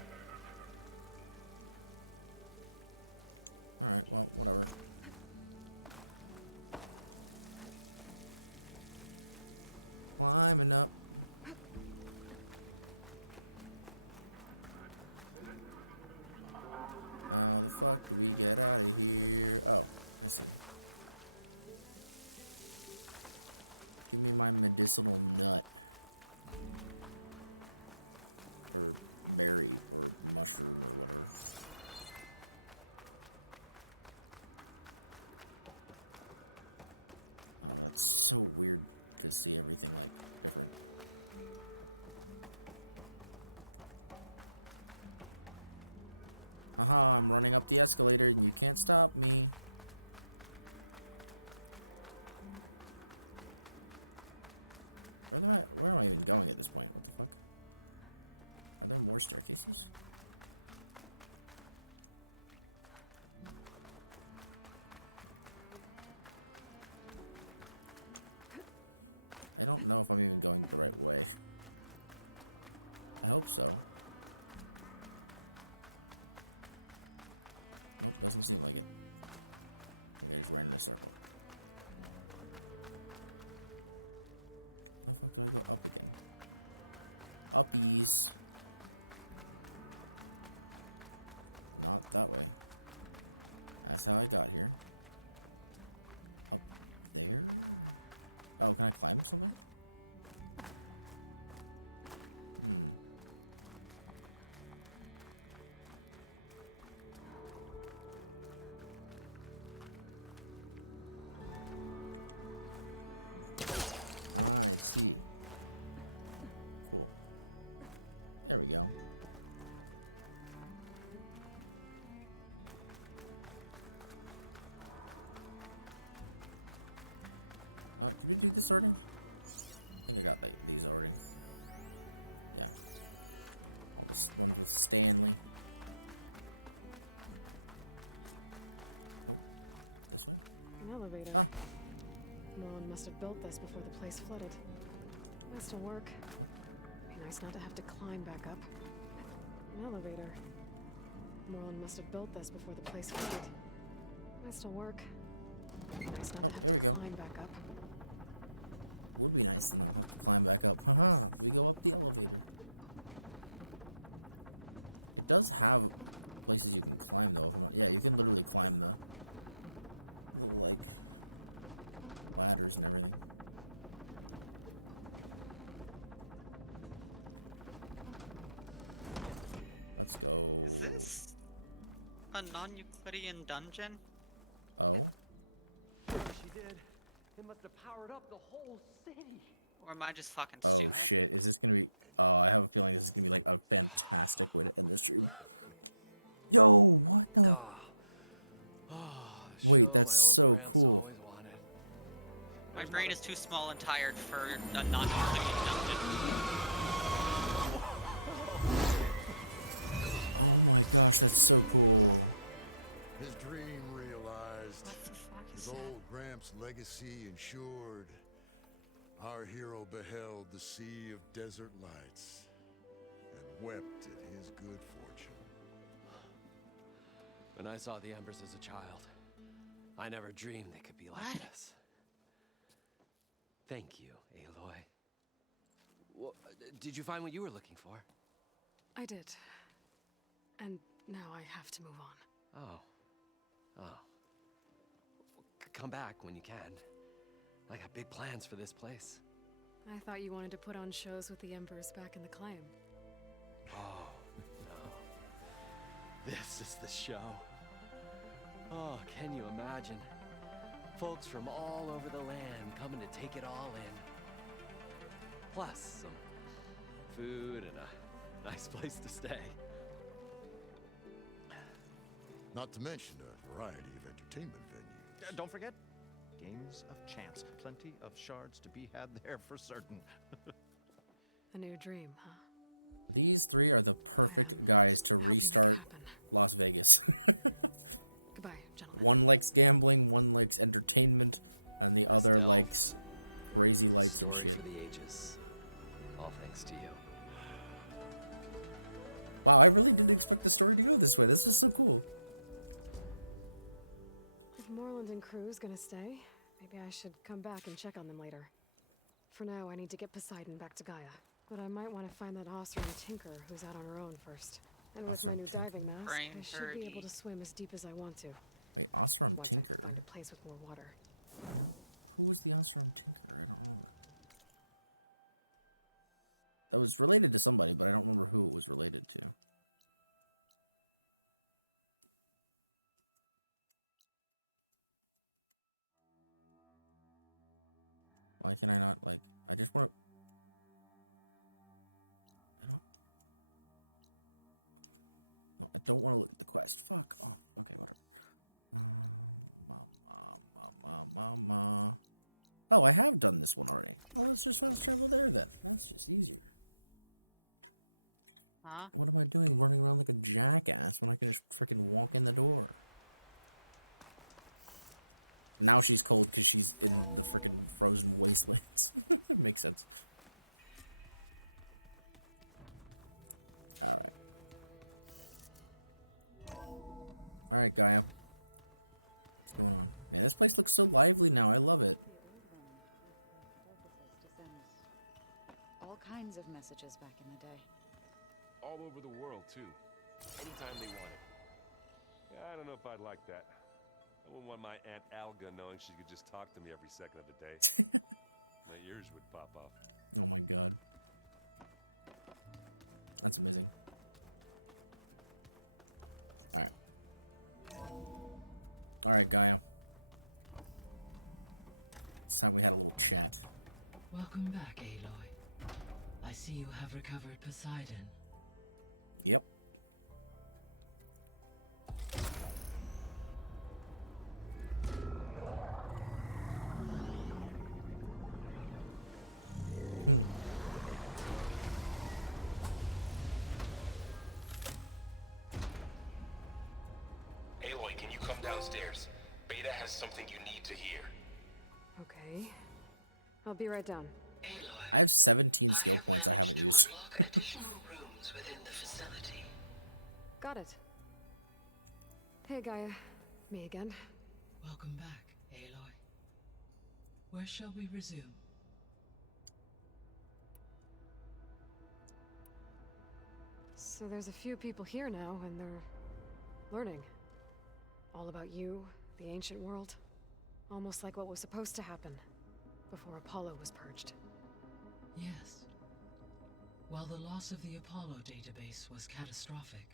Alright, well, whatever. Climbing up. How the fuck do we get out of here? Oh, this one. Give me my medicinal nut. Or berry, or mushroom. running up the escalator and you can't stop me. Where am I even going at this point? What the fuck? Are there more staircases? I don't know if I'm even going the right way. I hope so. What does this look like? There's where it is. Uppies. Not that way. That's how I got here. Up there. Oh, can I climb from that? There we go. Oh, did we do this already? We got like these already. Yeah. Stanley. This one? An elevator. Merlin must have built this before the place flooded. Might still work. Be nice not to have to climb back up. An elevator. Merlin must have built this before the place flooded. Might still work. Be nice not to have to climb back up. Would be nice to climb back up. We go up the elevator. It does have places you can climb though. Yeah, you can literally climb the like ladders and everything. Let's go. Is this a non-Euclidean dungeon? Oh. She did. It must have powered up the whole city. Or am I just fucking Oh stupid? shit, is this gonna be... Oh, I have a feeling this is gonna be like a fantastic industry. Yo, what the... Wait, show that's my old so Gramps cool. always wanted. My brain is too small and tired for a non-Euclidean dungeon. Oh my gosh, that's so cool. His dream realized. What the fuck is His old Gramps' legacy ensured. Our hero beheld the sea of desert lights and wept at his good fortune. When I saw the embers as a child, I never dreamed they could be like this. Thank you, Aloy. Well, did you find what you were looking for? I did. And now I have to move on. Oh. Come back when you can. I got big plans for this place. I thought you wanted to put on shows with the Embers back in the claim. Oh, no. This is the show. Oh, can you imagine? Folks from all over the land coming to take it all in. Plus some food and a nice place to stay. Not to mention a variety of entertainment venues. Don't forget, games of chance. Plenty of shards to be had there for certain. A new dream, huh? These three are the perfect guys to I hope you make restart it happen. Las Vegas. Goodbye, gentlemen. One likes gambling, one likes entertainment, and the This other delves. likes crazy life. Story for the ages. All thanks to you. Wow, I really didn't expect the story to go this way. This is so cool. If Moreland and crew's gonna stay, maybe I should come back and check on them later. For now, I need to get Poseidon back to Gaia. But I might want to find that Osram Tinker who's out on her own first. And with my new diving mask, Brain I should be hurty. able to swim as deep as I want to. Wait, Osram Once Tinker? I find a place with more water. Who was the Osram Tinker? I don't remember. That was related to somebody, but I don't remember who it was related to. Why can I not, like, I just want... I don't want to look at the quest. Fuck off. Okay, whatever. Oh, I have done this one already. Oh, let's just fast travel there then. That's just easy. Huh? What am I doing running around like a jackass when I can just freaking walk in the door? And now she's cold because she's in the freaking frozen wastelands. Makes sense. Alright, Gaia. What's going on? Man, this place looks so lively now. I love it. To send all kinds of messages back in the day. All over the world, too. Anytime they want it. Yeah, I don't know if I'd like that. I wouldn't want my Aunt Alga knowing she could just talk to me every second of the day. My ears would pop off. Oh my god. That's amazing. Alright, Gaia. It's time we had a little chat. Welcome back, Aloy. I see you have recovered Poseidon. Yep. Aloy, can you come downstairs? Beta has something you need to hear. Okay. I'll be right down. I have 17 skill points I haven't used. Unlock additional rooms within the facility. Got it. Hey, Gaia. Me again. Welcome back, Aloy. Where shall we resume? So there's a few people here now, and they're learning. All about you, the ancient world. Almost like what was supposed to happen before Apollo was purged. Yes. While the loss of the Apollo database was catastrophic,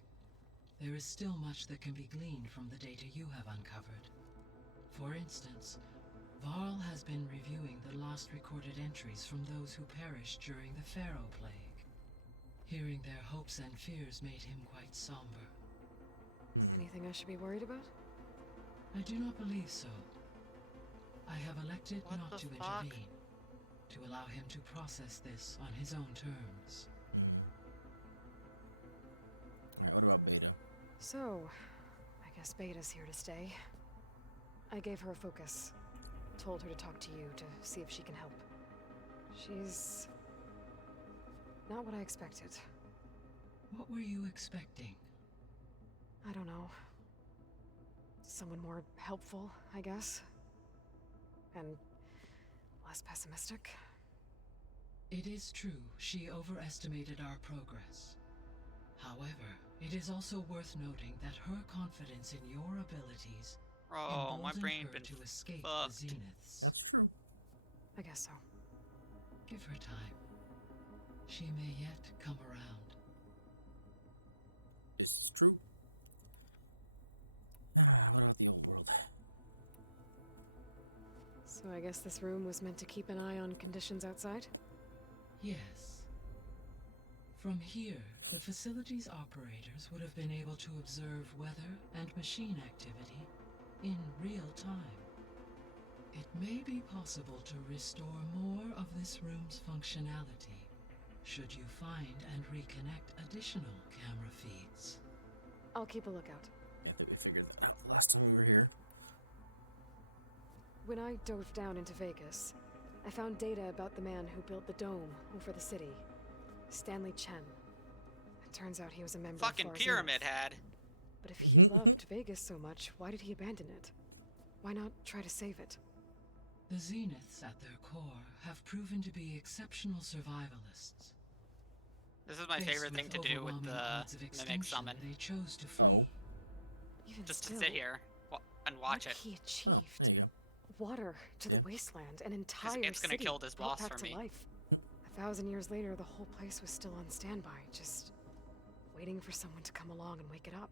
there is still much that can be gleaned from the data you have uncovered. For instance, Varl has been reviewing the last recorded entries from those who perished during the Pharaoh Plague. Hearing their hopes and fears made him quite somber. Anything I should be worried about? I do not believe so. I have elected not to intervene, to allow him to process this on his own terms. Alright, what about Beta? So, I guess Beta's here to stay. I gave her a focus. Told her to talk to you to see if she can help. She's not what I expected. What were you expecting? I don't know. Someone more helpful, I guess. And less pessimistic. It is true, she overestimated our progress. However, it is also worth noting that her confidence in your abilities my brain her been to escape fucked. the Zeniths. That's true. I guess so. Give her time. She may yet come around. This is true. What about the old world? So I guess this room was meant to keep an eye on conditions outside? Yes. From here, the facility's operators would have been able to observe weather and machine activity in real time. It may be possible to restore more of this room's functionality, should you find and reconnect additional camera feeds. I'll keep a lookout. I think we figured that out the last time we were here. When I dove down into Vegas, I found data about the man who built the dome over the city. Stanley Chen. It turns out he was a member Fucking of Pyramid Head. But if he loved Vegas so much, why did he abandon it? Why not try to save it? The Zeniths at their core have proven to be exceptional survivalists. This is my Faced favorite thing to do with overwhelming the odds of Mimic extinction, Summon. They chose to flee. Even Just still, to sit here and watch what it. he achieved. There you go. Water to the wasteland, an entire it's gonna city kill this brought boss back for to me. life. 1,000 years later, the whole place was still on standby, just waiting for someone to come along and wake it up.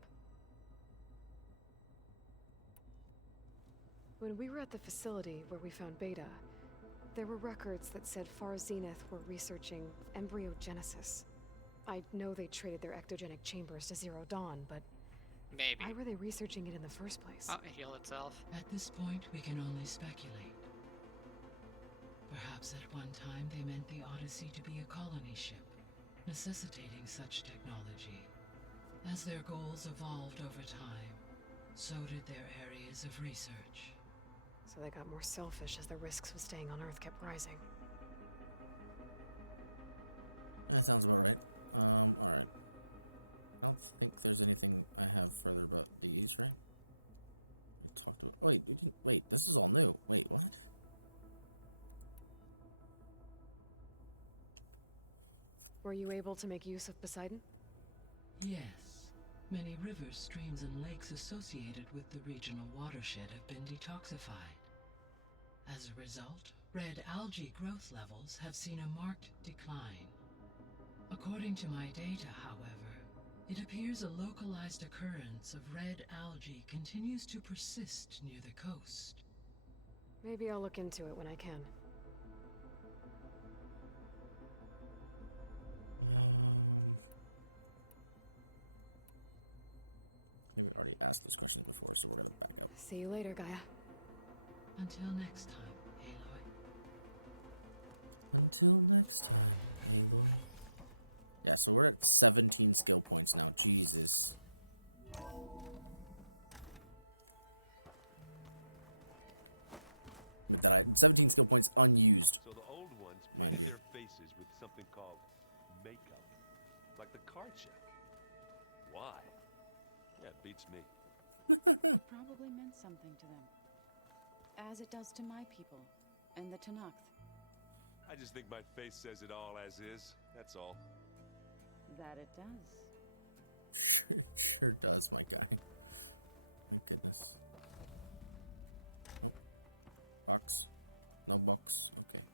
When we were at the facility where we found Beta, there were records that said Far Zenith were researching embryogenesis. I know they traded their ectogenic chambers to Zero Dawn, but Maybe. Why were they researching it in the first place? Oh, it healed itself. At this point, we can only speculate. Perhaps at one time they meant the Odyssey to be a colony ship, necessitating such technology. As their goals evolved over time, so did their areas of research. So they got more selfish as the risks of staying on Earth kept rising. That sounds about right. Alright. I don't think there's anything I have further about these, right? Wait, this is all new. Wait, what? Were you able to make use of Poseidon? Yes. Many rivers, streams, and lakes associated with the regional watershed have been detoxified. As a result, red algae growth levels have seen a marked decline. According to my data, however, it appears a localized occurrence of red algae continues to persist near the coast. Maybe I'll look into it when I can. We've already asked this question before, so whatever. Back up. See you later, Gaia. Until next time, Aloy. Until next time, Aloy. Yeah, so we're at 17 skill points now. Jesus. With that, 17 skill points unused. So the old ones painted their faces with something called makeup, like the card show. Why? Yeah, it beats me. It probably meant something to them. As it does to my people, and the Tanakh. I just think my face says it all as is, that's all. That it does. Sure does, my guy. Oh, goodness. Oh. Box. No box. Okay.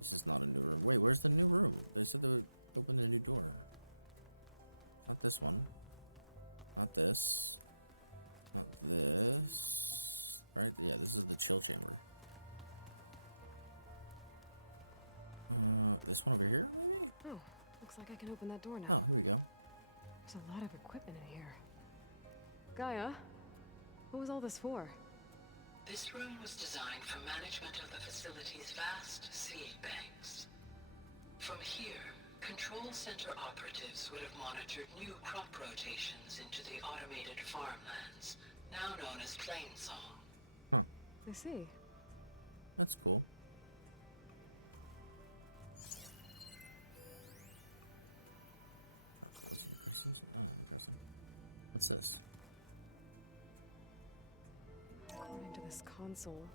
This is not a new room. Wait, where's the new room? They said they would open a new door. Not this one. Not this. Not this. Right? Yeah, this is the chill chamber. This one over here? Oh, looks like I can open that door now. Oh, here we go. There's a lot of equipment in here. Gaia, what was all this for? This room was designed for management of the facility's vast seed banks. From here, Control Center operatives would have monitored new crop rotations into the automated farmlands, now known as Plainsong. Huh. I see. That's cool. What's this? According to this console,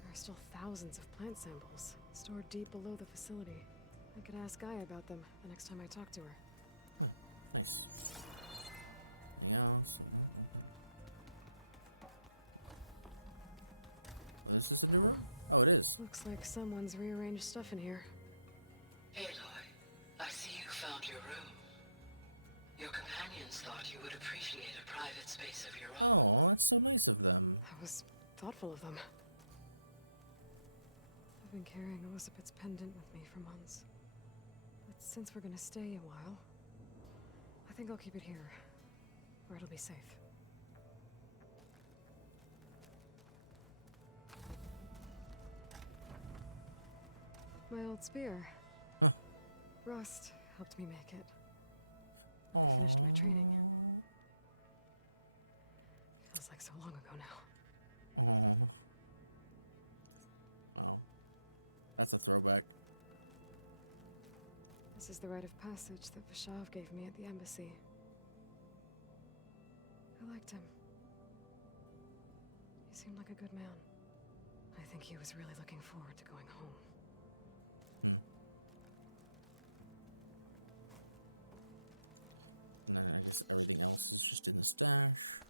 there are still thousands of plant samples stored deep below the facility. I could ask Gaia about them the next time I talk to her. Oh, nice. Yeah, this is the new one. Oh, it is. Looks like someone's rearranged stuff in here. Aloy, I see you found your room. Your companions thought you would appreciate a private space of your own. Oh, that's so nice of them. That was thoughtful of them. I've been carrying Elizabeth's pendant with me for months. But since we're gonna stay a while, I think I'll keep it here, where it'll be safe. My old spear. Oh. Rust helped me make it. When I finished my training. Feels like so long ago now. Wow. That's a throwback. This is the rite of passage that Vashav gave me at the embassy. I liked him. He seemed like a good man. I think he was really looking forward to going home. And I guess everything else is just in the stash.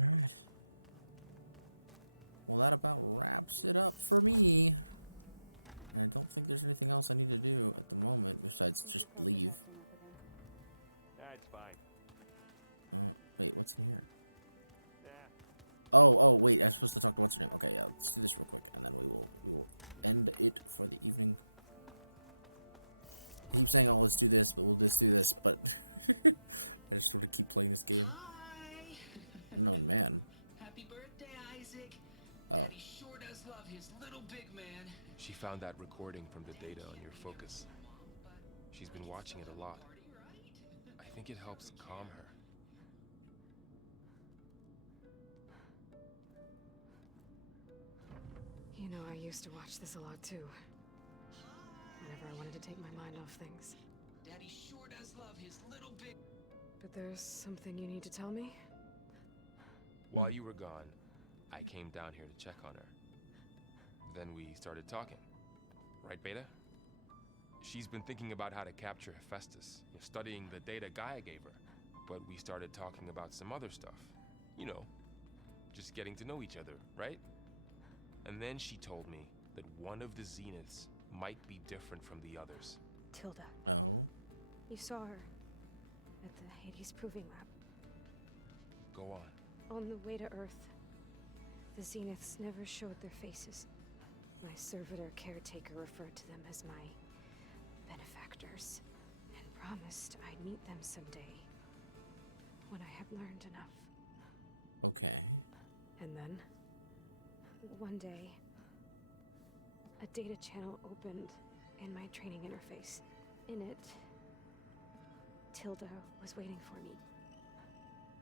Alright. Well, that about wraps it up for me. And I don't think there's anything else I need to do at the moment besides just leave. That's fine. Wait, what's in here? Oh, wait, I'm supposed to talk to what's her name. Okay, yeah, let's do this real quick, and then we will end it for the evening. I'm saying, oh, let's do this, but we'll just do this, but I just sort of keep playing this game. Hi! No, man. Happy birthday, Isaac! Daddy sure does love his little big man. She found that recording from the data on your focus. She's been watching it a lot. I think it helps calm her. You know, I used to watch this a lot too. Whenever I wanted to take my mind off things. Daddy sure does love his little big... But there's something you need to tell me? While you were gone, I came down here to check on her. Then we started talking. Right, Beta? She's been thinking about how to capture Hephaestus, studying the data Gaia gave her. But we started talking about some other stuff. You know, just getting to know each other, right? And then she told me that one of the Zeniths might be different from the others. Tilda. Oh. You saw her at the Hades Proving Lab. Go on. On the way to Earth, the Zeniths never showed their faces. My servitor caretaker referred to them as my benefactors, and promised I'd meet them someday, when I had learned enough. Okay. And then, one day, a data channel opened in my training interface. In it, Tilda was waiting for me,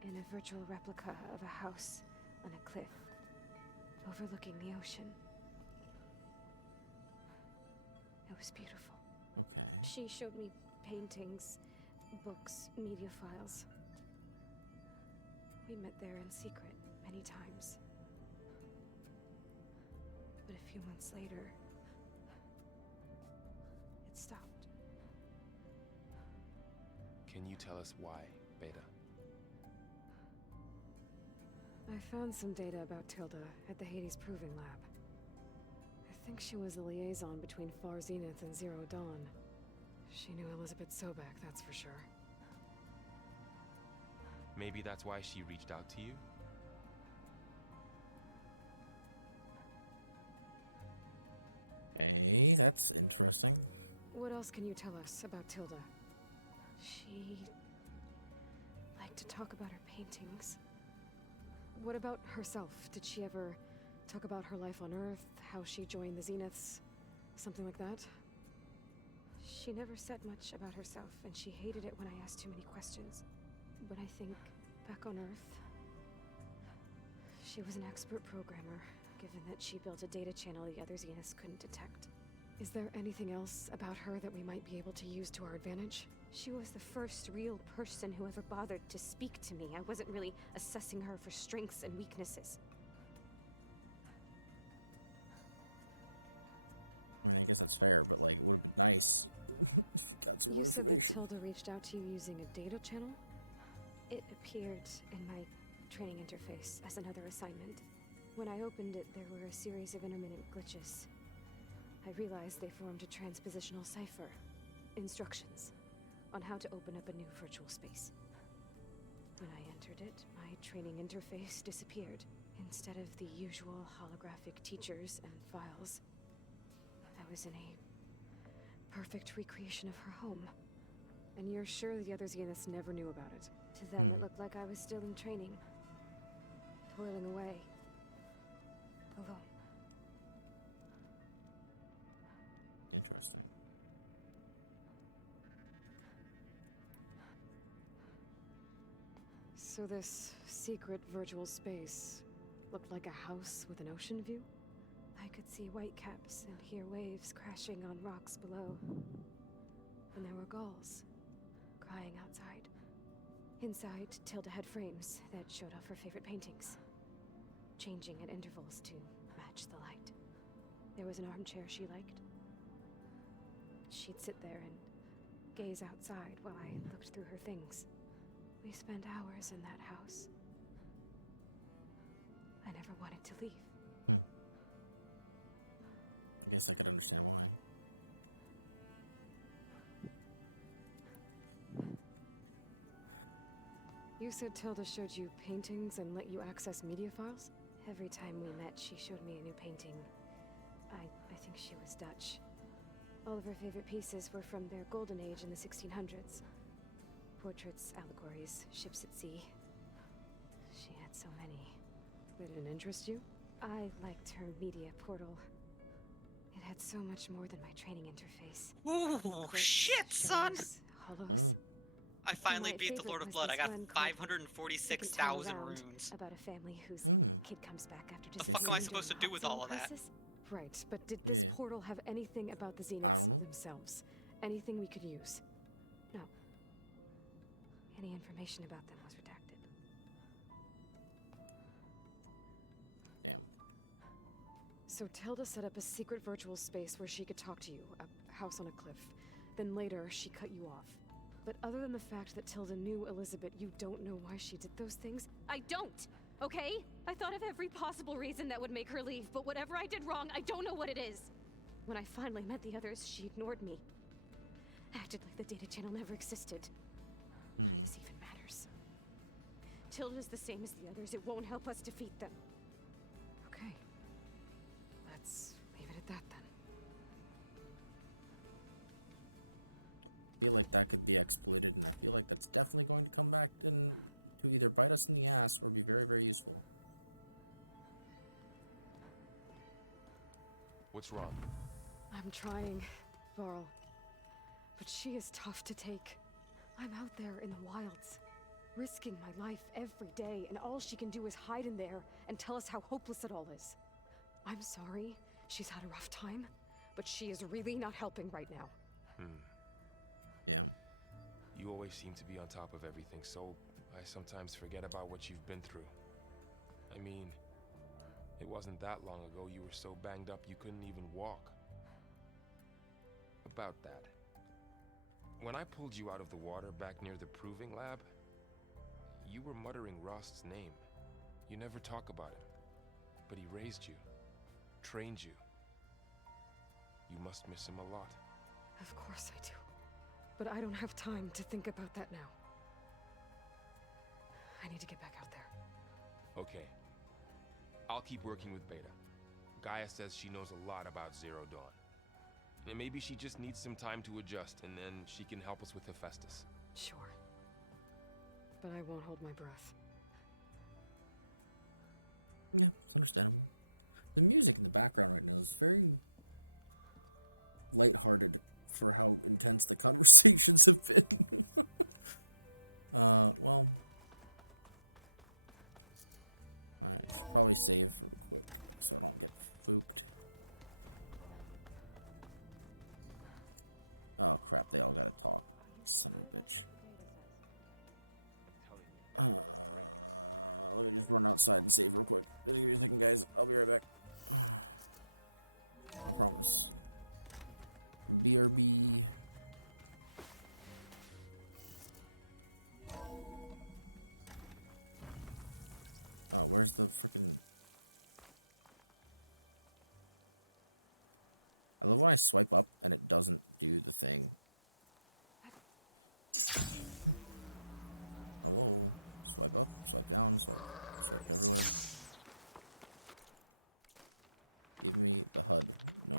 in a virtual replica of a house on a cliff, overlooking the ocean. It was beautiful. Okay. She showed me paintings, books, media files. We met there in secret many times. But a few months later, it stopped. Can you tell us why, Beta? I found some data about Tilda at the Hades Proving Lab. I think she was the liaison between Far Zenith and Zero Dawn. She knew Elizabeth Sobek, that's for sure. Maybe that's why she reached out to you? Hey, that's interesting. What else can you tell us about Tilda? She liked to talk about her paintings. What about herself? Did she ever talk about her life on Earth, how she joined the Zeniths, something like that? She never said much about herself, and she hated it when I asked too many questions. But I think, back on Earth, she was an expert programmer, given that she built a data channel the other Zeniths couldn't detect. Is there anything else about her that we might be able to use to our advantage? She was the first real person who ever bothered to speak to me. I wasn't really assessing her for strengths and weaknesses. I mean, I guess that's fair, but like, it would have been nice. You said that Tilda reached out to you using a data channel? It appeared in my training interface as another assignment. When I opened it, there were a series of intermittent glitches. I realized they formed a transpositional cipher. Instructions on how to open up a new virtual space. When I entered it, my training interface disappeared. Instead of the usual holographic teachers and files, I was in a perfect recreation of her home. And you're sure the other Zeniths never knew about it? To them, it looked like I was still in training, toiling away, alone. Interesting. So this secret virtual space looked like a house with an ocean view? I could see whitecaps and hear waves crashing on rocks below. And there were gulls crying outside. Inside, Tilda had frames that showed off her favorite paintings, changing at intervals to match the light. There was an armchair she liked. She'd sit there and gaze outside while I looked through her things. We spent hours in that house. I never wanted to leave. I guess I could understand why. You said Tilda showed you paintings and let you access media files? Every time we met, she showed me a new painting. I think she was Dutch. All of her favorite pieces were from their golden age in the 1600s. Portraits, allegories, ships at sea. She had so many. They didn't interest you? I liked her media portal. It had so much more than my training interface. Ooh, shit, son! Hollows. I finally My beat the favorite Lord of was Blood. I this got one called Second 546,000 Time Around, runes. about a family whose kid comes back after The fuck am I supposed to do with all of that? Right, but did this portal have anything about the Zeniths themselves? Anything we could use? No. Any information about them was redacted. So Tilda set up a secret virtual space where she could talk to you, a house on a cliff. Then later, she cut you off. But other than the fact that Tilda knew Elizabeth, you don't know why she did those things? I don't, okay? I thought of every possible reason that would make her leave, but whatever I did wrong, I don't know what it is. When I finally met the others, she ignored me. Acted like the data channel never existed. None of this even matters. Tilda's the same as the others. It won't help us defeat them. Okay. Let's leave it at that then. I feel like that could be exploited, and I feel like that's definitely going to come back and to either bite us in the ass or be very, very useful. What's wrong? I'm trying, Varl. But she is tough to take. I'm out there in the wilds, risking my life every day, and all she can do is hide in there and tell us how hopeless it all is. I'm sorry, she's had a rough time, but she is really not helping right now. Yeah. You always seem to be on top of everything, so I sometimes forget about what you've been through. I mean, it wasn't that long ago you were so banged up you couldn't even walk. About that. When I pulled you out of the water back near the proving lab, you were muttering Rost's name. You never talk about him. But he raised you, trained you. You must miss him a lot. Of course I do. But I don't have time to think about that now. I need to get back out there. Okay. I'll keep working with Beta. Gaia says she knows a lot about Zero Dawn. And maybe she just needs some time to adjust, and then she can help us with Hephaestus. Sure. But I won't hold my breath. Yeah, understandable. The music in the background right now is very lighthearted for how intense the conversations have been. Well, I should probably save so I don't get spooked. Oh crap, they all got caught. Son of a bitch. Let me just run outside and save real quick. Really give me a second, guys. I'll be right back. I promise. BRB. Oh, where's the freaking... I love when I swipe up and it doesn't do the thing. Oh, swipe up, swipe down, swipe down. Give me the HUD, no?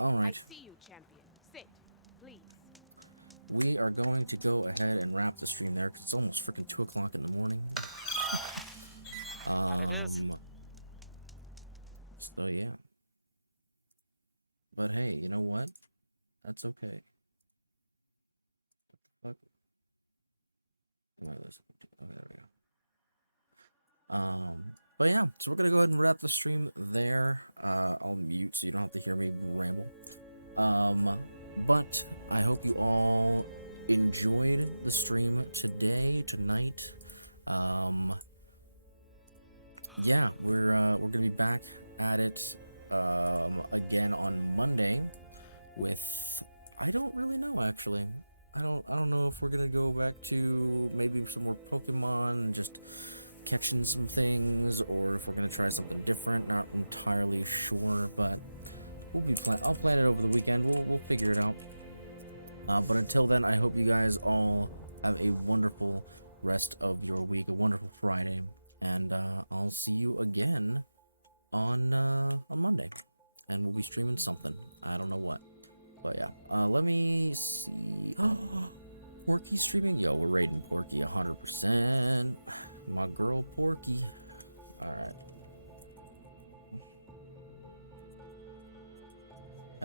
Alright. I see you, champion. Sit, please. We are going to go ahead and wrap the stream there because it's almost freaking 2 o'clock in the morning. That it is. So yeah. But hey, you know what? That's okay. Look. But yeah, so we're gonna go ahead and wrap the stream there. I'll mute so you don't have to hear me ramble. But I hope you all enjoyed the stream today, tonight. Yeah, we're gonna be back at it again on Monday with, I don't really know actually. I don't know if we're gonna go back to maybe some more Pokemon and just catching some things, or if we're gonna try something different. Not entirely sure, but I'll plan it over the weekend. We'll figure it out. But until then, I hope you guys all have a wonderful rest of your week, a wonderful Friday, and I'll see you again on Monday. and we'll be streaming something. I don't know what. But yeah, let me see. Porky's streaming? Yo, we're raiding Porky 100%. My girl Porky. Alright.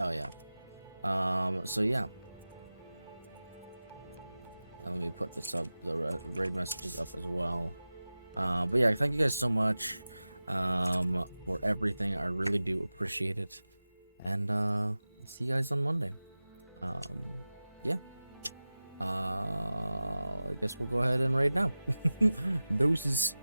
Oh yeah. So yeah. Let me put this up, the raid messages up as well. But yeah, thank you guys so much for everything. I really do appreciate it. And I'll see you guys on Monday. Yeah. I guess we'll go ahead and raid now. Deuces.